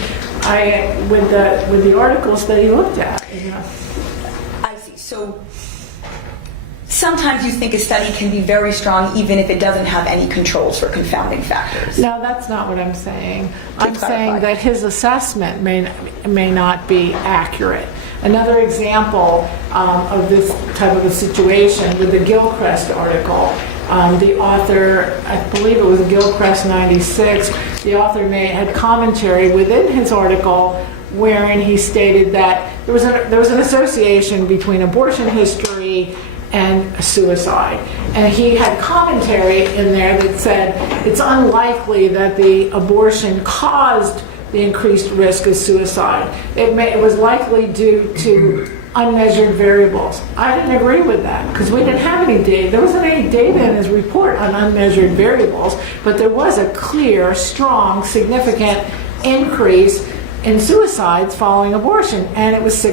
with the articles that he looked at. I see. So sometimes you think a study can be very strong even if it doesn't have any controls for confounding factors. No, that's not what I'm saying. I'm saying that his assessment may not be accurate. Another example of this type of a situation with the Gilchrist article, the author, I believe it was Gilchrist 96, the author had commentary within his article wherein he stated that there was an association between abortion history and suicide. And he had commentary in there that said it's unlikely that the abortion caused the increased risk of suicide. It was likely due to unmeasured variables. I didn't agree with that because we didn't have any data. There wasn't any data in his report on unmeasured variables, but there was a clear, strong, significant increase in suicides following abortion, and it was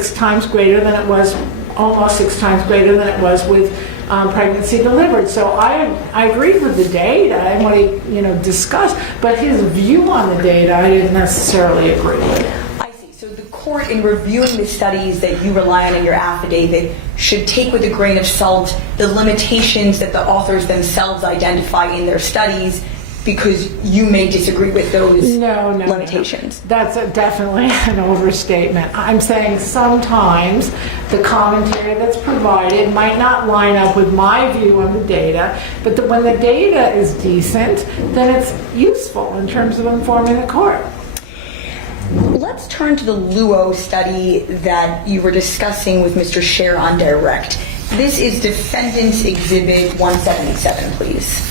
almost 6 times greater than it was with pregnancy delivered. So I agreed with the data and what he discussed, but his view on the data I didn't necessarily agree with. I see. So the court, in reviewing the studies that you rely on in your affidavit, should take with a grain of salt the limitations that the authors themselves identify in their studies, because you may disagree with those limitations. No. That's definitely an overstatement. I'm saying sometimes the commentary that's provided might not line up with my view on the data, but when the data is decent, then it's useful in terms of informing the court. Let's turn to the Luo study that you were discussing with Mr. Scher on direct. This is Defendant's Exhibit 177, please.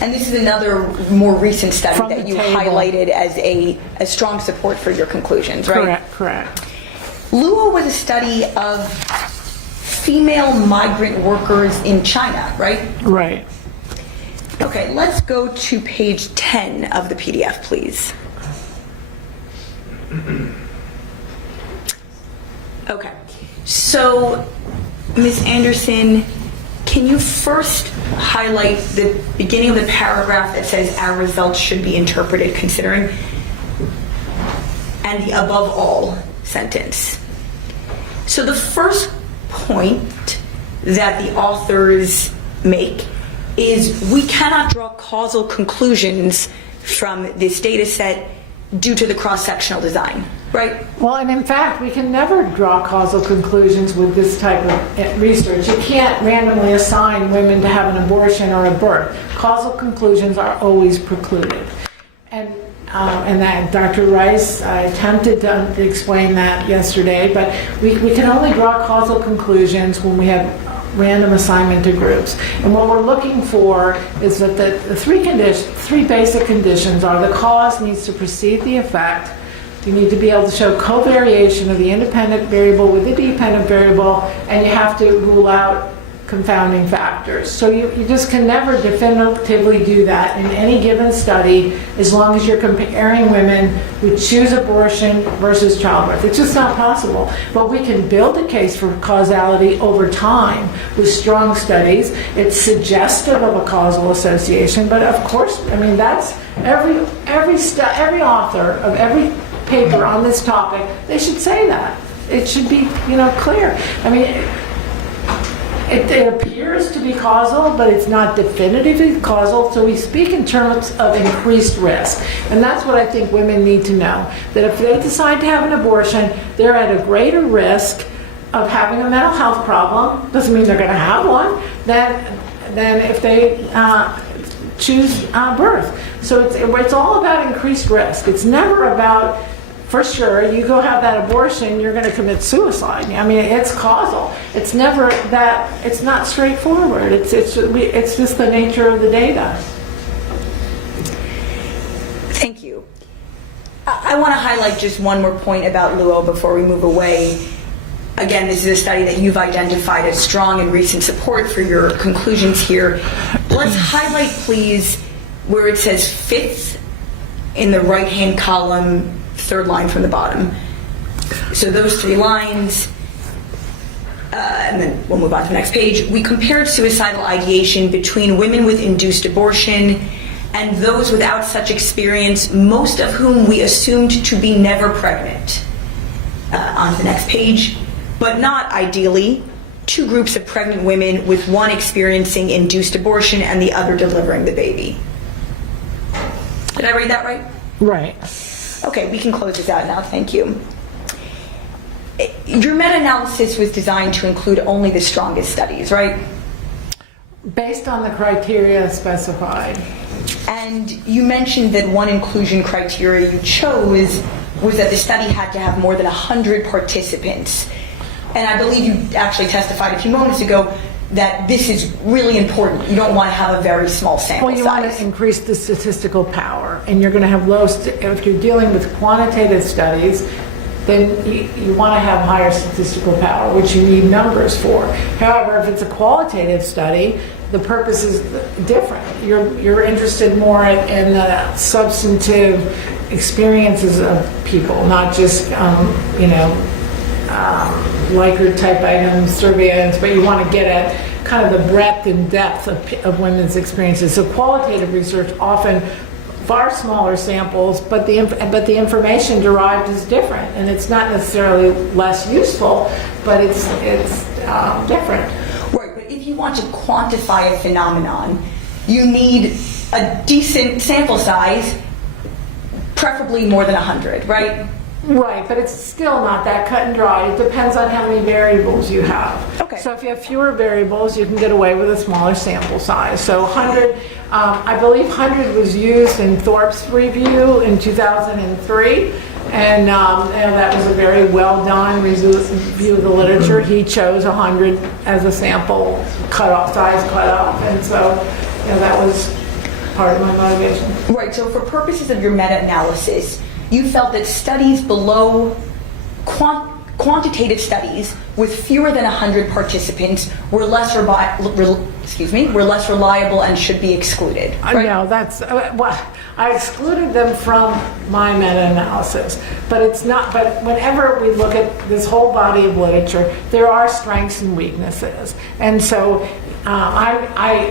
And this is another more recent study From that the you table. highlighted as a strong support for your conclusions, right? Correct. Luo was a study of female migrant workers in China, right? Right. Okay, let's go to page 10 of the PDF, please. Okay, so Ms. Anderson, can you first highlight the beginning of the paragraph that says our results should be interpreted considering, and the above all sentence? So the first point that the authors make is we cannot draw causal conclusions from this data set due to the cross-sectional design, right? Well, and in fact, we can never draw causal conclusions with this type of research. You can't randomly assign women to have an abortion or a birth. Causal conclusions are always precluded. And that Dr. Rice attempted to explain that yesterday, but we can only draw causal conclusions when we have random assignment to groups. And what we're looking for is that the three basic conditions are: the cause needs to precede the effect, you need to be able to show covariation of the independent variable with the dependent variable, and you have to rule out confounding factors. So you just can never definitively do that in any given study as long as you're comparing women who choose abortion versus childbirth. It's just not possible. But we can build a case for causality over time with strong studies. It's suggestive of a causal association, but of course, I mean, that's every author of every paper on this topic, they should say that. It should be, clear. I mean, it appears to be causal, but it's not definitively causal, so we speak in terms of increased risk. And that's what I think women need to know, that if they decide to have an abortion, they're at a greater risk of having a mental health problem, doesn't mean they're going to have one, than if they choose birth. So it's all about increased risk. It's never about, for sure, you go have that abortion, you're going to commit suicide. I mean, it's causal. It's never that. It's not straightforward. It's just the nature of the data. Thank you. I want to highlight just one more point about Luo before we move away. Again, this is a study that you've identified as strong and recent support for your conclusions here. Let's highlight, please, where it says fifth in the right-hand column, third line from the bottom. So those 3 lines, and then we'll move on to the next page. We compared suicidal ideation between women with induced abortion and those without such experience, most of whom we assumed to be never pregnant. On to the next page. But not ideally, 2 groups of pregnant women with one experiencing induced abortion and the other delivering the baby. Did I read that right? Right. Okay, we can close this out now. Thank you. Your meta-analysis was designed to include only the strongest studies, right? Based on the criteria specified. And you mentioned that one inclusion criteria you chose was that the study had to have more than 100 participants. And I believe you actually testified a few moments ago that this is really important. You don't want to have a very small sample size. Well, you want to increase the statistical power, and you're going to have if you're dealing with quantitative studies, then you want to have higher statistical power, which you need numbers for. However, if it's a qualitative study, the purpose is different. You're interested more in the substantive experiences of people, not just Likert type items, survey items, but you want to get at kind of the breadth and depth of women's experiences. So qualitative research often far smaller samples, but the information derived is different, and it's not necessarily less useful, but it's different. Right, but if you want to quantify a phenomenon, you need a decent sample size, preferably more than 100, right? Right, but it's still not that cut and dry. It depends on how many variables you have. Okay. So if you have fewer variables, you can get away with a smaller sample size. So 100, I believe 100 was used in Thorpe's review in 2003, and that was a very well done review of the literature. He chose 100 as a sample size cutoff, and so that was part of my motivation. Right, so for purposes of your meta-analysis, you felt that studies below quantitative studies with fewer than 100 participants were less reliable and should be excluded. Right? No, that's I excluded them from my meta-analysis, but it's not. But whenever we look at this whole body of literature, there are strengths and weaknesses, and so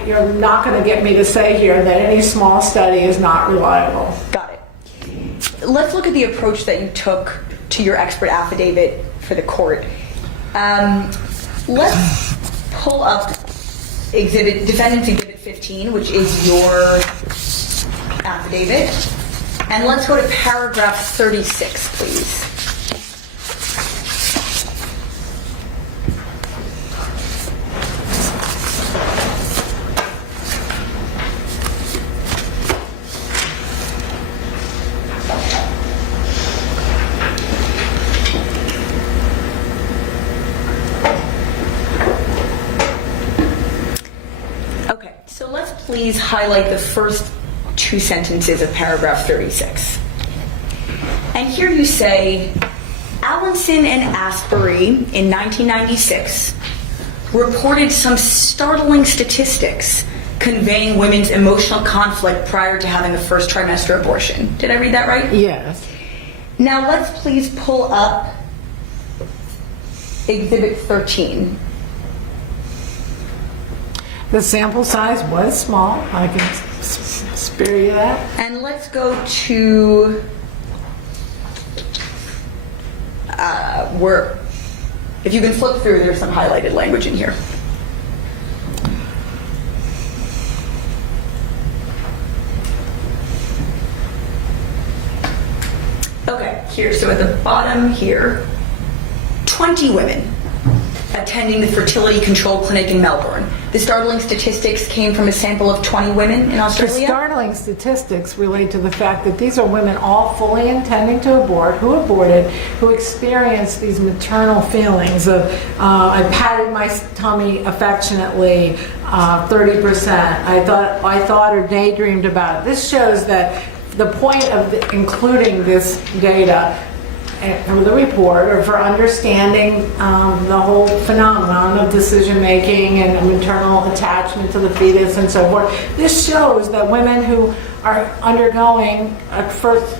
you're not going to get me to say here that any small study is not reliable. Got it. Let's look at the approach that you took to your expert affidavit for the court. Let's pull up Defendant's Exhibit 15, which is your affidavit, and let's go to paragraph 36, please. Please highlight the first two sentences of paragraph 36. And here you say, Allinson and Asbury in 1996 reported some startling statistics conveying women's emotional conflict prior to having a first trimester abortion. Did I read that right? Yes. Now let's please pull up Exhibit 13. The sample size was small. I can spare you that. And let's go to where, if you can flip through, there's some highlighted language in here. Okay, here, so at the bottom here, 20 women attending the fertility control clinic in Melbourne. The startling statistics came from a sample of 20 women in Australia? The startling statistics relate to the fact that these are women all fully intending to abort, who aborted, who experienced these maternal feelings of, I patted my tummy affectionately, 30%. I thought or daydreamed about it. This shows that the point of including this data for the report, or for understanding the whole phenomenon of decision making and maternal attachment to the fetus and so forth. This shows that women who are undergoing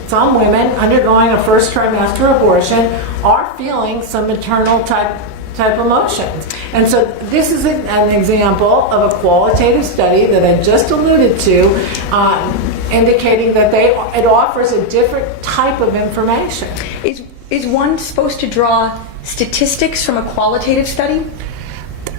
some women undergoing a first trimester abortion are feeling some maternal type emotions. And so this is an example of a qualitative study that I just alluded to, indicating that it offers a different type of information. Is one supposed to draw statistics from a qualitative study?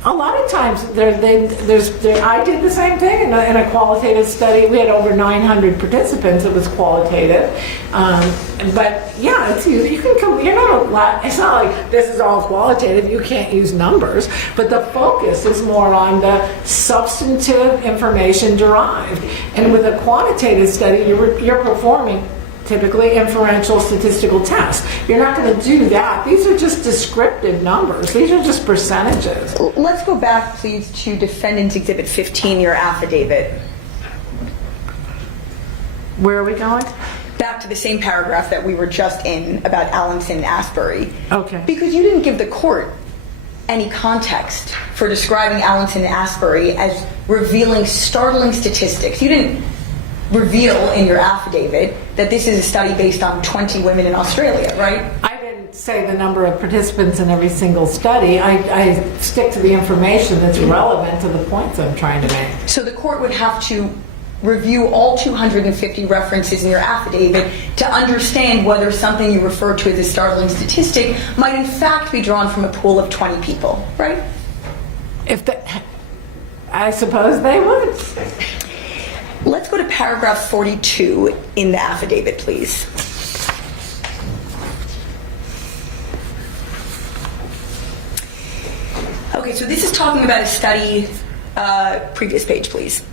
A lot of times, I did the same thing in a qualitative study. We had over 900 participants. It was qualitative, but yeah, you can come. You're not allowed. It's not like this is all qualitative. You can't use numbers, but the focus is more on the substantive information derived. And with a quantitative study, you're performing typically inferential statistical tests. You're not going to do that. These are just descriptive numbers. These are just percentages. Let's go back, please, to Defendant's Exhibit 15, your affidavit. Where are we going? Back to the same paragraph that we were just in about Allinson and Asbury. Okay. Because you didn't give the court any context for describing Allinson and Asbury as revealing startling statistics. You didn't reveal in your affidavit that this is a study based on 20 women in Australia, right? I didn't say the number of participants in every single study. I stick to the information that's relevant to the points I'm trying to make. So the court would have to review all 250 references in your affidavit to understand whether something you refer to as a startling statistic might in fact be drawn from a pool of 20 people, right? I suppose they would. Let's go to paragraph 42 in the affidavit, please. Okay, so this is talking about a study, previous page, please.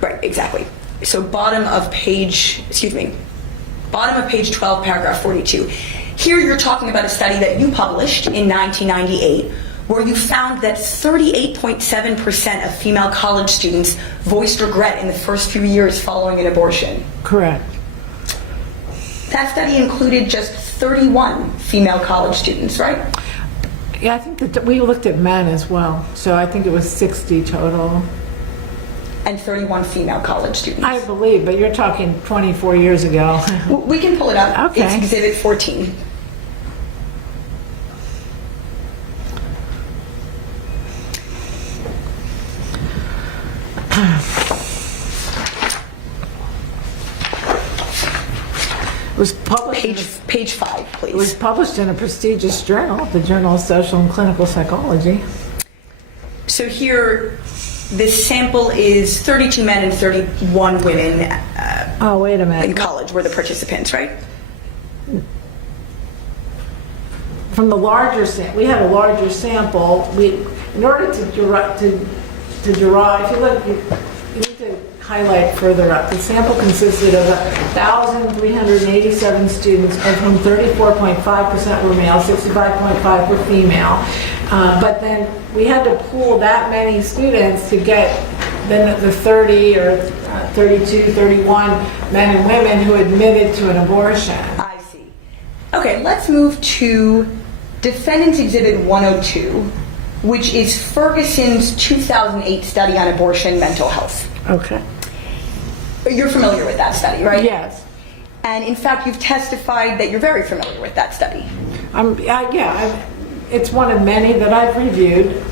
Right, exactly. So bottom of page 12, paragraph 42. Here you're talking about a study that you published in 1998, where you found that 38.7% of female college students voiced regret in the first few years following an abortion. Correct. That study included just 31 female college students, right? Yeah, I think that we looked at men as well, so I think it was 60 total. And 31 female college students. I believe, but you're talking 24 years ago. We can pull it up. Okay. It's Exhibit 14. It was published page 5, please. It was published in a prestigious journal, the Journal of Social and Clinical Psychology. So here, this sample is 32 men and 31 women. Oh, wait a minute. In college were the participants, right? From the larger sample, we had a larger sample. In order to derive, if you look, you need to highlight further up. The sample consisted of 1,387 students, of whom 34.5% were male, 65.5% were female. But then we had to pool that many students to get then the 30 or 32, 31 men and women who admitted to an abortion. I see. Okay, let's move to Defendant's Exhibit 102, which is Ferguson's 2008 study on abortion mental health. Okay. You're familiar with that study, right? Yes. And in fact, you've testified that you're very familiar with that study. It's one of many that I've reviewed.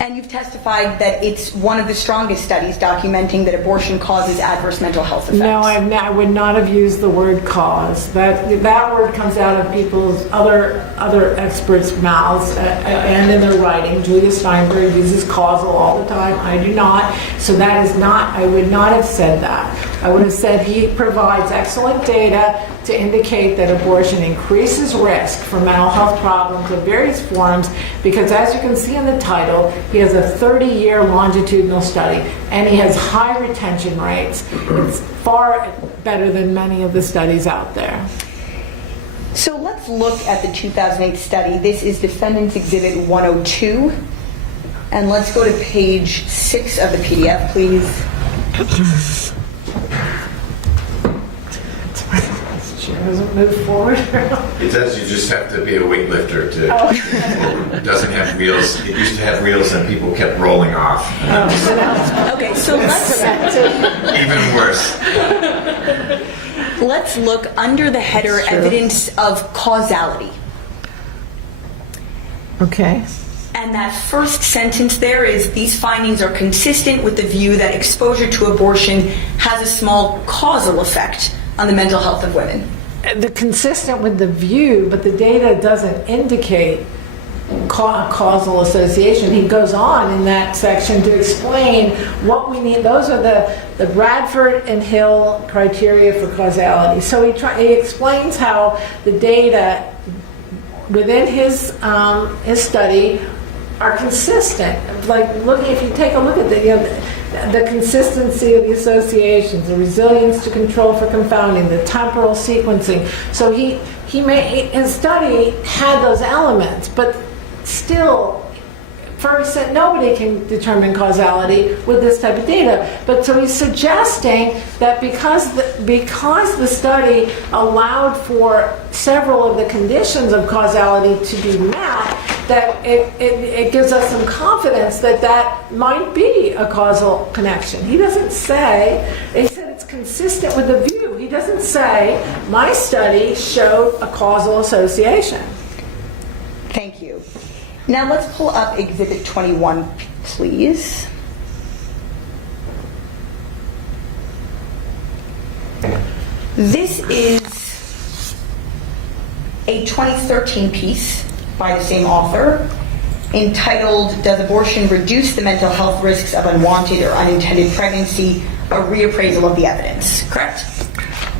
And you've testified that it's one of the strongest studies documenting that abortion causes adverse mental health effects. No, I would not have used the word cause. That word comes out of people's other experts' mouths and in their writing. Julia Steinberg uses causal all the time. I do not. So that is not, I would not have said that. I would have said he provides excellent data to indicate that abortion increases risk for mental health problems of various forms because, as you can see in the title, he has a 30-year longitudinal study and he has high retention rates. It's far better than many of the studies out there. So let's look at the 2008 study. This is Defendant's Exhibit 102. And let's go to page 6 of the PDF, please. Doesn't move forward. It does. You just have to be a weightlifter to. It doesn't have wheels. It used to have wheels, and people kept rolling off. Okay, so let's even worse. Let's look under the header evidence of causality. Okay. And that first sentence there is, these findings are consistent with the view that exposure to abortion has a small causal effect on the mental health of women. They're consistent with the view, but the data doesn't indicate causal association. He goes on in that section to explain what we need. Those are the Bradford and Hill criteria for causality. So he explains how the data within his study are consistent. Like if you take a look at the consistency of the associations, the resilience to control for confounding, the temporal sequencing. So his study had those elements, but still, Ferguson, nobody can determine causality with this type of data. But so he's suggesting that because the study allowed for several of the conditions of causality to be met, that it gives us some confidence that might be a causal connection. He doesn't say, he said it's consistent with the view. He doesn't say, my study showed a causal association. Thank you. Now let's pull up Exhibit 21, please. This is a 2013 piece by the same author entitled, Does Abortion Reduce the Mental Health Risks of Unwanted or Unintended Pregnancy? A Reappraisal of the Evidence, correct?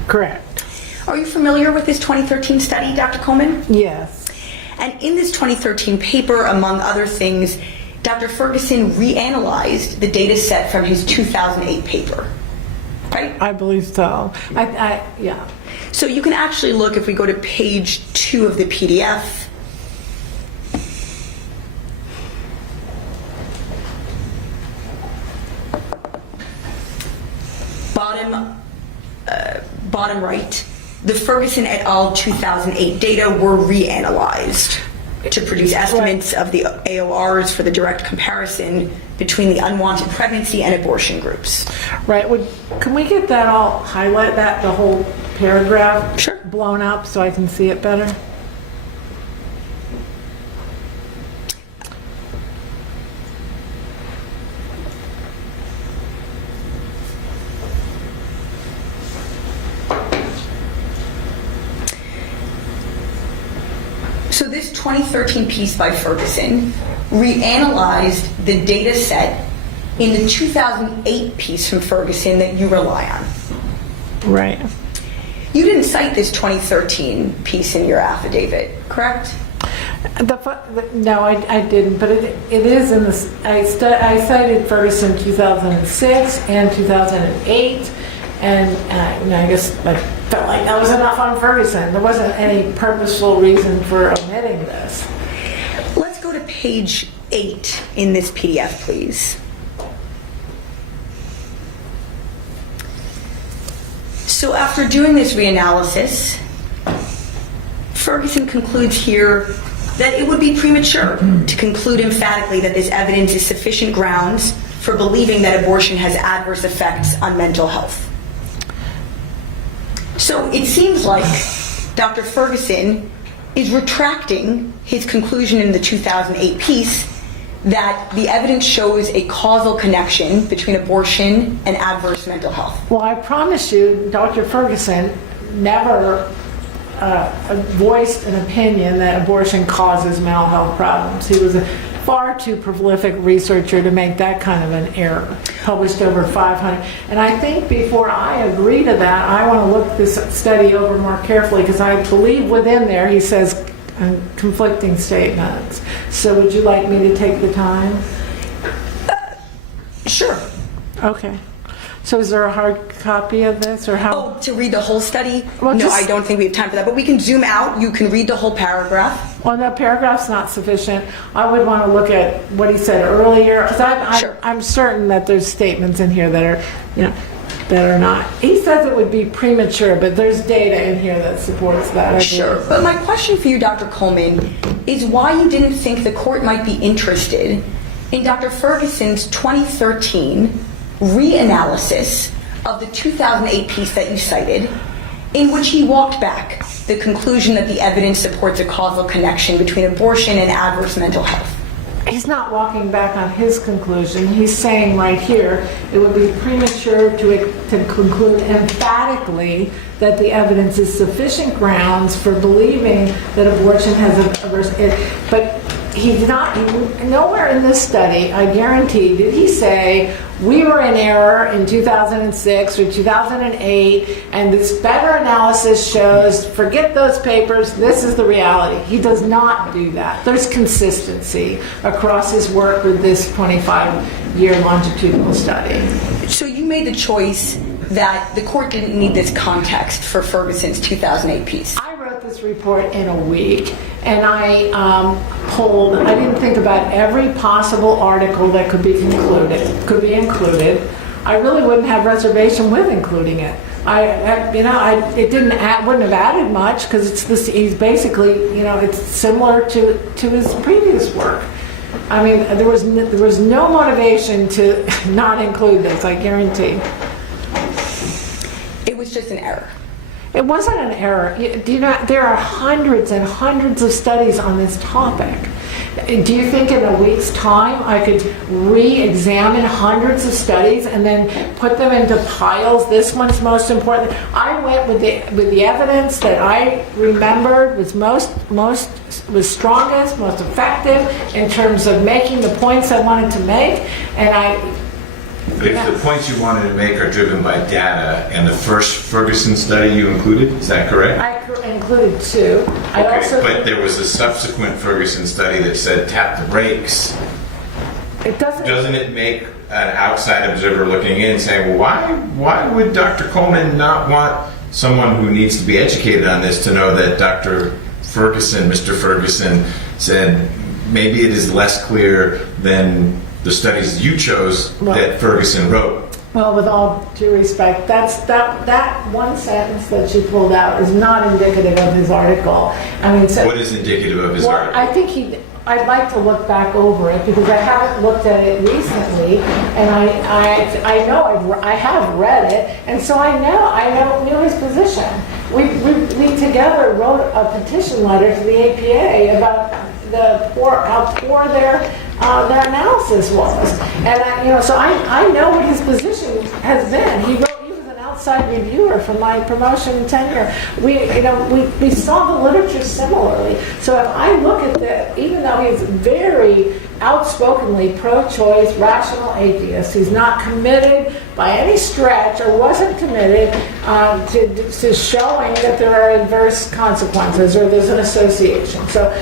Correct. Are you familiar with this 2013 study, Dr. Coleman? Yes. And in this 2013 paper, among other things, Dr. Ferguson reanalyzed the data set from his 2008 paper, right? I believe so. Yeah. So you can actually look, if we go to page 2 of the PDF, bottom right, the Ferguson et al. 2008 data were reanalyzed to produce estimates of the AORs for the direct comparison between the unwanted pregnancy and abortion groups. Right. Can we get that all, highlight that, the whole paragraph blown up so I can see it better? So this 2013 piece by Ferguson reanalyzed the data set in the 2008 piece from Ferguson that you rely on. Right. You didn't cite this 2013 piece in your affidavit, correct? No, I didn't, but it is in this. I cited Ferguson 2006 and 2008, and I guess I felt like that was enough on Ferguson. There wasn't any purposeful reason for omitting this. Let's go to page 8 in this PDF, please. So after doing this reanalysis, Ferguson concludes here that it would be premature to conclude emphatically that this evidence is sufficient grounds for believing that abortion has adverse effects on mental health. So it seems like Dr. Ferguson is retracting his conclusion in the 2008 piece that the evidence shows a causal connection between abortion and adverse mental health. Well, I promise you, Dr. Ferguson never voiced an opinion that abortion causes mental health problems. He was a far too prolific researcher to make that kind of an error. Published over 500. And I think before I agree to that, I want to look this study over more carefully, because I believe within there he says conflicting statements. So would you like me to take the time? Sure. Okay. So is there a hard copy of this, or how? Oh, to read the whole study? Well, no, I don't think we have time for that, but we can zoom out. You can read the whole paragraph. Well, the paragraph's not sufficient. I would want to look at what he said earlier, because I'm certain that there's statements in here that are, that are not. He says it would be premature, but there's data in here that supports that. Sure. But my question for you, Dr. Coleman, is why you didn't think the court might be interested in Dr. Ferguson's 2013 reanalysis of the 2008 piece that you cited, in which he walked back the conclusion that the evidence supports a causal connection between abortion and adverse mental health. He's not walking back on his conclusion. He's saying right here it would be premature to conclude emphatically that the evidence is sufficient grounds for believing that abortion has but he's not, nowhere in this study, I guarantee, did he say we were in error in 2006 or 2008 and this better analysis shows, forget those papers, this is the reality. He does not do that. There's consistency across his work with this 25-year longitudinal study. So you made the choice that the court didn't need this context for Ferguson's 2008 piece. I wrote this report in a week, and I didn't think about every possible article that could be included. I really wouldn't have reservation with including it. Wouldn't have added much, because he's basically, it's similar to his previous work. I mean, there was no motivation to not include this, I guarantee. It was just an error. It wasn't an error. There are hundreds and hundreds of studies on this topic. Do you think in a week's time I could re-examine hundreds of studies and then put them into piles? This one's most important. I went with the evidence that I remembered was was strongest, most effective in terms of making the points I wanted to make, But if the points you wanted to make are driven by data, and the first Ferguson study you included, is that correct? I included 2. But there was a subsequent Ferguson study that said tap the brakes. Doesn't it make an outside observer looking in saying, well, why would Dr. Coleman not want someone who needs to be educated on this to know that Dr. Ferguson, Mr. Ferguson, said maybe it is less clear than the studies you chose that Ferguson wrote? Well, with all due respect, that one sentence that you pulled out is not indicative of his article. I mean, what is indicative of his article? I think I'd like to look back over it because I haven't looked at it recently, and I know I have read it, and so I knew his position. We together wrote a petition letter to the APA about how poor their analysis was, and so I know what his position has been. He was an outside reviewer for my promotion and tenure. We saw the literature similarly. So if I look at even though he's very outspokenly pro-choice, rational atheist, he's not committed by any stretch, or wasn't committed to showing that there are adverse consequences or there's an association. So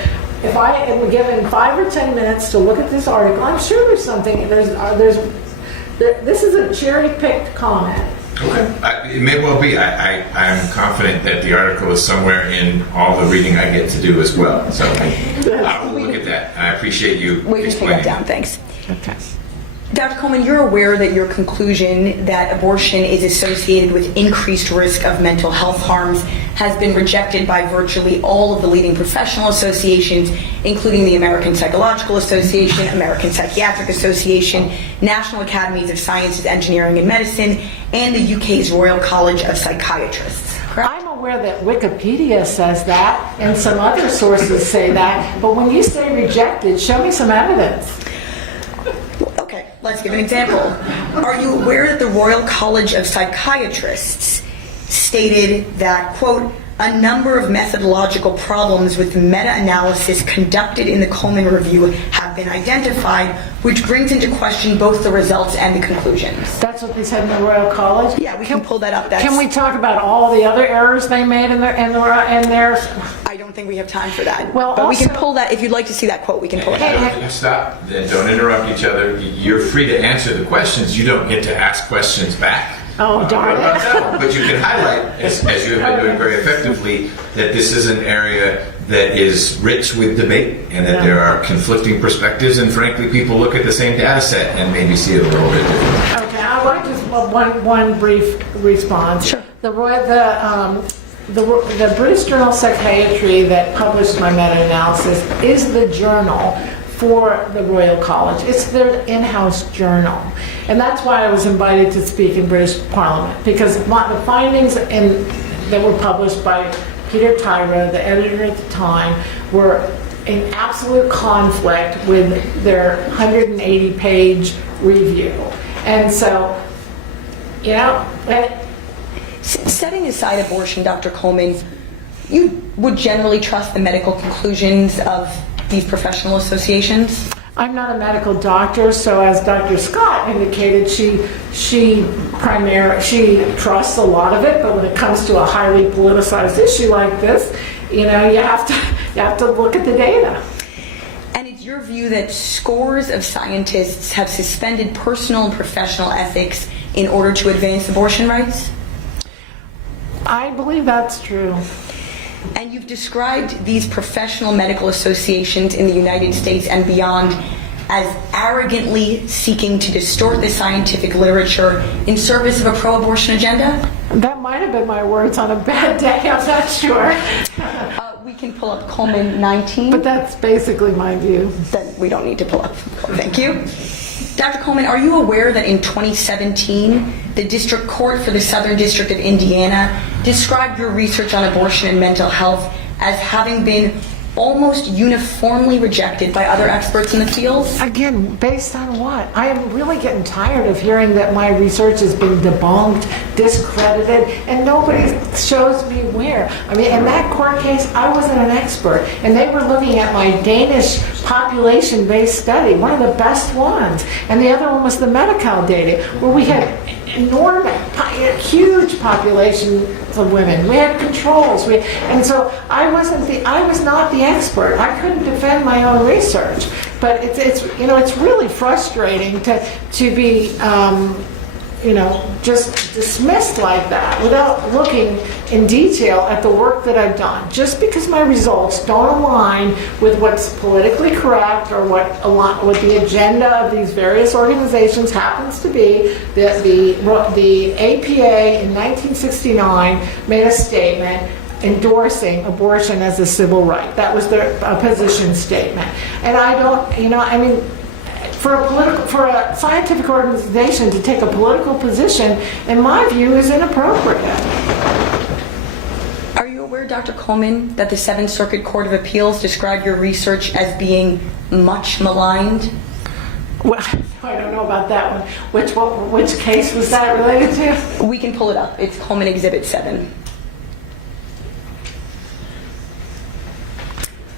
if I am given 5 or 10 minutes to look at this article, I'm sure there's something. This is a cherry-picked comment. Okay. It may well be. I'm confident that the article is somewhere in all the reading I get to do as well. So I will look at that. I appreciate you We can take that down. Thanks. Okay. Dr. Coleman, you're aware that your conclusion that abortion is associated with increased risk of mental health harms has been rejected by virtually all of the leading professional associations, including the American Psychological Association, American Psychiatric Association, National Academies of Sciences, Engineering and Medicine, and the UK's Royal College of Psychiatrists. Correct? I'm aware that Wikipedia says that, and some other sources say that, but when you say rejected, show me some evidence. Okay, let's give an example. Are you aware that the Royal College of Psychiatrists stated that, quote, a number of methodological problems with meta-analysis conducted in the Coleman Review have been identified, which brings into question both the results and the conclusions. That's what they said in the Royal College? Yeah, we can pull that up. Can we talk about all the other errors they made in their I don't think we have time for that. Well, but also, we can pull that. If you'd like to see that quote, we can pull it up. Stop. Don't interrupt each other. You're free to answer the questions. You don't get to ask questions back. Oh, darn it. But you can highlight, as you have been doing very effectively, that this is an area that is rich with debate and that there are conflicting perspectives, and frankly, people look at the same data set and maybe see it a little bit differently. Okay, I want just one brief response. Sure. The British Journal of Psychiatry that published my meta-analysis is the journal for the Royal College. It's their in-house journal. And that's why I was invited to speak in British Parliament, because the findings that were published by Peter Tyra, the editor at the time, were in absolute conflict with their 180-page review. And so, setting aside abortion, Dr. Coleman, you would generally trust the medical conclusions of these professional associations? I'm not a medical doctor, so as Dr. Scott indicated, she trusts a lot of it, but when it comes to a highly politicized issue like this, you have to look at the data. And it's your view that scores of scientists have suspended personal and professional ethics in order to advance abortion rights? I believe that's true. And you've described these professional medical associations in the United States and beyond as arrogantly seeking to distort the scientific literature in service of a pro-abortion agenda? That might have been my words on a bad day, I'm not sure. We can pull up Coleman 19. But that's basically my view. Then we don't need to pull up. Thank you. Dr. Coleman, are you aware that in 2017, the District Court for the Southern District of Indiana described your research on abortion and mental health as having been almost uniformly rejected by other experts in the field? Again, based on what? I am really getting tired of hearing that my research has been debunked, discredited, and nobody shows me where. I mean, in that court case, I wasn't an expert, and they were looking at my Danish population-based study, one of the best ones, and the other one was the Medi-Cal data, where we had huge populations of women. We had controls. And so I was not the expert. I couldn't defend my own research. But it's really frustrating to be just dismissed like that without looking in detail at the work that I've done. Just because my results don't align with what's politically correct or what the agenda of these various organizations happens to be, that the APA in 1969 made a statement endorsing abortion as a civil right. That was their position statement. And I don't, for a scientific organization to take a political position, in my view, is inappropriate. Are you aware, Dr. Coleman, that the Seventh Circuit Court of Appeals described your research as being much maligned? Well, I don't know about that one. Which case was that related to? We can pull it up. It's Coleman Exhibit 7.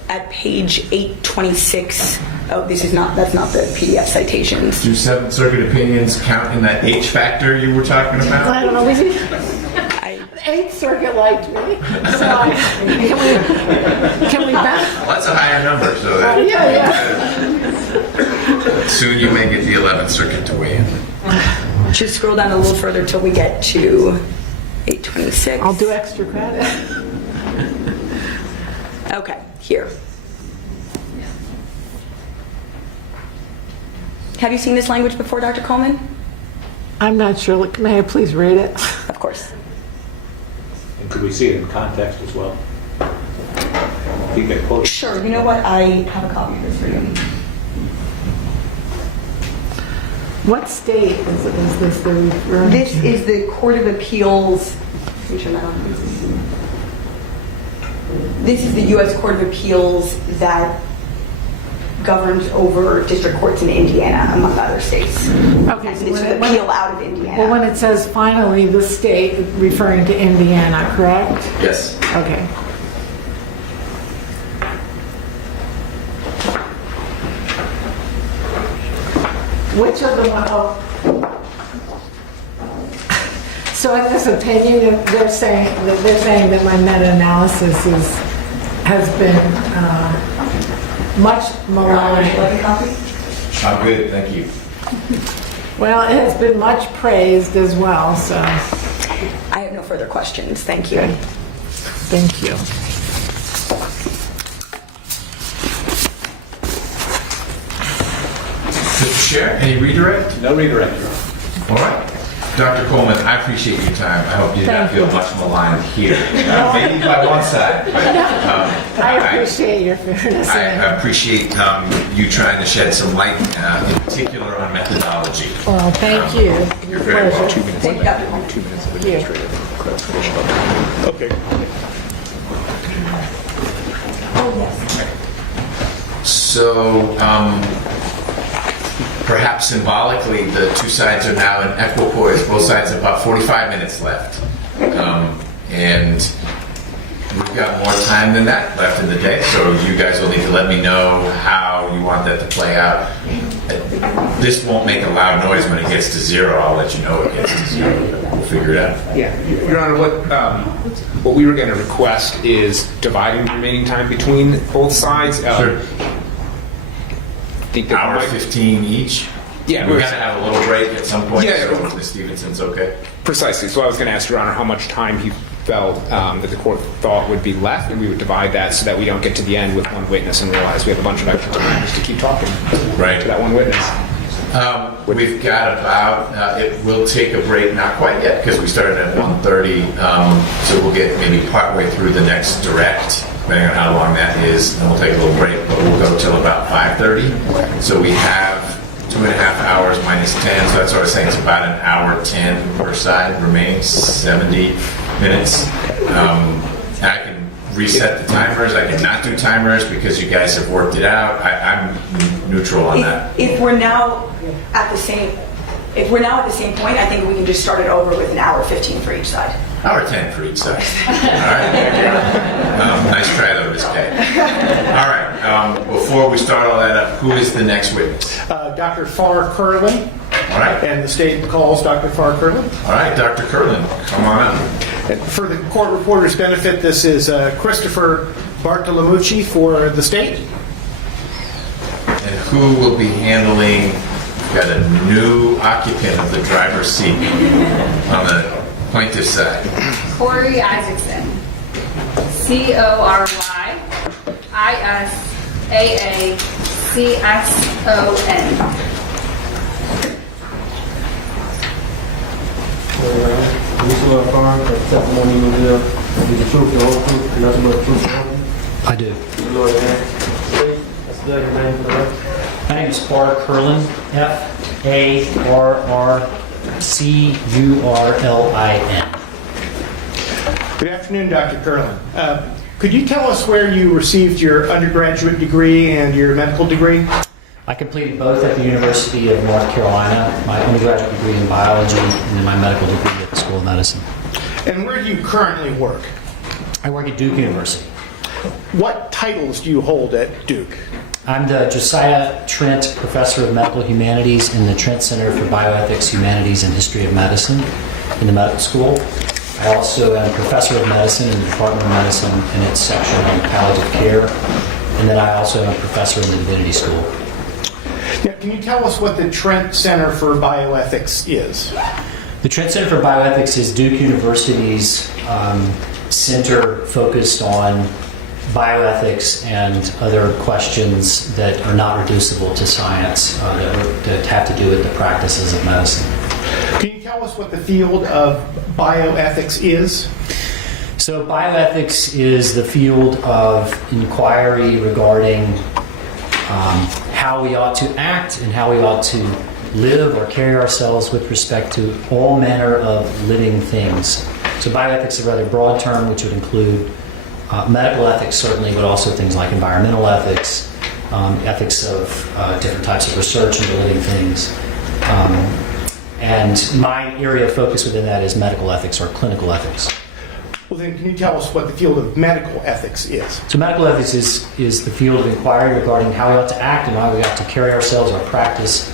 At page 826. Oh, that's not the PDF citations. Do Seventh Circuit opinions count in that H factor you were talking about? I don't know. Eighth Circuit liked me. So can we back? Well, that's a higher number, so soon you may get the 11th Circuit to weigh in. Should scroll down a little further till we get to 826. I'll do extra credit. Okay, here. Have you seen this language before, Dr. Coleman? I'm not sure. May I please read it? Of course. And could we see it in context as well? If you get close. Sure. You know what? I have a copy of this for you. What state is this they're referring to? This is the Court of Appeals. Let me turn that on, please. This is the U.S. Court of Appeals that governs over district courts in Indiana, among other states. Okay, so it's an appeal out of Indiana. Well, when it says finally the state, referring to Indiana, correct? Yes. Okay. Which of them? So in this opinion, they're saying that my meta-analysis has been much maligned. Would you like a copy? I'm good, thank you. Well, it has been much praised as well, so. I have no further questions. Thank you. Okay. Thank you. Mr. Chair, any redirect? No redirect. All right. Dr. Coleman, I appreciate your time. I hope you did not feel much maligned here. Maybe by one side, but I appreciate your fairness. I appreciate you trying to shed some light, in particular on methodology. Well, thank you. You're very welcome. 2 minutes. Thank you, Dr. Coleman. 2 minutes of administrative clarification. Okay. Oh, yes. So, perhaps symbolically, the two sides are now in equipoise. Both sides have about 45 minutes left. And we've got more time than that left in the day, so you guys will need to let me know how you want that to play out. This won't make a loud noise when it gets to zero. I'll let you know it gets to zero. We'll figure it out. Yeah, Your Honor, what we were going to request is dividing the remaining time between both sides. Sure. Think that Hour 15 each? Yeah, we're going to have a little break at some point, Yeah, so Ms. Stevenson's okay? Precisely. So I was going to ask Your Honor how much time he felt that the court thought would be left, and we would divide that so that we don't get to the end with one witness and realize we have a bunch of extra time just to keep talking right to that one witness. We've got about, it will take a break, not quite yet, because we started at 1:30, so we'll get maybe partway through the next direct, depending on how long that is, and we'll take a little break, but we'll go till about 5:30. So we have 2.5 hours minus 10, so that's what I was saying, it's about an hour 10 per side, remaining 70 minutes. I can reset the timers, I can not do timers because you guys have worked it out. I'm neutral on that. If we're now at the same point, I think we can just start it over with an hour 15 for each side. Hour 10 for each side. All right. Nice try though, Ms. Kay. All right. Before we start all that up, who is the next witness? Dr. Farr Curlin. All right. And the state calls Dr. Farr Curlin. All right, Dr. Curlin, come on up. And for the court reporter's benefit, this is Christopher Bartolomucci for the state. And who will be handling got a new occupant of the driver's seat on the plaintiff's side. Corey Isaacson. CORIISAACSON. I do. My name is Bart Curlin, Farrrcurlin. Good afternoon, Dr. Curlin. Could you tell us where you received your undergraduate degree and your medical degree? I completed both at the University of North Carolina, my undergraduate degree in biology and then my medical degree at the School of Medicine. And where do you currently work? I work at Duke University. What titles do you hold at Duke? I'm the Josiah Trent Professor of Medical Humanities in the Trent Center for Bioethics, Humanities, and History of Medicine in the medical school. I also am Professor of Medicine in the Department of Medicine in its section on palliative care. And then I also am a professor in the Divinity School. Now, can you tell us what the Trent Center for Bioethics is? The Trent Center for Bioethics is Duke University's center focused on bioethics and other questions that are not reducible to science, that have to do with the practices of medicine. Can you tell us what the field of bioethics is? So bioethics is the field of inquiry regarding how we ought to act and how we ought to live or carry ourselves with respect to all manner of living things. So bioethics is a rather broad term which would include medical ethics certainly, but also things like environmental ethics, ethics of different types of research into living things. And my area of focus within that is medical ethics or clinical ethics. Well, then, can you tell us what the field of medical ethics is? So medical ethics is the field of inquiry regarding how we ought to act and how we ought to carry ourselves or practice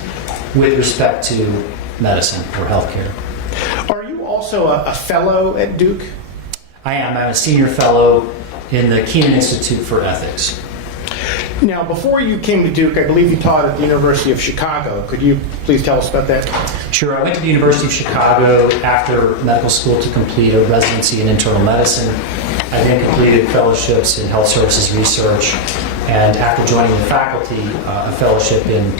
with respect to medicine or healthcare. Are you also a fellow at Duke? I am. I'm a senior fellow in the Keenan Institute for Ethics. Now, before you came to Duke, I believe you taught at the University of Chicago. Could you please tell us about that? Sure. I went to the University of Chicago after medical school to complete a residency in internal medicine. I then completed fellowships in health services research, and after joining the faculty, a fellowship in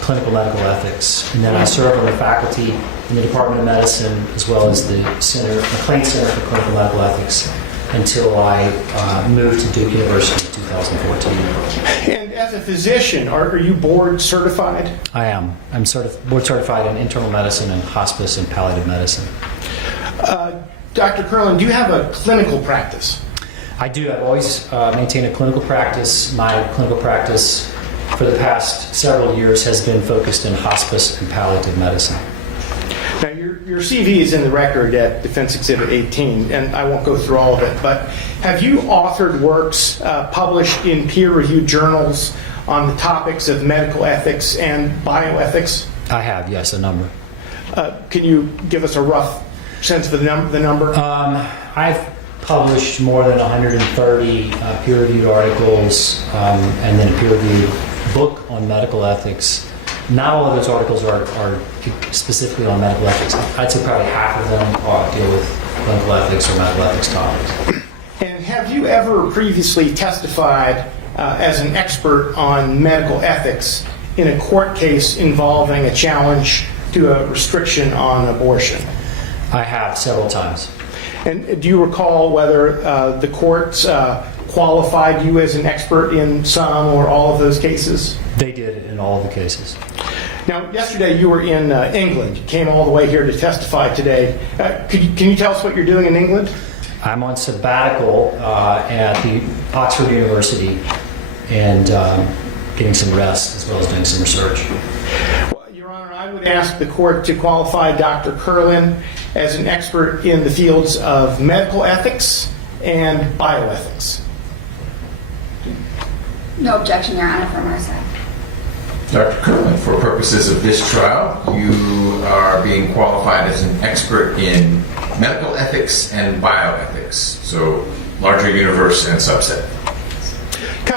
clinical medical ethics. And then I served on the faculty in the Department of Medicine as well as the McLean Center for Clinical Medical Ethics until I moved to Duke University in 2014. And as a physician, are you board certified? I am. I'm board certified in internal medicine and hospice and palliative medicine. Dr. Curlin, do you have a clinical practice? I do. I've always maintained a clinical practice. My clinical practice for the past several years has been focused in hospice and palliative medicine. Now, your CV is in the record at Defense Exhibit 18, and I won't go through all of it, but have you authored works published in peer-reviewed journals on the topics of medical ethics and bioethics? I have, yes, a number. Can you give us a rough sense of the number? I've published more than 130 peer-reviewed articles and then a peer-reviewed book on medical ethics. Not all of those articles are specifically on medical ethics. I'd say probably half of them deal with clinical ethics or medical ethics topics. And have you ever previously testified as an expert on medical ethics in a court case involving a challenge to a restriction on abortion? I have several times. And do you recall whether the courts qualified you as an expert in some or all of those cases? They did in all of the cases. Now, yesterday you were in England. You came all the way here to testify today. Can you tell us what you're doing in England? I'm on sabbatical at the Oxford University and getting some rest as well as doing some research. Well, Your Honor, I would ask the court to qualify Dr. Curlin as an expert in the fields of medical ethics and bioethics. No objection, Your Honor, from our side. Dr. Curlin, for purposes of this trial, you are being qualified as an expert in medical ethics and bioethics, so larger universe and subset.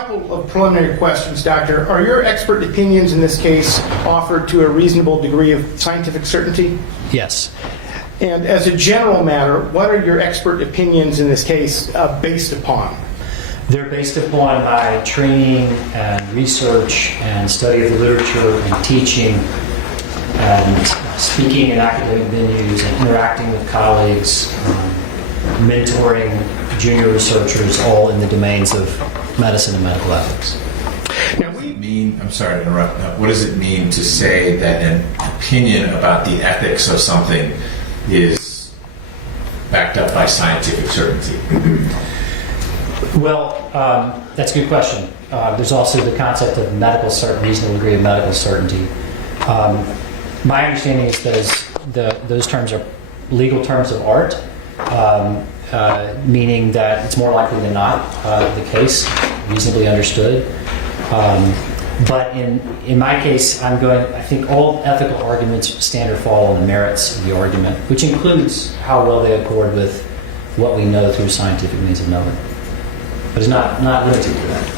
couple of preliminary questions, Doctor. Are your expert opinions in this case offered to a reasonable degree of scientific certainty? Yes. And as a general matter, what are your expert opinions in this case based upon? They're based upon my training and research and study of the literature and teaching and speaking in academic venues and interacting with colleagues, mentoring junior researchers, all in the domains of medicine and medical ethics. Now, I'm sorry to interrupt. What does it mean to say that an opinion about the ethics of something is backed up by scientific certainty? Well, that's a good question. There's also the concept of medical certainty, reasonable degree of medical certainty. My understanding is that those terms are legal terms of art, meaning that it's more likely than not the case, reasonably understood. But in my case, I think all ethical arguments stand or fall on the merits of the argument, which includes how well they accord with what we know through scientific means of knowing. But it's not limited to that.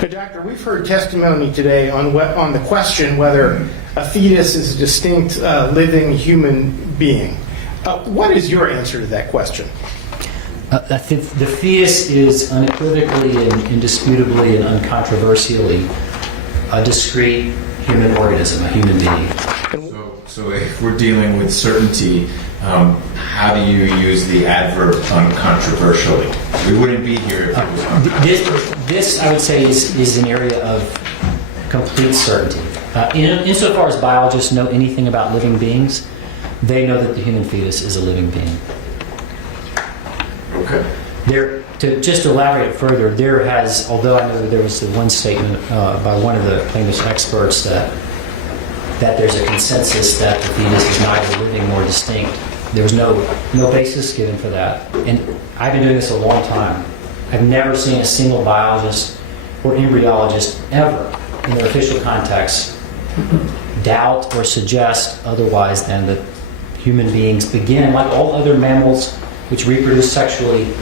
But Doctor, we've heard testimony today on the question whether a fetus is a distinct living human being. What is your answer to that question? The fetus is unequivocally and indisputably and uncontroversially a discrete human organism, a human being. So if we're dealing with certainty, how do you use the adverb uncontroversially? We wouldn't be here if it was uncontroversial. This, I would say, is an area of complete certainty. Insofar as biologists know anything about living beings, they know that the human fetus is a living being. Okay. Just to elaborate further, although I know that there was the one statement by one of the plaintiff's experts that there's a consensus that the fetus is neither living nor distinct. There was no basis given for that. And I've been doing this a long time. I've never seen a single biologist or embryologist ever, in their official context, doubt or suggest otherwise than that human beings begin, like all other mammals which reproduce sexually,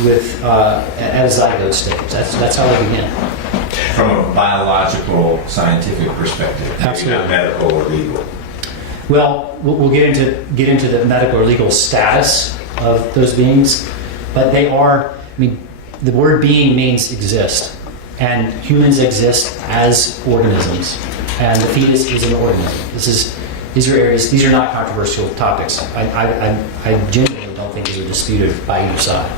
at a zygote stage. That's how they begin. From a biological, scientific perspective, absolutely, not medical or legal. Well, we'll get into the medical or legal status of those beings, but they are. The word being means exist, and humans exist as organisms, and the fetus is an organism. These are areas. These are not controversial topics. I genuinely don't think they were disputed by either side.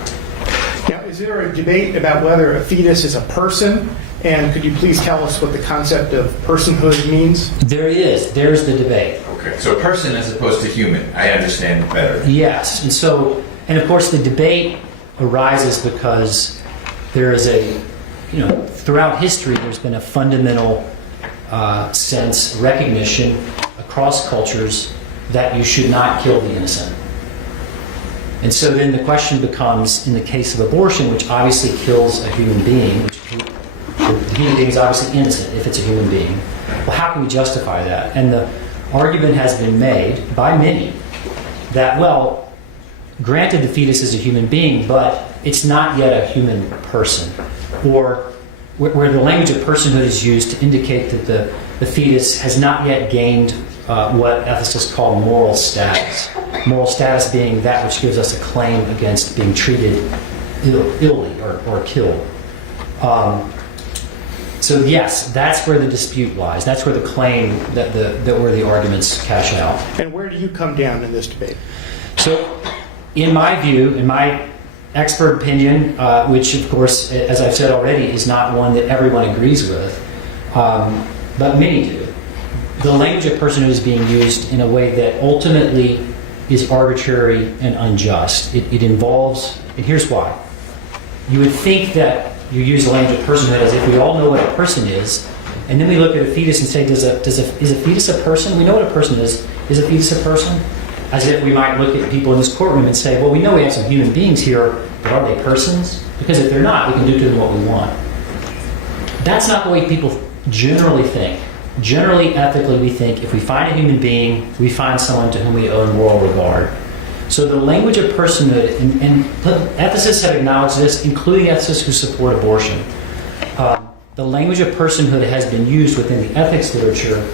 Now, is there a debate about whether a fetus is a person? And could you please tell us what the concept of personhood means? There is. There's the debate. Okay, so person as opposed to human. I understand better. Yes, and of course the debate arises because there is throughout history there's been a fundamental recognition across cultures that you should not kill the innocent. And so then the question becomes, in the case of abortion, which obviously kills a human being, the human being is obviously innocent if it's a human being. Well, how can we justify that? And the argument has been made by many that, well, granted the fetus is a human being, but it's not yet a human person. Or where the language of personhood is used to indicate that the fetus has not yet gained what ethicists call moral status. Moral status being that which gives us a claim against being treated illy or killed. So yes, that's where the dispute lies. That's where the claim that where the arguments cash out. And where do you come down in this debate? So, in my view, in my expert opinion, which of course, as I've said already, is not one that everyone agrees with, but many do. The language of personhood is being used in a way that ultimately is arbitrary and unjust. It involves, and here's why. You would think that you use the language of personhood as if we all know what a person is, and then we look at a fetus and say, is a fetus a person? We know what a person is. Is a fetus a person? As if we might look at people in this courtroom and say, well, we know we have some human beings here, but are they persons? Because if they're not, we can do to them what we want. That's not the way people generally think. Generally, ethically, we think if we find a human being, we find someone to whom we owe moral regard. So the language of personhood, and ethicists have acknowledged this, including ethicists who support abortion. the language of personhood has been used within the ethics literature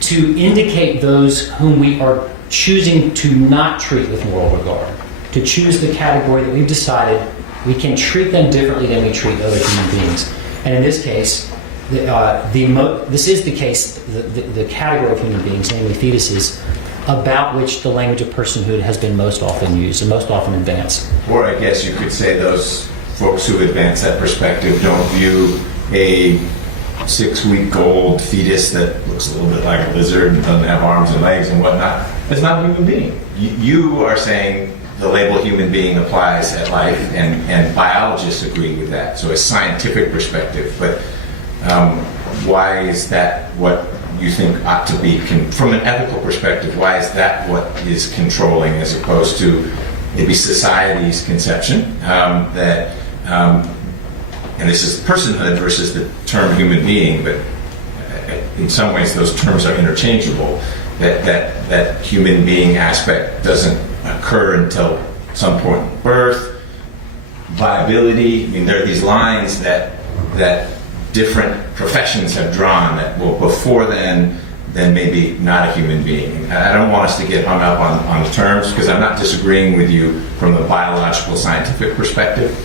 to indicate those whom we are choosing to not treat with moral regard, to choose the category that we've decided we can treat them differently than we treat other human beings. And in this case, this is the case, the category of human beings, namely fetuses, about which the language of personhood has been most often used and most often advanced. Or I guess you could say those folks who advance that perspective don't view a 6-week-old fetus that looks a little bit like a lizard and doesn't have arms and legs and whatnot as not a human being. You are saying the label human being applies at life, and biologists agree with that. So a scientific perspective. But why is that what you think ought to be, from an ethical perspective, why is that what is controlling as opposed to maybe society's conception that, and this is personhood versus the term human being, but in some ways those terms are interchangeable, that human being aspect doesn't occur until some point in birth, viability. I mean, there are these lines that different professions have drawn that, well, before then maybe not a human being. I don't want us to get hung up on the terms, because I'm not disagreeing with you from the biological scientific perspective,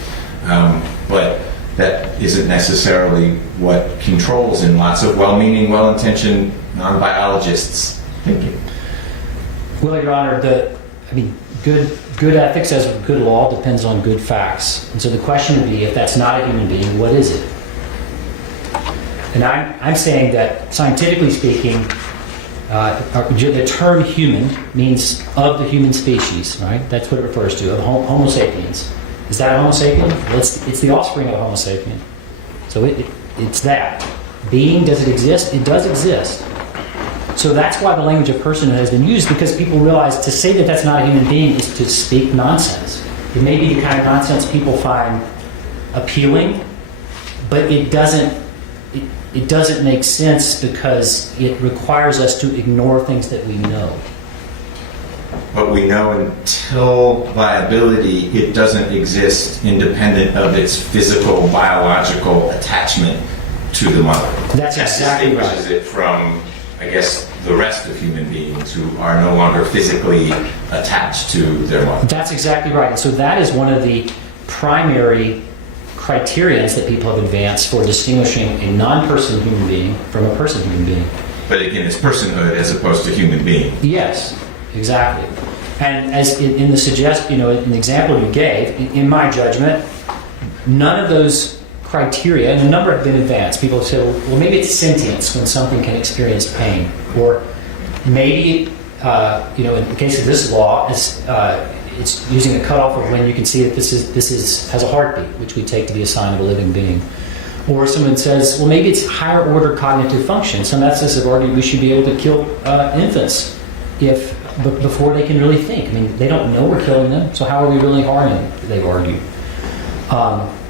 but that isn't necessarily what controls in lots of well-meaning, well-intentioned non-biologists' thinking. Well, Your Honor, good ethics as good law depends on good facts. And so the question would be, if that's not a human being, what is it? And I'm saying that, scientifically speaking, the term human means of the human species, right? That's what it refers to, of Homo sapiens. Is that Homo sapien? Well, it's the offspring of Homo sapien. So it's that. Being, does it exist? It does exist. So that's why the language of personhood has been used, because people realize to say that that's not a human being is to speak nonsense. It may be the kind of nonsense people find appealing, but it doesn't make sense because it requires us to ignore things that we know. But we know until viability, it doesn't exist independent of its physical, biological attachment to the mother. That's exactly right. Distinguishes it from, I guess, the rest of human beings who are no longer physically attached to their mother. That's exactly right. And so that is one of the primary criterions that people have advanced for distinguishing a non-person human being from a person human being. But again, it's personhood as opposed to human being. Yes, exactly. And as in the in the example you gave, in my judgment, none of those criteria, and a number have been advanced. People say, well, maybe it's sentience when something can experience pain, or maybe, in the case of this law, it's using a cutoff of when you can see that this has a heartbeat, which we take to be a sign of a living being. Or someone says, well, maybe it's higher order cognitive function. Some ethicists have argued we should be able to kill infants before they can really think. I mean, they don't know we're killing them, so how are we really harming them? They've argued.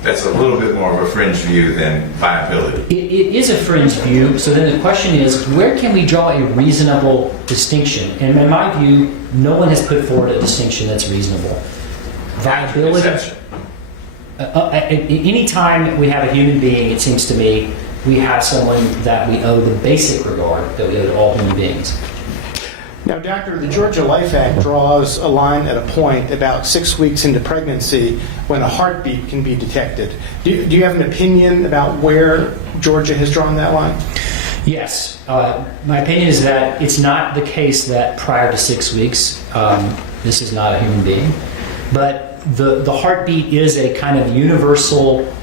That's a little bit more of a fringe view than viability. It is a fringe view, so then the question is, where can we draw a reasonable distinction? And in my view, no one has put forward a distinction that's reasonable. Viability. Any time we have a human being, it seems to me, we have someone that we owe the basic regard that we owe to all human beings. Now, Doctor, the Georgia Life Act draws a line at a point about 6 weeks into pregnancy when a heartbeat can be detected. Do you have an opinion about where Georgia has drawn that line? Yes. My opinion is that it's not the case that prior to 6 weeks, this is not a human being. But the heartbeat is a kind of universal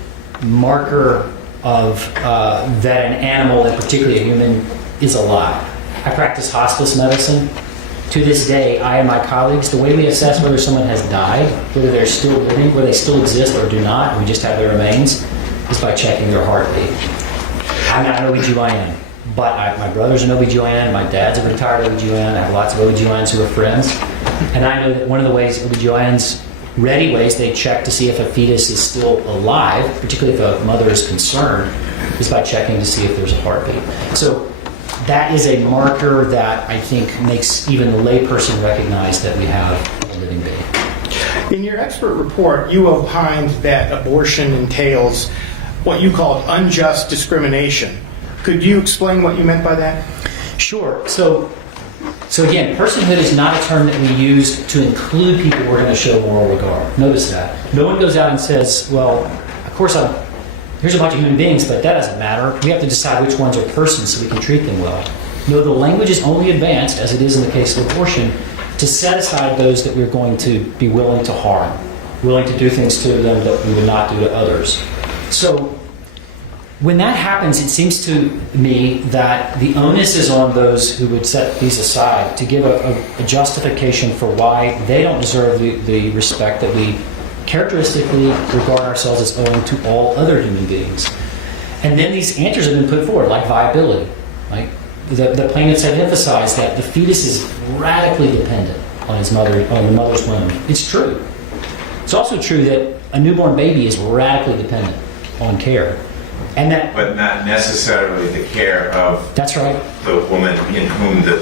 marker of that an animal, and particularly a human, is alive. I practice hospice medicine. To this day, I and my colleagues, the way we assess whether someone has died, whether they're still living, whether they still exist or do not, and we just have their remains, is by checking their heartbeat. I'm not an OBGYN, but my brother's an OBGYN, my dad's a retired OBGYN, I have lots of OBGYNs who are friends, and I know that one of the ways OBGYNs, ready ways they check to see if a fetus is still alive, particularly if a mother is concerned, is by checking to see if there's a heartbeat. So that is a marker that I think makes even the layperson recognize that we have a living baby. In your expert report, you opined that abortion entails what you called unjust discrimination. Could you explain what you meant by that? Sure. So again, personhood is not a term that we use to include people who are going to show moral regard. Notice that. No one goes out and says, well, of course, here's a bunch of human beings, but that doesn't matter. We have to decide which ones are persons so we can treat them well. No, the language is only advanced, as it is in the case of abortion, to set aside those that we're going to be willing to harm, willing to do things to them that we would not do to others. So when that happens, it seems to me that the onus is on those who would set these aside to give a justification for why they don't deserve the respect that we characteristically regard ourselves as owing to all other human beings. And then these answers have been put forward, like viability. Like the plaintiffs have emphasized that the fetus is radically dependent on the mother's womb. It's true. It's also true that a newborn baby is radically dependent on care. And that, but not necessarily the care of that's right. the woman in whom the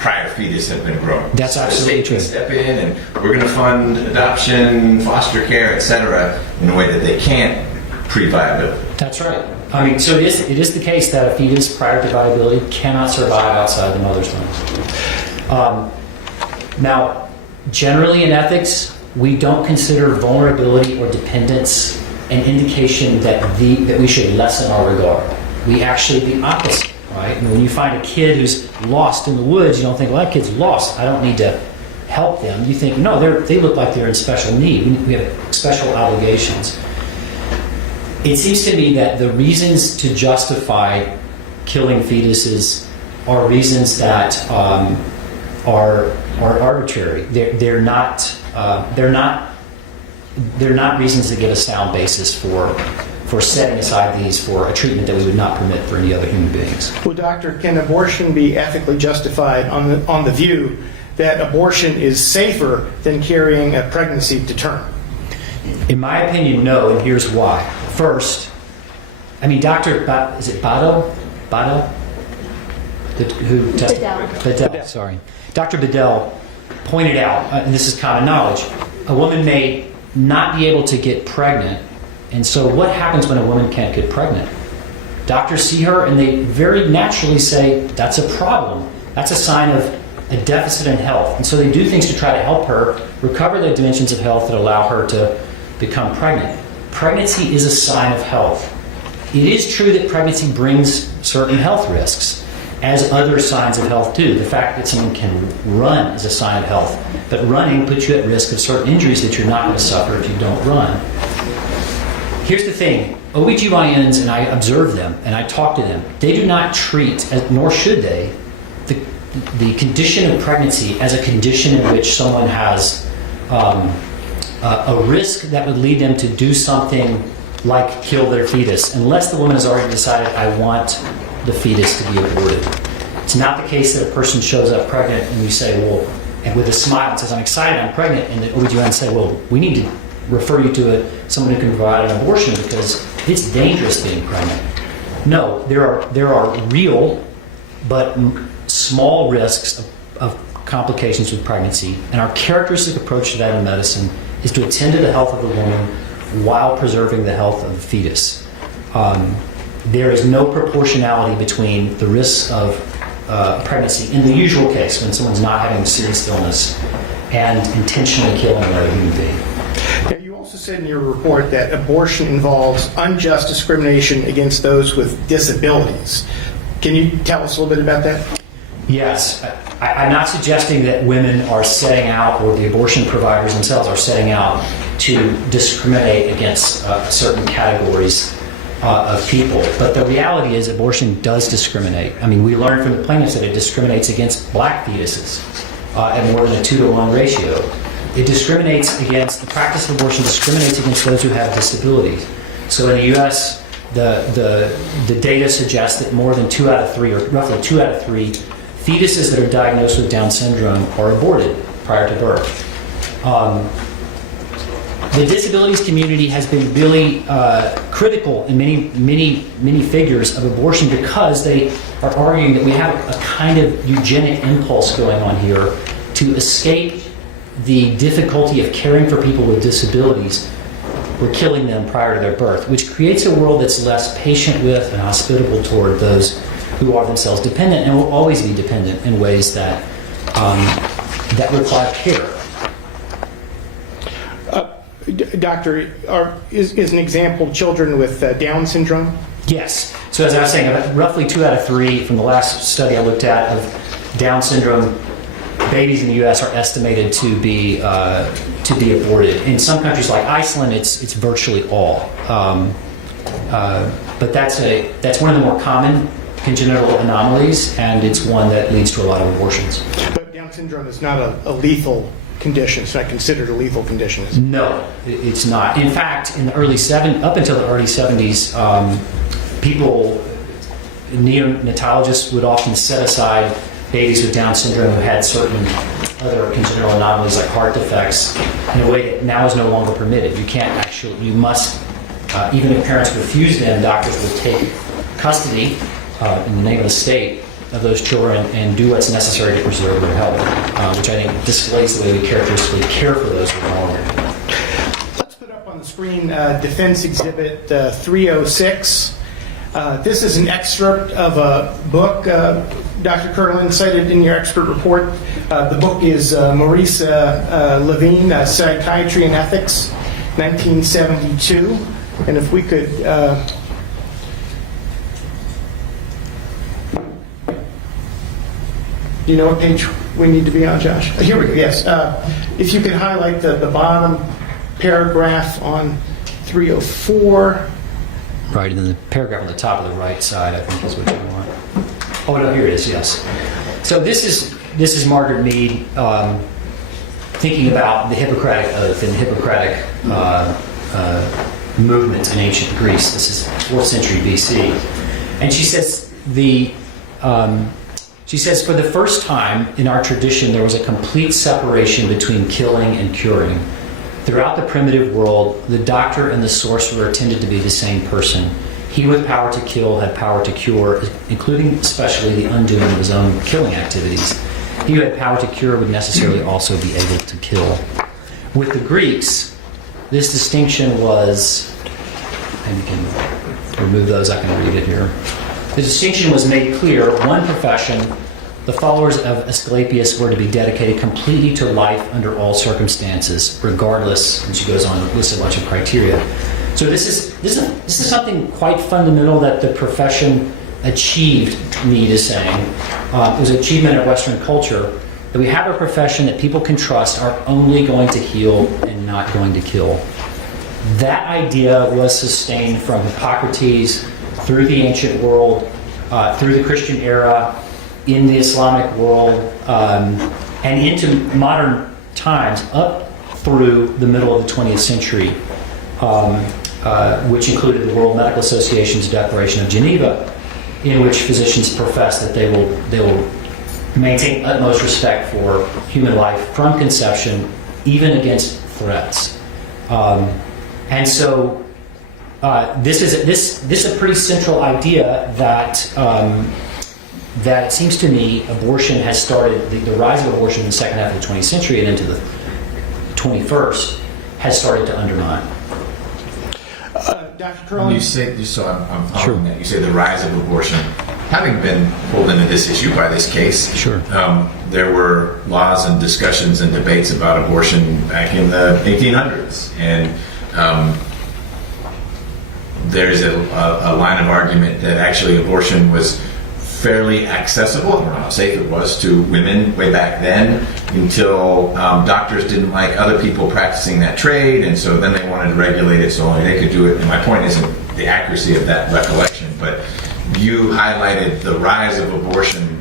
prior fetus had been grown. That's absolutely true. They can step in and we're going to fund adoption, foster care, etc. in a way that they can't pre-viability. That's right. I mean, so it is the case that a fetus prior to viability cannot survive outside the mother's womb. Now, generally in ethics, we don't consider vulnerability or dependence an indication that we should lessen our regard. We actually the opposite, right? And when you find a kid who's lost in the woods, you don't think, well, that kid's lost. I don't need to help them. You think, no, they look like they're in special need. We have special obligations. It seems to me that the reasons to justify killing fetuses are reasons that are arbitrary. They're not reasons that give a sound basis for setting aside these for a treatment that we would not permit for any other human beings. Well, doctor, can abortion be ethically justified on the view that abortion is safer than carrying a pregnancy to term? In my opinion, no, and here's why. First, I mean, is it Bado? Bedell, sorry. Dr. Bedell pointed out, and this is common knowledge, a woman may not be able to get pregnant. And so what happens when a woman can't get pregnant? Doctors see her and they very naturally say, that's a problem. That's a sign of a deficit in health. And so they do things to try to help her recover the dimensions of health that allow her to become pregnant. Pregnancy is a sign of health. It is true that pregnancy brings certain health risks, as other signs of health do. The fact that someone can run is a sign of health, but running puts you at risk of certain injuries that you're not going to suffer if you don't run. Here's the thing. OBGYNs, and I observe them, and I talk to them, they do not treat, nor should they, the condition of pregnancy as a condition in which someone has a risk that would lead them to do something like kill their fetus, unless the woman has already decided, I want the fetus to be aborted. It's not the case that a person shows up pregnant and you say, well, and with a smile and says, I'm excited, I'm pregnant, and the OBGYN say, well, we need to refer you to someone who can provide an abortion because it's dangerous being pregnant. No, there are real but small risks of complications with pregnancy, and our characteristic approach to that in medicine is to attend to the health of the woman while preserving the health of the fetus. There is no proportionality between the risks of pregnancy in the usual case when someone's not having a serious illness and intentionally killing another human being. Now, you also said in your report that abortion involves unjust discrimination against those with disabilities. Can you tell us a little bit about that? Yes. I'm not suggesting that women are setting out, or the abortion providers themselves are setting out to discriminate against certain categories of people. But the reality is abortion does discriminate. I mean, we learned from the plaintiffs that it discriminates against black fetuses at more than a 2-to-1 ratio. It discriminates against, the practice of abortion discriminates against those who have disabilities. So in the U.S., the data suggests that more than 2 out of 3, or roughly 2 out of 3, fetuses that are diagnosed with Down syndrome are aborted prior to birth. The disabilities community has been really critical in many figures of abortion because they are arguing that we have a kind of eugenic impulse going on here to escape the difficulty of caring for people with disabilities we're killing them prior to their birth, which creates a world that's less patient with and hospitable toward those who are themselves dependent and will always be dependent in ways that that require care. Doctor, is an example children with Down syndrome? Yes. So as I was saying, about roughly 2 out of 3 from the last study I looked at of Down syndrome babies in the U.S. are estimated to be aborted. In some countries like Iceland, it's virtually all. But that's one of the more common congenital anomalies, and it's one that leads to a lot of abortions. But Down syndrome is not a lethal condition. It's not considered a lethal condition, is it? No, it's not. In fact, in the up until the early 70s, neonatologists would often set aside babies with Down syndrome who had certain other congenital anomalies like heart defects in a way that now is no longer permitted. You must, even if parents refuse them, doctors will take custody in the name of the state of those children and do what's necessary to preserve their health, which I think displays the way we characteristically care for those who are vulnerable. Let's put up on the screen Defense Exhibit 306. This is an excerpt of a book Dr. Kurland cited in your expert report. The book is Maurice Levine, Psychiatry and Ethics, 1972. And if we could... do you know what page we need to be on, Josh? Here we go, yes. If you could highlight the bottom paragraph on 304. Right, and then the paragraph on the top of the right side, I think, is what you want. Oh, no, here it is, yes. So this is Margaret Mead thinking about the Hippocratic Oath and the Hippocratic movement in ancient Greece. This is 4th century BC. And she says for the first time in our tradition, there was a complete separation between killing and curing. Throughout the primitive world, the doctor and the sorcerer tended to be the same person. He with power to kill had power to cure, including especially the undoing of his own killing activities. He who had power to cure would necessarily also be able to kill. With the Greeks, this distinction was, and you can remove those, I can read it here. The distinction was made clear. One profession, the followers of Asclepius were to be dedicated completely to life under all circumstances, regardless, and she goes on to list a bunch of criteria. So this is something quite fundamental that the profession achieved, Mead is saying. It was an achievement of Western culture, that we have a profession that people can trust are only going to heal and not going to kill. That idea was sustained from Hippocrates through the ancient world, through the Christian era, in the Islamic world, and into modern times, up through the middle of the 20th century, which included the World Medical Association's Declaration of Geneva, in which physicians profess that they will maintain utmost respect for human life from conception, even against threats. And so this is a pretty central idea that it seems to me abortion has started, the rise of abortion in the second half of the 20th century and into the 21st has started to undermine. Dr. Curley? You say, just so I'm following that, you say the rise of abortion. Having been pulled into this issue by this case, there were laws and discussions and debates about abortion back in the 1800s. And there's a line of argument that actually abortion was fairly accessible, I don't know how safe it was, to women way back then, until doctors didn't like other people practicing that trade, and so then they wanted to regulate it so only they could do it. And my point isn't the accuracy of that recollection, but you highlighted the rise of abortion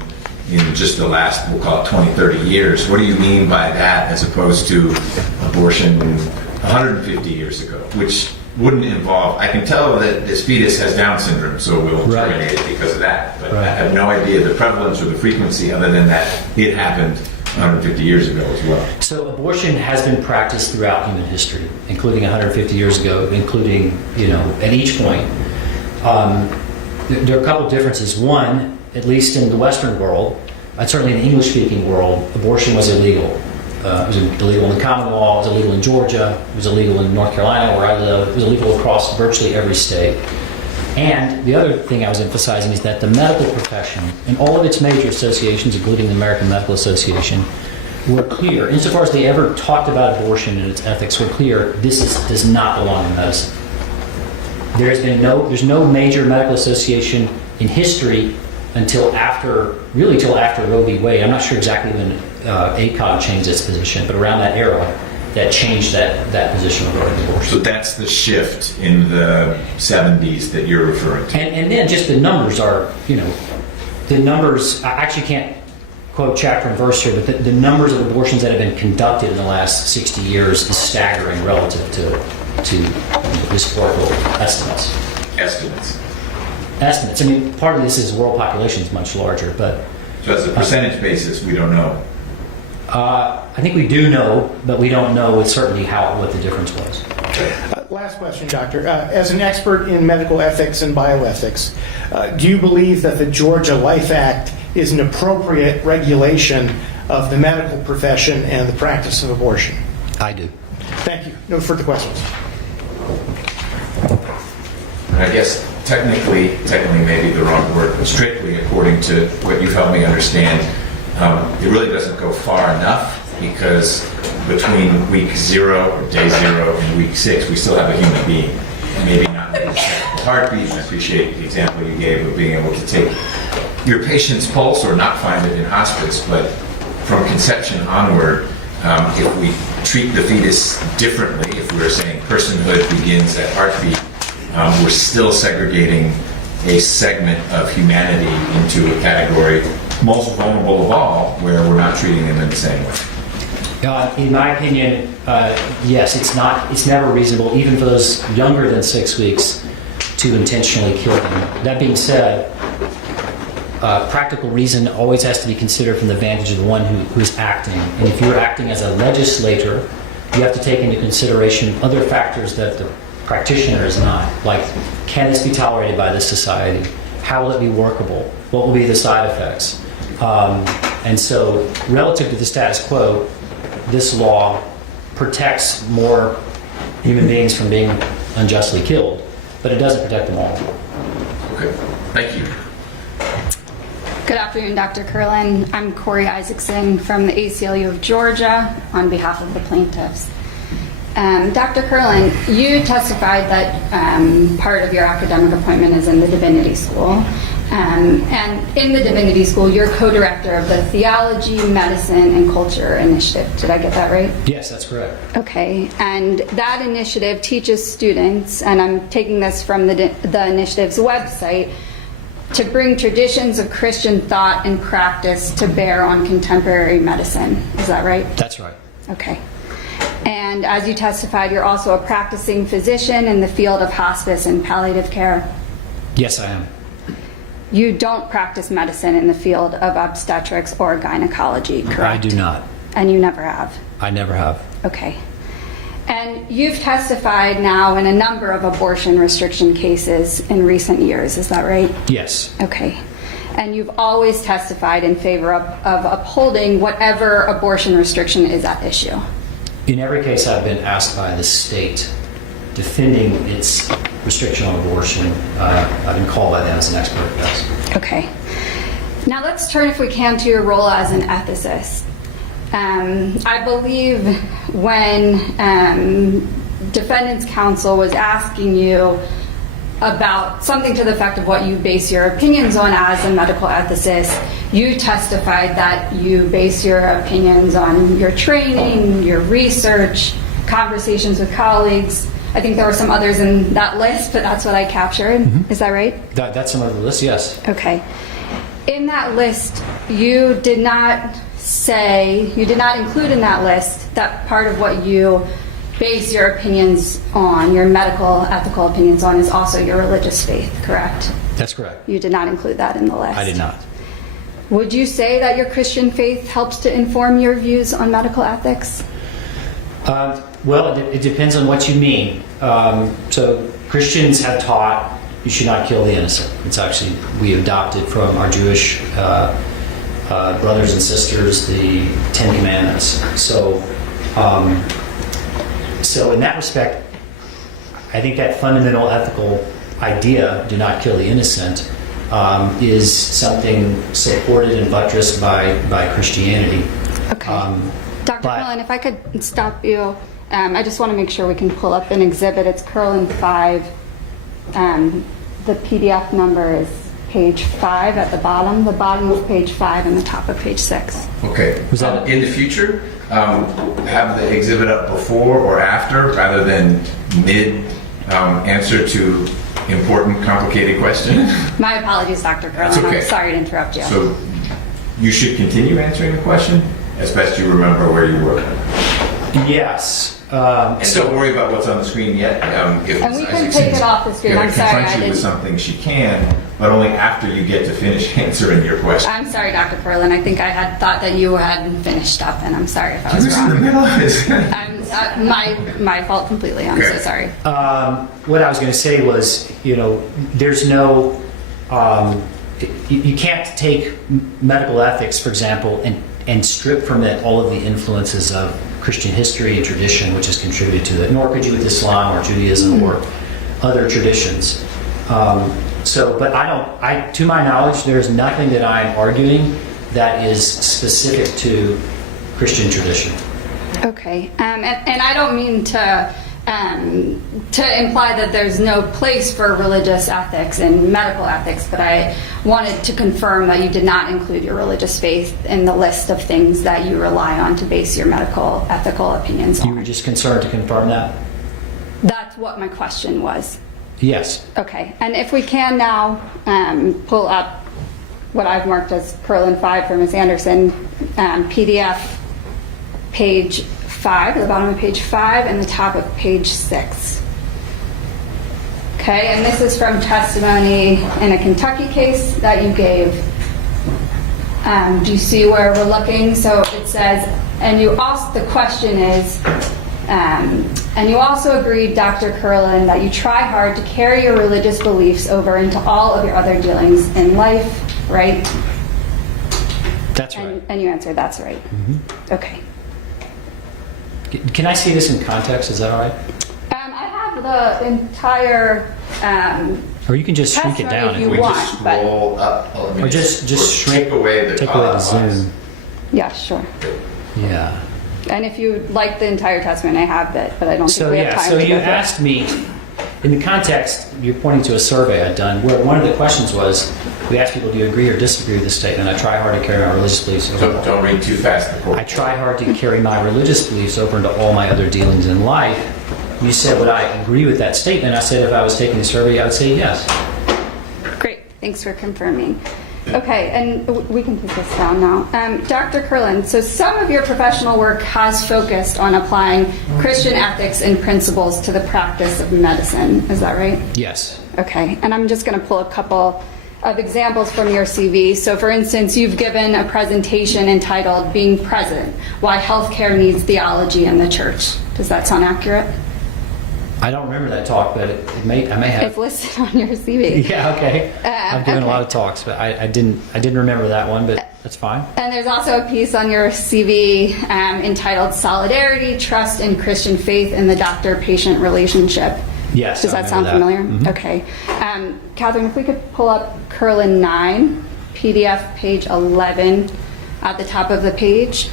in just the last, we'll call it 20, 30 years. What do you mean by that as opposed to abortion 150 years ago, which wouldn't involve, I can tell that this fetus has Down syndrome, so we'll terminate it because of that. But I have no idea the prevalence or the frequency other than that it happened 150 years ago as well. So abortion has been practiced throughout human history, including 150 years ago, including, at each point. There are a couple of differences. One, at least in the Western world, and certainly in the English-speaking world, abortion was illegal. it was illegal in the common law, it was illegal in Georgia, it was illegal in North Carolina where I live, it was illegal across virtually every state. And the other thing I was emphasizing is that the medical profession and all of its major associations, including the American Medical Association, were clear, insofar as they ever talked about abortion and its ethics, were clear, does not belong in medicine. There's no major medical association in history until after Roe v. Wade. I'm not sure exactly when ACOG changed its position, but around that era, that changed that position regarding abortion. So that's the shift in the 70s that you're referring to. And then just the numbers are, the numbers, I actually can't quote chapter and verse here, but the numbers of abortions that have been conducted in the last 60 years is staggering relative to historical estimates. Estimates. I mean, part of this is world population is much larger, but... So as a percentage basis, we don't know. I think we do know, but we don't know with certainty what the difference was. Last question, Doctor. As an expert in medical ethics and bioethics, do you believe that the Georgia Life Act is an appropriate regulation of the medical profession and the practice of abortion? I do. Thank you. No further questions. I guess technically may be the wrong word, but strictly according to what you've helped me understand, it really doesn't go far enough, because between week 0 or day 0 and week 6, we still have a human being. Maybe not with a heartbeat. I appreciate the example you gave of being able to take your patient's pulse or not find it in hospice, but from conception onward, if we treat the fetus differently, if we're saying personhood begins at heartbeat, we're still segregating a segment of humanity into a category most vulnerable of all, where we're not treating them in the same way. In my opinion, yes, it's never reasonable, even for those younger than 6 weeks, to intentionally kill them. That being said, practical reason always has to be considered from the vantage of the one who is acting. And if you're acting as a legislator, you have to take into consideration other factors that the practitioner is not, like, can this be tolerated by this society? How will it be workable? What will be the side effects? And so, relative to the status quo, this law protects more human beings from being unjustly killed, but it doesn't protect them all. Okay, thank you. Good afternoon, Dr. Curlin. I'm Corey Isaacson from the ACLU of Georgia on behalf of the plaintiffs. Dr. Curlin, you testified that part of your academic appointment is in the Divinity School. And in the Divinity School, you're co-director of the Theology, Medicine, and Culture Initiative. Did I get that right? Yes, that's correct. Okay, and that initiative teaches students, and I'm taking this from the initiative's website, to bring traditions of Christian thought and practice to bear on contemporary medicine. Is that right? That's right. Okay. And as you testified, you're also a practicing physician in the field of hospice and palliative care. Yes, I am. You don't practice medicine in the field of obstetrics or gynecology, correct? I do not. And you never have? I never have. Okay. And you've testified now in a number of abortion restriction cases in recent years, is that right? Yes. Okay. And you've always testified in favor of upholding whatever abortion restriction is at issue. In every case I've been asked by the state defending its restriction on abortion, I've been called by them as an expert, yes. Okay. Now let's turn, if we can, to your role as an ethicist. I believe when defendant's counsel was asking you about something to the effect of what you base your opinions on as a medical ethicist, you testified that you base your opinions on your training, your research, conversations with colleagues. I think there were some others in that list, but that's what I captured. Mm-hmm. Is that right? That's some of the list, yes. Okay. In that list, you did not include in that list that part of what you base your opinions on, your medical ethical opinions on, is also your religious faith, correct? That's correct. You did not include that in the list. I did not. Would you say that your Christian faith helps to inform your views on medical ethics? Well, it depends on what you mean. So Christians have taught you should not kill the innocent. It's actually, we adopted from our Jewish brothers and sisters, the Ten Commandments. So in that respect, I think that fundamental ethical idea, do not kill the innocent, is something supported and buttressed by Christianity. Okay. Dr. Curlin, if I could stop you, I just want to make sure we can pull up an exhibit. It's Curlin 5. The PDF number is page 5 at the bottom of page 5 and the top of page 6. Okay. In the future, have the exhibit up before or after rather than mid answer to important, complicated question? My apologies, Dr. Curlin. That's okay. I'm sorry to interrupt you. So you should continue answering the question as best you remember where you were. Yes. And don't worry about what's on the screen yet. If and we can take it off the screen. I'm sorry, confront you with something, she can, but only after you get to finish answering your question. I'm sorry, Dr. Curlin. I think I had thought that you hadn't finished up, and I'm sorry if I was wrong. In the middle of it. My fault completely. I'm so sorry. What I was going to say was, there's no, you can't take medical ethics, for example, and strip from it all of the influences of Christian history and tradition, which has contributed to it. Nor could you with Islam or Judaism or other traditions. But to my knowledge, there's nothing that I'm arguing that is specific to Christian tradition. Okay, and I don't mean to imply that there's no place for religious ethics and medical ethics, but I wanted to confirm that you did not include your religious faith in the list of things that you rely on to base your medical ethical opinions on. You were just concerned to confirm that? That's what my question was. Yes. Okay, and if we can now pull up what I've marked as Curlin 5 for Ms. Anderson, PDF page 5, the bottom of page 5 and the top of page 6. Okay, and this is from testimony in a Kentucky case that you gave. Do you see where we're looking? So it says, and you also, the question is, and you also agreed, Dr. Curlin, that you try hard to carry your religious beliefs over into all of your other dealings in life, right? That's right. And you answered, that's right. Mm-hmm. Okay. Can I see this in context? Is that all right? I have the entire. Or you can just shrink it down if you want. Just scroll up. Or just shrink take away the zoom. Yeah, sure. Yeah. And if you like the entire testament, I have that, but I don't think we have time So to you go through it. asked me, in the context, you're pointing to a survey I'd done, where one of the questions was, we asked people, do you agree or disagree with this statement? I try hard to carry my religious beliefs over. Don't read too fast. I try hard to carry my religious beliefs over into all my other dealings in life. You said, would I agree with that statement? I said, if I was taking the survey, I would say yes. Great, thanks for confirming. Okay, and we can take this down now. Dr. Curlin, so some of your professional work has focused on applying Christian ethics and principles to the practice of medicine. Is that right? Yes. Okay, and I'm just going to pull a couple of examples from your CV. So for instance, you've given a presentation entitled Being Present, Why Healthcare Needs Theology in the Church. Does that sound accurate? I don't remember that talk, but I may have. It's listed on your CV. Yeah, okay. I've given a lot of talks, but I didn't remember that one, but that's fine. And there's also a piece on your CV entitled Solidarity, Trust, and Christian Faith in the Doctor-Patient Relationship. Yes. Does that sound familiar? Mm-hmm. Okay. Catherine, if we could pull up Curlin 9, PDF page 11 at the top of the page.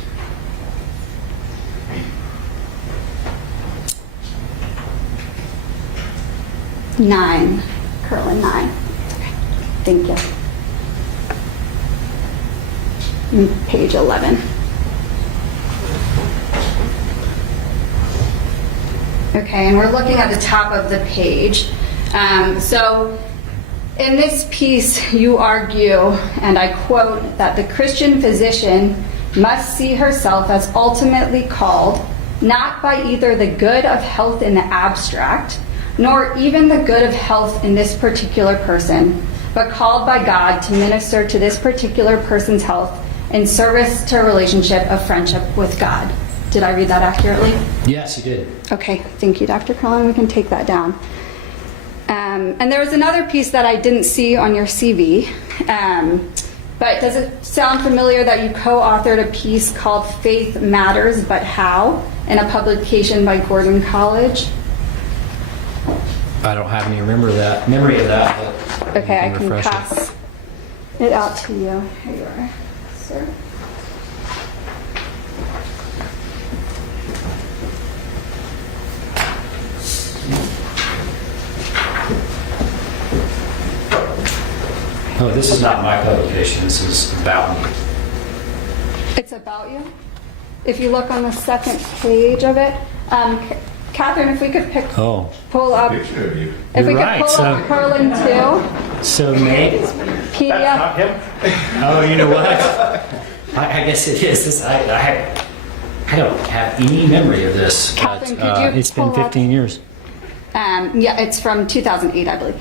Curlin 9. Okay. Thank you. And page 11. Okay, and we're looking at the top of the page. So in this piece, you argue, and I quote, that the Christian physician must see herself as ultimately called not by either the good of health in the abstract, nor even the good of health in this particular person, but called by God to minister to this particular person's health in service to a relationship of friendship with God. Did I read that accurately? Yes, you did. Okay, thank you, Dr. Curlin. We can take that down. And there was another piece that I didn't see on your CV, But does it sound familiar that you co-authored a piece called Faith Matters, But How, in a publication by Gordon College? I don't have any memory of that. But Okay, I can refresh it. pass it out to you. Here you are, sir. Oh, this is not my publication. This is about me. It's about you. If you look on the second page of it, Catherine, if we could pull up. Picture of you. If we You're could right, pull up Curlin 2. So Nate. PDF. Oh, you know what? I guess it is. I don't have any memory of this. Catherine, but, could you it's been pull up- 15 years. Yeah, it's from 2008, I believe.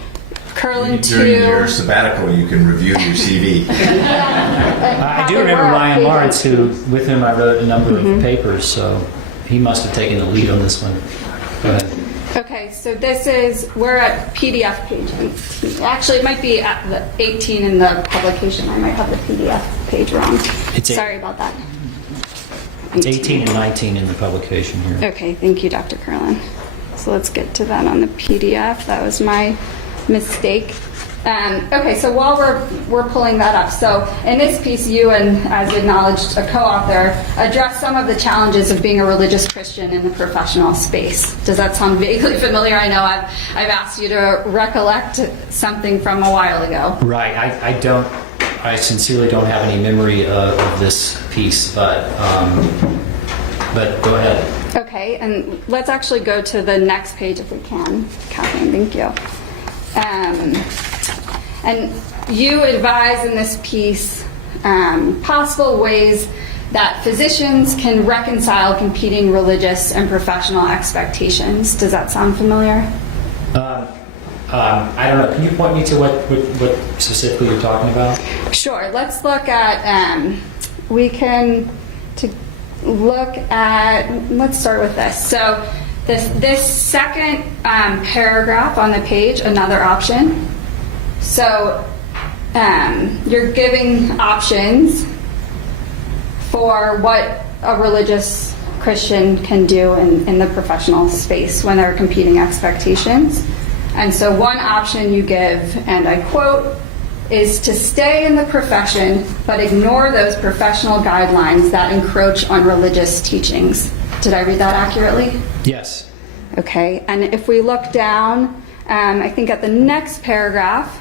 Curlin 2. During your sabbatical, you can review your CV. I do remember Ryan Lawrence, with whom I wrote a number of papers, so he must have taken the lead on this one. Go ahead. Okay, so we're at PDF page 18. Actually, it might be at the 18 in the publication. I might have the PDF page wrong. Sorry about that. It's 18 and 19 in the publication here. Okay, thank you, Dr. Curlin. So let's get to that on the PDF. That was my mistake. Okay, so while we're pulling that up, so in this piece, you and, as acknowledged, a co-author, address some of the challenges of being a religious Christian in the professional space. Does that sound vaguely familiar? I know I've asked you to recollect something from a while ago. Right. I sincerely don't have any memory of this piece, but go ahead. Okay, and let's actually go to the next page if we can. Catherine, thank you. And you advise in this piece possible ways that physicians can reconcile competing religious and professional expectations. Does that sound familiar? I don't know. Can you point me to what specifically you're talking about? Sure. Let's look at, let's start with this. So this second paragraph on the page, another option. So you're giving options for what a religious Christian can do in the professional space when there are competing expectations. And so one option you give, and I quote, is to stay in the profession but ignore those professional guidelines that encroach on religious teachings. Did I read that accurately? Yes. Okay, and if we look down, I think at the next paragraph,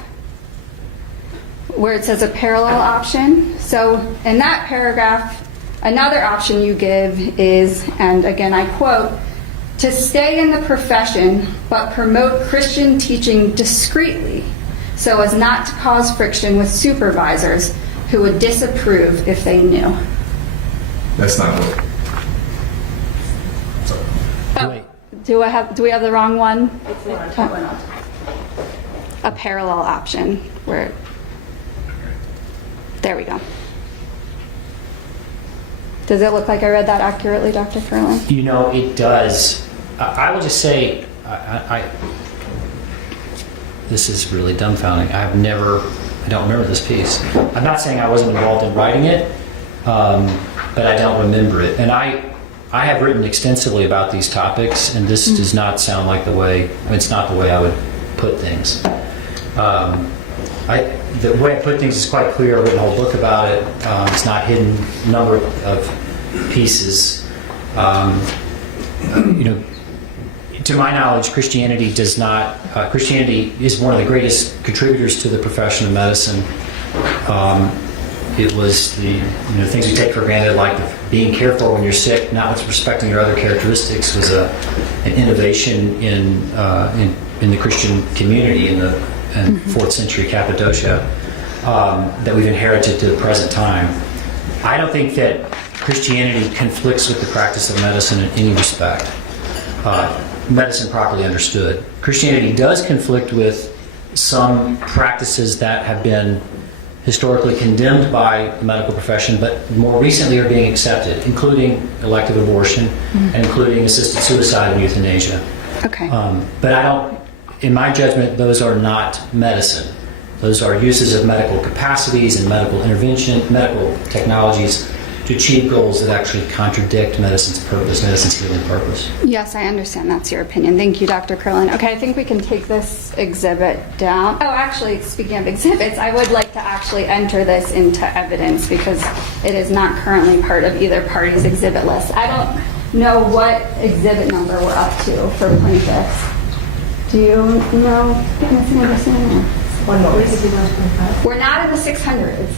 where it says a parallel option. So in that paragraph, another option you give is, and again I quote, to stay in the profession but promote Christian teaching discreetly so as not to cause friction with supervisors who would disapprove if they knew. That's not what. Do we have the wrong one? A parallel option where, there we go. Does it look like I read that accurately, Dr. Curlin? You know, it does. I will just say, this is really dumbfounding. I don't remember this piece. I'm not saying I wasn't involved in writing it, but I don't remember it. And I have written extensively about these topics, and this does not sound like it's not the way I would put things. The way I put things is quite clear. I've written a whole book about it. It's not hidden. A number of pieces. To my knowledge, Christianity does not. Christianity is one of the greatest contributors to the profession of medicine. It was the things we take for granted, like being careful when you're sick, not respecting your other characteristics, was an innovation in the Christian community in 4th century Cappadocia that we've inherited to the present time. I don't think that Christianity conflicts with the practice of medicine in any respect. Medicine properly understood. Christianity does conflict with some practices that have been historically condemned by the medical profession, but more recently are being accepted, including elective abortion and including assisted suicide and euthanasia. Okay. But in my judgment, those are not medicine. Those are uses of medical capacities and medical intervention, medical technologies to achieve goals that actually contradict medicine's purpose, medicine's healing purpose. Yes, I understand that's your opinion. Thank you, Dr. Curlin. Okay, I think we can take this exhibit down. Oh, actually, speaking of exhibits, I would like to actually enter this into evidence because it is not currently part of either party's exhibit list. I don't know what exhibit number we're up to for plaintiffs. Do you know, Ms. Anderson? We're not in the 600s.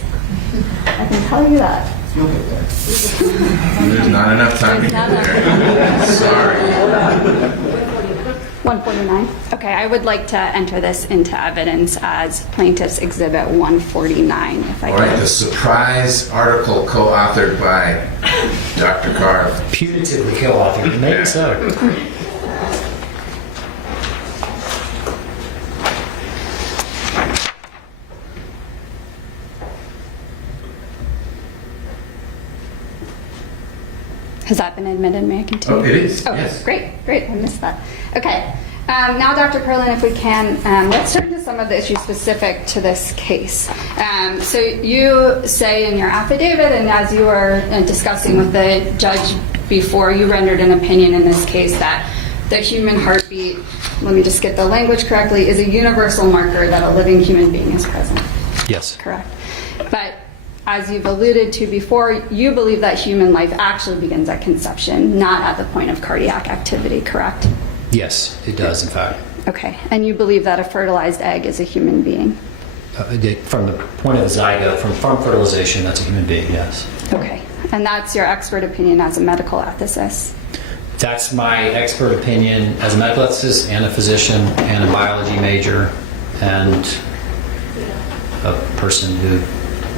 I can tell you that. There's not enough time to get there. Sorry. 149. Okay, I would like to enter this into evidence as Plaintiff's Exhibit 149, if I All could. right, the surprise article co-authored by Dr. Carr. Putatively co-authored, maybe so. Has that been admitted? May I continue? Oh, it is, Oh, yes. Great. I missed that. Okay. Now, Dr. Curlin, if we can, let's turn to some of the issues specific to this case. So you say in your affidavit, and as you were discussing with the judge before, you rendered an opinion in this case that the human heartbeat, let me just get the language correctly, is a universal marker that a living human being is present. Yes. Correct. But as you've alluded to before, you believe that human life actually begins at conception, not at the point of cardiac activity, correct? Yes, it does, in fact. Okay. And you believe that a fertilized egg is a human being? From the point of the zygote, from fertilization, that's a human being, yes. Okay. And that's your expert opinion as a medical ethicist? That's my expert opinion as a medical ethicist and a physician and a biology major and a person who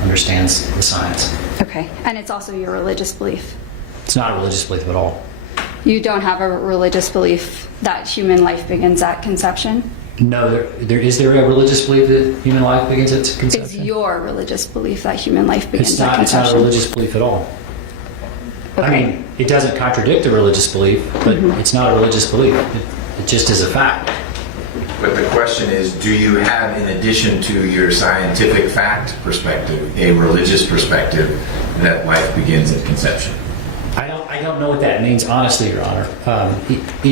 understands the science. Okay. And it's also your religious belief? It's not a religious belief at all. You don't have a religious belief that human life begins at conception? No, is there a religious belief that human life begins at conception? It's your religious belief that human life begins at It's conception? not a religious belief at all. Okay. I mean, it doesn't contradict a religious belief, but it's not a religious belief. It just is a fact. But the question is, do you have, in addition to your scientific fact perspective, a religious perspective that life begins at conception? I don't know what that means, honestly, Your Honor. It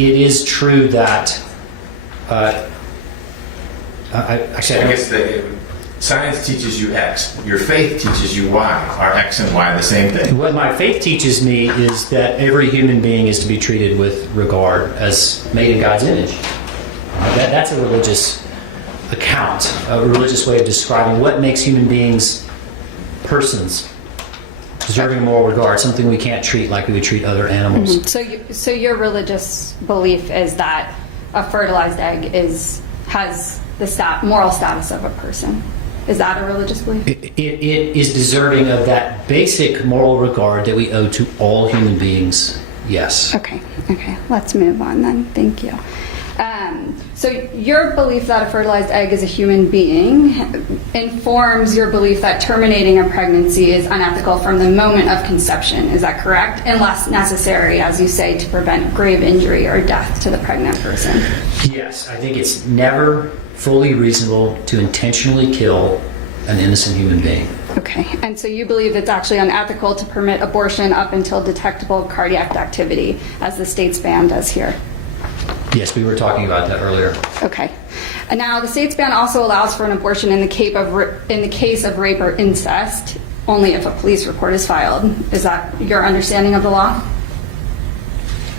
is true that. I guess science teaches you X. Your faith teaches you Y. Are X and Y the same thing? What my faith teaches me is that every human being is to be treated with regard as made in God's image. That's a religious account, a religious way of describing what makes human beings persons, deserving of moral regard, something we can't treat like we would treat other animals. So your religious belief is that a fertilized egg has the moral status of a person. Is that a religious belief? It is deserving of that basic moral regard that we owe to all human beings, yes. Okay, let's move on then. Thank you. So your belief that a fertilized egg is a human being informs your belief that terminating a pregnancy is unethical from the moment of conception. Is that correct? Unless necessary, as you say, to prevent grave injury or death to the pregnant person. Yes, I think it's never fully reasonable to intentionally kill an innocent human being. Okay, and so you believe it's actually unethical to permit abortion up until detectable cardiac activity, as the state's ban does here? Yes, we were talking about that earlier. Okay. And now the state's ban also allows for an abortion in the case of rape or incest, only if a police report is filed. Is that your understanding of the law?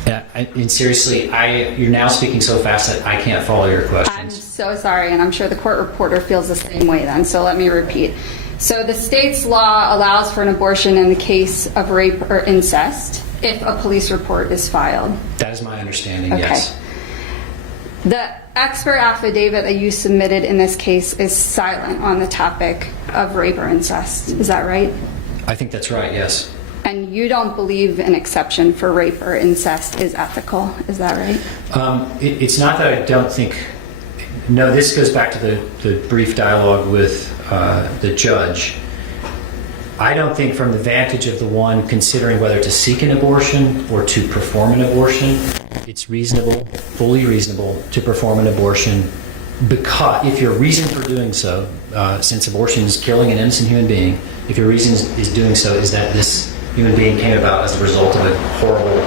Yeah, and seriously, you're now speaking so fast that I can't follow your questions. I'm so sorry, and I'm sure the court reporter feels the same way then, so let me repeat. So the state's law allows for an abortion in the case of rape or incest if a police report is filed. That is my understanding, Okay. yes. The expert affidavit that you submitted in this case is silent on the topic of rape or incest. Is that right? I think that's right, yes. And you don't believe an exception for rape or incest is ethical. Is that right? It's not that I don't think... No, this goes back to the brief dialogue with the judge. I don't think from the vantage of the one considering whether to seek an abortion or to perform an abortion, it's reasonable, fully reasonable, to perform an abortion because if your reason for doing so, since abortion is killing an innocent human being, if your reason is doing so is that this human being came about as a result of a horrible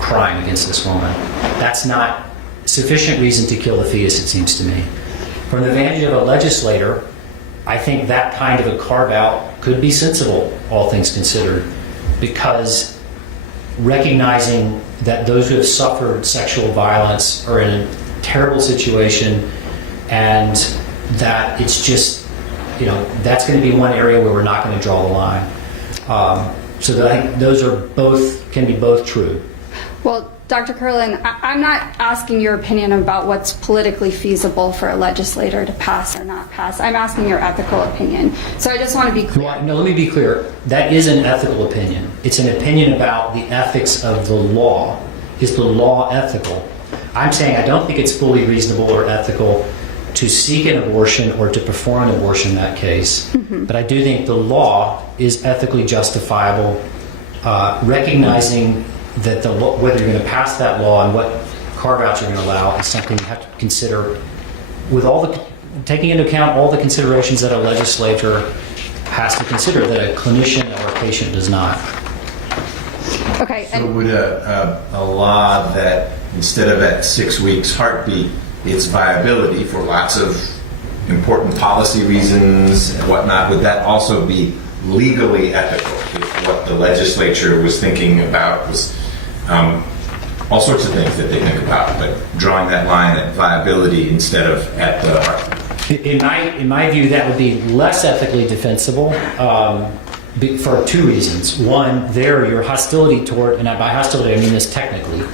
crime against this woman, that's not sufficient reason to kill the fetus, it seems to me. From the vantage of a legislator, I think that kind of a carve-out could be sensible, all things considered, because recognizing that those who have suffered sexual violence are in a terrible situation, and that it's just, that's going to be one area where we're not going to draw the line. So I think those can be both true. Well, Dr. Curlin, I'm not asking your opinion about what's politically feasible for a legislator to pass or not pass. I'm asking your ethical opinion. So I just want to be clear. No, let me be clear. That is an ethical opinion. It's an opinion about the ethics of the law. Is the law ethical? I'm saying I don't think it's fully reasonable or ethical to seek an abortion or to perform an abortion in that case. Mm-hmm. But I do think the law is ethically justifiable, recognizing that whether you're going to pass that law and what carve-outs you're going to allow is something you have to consider with taking into account all the considerations that a legislator has to consider that a clinician or a patient does not. Okay. So would a law that instead of at 6 weeks heartbeat, its viability for lots of important policy reasons and whatnot, would that also be legally ethical? If what the legislature was thinking about was all sorts of things that they think about, but drawing that line at viability instead of at the heartbeat. In my view, that would be less ethically defensible for two reasons. One, your hostility toward, and by hostility I mean this technically,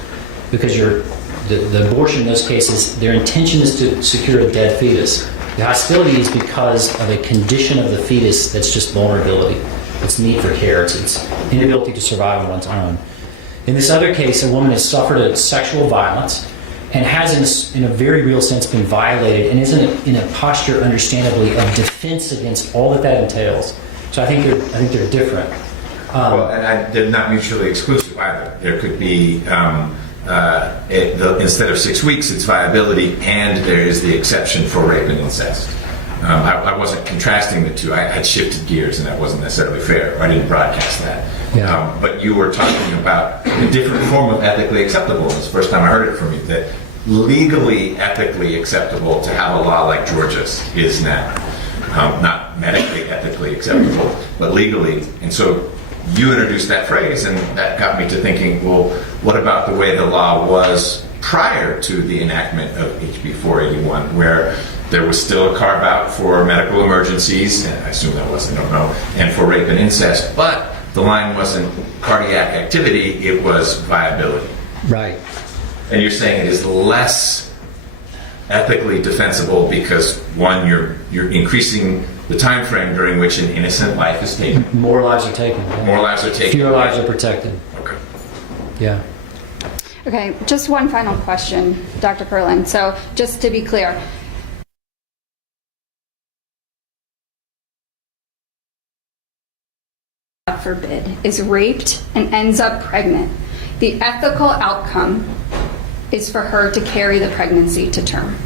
because the abortion in those cases, their intention is to secure a dead fetus. The hostility is because of a condition of the fetus that's just vulnerability. It's need for care. It's inability to survive on one's own. In this other case, a woman has suffered a sexual violence and has, in a very real sense, been violated and is in a posture, understandably, of defense against all that entails. So I think they're different. They're not mutually exclusive either. There could be instead of 6 weeks, it's viability, and there is the exception for rape and incest. I wasn't contrasting the two. I had shifted gears, and that wasn't necessarily fair. I didn't broadcast that. Yeah. But you were talking about a different form of ethically acceptable. It's the first time I heard it from you, that legally, ethically acceptable to have a law like Georgia's is now. Not medically, ethically acceptable, but legally. And so you introduced that phrase, and that got me to thinking, well, what about the way the law was prior to the enactment of HB 481, where there was still a carve-out for medical emergencies, and I assume that was, I don't know, and for rape and incest, but the line wasn't cardiac activity, it was viability. Right. And you're saying it is less ethically defensible because, one, you're increasing the time frame during which an innocent life is taken. More lives are taken. Yeah. More lives are taken. Fewer lives are protected. Okay. Yeah. Okay, just one final question, Dr. Curlin. So just to be clear, God forbid, is raped and ends up pregnant, the ethical outcome is for her to carry the pregnancy to term.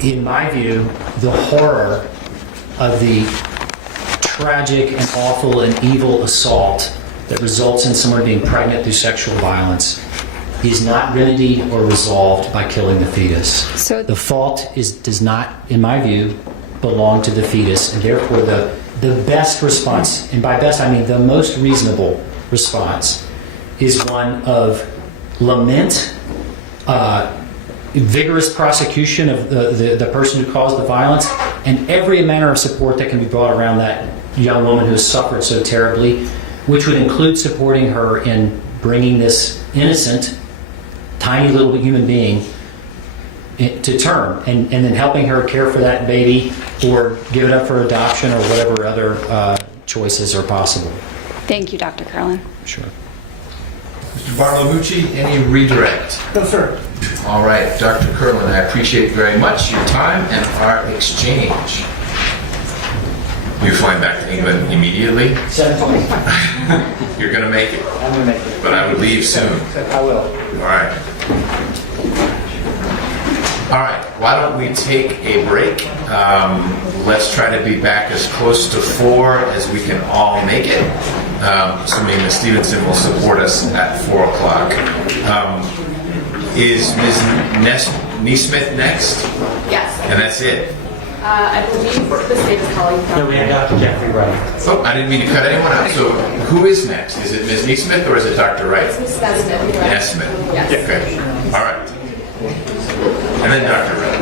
In my view, the horror of the tragic and awful and evil assault that results in someone being pregnant through sexual violence is not remedied or resolved by killing the fetus. So the fault does not, in my view, belong to the fetus, and therefore the best response, and by best I mean the most reasonable response, is one of lament, vigorous prosecution of the person who caused the violence, and every manner of support that can be brought around that young woman who has suffered so terribly, which would include supporting her in bringing this innocent, tiny little human being to term, and then helping her care for that baby or give it up for adoption or whatever other choices are possible. Thank you, Dr. Curlin. Sure. Mr. Bartolomucci, any redirect? No, sir. All right, Dr. Curlin, I appreciate very much your time and our exchange. You're flying back to England immediately? 7:20. You're going to make it? I'm going to make it. But I would leave soon. I will. All right. All right, why don't we take a break? Let's try to be back as close to 4 as we can all make it, assuming Ms. Stevenson will support us at 4 o'clock. Is Ms. Neesmith next? Yes. And that's it? I believe the state's colleague. No, we have Dr. Jeffrey Wright. Oh, I didn't mean to cut anyone out. So who is next? Is it Ms. Neesmith or is it Dr. Wright? Ms. Nesmith. Nesmith. Yes. Okay. All right. And then Dr. Wright.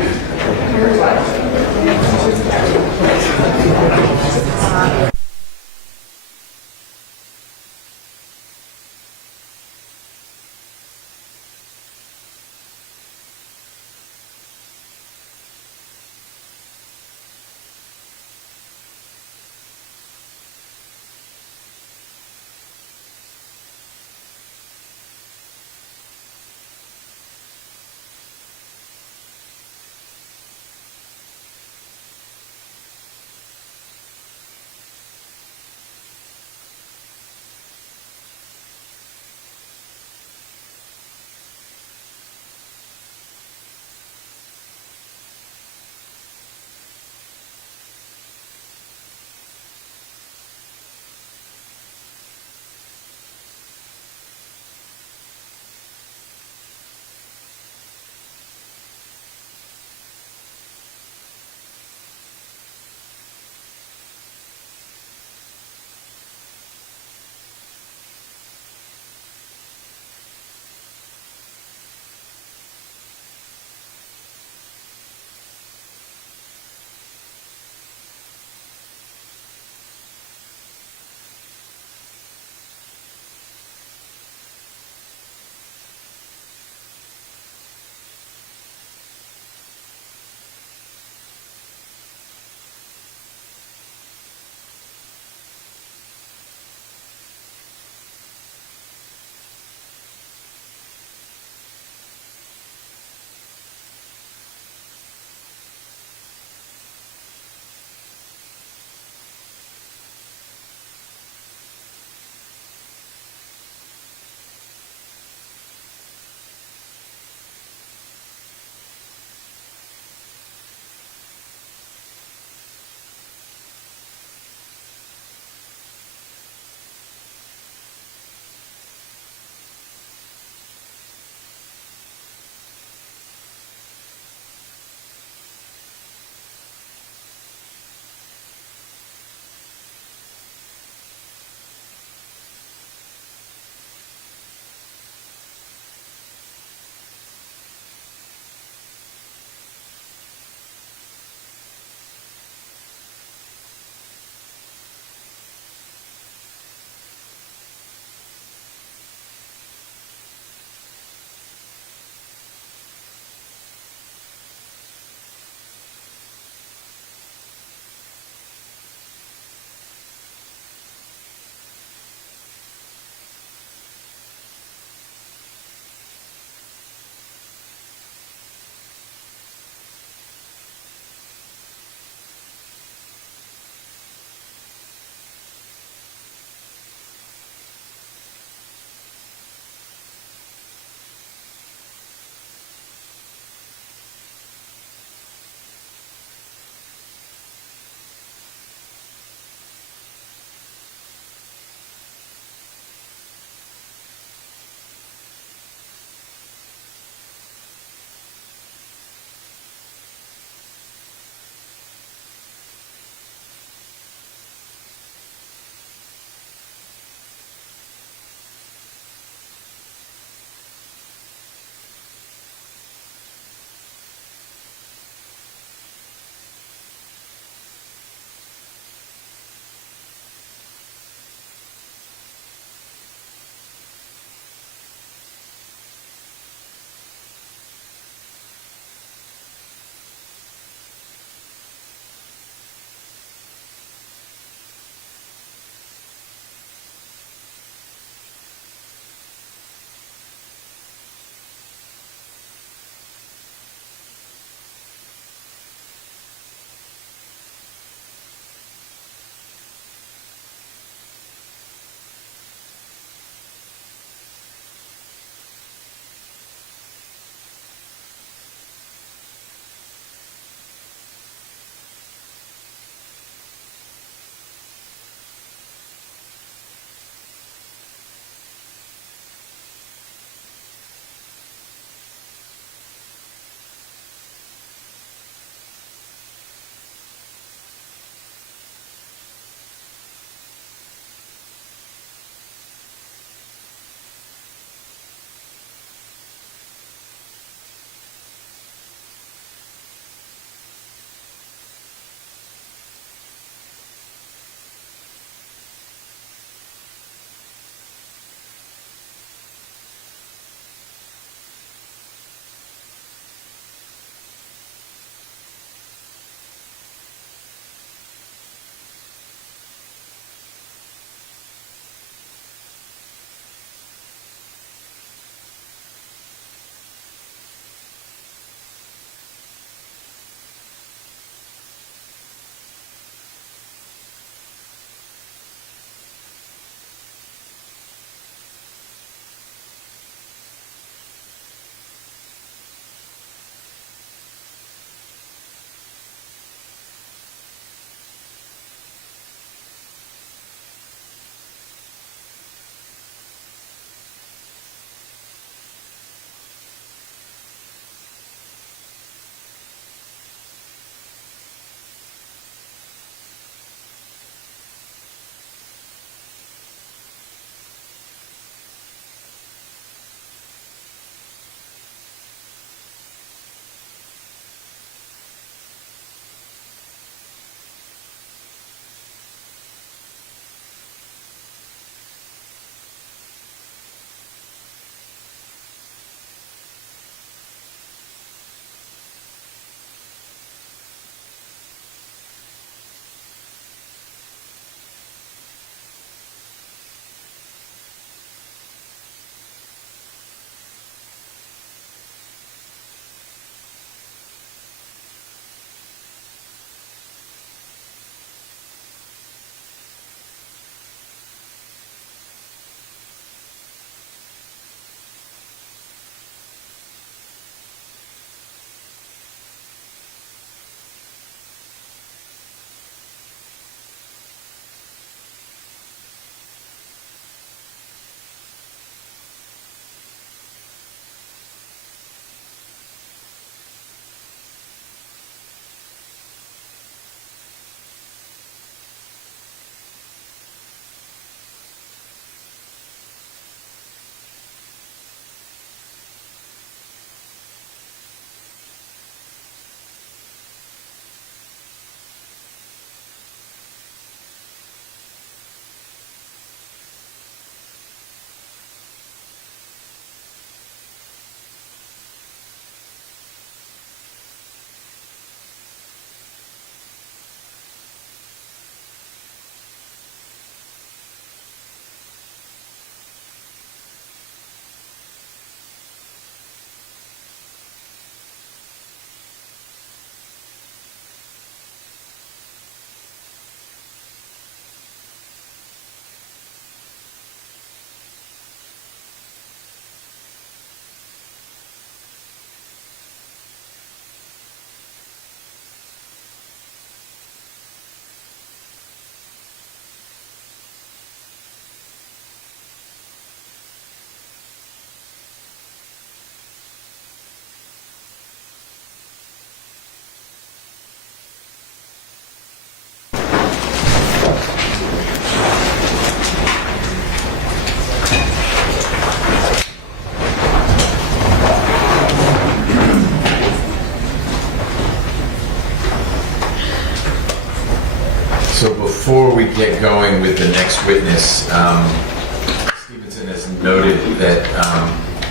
So before we get going with the next witness, Stevenson has noted that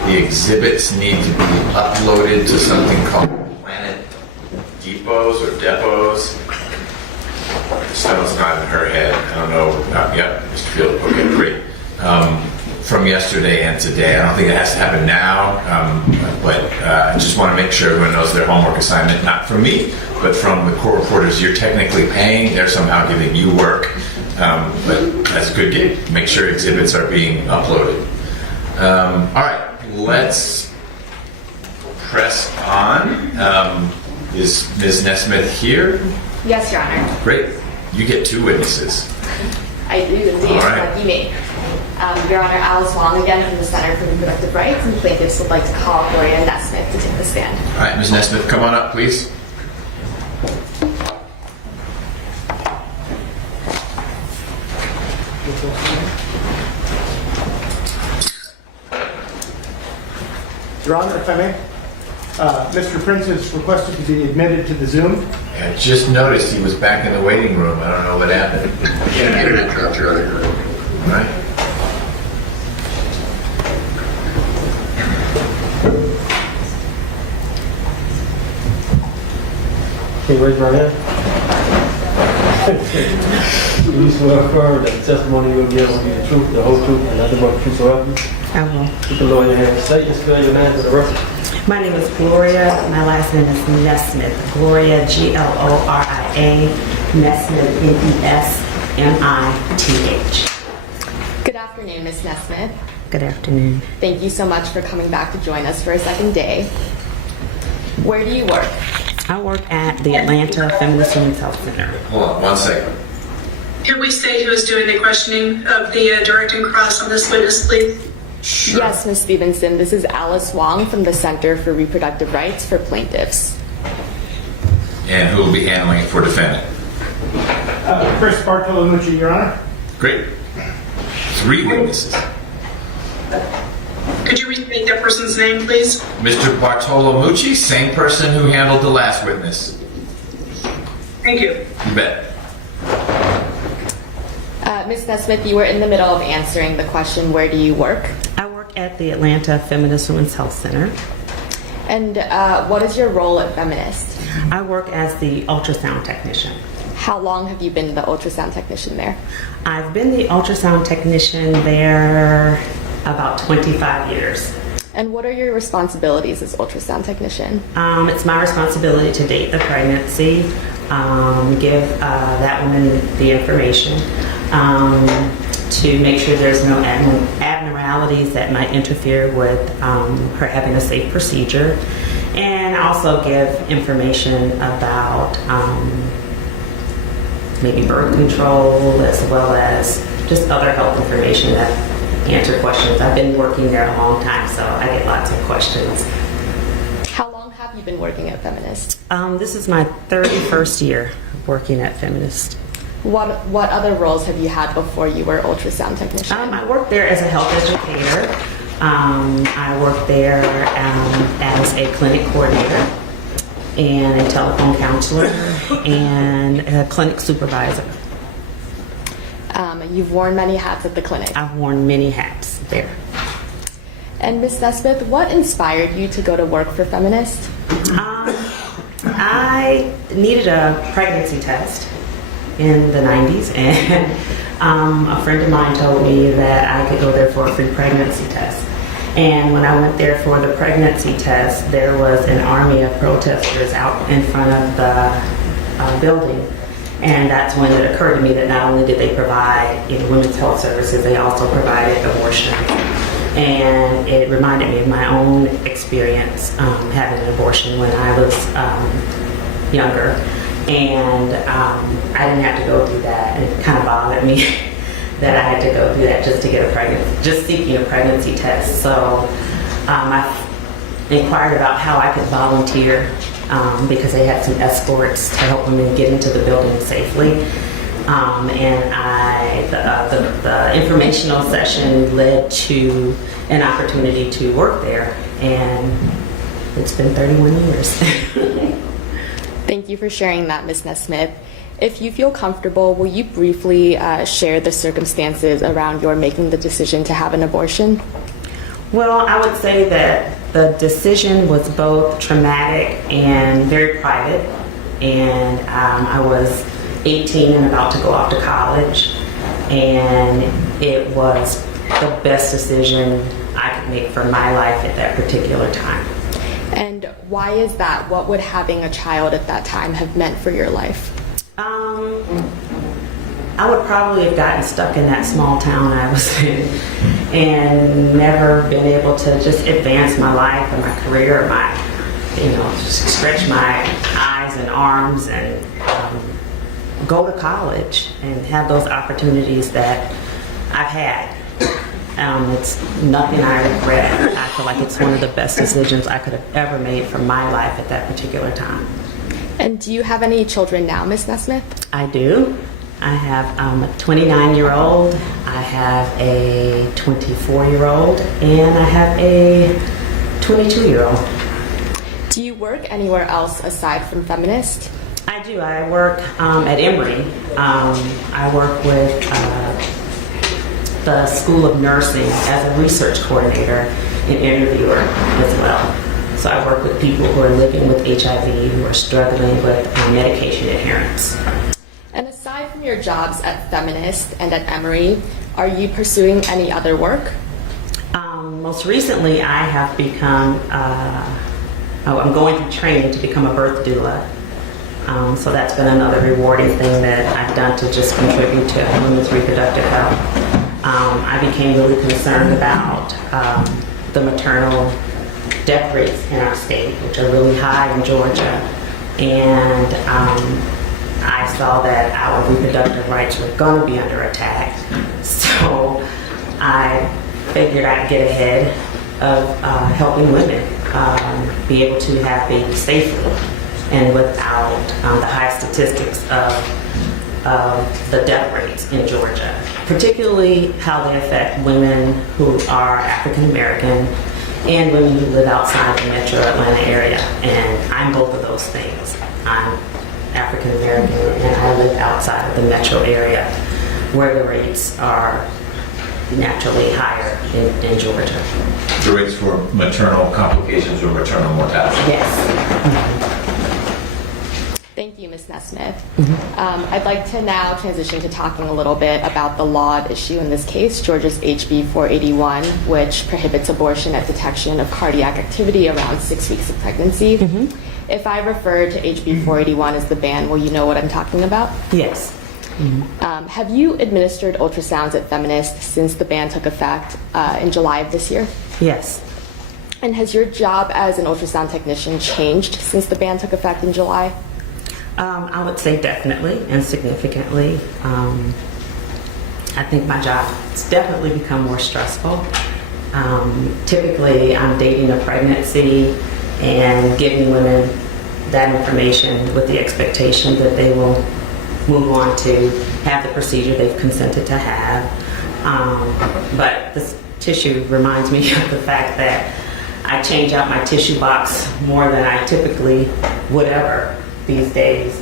the exhibits need to be uploaded to something called Planet Depots or Depots. Sounds not in her head. I don't know. Yeah, Mr. Field. Okay, great. From yesterday and today. I don't think it has to happen now, but I just want to make sure everyone knows their homework assignment, not from me, but from the court reporters you're technically paying. They're somehow giving you work, but that's a good gig. Make sure exhibits are being uploaded. All right, let's press on. Is Ms. Nesmith here? Yes, Your Honor. Great. You get 2 witnesses. I do indeed. All right. Lucky me. Your Honor, Alice Wong again from the Center for Reproductive Rights, and plaintiffs would like to call Gloria Nesmith to take the stand. All right, Ms. Nesmith, come on up, please. Your Honor, if I may, Mr. Prince is requested to be admitted to the Zoom. I just noticed he was back in the waiting room. I don't know what happened. Internet dropped, Your Honor. All right. Can you raise my hand? Do you swear affirm that the testimony you will give will be the truth, the whole truth, and nothing but the truth so help you? I will. Put the law in your hand. State and spell your name for the record. My name is Gloria. My last name is Nesmith. Gloria, Gloria, Nesmith, Nesmith. Good afternoon, Ms. Nesmith. Good afternoon. Thank you so much for coming back to join us for a second day. Where do you work? I work at the Atlanta Feminist Women's Health Center. Hold on 1 second. Can we say who is doing the questioning of the direct and cross on this witness, please? Sure. Yes, Ms. Stevenson. This is Alice Wong from the Center for Reproductive Rights for Plaintiffs. And who will be handling it for defendant? Chris Bartolomucci, Your Honor. Great. 3 witnesses. Could you restate that person's name, please? Mr. Bartolomucci, same person who handled the last witness. Thank you. You bet. Ms. Nesmith, you were in the middle of answering the question, where do you work? I work at the Atlanta Feminist Women's Health Center. And what is your role at Feminist? I work as the ultrasound technician. How long have you been the ultrasound technician there? I've been the ultrasound technician there about 25 years. And what are your responsibilities as ultrasound technician? It's my responsibility to date the pregnancy, give that woman the information, to make sure there's no abnormalities that might interfere with her having a safe procedure, and also give information about maybe birth control, as well as just other health information that answer questions. I've been working there a long time, so I get lots of questions. How long have you been working at Feminist? This is my 31st year working at Feminist. What other roles have you had before you were ultrasound technician? I worked there as a health educator. I worked there as a clinic coordinator and a telephone counselor and a clinic supervisor. You've worn many hats at the clinic. I've worn many hats there. And Ms. Nesmith, what inspired you to go to work for Feminist? I needed a pregnancy test in the 90s, and a friend of mine told me that I could go there for a free pregnancy test. And when I went there for the pregnancy test, there was an army of protesters out in front of the building. And that's when it occurred to me that not only did they provide women's health services, they also provided abortion. And it reminded me of my own experience having an abortion when I was younger. And I didn't have to go through that. And it kind of bothered me that I had to go through that just to get just seeking a pregnancy test. So I inquired about how I could volunteer because they had some escorts to help women get into the building safely. And the informational session led to an opportunity to work there, and it's been 31 years. Thank you for sharing that, Ms. Nesmith. If you feel comfortable, will you briefly share the circumstances around your making the decision to have an abortion? Well, I would say that the decision was both traumatic and very private. And I was 18 and about to go off to college. And it was the best decision I could make for my life at that particular time. And why is that? What would having a child at that time have meant for your life? I would probably have gotten stuck in that small town I was in and never been able to just advance my life and my career, just stretch my eyes and arms and go to college and have those opportunities that I've had. It's nothing I regret. I feel like it's one of the best decisions I could have ever made for my life at that particular time. And do you have any children now, Ms. Nesmith? I do. I have a 29-year-old, I have a 24-year-old, and I have a 22-year-old. Do you work anywhere else aside from Feminist? I do. I work at Emory. I work with the School of Nursing as a research coordinator and interviewer as well. So I work with people who are living with HIV, who are struggling with medication adherence. And aside from your jobs at Feminist and at Emory, are you pursuing any other work? Most recently, I have become, I'm going through training to become a birth doula. So that's been another rewarding thing that I've done to just contribute to women's reproductive health. I became really concerned about the maternal death rates in our state, which are really high in Georgia. And I saw that our reproductive rights were going to be under attack. So I figured I'd get ahead of helping women be able to have babies safely and without the high statistics of the death rates in Georgia, particularly how they affect women who are African American and women who live outside the metro Atlanta area. And I'm both of those things. I'm African American and I live outside of the metro area where the rates are naturally higher in Georgia. The rates for maternal complications or maternal mortality? Yes. Thank you, Ms. Nesmith. I'd like to now transition to talking a little bit about the law at issue in this case, Georgia's HB 481, which prohibits abortion at detection of cardiac activity around 6 weeks of pregnancy. If I refer to HB 481 as the ban, will you know what I'm talking about? Yes. Have you administered ultrasounds at Feminist since the ban took effect in July of this year? Yes. And has your job as an ultrasound technician changed since the ban took effect in July? I would say definitely and significantly. I think my job has definitely become more stressful. Typically, I'm dating a pregnancy and giving women that information with the expectation that they will move on to have the procedure they've consented to have. But this tissue reminds me of the fact that I change out my tissue box more than I typically would ever these days.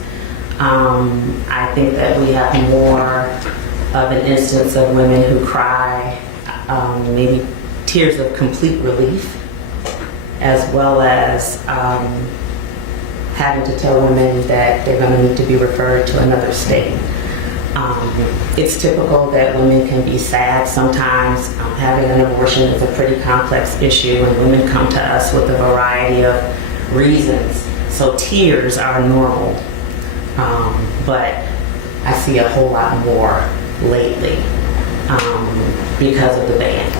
I think that we have more of an instance of women who cry, maybe tears of complete relief, as well as having to tell women that they're going to need to be referred to another state. It's typical that women can be sad sometimes. Having an abortion is a pretty complex issue, and women come to us with a variety of reasons. So tears are normal, but I see a whole lot more lately because of the ban.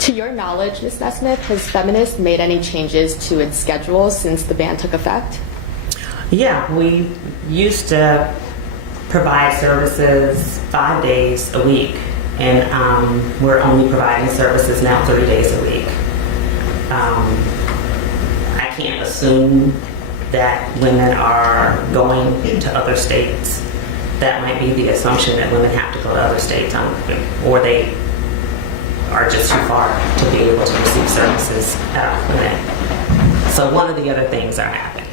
To your knowledge, Ms. Nesmith, has Feminist made any changes to its schedule since the ban took effect? Yeah, we used to provide services 5 days a week, and we're only providing services now 3 days a week. I can't assume that women are going into other states. That might be the assumption that women have to go to other states, or they are just too far to be able to receive services at our clinic. So one of the other things are happening.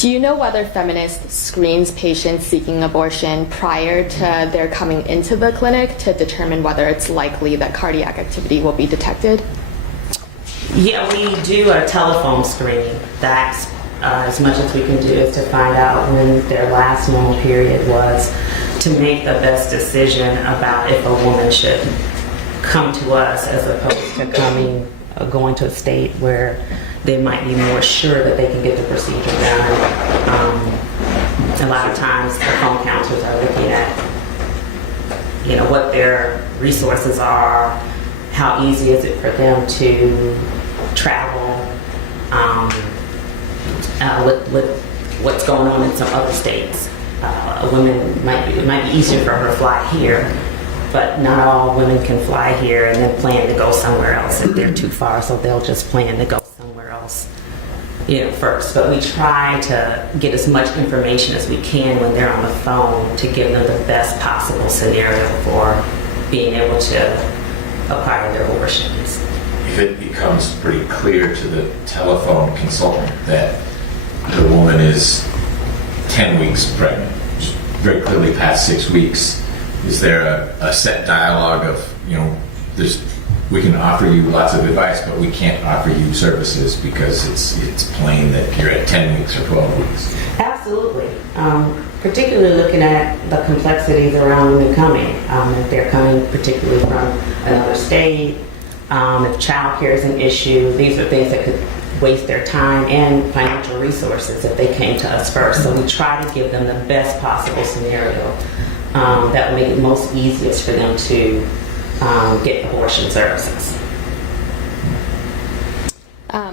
Do you know whether Feminist screens patients seeking abortion prior to their coming into the clinic to determine whether it's likely that cardiac activity will be detected? Yeah, we do a telephone screening. That's as much as we can do is to find out when their last normal period was, to make the best decision about if a woman should come to us as opposed to going to a state where they might be more sure that they can get the procedure done. A lot of times the phone counselors are looking at, what their resources are, how easy is it for them to travel, with what's going on in some other states. A woman it might be easier for her to fly here, but not all women can fly here and then plan to go somewhere else if they're too far, so they'll just plan to go somewhere else, first. But we try to get as much information as we can when they're on the phone to give them the best possible scenario for being able to acquire their abortions. If it becomes pretty clear to the telephone consultant that the woman is 10 weeks pregnant, very clearly past 6 weeks, is there a set dialogue of, we can offer you lots of advice, but we can't offer you services because it's plain that you're at 10 weeks or 12 weeks? Absolutely. Particularly looking at the complexities around women coming. If they're coming particularly from another state, if childcare is an issue, these are things that could waste their time and financial resources if they came to us first. So we try to give them the best possible scenario that will make it most easiest for them to get abortion services.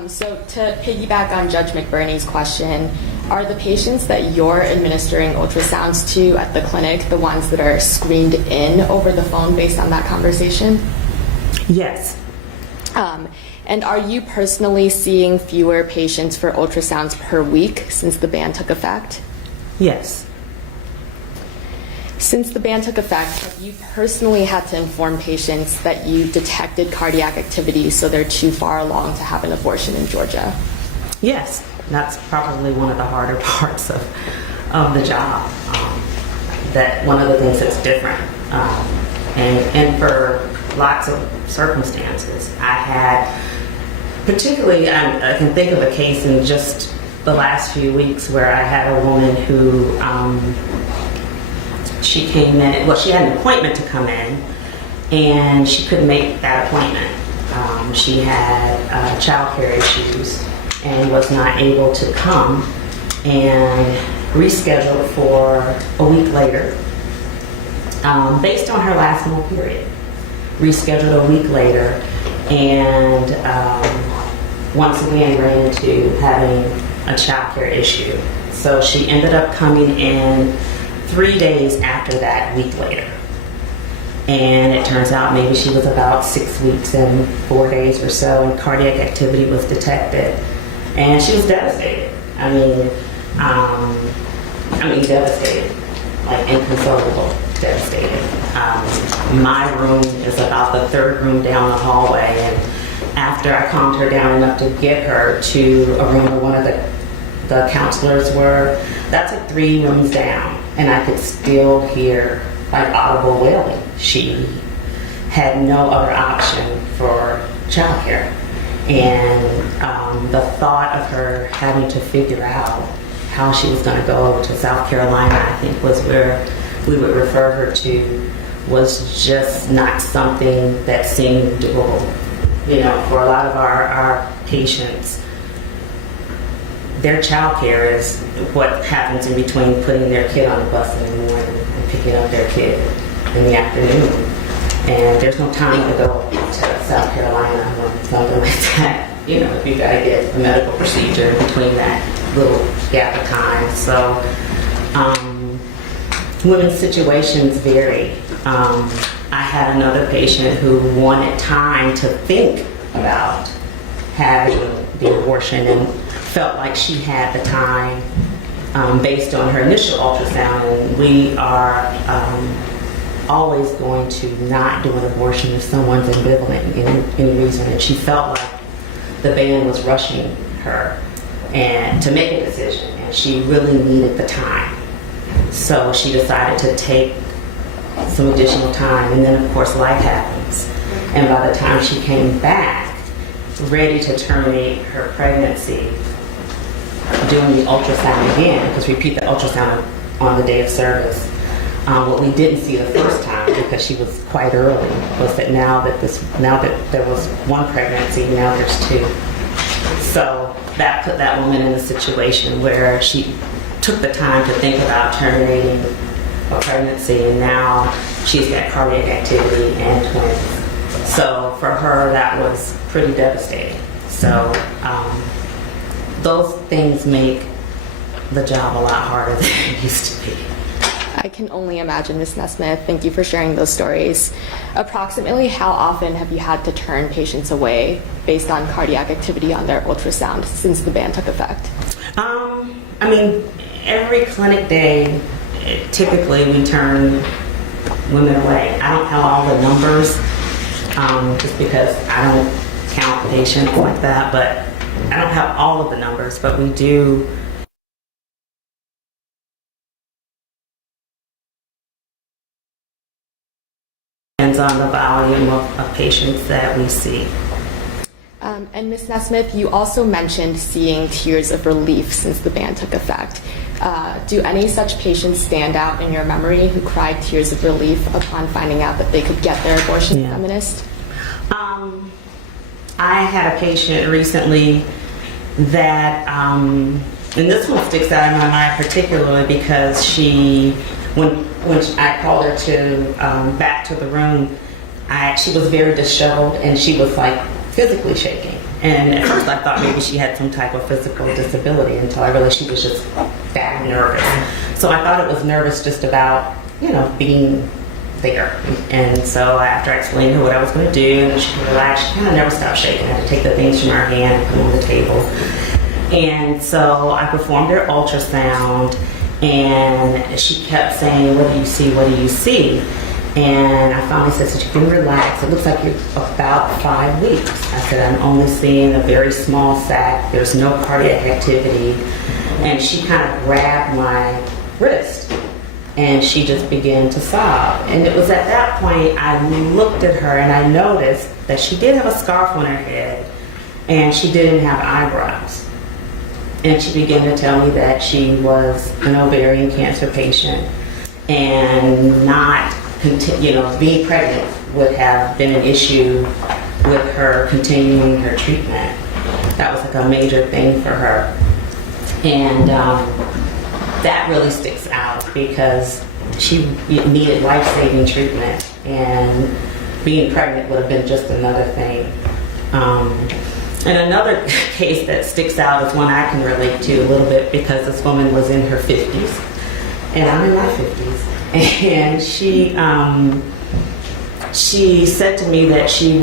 So to piggyback on Judge McBurney's question, are the patients that you're administering ultrasounds to at the clinic the ones that are screened in over the phone based on that conversation? Yes. And are you personally seeing fewer patients for ultrasounds per week since the ban took effect? Yes. Since the ban took effect, have you personally had to inform patients that you detected cardiac activity so they're too far along to have an abortion in Georgia? Yes. That's probably one of the harder parts of the job. That one of the things that's different. And for lots of circumstances. I had, particularly, I can think of a case in just the last few weeks where I had a woman who, she came in, well, she had an appointment to come in, and she couldn't make that appointment. She had childcare issues and was not able to come, and rescheduled for a week later, based on her last normal period. Rescheduled a week later, and once again ran into having a childcare issue. So she ended up coming in 3 days after that, week later. And it turns out maybe she was about 6 weeks and 4 days or so, and cardiac activity was detected. And she was devastated. I mean, devastated, like inconsolable, devastated. My room is about the third room down the hallway, and after I calmed her down enough to get her to a room where one of the counselors were, that's like 3 rooms down, and I could still hear like audible wailing. She had no other option for childcare. And the thought of her having to figure out how she was going to go to South Carolina, I think was where we would refer her to, was just not something that seemed doable. For a lot of our patients, their childcare is what happens in between putting their kid on the bus in the morning and picking up their kid in the afternoon. And there's no time to go to South Carolina when something like that. If you got to get a medical procedure between that little gap of time. So women's situations vary. I had another patient who wanted time to think about having the abortion and felt like she had the time based on her initial ultrasound. And we are always going to not do an abortion if someone's ambivalent in any reason. And she felt like the ban was rushing her. and to make a decision, and she really needed the time. So she decided to take some additional time, and then of course life happens. And by the time she came back, ready to terminate her pregnancy, doing the ultrasound again, because we repeat the ultrasound on the day of service. What we didn't see the first time, because she was quite early, was that now that there was one pregnancy, now there's two. So that put that woman in a situation where she took the time to think about terminating a pregnancy, and now she's got cardiac activity and twins. So for her, that was pretty devastating. So those things make the job a lot harder than it used to be. I can only imagine, Ms. Nesmith. Thank you for sharing those stories. Approximately how often have you had to turn patients away based on cardiac activity on their ultrasound since the ban took effect? I mean, every clinic day, typically we turn women away. I don't have all the numbers, just because I don't count patients like that, but I don't have all of the numbers, but we do. Depends on the volume of patients that we see. And Ms. Nesmith, you also mentioned seeing tears of relief since the ban took effect. Do any such patients stand out in your memory who cried tears of relief upon finding out that they could get their abortion at Feminist? I had a patient recently that, and this one sticks out in my mind particularly because when I called her to back to the room, she was very disheveled and she was like physically shaking. And at first I thought maybe she had some type of physical disability until I realized she was just that nervous. So I thought it was nervous just about, being there. And so after I explained to her what I was going to do and she could relax, she kind of never stopped shaking. I had to take the things from her hand and put them on the table. And so I performed her ultrasound and she kept saying, "What do you see? What do you see?" And I finally said, "So you can relax. It looks like you're about 5 weeks." I said, "I'm only seeing a very small sac. There's no cardiac activity." And she kind of grabbed my wrist and she just began to sob. And it was at that point I looked at her and I noticed that she did have a scarf on her head and she didn't have eyebrows. And she began to tell me that she was an ovarian cancer patient and not, being pregnant would have been an issue with her continuing her treatment. That was like a major thing for her. And that really sticks out because she needed life-saving treatment and being pregnant would have been just another thing. And another case that sticks out is one I can relate to a little bit because this woman was in her 50s and I'm in my 50s. And she said to me that she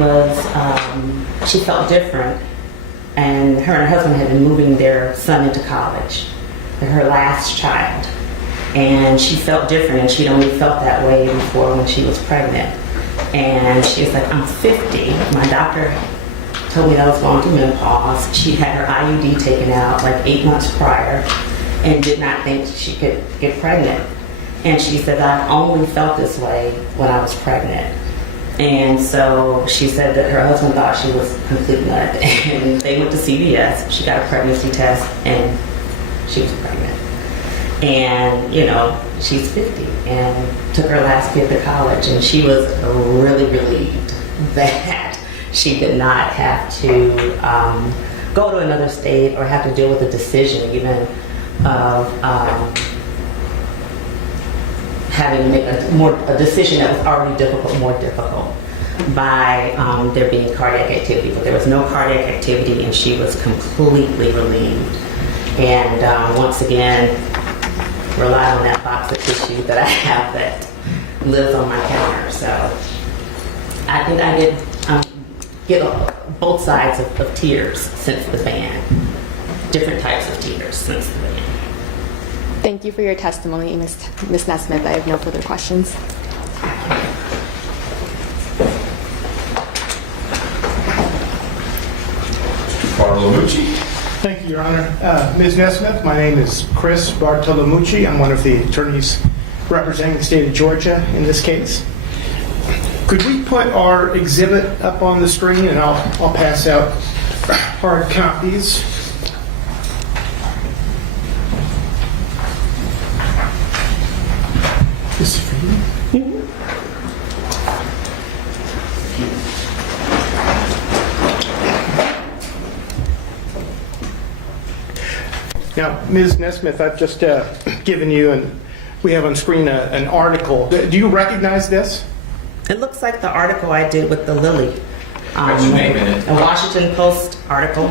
felt different, and her husband had been moving their son into college, her last child, and she felt different, and she'd only felt that way before when she was pregnant. And she was like, "I'm 50. My doctor told me I was going through menopause." She had her IUD taken out like 8 months prior and did not think she could get pregnant. And she said, "I only felt this way when I was pregnant." And so she said that her husband thought she was complete nut. And they went to CVS. She got a pregnancy test and she was pregnant. And, she's 50 and took her last kid to college. And she was really relieved that she did not have to go to another state or have to deal with the decision even of having to make a decision that was already more difficult by there being cardiac activity. But there was no cardiac activity and she was completely relieved. And once again, rely on that box of tissue that I have that lives on my counter. So I think I did get both sides of tears since the ban, different types of tears since the ban. Thank you for your testimony, Ms. Nesmith. I have no further questions. Bartolomucci. Thank you, Your Honor. Ms. Nesmith, my name is Chris Bartolomucci. I'm one of the attorneys representing the state of Georgia in this case. Could we put our exhibit up on the screen, and I'll pass out hard copies. This is for you. Now, Ms. Nesmith, I've just given you, and we have on screen an article. Do you recognize this? It looks like the article I did with the Lily. What's your name in it? A Washington Post article.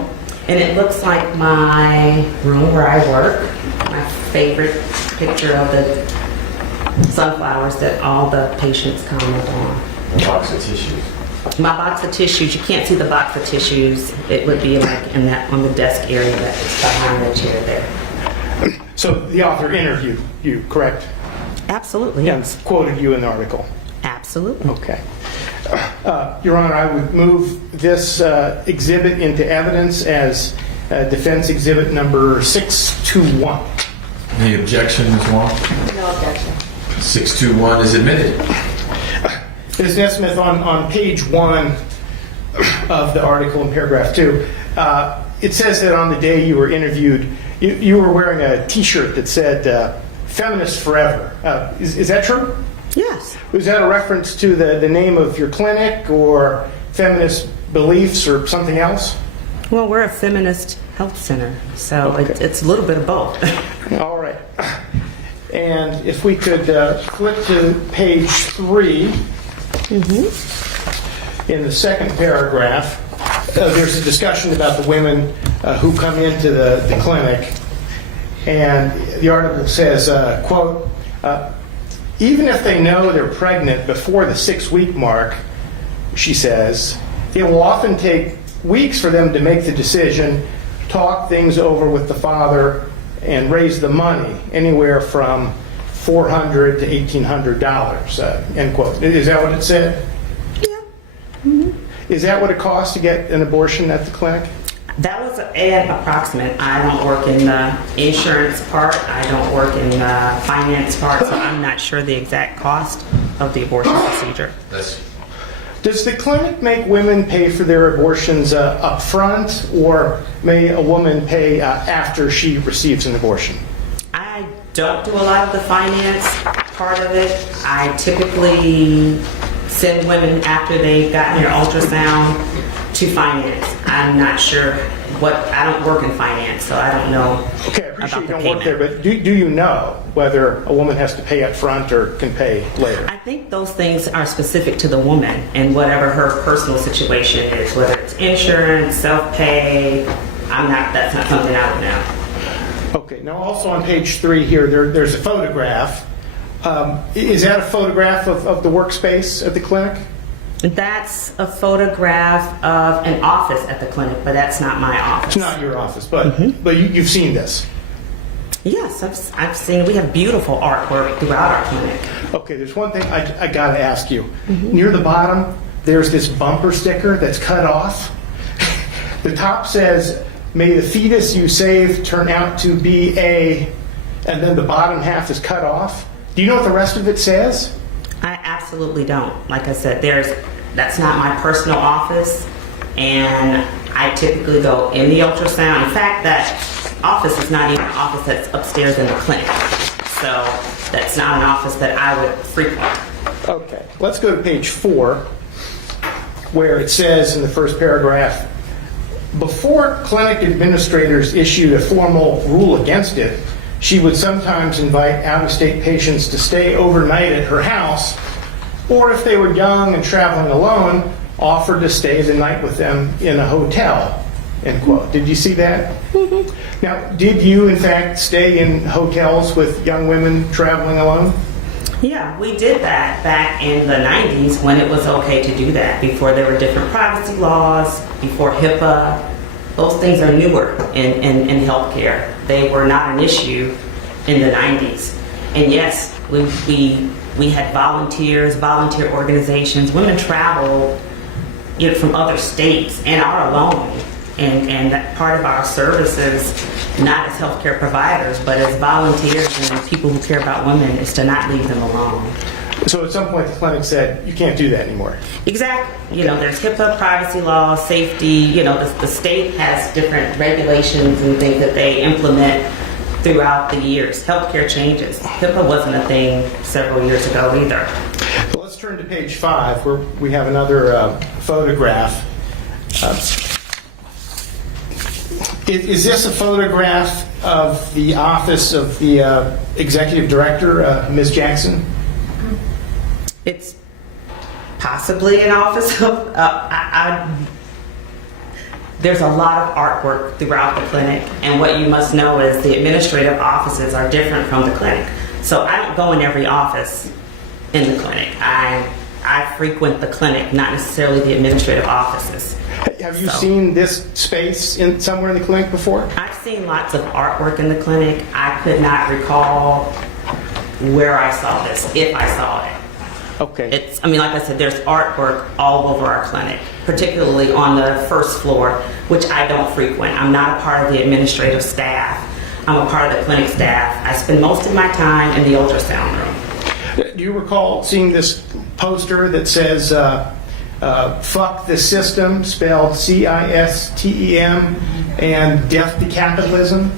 And it looks like my room where I work. My favorite picture of the sunflowers that all the patients comment on. A box of tissues. My box of tissues, you can't see the box of tissues. It would be like in that on the desk area that's behind the chair there. So the author interviewed you, correct? Absolutely, yes. And quoted you in the article? Absolutely. Okay. Your Honor, I would move this exhibit into evidence as defense exhibit number 621. Any objection, Ms. Wong? No objection. 621 is admitted. Ms. Nesmith, on page 1 of the article in paragraph 2, it says that on the day you were interviewed, you were wearing a T-shirt that said "Feminist Forever." Is that true? Yes. Was that a reference to the name of your clinic or feminist beliefs or something else? Well, we're a feminist health center, so Okay. it's a little bit of both. All right. And if we could flip to page 3, in the second paragraph, there's a discussion about the women who come into the clinic. And the article says, quote, even if they know they're pregnant before the 6-week mark, she says, it will often take weeks for them to make the decision, talk things over with the father, and raise the money, anywhere from $400 to $1,800, end quote. Is that what it said? Yeah. Is that what it costs to get an abortion at the clinic? That was an approximate. I don't work in the insurance part. I don't work in the finance part, so I'm not sure the exact cost of the abortion procedure. Does the clinic make women pay for their abortions up front, or may a woman pay after she receives an abortion? I don't do a lot of the finance part of it. I typically send women after they've gotten their ultrasound to finance. I'm not sure I don't work in finance, so I don't know. Okay, I appreciate you don't work there, but do you know whether a woman has to pay up front or can pay later? I think those things are specific to the woman and whatever her personal situation is, whether it's insurance, self-pay. That's not something I would know. Okay, now also on page 3 here, there's a photograph. Is that a photograph of the workspace at the clinic? That's a photograph of an office at the clinic, but that's not my office. It's not your office, but you've seen this? Yes, I've seen. We have beautiful artwork throughout our clinic. Okay, there's one thing I got to ask you. Near the bottom, there's this bumper sticker that's cut off. The top says, "May the fetus you save turn out to be a," and then the bottom half is cut off. Do you know what the rest of it says? I absolutely don't. Like I said, that's not my personal office, and I typically go in the ultrasound. In fact, that office is not even an office that's upstairs in the clinic, so that's not an office that I would frequent. Okay, let's go to page 4, where it says in the first paragraph, before clinic administrators issued a formal rule against it, she would sometimes invite out-of-state patients to stay overnight at her house, or if they were young and traveling alone, offered to stay the night with them in a hotel, end quote. Did you see that? Now, did you, in fact, stay in hotels with young women traveling alone? Yeah, we did that back in the 90s when it was okay to do that, before there were different privacy laws, before HIPAA. Those things are newer in healthcare. They were not an issue in the 90s. And yes, we had volunteers, volunteer organizations. Women travel from other states and are alone And that part of our services, not as healthcare providers, but as volunteers and people who care about women, is to not leave them alone. So at some point the clinic said, you can't do that anymore. Exactly. You know, there's HIPAA, privacy laws, safety. You know, the state has different regulations and things that they implement throughout the years. Healthcare changes. HIPAA wasn't a thing several years ago either. So let's turn to page 5, where we have another photograph. Is this a photograph of the office of the executive director, Ms. Jackson? It's possibly an office of. There's a lot of artwork throughout the clinic, and what you must know is the administrative offices are different from the clinic. So I don't go in every office in the clinic. I frequent the clinic, not necessarily the administrative offices. Have you seen this space somewhere in the clinic before? I've seen lots of artwork in the clinic. I could not recall where I saw this, if I saw it. Okay. I mean, like I said, there's artwork all over our clinic, particularly on the first floor, which I don't frequent. I'm not a part of the administrative staff. I'm a part of the clinic staff. I spend most of my time in the ultrasound room. Do you recall seeing this poster that says, fuck the system, spelled CISTEM, and death to capitalism?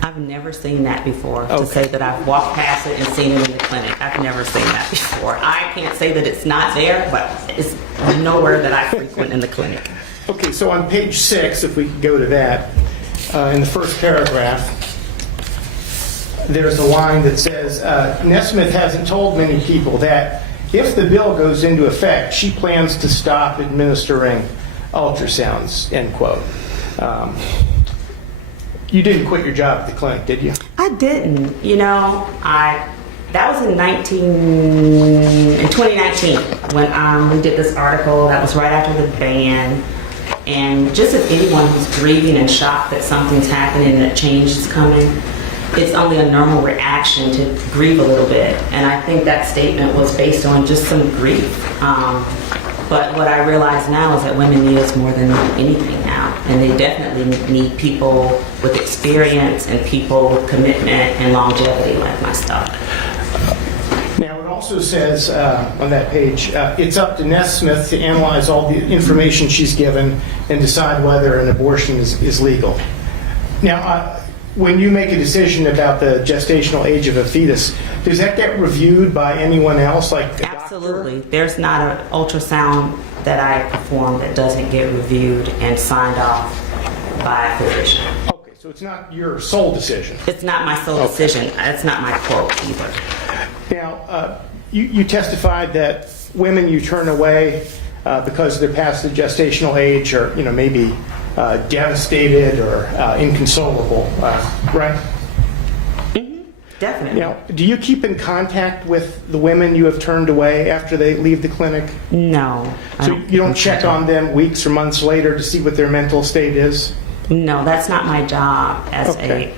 I've never seen that before. To say that I've walked past it and seen it in the clinic, I've never seen that before. I can't say that it's not there, but it's nowhere that I frequent in the clinic. Okay, so on page 6, if we could go to that, in the first paragraph, there's a line that says, Nesmith hasn't told many people that if the bill goes into effect, she plans to stop administering ultrasounds, end quote. You didn't quit your job at the clinic, did you? I didn't. You know, that was in 2019 when we did this article. That was right after the ban. And just as anyone who's grieving and shocked that something's happening, that change is coming, it's only a normal reaction to grieve a little bit. And I think that statement was based on just some grief. But what I realize now is that women need us more than anything now. And they definitely need people with experience and people with commitment and longevity like myself. Now, it also says on that page, it's up to Nesmith to analyze all the information she's given and decide whether an abortion is legal. Now, when you make a decision about the gestational age of a fetus, does that get reviewed by anyone else, like a Absolutely. There's not an ultrasound that I perform that doesn't get reviewed and signed off by a physician. Okay, so it's not your sole decision. It's not my sole decision. It's not my quote either. Now, you testified that women you turn away because they're past the gestational age or, maybe devastated or inconsolable, right? Definitely. Now, do you keep in contact with the women you have turned away after they leave the clinic? No. So you don't check on them weeks or months later to see what their mental state is? No, that's not my job as an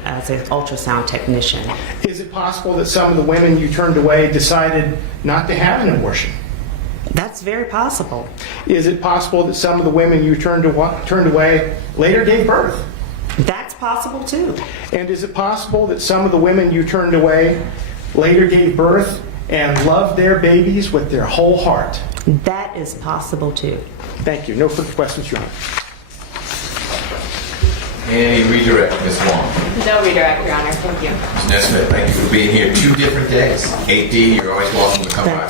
ultrasound technician. Is it possible that some of the women you turned away decided not to have an abortion? That's very possible. Is it possible that some of the women you turned away later gave birth? That's possible too. And is it possible that some of the women you turned away later gave birth and loved their babies with their whole heart? That is possible too. Thank you. No further questions, Your Honor. Any redirect, Ms. Wong? No redirect, Your Honor. Thank you. Ms. Nesmith, thank you for being here 2 different days. 8D, you're always welcome to come by.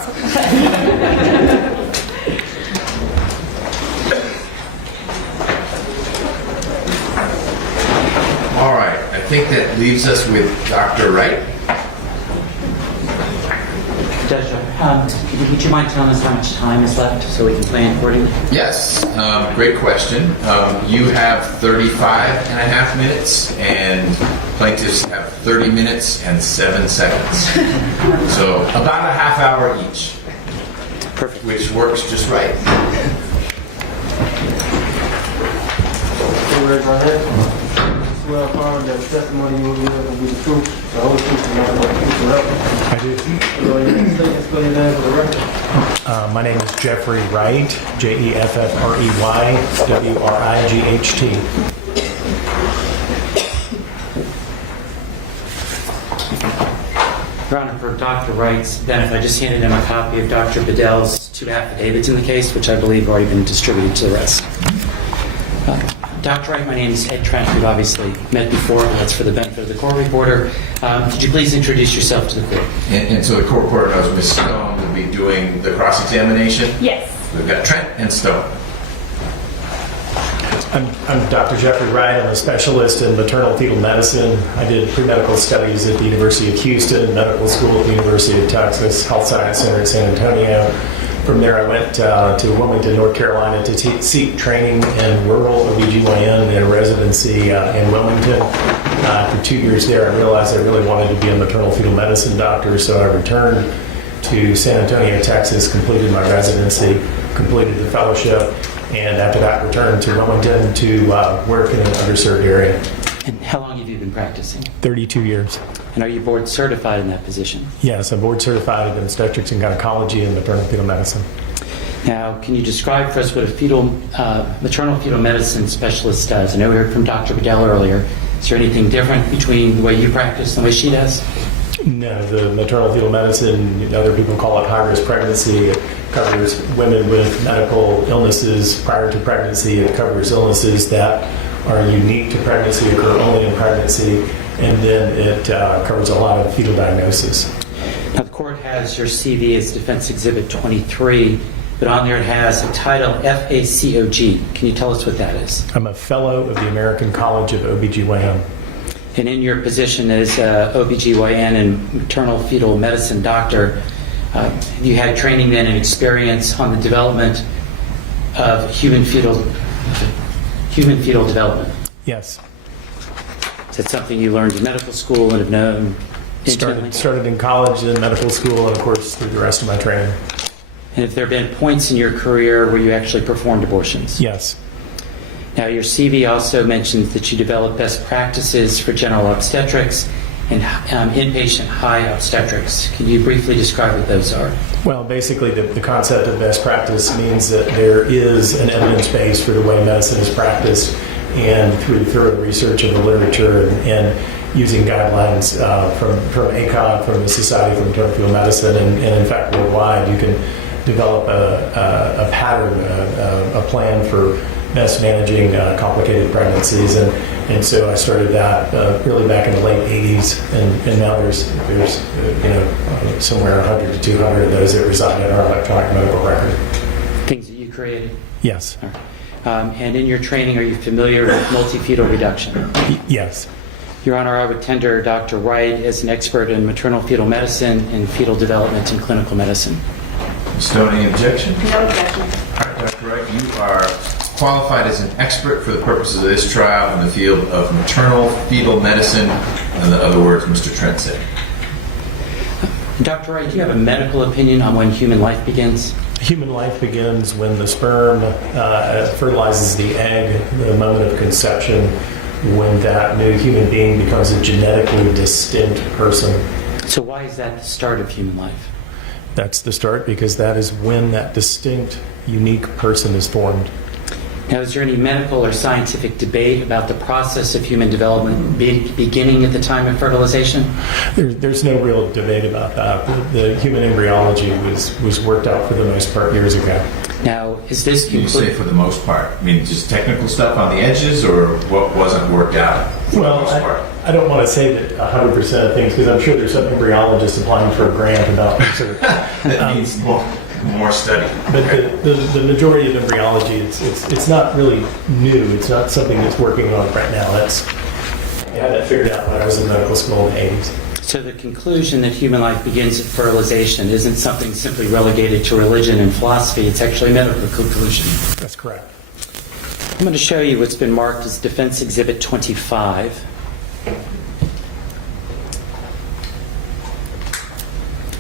All right, I think that leaves us with Dr. Wright. Judge, would you mind telling us how much time is left so we can plan accordingly? Yes, great question. You have 35 and a half minutes, and plaintiffs have 30 minutes and 7 seconds. So about a half hour each. Perfect. Which works just right. swear or affirm that the testimony you will give will be the truth, the whole truth, and nothing but the truth forever? I do. Spell your name, state and spell your name for the record. My name is Jeffrey Wright, Jeffrey Wright. Your Honor, for Dr. Wright's benefit, I just handed him a copy of Dr. Bedell's 2 affidavits in the case, which I believe have already been distributed to the rest. Dr. Wright, my name is Ed Trent. We've obviously met before, but that's for the benefit of the court reporter. Could you please introduce yourself to the court? And so the court reporter knows Ms. Stone will be doing the cross-examination? Yes. We've got Trent and Stone. I'm Dr. Jeffrey Wright. I'm a specialist in maternal fetal medicine. I did pre-medical studies at the University of Houston, medical school at the University of Texas, Health Science Center at San Antonio. From there, I went to Wilmington, North Carolina to seek training in rural OBGYN and a residency in Wilmington. After 2 years there, I realized I really wanted to be a maternal fetal medicine doctor, so I returned to San Antonio, Texas, completed my residency, completed the fellowship, and after that returned to Wilmington to work in an underserved area. And how long have you been practicing? 32 years. And are you board certified in that position? Yes, I'm board certified in obstetrics and gynecology and maternal fetal medicine. Now, can you describe for us what a maternal fetal medicine specialist does? I know we heard from Dr. Bedell earlier. Is there anything different between the way you practice and the way she does? No, the maternal fetal medicine, other people call it high-risk pregnancy. It covers women with medical illnesses prior to pregnancy. It covers illnesses that are unique to pregnancy, occur only in pregnancy, and then it covers a lot of fetal diagnosis. Now, the court has your CV as Defense Exhibit 23, but on there it has a title, FACOG. Can you tell us what that is? I'm a fellow of the American College of OBGYN. And in your position as OBGYN and maternal fetal medicine doctor, you had training then and experience on the development of human fetal development. Yes. Is that something you learned in medical school and have known intimately? Started in college, then medical school, and of course through the rest of my training. And have there been points in your career where you actually performed abortions? Yes. Now, your CV also mentions that you developed best practices for general obstetrics and inpatient high obstetrics. Can you briefly describe what those are? Well, basically, the concept of best practice means that there is an evidence base for the way medicine is practiced, and through thorough research of the literature and using guidelines from ACOG, from the Society for Maternal Fetal Medicine, and in fact worldwide, you can develop a pattern, a plan for best managing complicated pregnancies, and so I started that really back in the late 80s, and now there's somewhere 100 to 200 of those that reside in our electronic medical record. Things that you created? Yes. All right. And in your training, are you familiar with multifetal reduction? Yes. Your Honor, I would tender Dr. Wright as an expert in maternal fetal medicine and fetal development in clinical medicine. Stone, any objection? No objection. All right, Dr. Wright, you are qualified as an expert for the purposes of this trial in the field of maternal fetal medicine, in other words, Mr. Trent said. Dr. Wright, do you have a medical opinion on when human life begins? Human life begins when the sperm fertilizes the egg, the moment of conception, when that new human being becomes a genetically distinct person. So why is that the start of human life? That's the start because that is when that distinct, unique person is formed. Now, is there any medical or scientific debate about the process of human development beginning at the time of fertilization? There's no real debate about that. The human embryology was worked out for the most part years ago. Now, is this You say for the most part? I mean, just technical stuff on the edges, or what wasn't worked out for the most part? I don't want to say that 100% of things, because I'm sure there's some embryologists applying for a grant about research. That needs more study. But the majority of embryology, it's not really new. It's not something that's working on right now. I had that figured out when I was in medical school in the 80s. So the conclusion that human life begins at fertilization isn't something simply relegated to religion and philosophy. It's actually a medical conclusion. That's correct. I'm going to show you what's been marked as Defense Exhibit 25.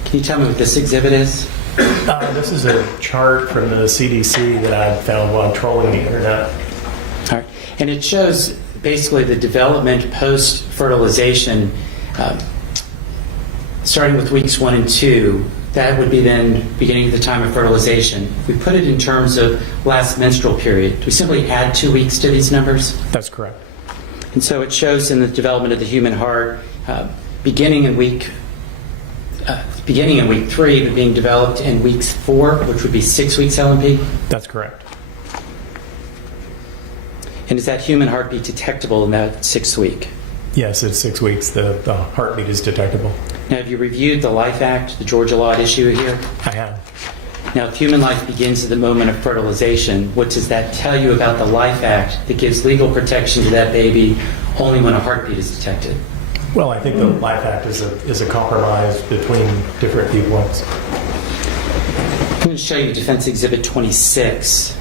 Can you tell me what this exhibit is? This is a chart from the CDC that I found while trolling the internet. All right. And it shows basically the development post-fertilization, starting with weeks 1 and 2, that would be then beginning of the time of fertilization. If we put it in terms of last menstrual period, do we simply add 2 weeks to these numbers? That's correct. And so it shows in the development of the human heart, beginning in week 3, but being developed in weeks 4, which would be 6 weeks LMP. That's correct. And is that human heartbeat detectable in that 6th week? Yes, at 6 weeks, the heartbeat is detectable. Now, have you reviewed the Life Act, the Georgia law at issue here? I have. Now, if human life begins at the moment of fertilization, what does that tell you about the Life Act that gives legal protection to that baby only when a heartbeat is detected? Well, I think the Life Act is a compromise between different viewpoints. I'm going to show you Defense Exhibit 26.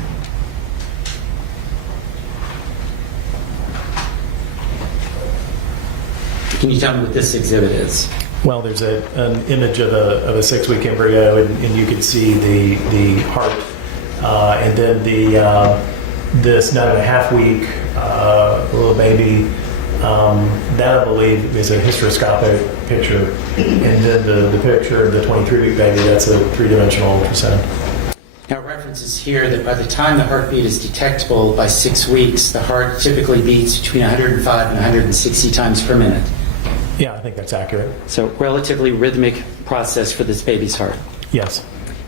Can you tell me what this exhibit is? Well, there's an image of a 6-week embryo, and you can see the heart, and then this 9.5-week little baby. That, I believe, is a hysteroscopic picture, and then the picture of the 23-week baby. That's a 3-dimensional ultrasound. Now, it references here that by the time the heartbeat is detectable by 6 weeks, the heart typically beats between 105 and 160 times per minute. Yeah, I think that's accurate. So, relatively rhythmic process for this baby's heart. Yes.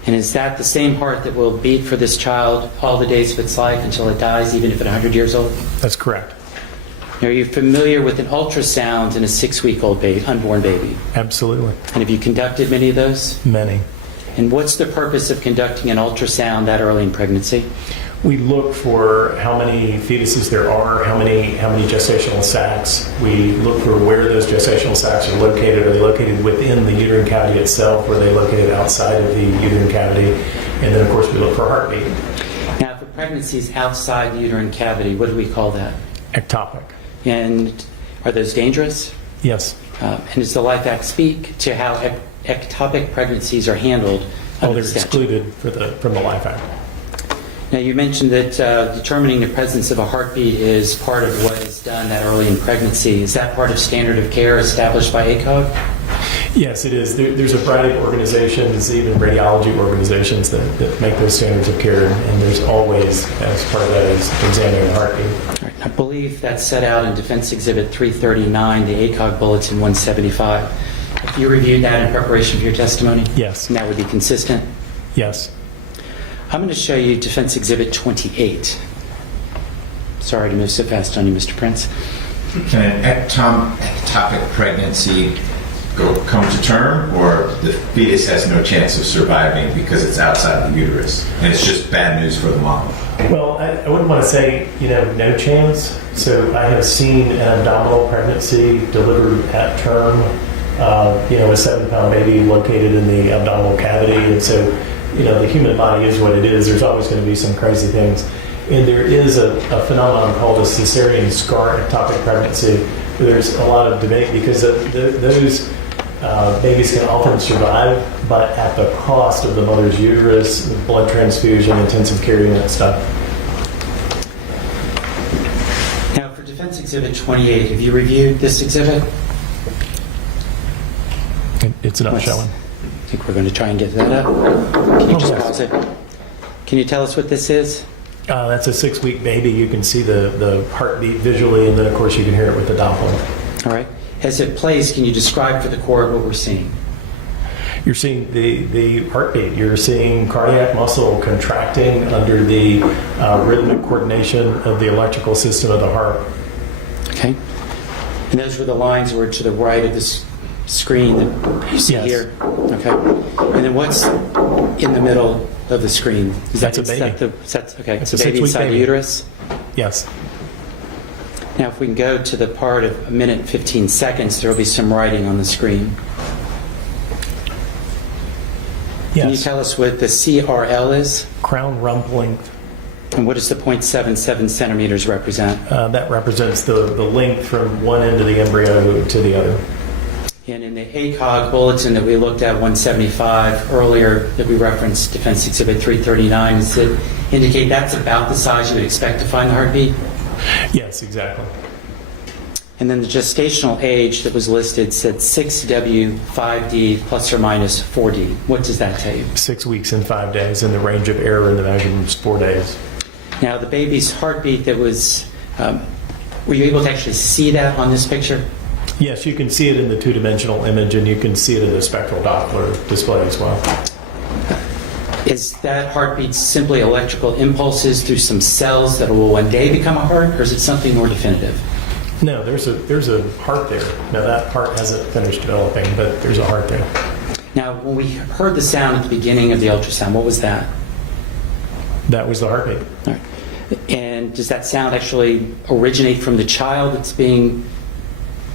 And is that the same heart that will beat for this child all the days of its life until it dies, even if it's 100 years old? That's correct. Now, are you familiar with an ultrasound in a 6-week-old baby, unborn baby? Absolutely. And have you conducted many of those? Many. And what's the purpose of conducting an ultrasound that early in pregnancy? We look for how many fetuses there are, how many gestational sacs. We look for where those gestational sacs are located. Are they located within the uterine cavity itself? Or are they located outside of the uterine cavity? And then, of course, we look for heartbeat. Now, if a pregnancy is outside the uterine cavity, what do we call that? Ectopic. And are those dangerous? Yes. And does the Life Act speak to how ectopic pregnancies are handled? Oh, they're excluded from the Life Act. Now, you mentioned that determining the presence of a heartbeat is part of what is done that early in pregnancy. Is that part of standard of care established by ACOG? Yes, it is. There's a variety of organizations, even radiology organizations, that make those standards of care, and there's always, as part of that, is examining the heartbeat. All right, I believe that's set out in Defense Exhibit 339, the ACOG Bulletin 175. Have you reviewed that in preparation for your testimony? Yes. And that would be consistent? Yes. I'm going to show you Defense Exhibit 28. Sorry to move so fast on you, Mr. Prince. Can an ectopic pregnancy come to term, or the fetus has no chance of surviving because it's outside the uterus, and it's just bad news for the mom? Well, I wouldn't want to say, no chance. So I have seen an abdominal pregnancy delivered at term, a 7-pound baby located in the abdominal cavity. And so, the human body is what it is. There's always going to be some crazy things. And there is a phenomenon called a cesarean scar ectopic pregnancy. There's a lot of debate because those babies can often survive, but at the cost of the mother's uterus, blood transfusion, intensive care unit stuff. Now, for Defense Exhibit 28, have you reviewed this exhibit? It's not showing. I think we're going to try and get that up. Can you just pause it? Can you tell us what this is? That's a 6-week baby. You can see the heartbeat visually, and then, of course, you can hear it with the Doppler. All right. As it plays, can you describe for the court what we're seeing? You're seeing the heartbeat. You're seeing cardiac muscle contracting under the rhythmic coordination of the electrical system of the heart. Okay. And those were the lines that were to the right of this screen that you see here? Okay. And then what's in the middle of the screen? That's a baby. It's a baby inside the uterus? Yes. Now, if we can go to the part of 1 minute and 15 seconds, there will be some writing on the screen. Yes. Can you tell us what the CRL is? Crown rump length. And what does the 0.77 centimeters represent? That represents the length from one end of the embryo to the other. And in the ACOG bulletin that we looked at, 175 earlier, that we referenced, Defense Exhibit 339, does it indicate that's about the size you would expect to find the heartbeat? Yes, exactly. And then the gestational age that was listed said 6W, 5D, plus or minus 4D. What does that tell you? 6 weeks and 5 days, and the range of error in the measurement was 4 days. Now, the baby's heartbeat that was, were you able to actually see that on this picture? Yes, you can see it in the two-dimensional image, and you can see it in the spectral Doppler display as well. Is that heartbeat simply electrical impulses through some cells that will one day become a heart, or is it something more definitive? No, there's a heart there. Now, that heart hasn't finished developing, but there's a heart there. Now, when we heard the sound at the beginning of the ultrasound, what was that? That was the heartbeat. All right. And does that sound actually originate from the child that's being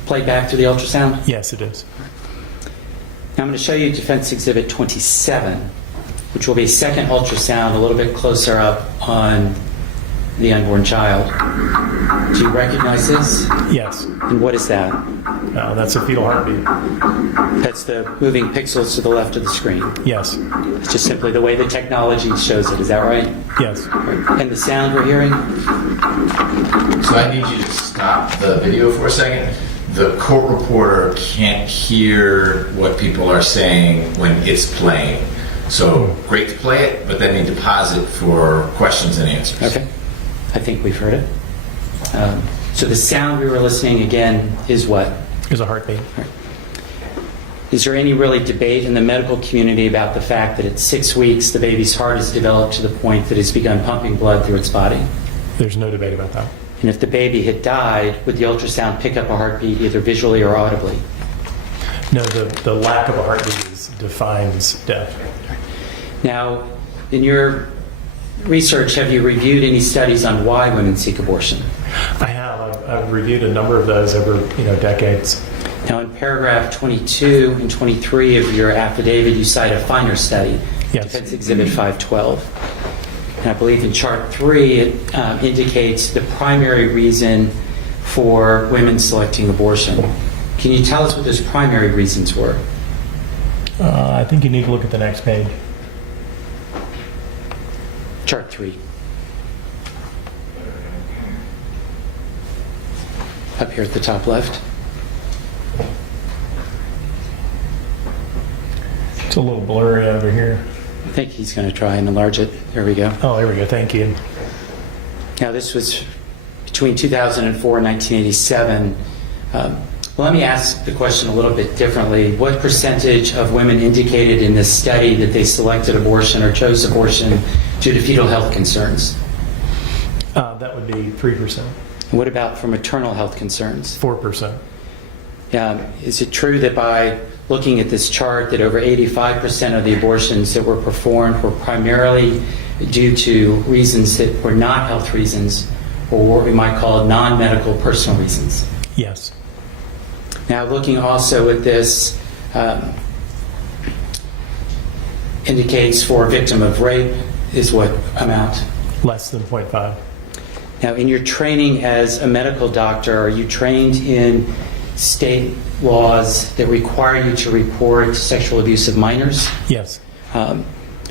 played back through the ultrasound? Yes, it is. Now I'm going to show you Defense Exhibit 27, which will be a second ultrasound a little bit closer up on the unborn child. Do you recognize this? Yes. And what is that? That's a fetal heartbeat. That's the moving pixels to the left of the screen. Yes. It's just simply the way the technology shows it. Is that right? Yes. And the sound we're hearing? So I need you to stop the video for a second. The court reporter can't hear what people are saying when it's playing. So great to play it, but then need to pause it for questions and answers. Okay. I think we've heard it. So the sound we were listening again is what? Is a heartbeat. Right. Is there any really debate in the medical community about the fact that at 6 weeks the baby's heart has developed to the point that it's begun pumping blood through its body? There's no debate about that. And if the baby had died, would the ultrasound pick up a heartbeat either visually or audibly? No, the lack of a heartbeat defines death. Now, in your research, have you reviewed any studies on why women seek abortion? I have. I've reviewed a number of those over decades. Now, in paragraph 22 and 23 of your affidavit, you cite a finer study, Defense Exhibit 512. And I believe in Chart 3, it indicates the primary reason for women selecting abortion. Can you tell us what those primary reasons were? I think you need to look at the next page. Chart 3. Up here at the top left. It's a little blurry over here. I think he's going to try and enlarge it. There we go. Oh, there we go. Thank you. Now, this was between 2004 and 1987. Let me ask the question a little bit differently. What percentage of women indicated in this study that they selected abortion or chose abortion due to fetal health concerns? That would be 3%. What about for maternal health concerns? 4%. Is it true that by looking at this chart that over 85% of the abortions that were performed were primarily due to reasons that were not health reasons, or what we might call non-medical personal reasons? Yes. Now, looking also at this, indicates for a victim of rape is what amount? Less than 0.5. Now, in your training as a medical doctor, are you trained in state laws that require you to report sexual abuse of minors? Yes.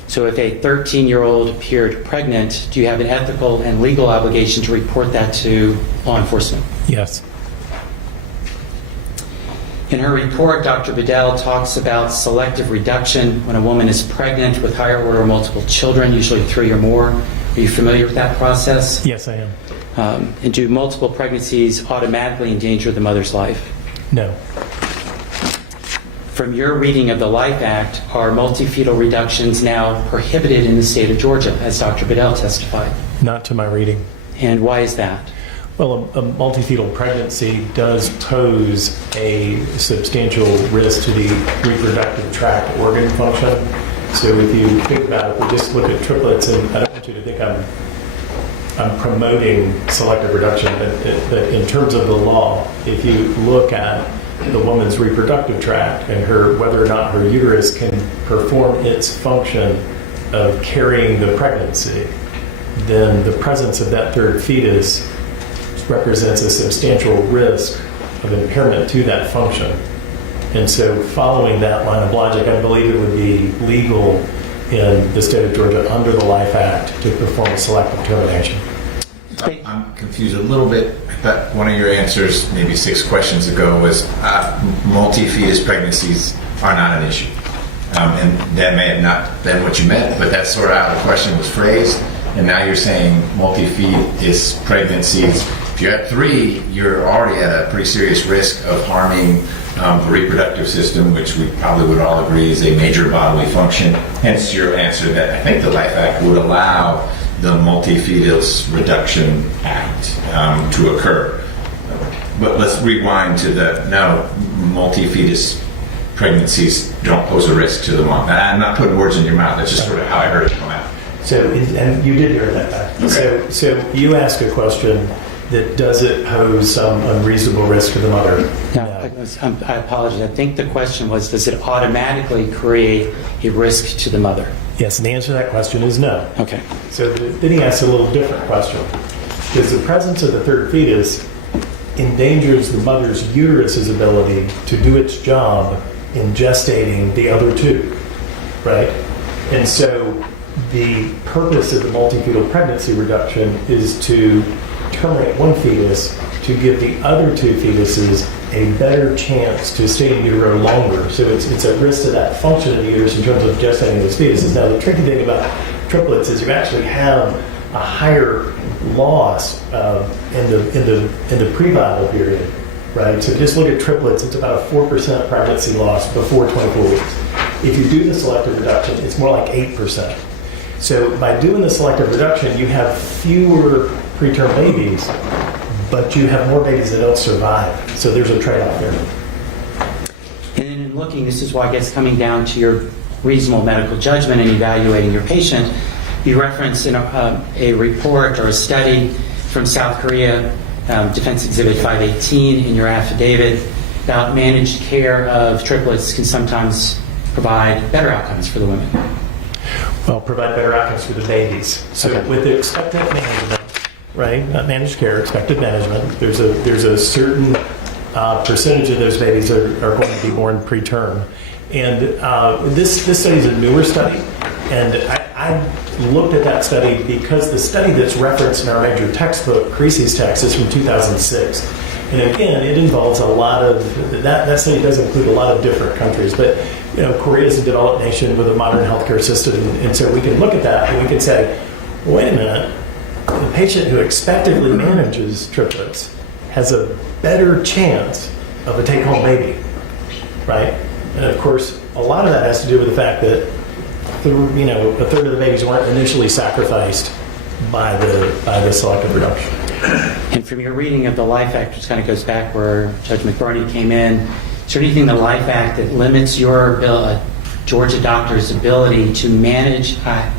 So if a 13-year-old appeared pregnant, do you have an ethical and legal obligation to report that to law enforcement? Yes. In her report, Dr. Bedell talks about selective reduction when a woman is pregnant with higher order multiple children, usually 3 or more. Are you familiar with that process? Yes, I am. And do multiple pregnancies automatically endanger the mother's life? No. From your reading of the Life Act, are multifetal reductions now prohibited in the state of Georgia, as Dr. Bedell testified? Not to my reading. And why is that? Well, a multifetal pregnancy does pose a substantial risk to the reproductive tract organ function. So if you think about it, we just look at triplets, and I don't want you to think I'm promoting selective reduction, but in terms of the law, if you look at the woman's reproductive tract and whether or not her uterus can perform its function of carrying the pregnancy, then the presence of that third fetus represents a substantial risk of impairment to that function. And so following that line of logic, I believe it would be legal in the state of Georgia under the Life Act to perform a selective termination. I'm I'm confused a little bit. I thought one of your answers maybe 6 questions ago was multi-fetus pregnancies are not an issue. And that may have not been what you meant, but that's sort of how the question was phrased. And now you're saying multi-fetus pregnancies. If you're at 3, you're already at a pretty serious risk of harming the reproductive system, which we probably would all agree is a major bodily function. Hence your answer that I think the Life Act would allow the Multi-Fetus Reduction Act to occur. But let's rewind to no, multi-fetus pregnancies don't pose a risk to the mom. And I'm not putting words in your mouth. That's just sort of how I heard it come out. So, and you did hear that. Okay. So you asked a question that does it pose some unreasonable risk to the mother? No, I apologize. I think the question was, does it automatically create a risk to the mother? Yes, and the answer to that question is no. Okay. So then he asked a little different question. Does the presence of the third fetus endangers the mother's uterus's ability to do its job in gestating the other 2, right? And so the purpose of the multifetal pregnancy reduction is to terminate one fetus to give the other 2 fetuses a better chance to stay in utero longer. So it's a risk to that function of the uterus in terms of gestating those fetuses. Now the tricky thing about triplets is you actually have a higher loss in the prevital period, right? So just look at triplets, it's about a 4% pregnancy loss before 24 weeks. If you do the selective reduction, it's more like 8%. So by doing the selective reduction, you have fewer preterm babies, but you have more babies that don't survive. So there's a trade-off there. And in looking, this is why I guess coming down to your reasonable medical judgment and evaluating your patient, you reference in a report or a study from South Korea, Defense Exhibit 518 in your affidavit, about managed care of triplets can sometimes provide better outcomes for the women. Well, provide better outcomes for the babies. So with the expectant management, right, not managed care, expected management, there's a certain percentage of those babies are going to be born preterm. And this study is a newer study, and I looked at that study because the study that's referenced in our major textbook, Creasy's text, is from 2006. And again, it involves a lot of, that study does include a lot of different countries, but you know, Korea is a developed nation with a modern healthcare system, and so we can look at that and we can say, wait a minute, the patient who expectantly manages triplets has a better chance of a take-home baby, right? And of course, a lot of that has to do with the fact that a third of the babies weren't initially sacrificed by the selective reduction. And from your reading of the Life Act, which kind of goes back where Judge McBurney came in, is there anything in the Life Act that limits your Georgia doctor's ability to manage a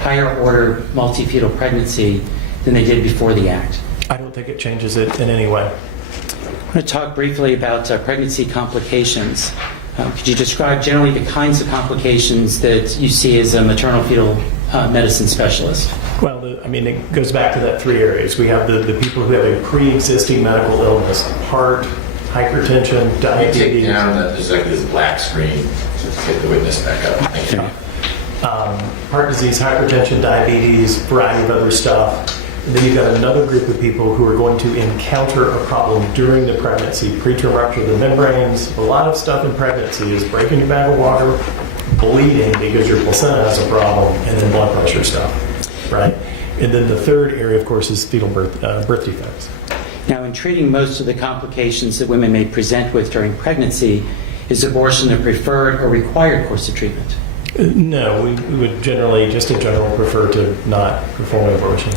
higher order multifetal pregnancy than they did before the Act? I don't think it changes it in any way. I want to talk briefly about pregnancy complications. Could you describe generally the kinds of complications that you see as a maternal fetal medicine specialist? Well, it goes back to that 3 areas. We have the people who have a pre-existing medical illness, heart, hypertension, diabetes. Take down there's like this black screen to get the witness back up. Thank you. Heart disease, hypertension, diabetes, variety of other stuff. And then you've got another group of people who are going to encounter a problem during the pregnancy, preterm rupture of the membranes. A lot of stuff in pregnancy is breaking your bag of water, bleeding because your placenta has a problem, and then blood pressure stuff, right? And then the third area, of course, is fetal birth defects. Now, in treating most of the complications that women may present with during pregnancy, is abortion the preferred or required course of treatment? No, we would generally, just in general, prefer to not perform an abortion.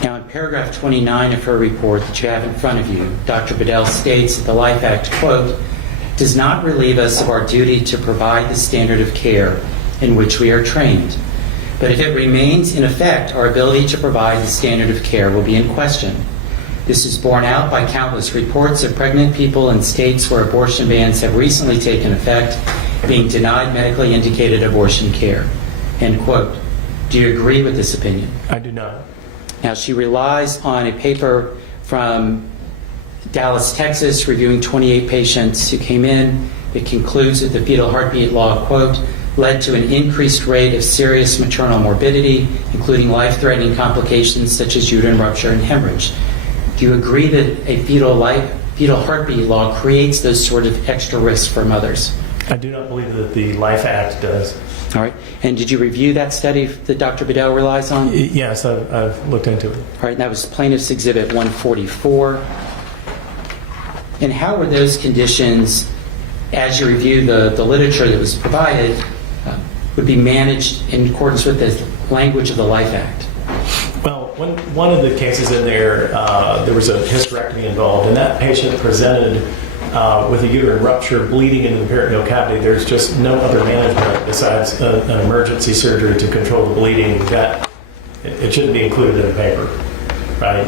Now, in paragraph 29 of her report that you have in front of you, Dr. Bedell states that the Life Act, quote, does not relieve us of our duty to provide the standard of care in which we are trained. But if it remains in effect, our ability to provide the standard of care will be in question. This is borne out by countless reports of pregnant people in states where abortion bans have recently taken effect being denied medically indicated abortion care. End quote. Do you agree with this opinion? I do not. Now, she relies on a paper from Dallas, Texas, reviewing 28 patients who came in. It concludes that the fetal heartbeat law, quote, led to an increased rate of serious maternal morbidity, including life-threatening complications such as uterine rupture and hemorrhage. Do you agree that a fetal heartbeat law creates those sort of extra risks for mothers? I do not believe that the Life Act does. All right. And did you review that study that Dr. Bedell relies on? Yes, I've looked into it. All right, and that was Plaintiff's Exhibit 144. And how were those conditions, as you review the literature that was provided, would be managed in accordance with the language of the Life Act? Well, one of the cases in there, there was a hysterectomy involved, and that patient presented with a uterine rupture, bleeding into the peritoneal cavity. There's just no other management besides an emergency surgery to control the bleeding. That it shouldn't be included in the paper, right?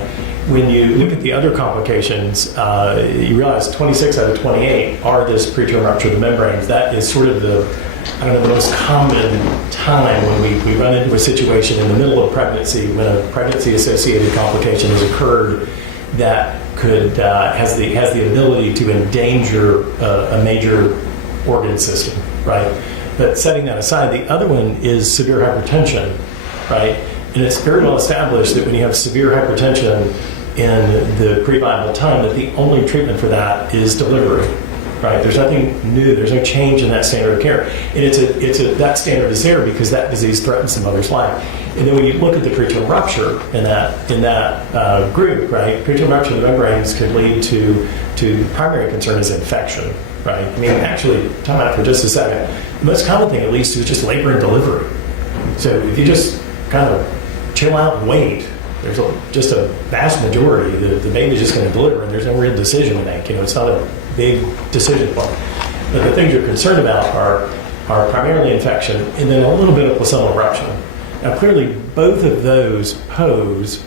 When you look at the other complications, you realize 26 out of 28 are this preterm rupture of the membranes. That is sort of the most common time when we run into a situation in the middle of pregnancy when a pregnancy-associated complication has occurred that could has the ability to endanger a major organ system, right? But setting that aside, the other one is severe hypertension, right? And it's very well established that when you have severe hypertension in the pre-viable time, that the only treatment for that is delivery, right? There's nothing new. There's no change in that standard of care, and that standard is there because that disease threatens the mother's life. And then when you look at the preterm rupture in that group, right? Preterm rupture of the membranes could lead to primary concern is infection, right? I mean, actually, time out for just a second. The most common thing it leads to is just labor and delivery. So if you just kind of chill out and wait, there's just a vast majority, the baby's just going to deliver, and there's no real decision to make. It's not a big decision point. But the things you're concerned about are primarily infection and then a little bit of placental eruption. Now, clearly, both of those pose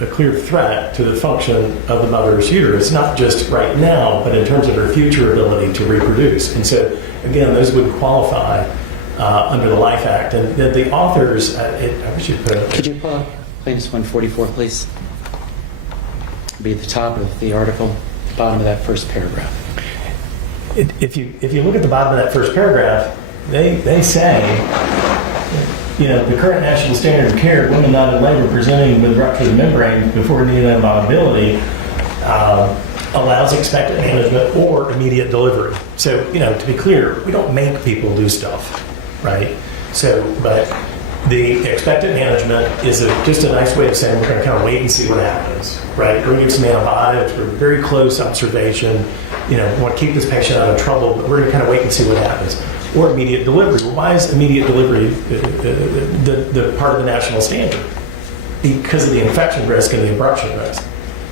a clear threat to the function of the mother's uterus, not just right now, but in terms of her future ability to reproduce. And so, again, those would qualify under the Life Act. And the authors, I wish you'd put it. Could you pull up Plaintiff's 144, please? Be at the top of the article, the bottom of that first paragraph. If you look at the bottom of that first paragraph, they say, the current national standard of care, women not in labor presenting with rupture of the membrane before neonatal viability allows expectant management or immediate delivery. So, to be clear, we don't make people do stuff, right? So, but the expectant management is just a nice way of saying we're going to kind of wait and see what happens, right? We're going to give some antibiotics, we're very close observation, we want to keep this patient out of trouble, but we're going to kind of wait and see what happens. Or immediate delivery. Well, why is immediate delivery the part of the national standard? Because of the infection risk and the abruption risk.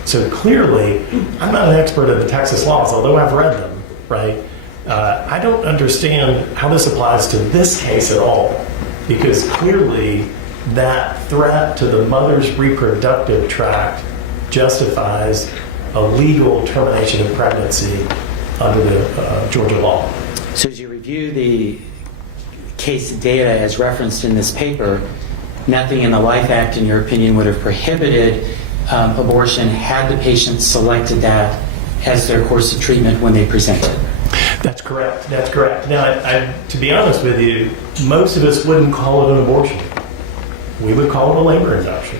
So clearly, I'm not an expert in the Texas laws, although I've read them, right? I don't understand how this applies to this case at all, because clearly that threat to the mother's reproductive tract justifies a legal termination of pregnancy under the Georgia law. So as you review the case data as referenced in this paper, nothing in the Life Act, in your opinion, would have prohibited abortion had the patient selected that as their course of treatment when they presented. That's correct. Now, to be honest with you, most of us wouldn't call it an abortion. We would call it a labor induction.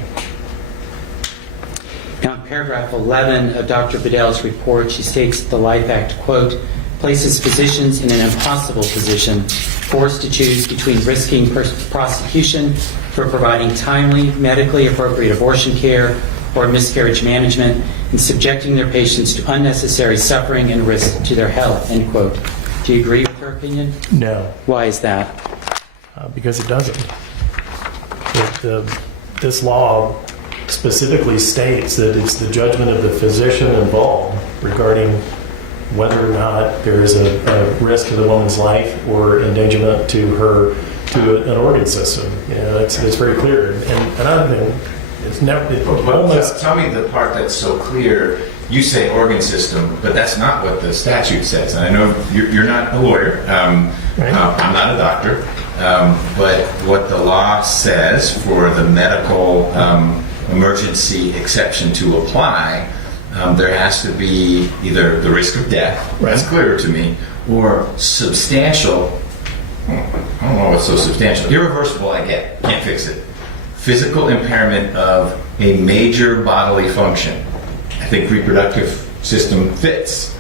Now, in paragraph 11 of Dr. Bedell's report, she states that the Life Act, quote, places physicians in an impossible position, forced to choose between risking prosecution for providing timely, medically appropriate abortion care or miscarriage management and subjecting their patients to unnecessary suffering and risk to their health, end quote. Do you agree with her opinion? No. Why is that? Because it doesn't. This law specifically states that it's the judgment of the physician involved regarding whether or not there is a risk to the woman's life or endangerment to an organ system. It's very clear. And another thing, it's never. Tell me the part that's so clear. You say organ system, but that's not what the statute says. And I know you're not a lawyer. I'm not a doctor. But what the law says for the medical emergency exception to apply, there has to be either the risk of death, that's clear to me, or substantial I don't know what's so substantial. Irreversible, I get. Can't fix it. Physical impairment of a major bodily function. I think reproductive system fits.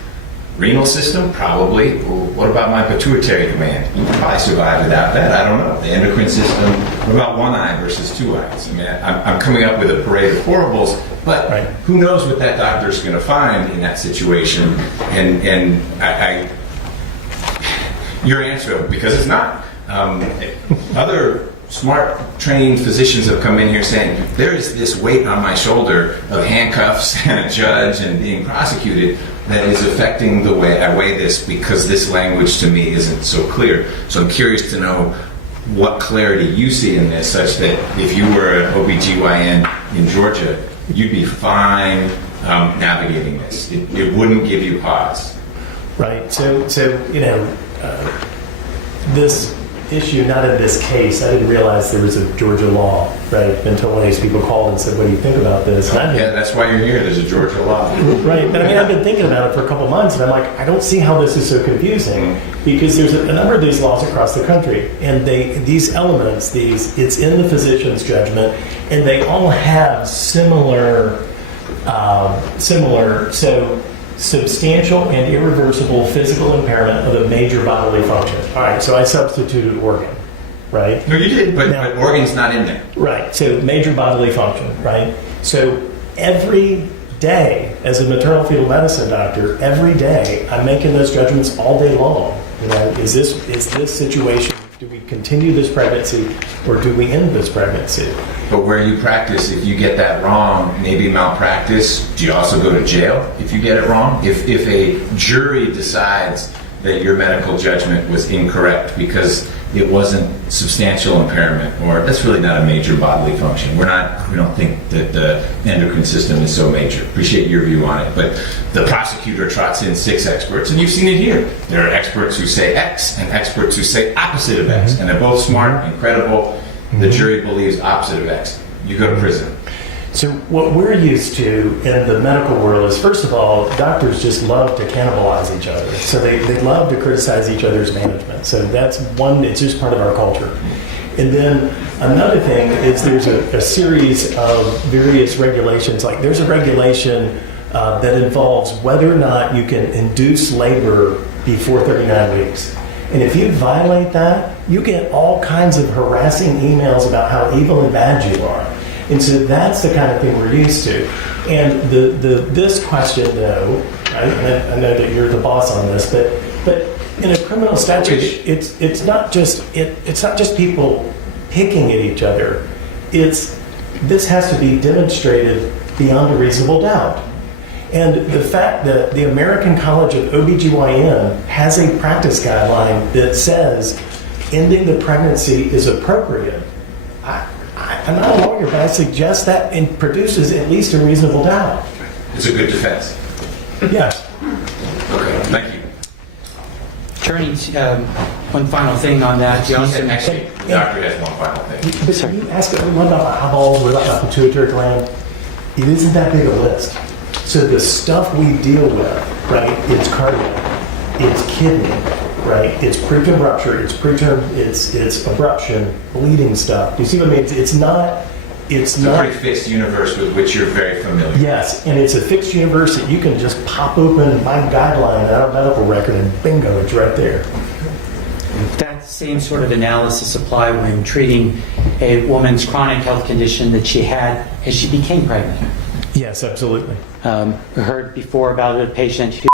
Renal system, probably. Well, what about my pituitary gland? You can probably survive without that. I don't know. The endocrine system, what about one eye versus two eyes? I mean, I'm coming up with a parade of horribles, but who knows what that doctor's going to find in that situation? And your answer, because it's not. Other smart, trained physicians have come in here saying, there is this weight on my shoulder of handcuffs and a judge and being prosecuted that is affecting the way I weigh this because this language to me isn't so clear. So I'm curious to know what clarity you see in this, such that if you were an OBGYN in Georgia, you'd be fine navigating this. It wouldn't give you pause. Right. So this issue, not in this case, I didn't realize there was a Georgia law, right? Until one of these people called and said, what do you think about this? And Yeah, that's why you're here. There's a Georgia law. Right. But I mean, I've been thinking about it for a couple of months, and I'm like, I don't see how this is so confusing, because there's a number of these laws across the country, and these elements, it's in the physician's judgment, and they all have similar, so substantial and irreversible physical impairment of a major bodily function. All right, so I substituted organ, right? No, you did, but organ's not in there. Right, so major bodily function, right? So every day, as a maternal fetal medicine doctor, every day I'm making those judgments all day long. Is this situation, do we continue this pregnancy or do we end this pregnancy? But where you practice, if you get that wrong, maybe malpractice, do you also go to jail if you get it wrong? If a jury decides that your medical judgment was incorrect because it wasn't substantial impairment, or that's really not a major bodily function. We don't think that the endocrine system is so major. Appreciate your view on it, but the prosecutor trots in 6 experts, and you've seen it here. There are experts who say X and experts who say opposite of X, and they're both smart and credible. The jury believes opposite of X. You go to prison. So what we're used to in the medical world is, first of all, doctors just love to cannibalize each other. So they love to criticize each other's management. So that's one, it's just part of our culture. And then another thing is there's a series of various regulations. Like there's a regulation that involves whether or not you can induce labor before 39 weeks. And if you violate that, you get all kinds of harassing emails about how evil and bad you are. And so that's the kind of thing we're used to. And this question, though, right, and I know that you're the boss on this, but in a criminal statute, it's not just people picking at each other. This has to be demonstrated beyond a reasonable doubt. And the fact that the American College of OBGYN has a practice guideline that says ending the pregnancy is appropriate. I'm not a lawyer, but I suggest that it produces at least a reasonable doubt. It's a good defense. Yes. Okay, thank you. Attorney, one final thing on that. You also Actually, the doctor has one final thing. But can you ask what about eyeballs, what about pituitary gland? It isn't that big a list. So the stuff we deal with, right, it's cardiac, it's kidney, right, it's preterm rupture, it's abruption, bleeding stuff. Do you see what I mean? It's not a pretty fixed universe with which you're very familiar. Yes, and it's a fixed universe that you can just pop open my guideline out of medical record and bingo, it's right there. That same sort of analysis apply when treating a woman's chronic health condition that she had as she became pregnant. Yes, absolutely. Heard before about a patient who